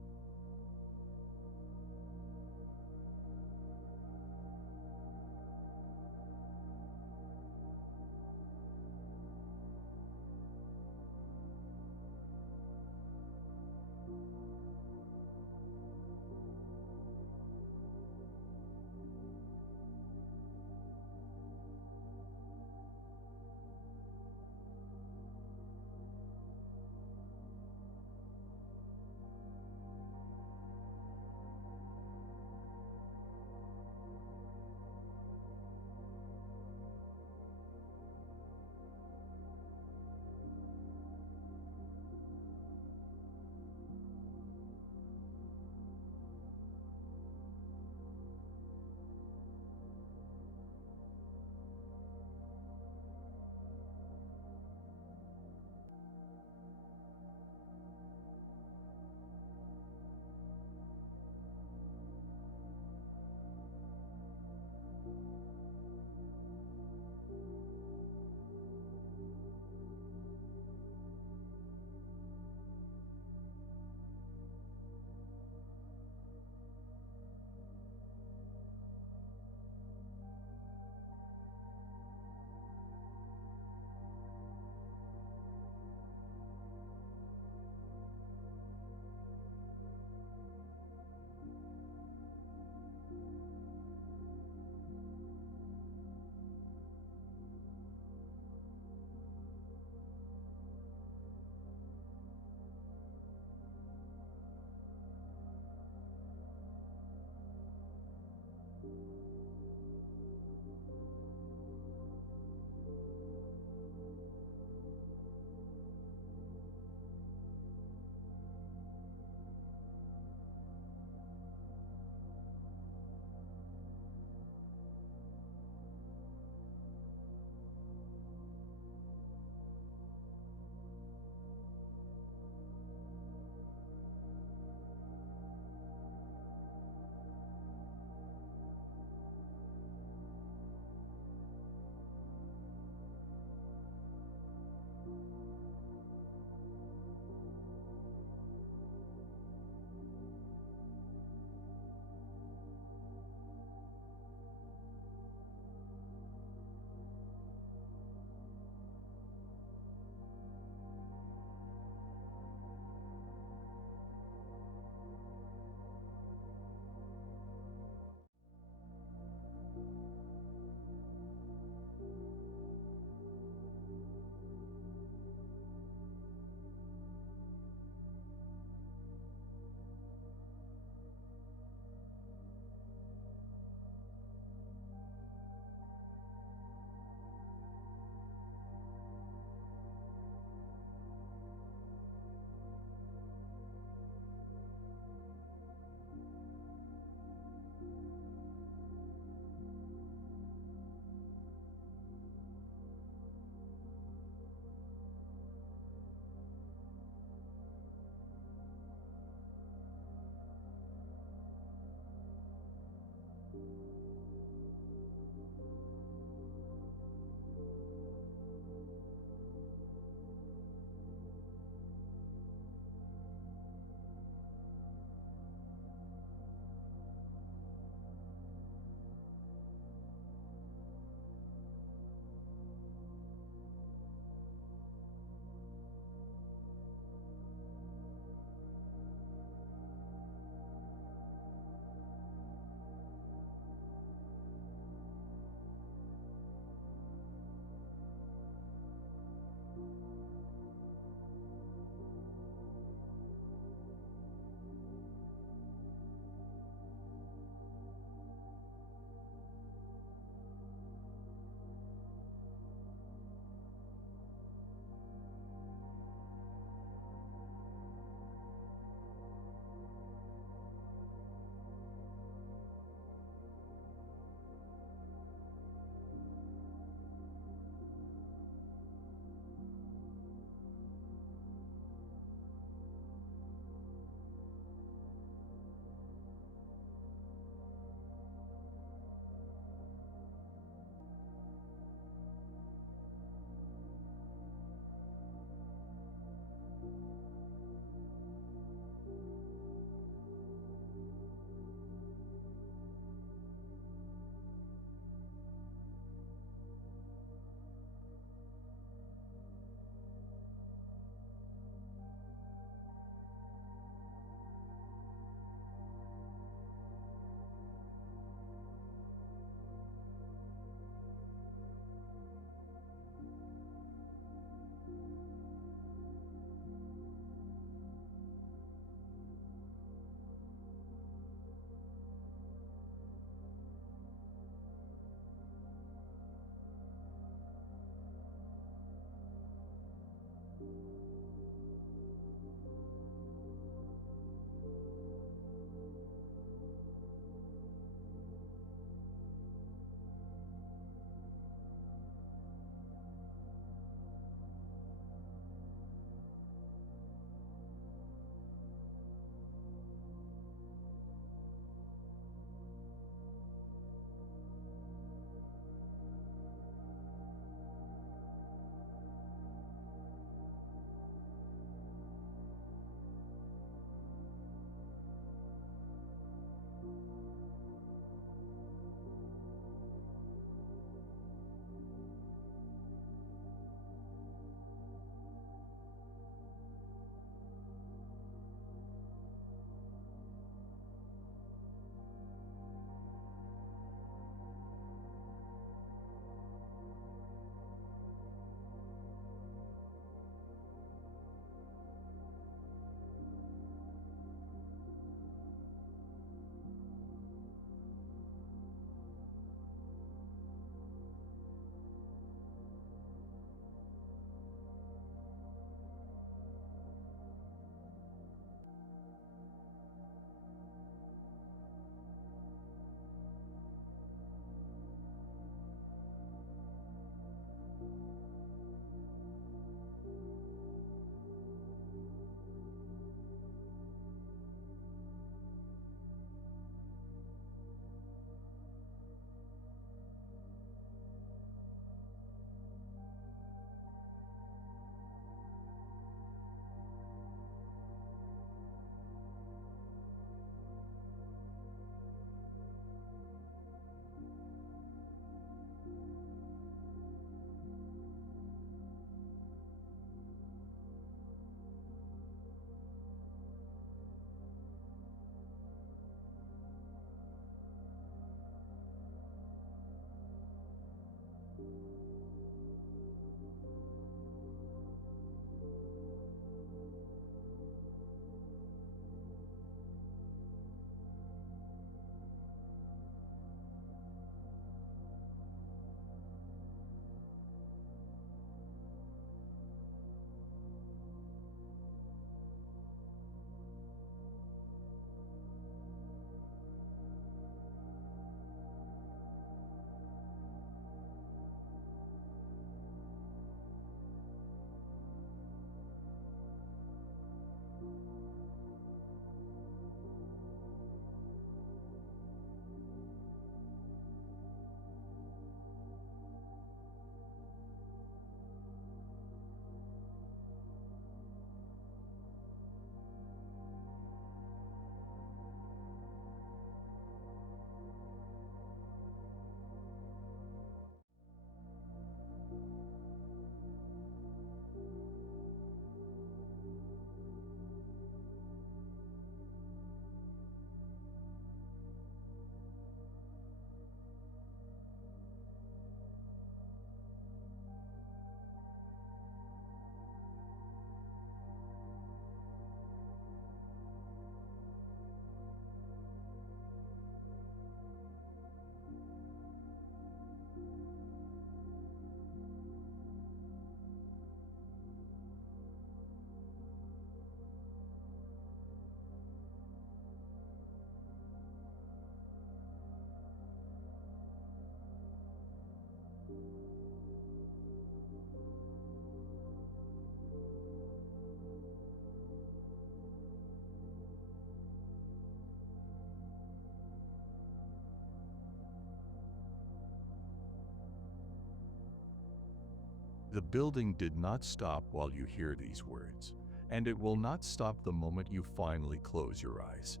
The building did not stop while you hear these words, and it will not stop the moment you finally close your eyes.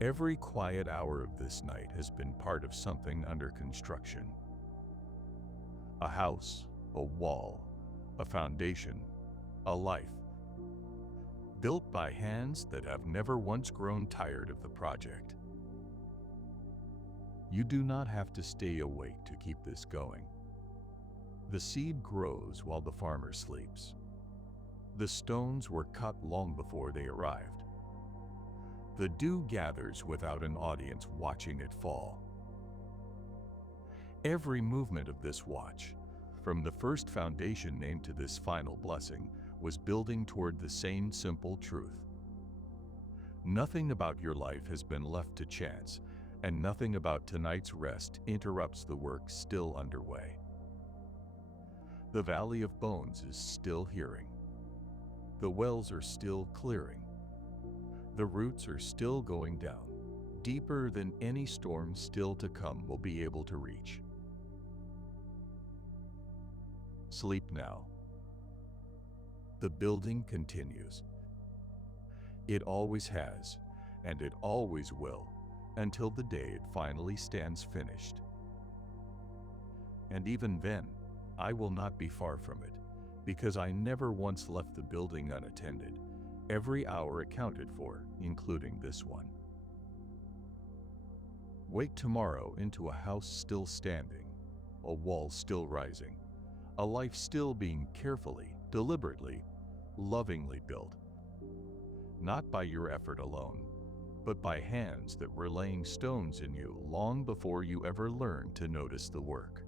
Every quiet hour of this night has been part of something under construction. A house, a wall, a foundation, a life, built by hands that have never once grown tired of the project. You do not have to stay awake to keep this going. The seed grows while the farmer sleeps. The stones were cut long before they arrived. The dew gathers without an audience watching it fall. Every movement of this watch, from the first foundation named to this final blessing, was building toward the same simple truth. Nothing about your life has been left to chance, and nothing about tonight's rest interrupts the work still underway. The valley of bones is still hearing. The wells are still clearing. The roots are still going down, deeper than any storm still to come will be able to reach. Sleep now. The building continues. It always has, and it always will, until the day it finally stands finished. And even then, I will not be far from it, because I never once left the building unattended, every hour accounted for, including this one. Wake tomorrow into a house still standing, a wall still rising, a life still being carefully, deliberately, lovingly built. Not by your effort alone, but by hands that were laying stones in you long before you ever learned to notice the work.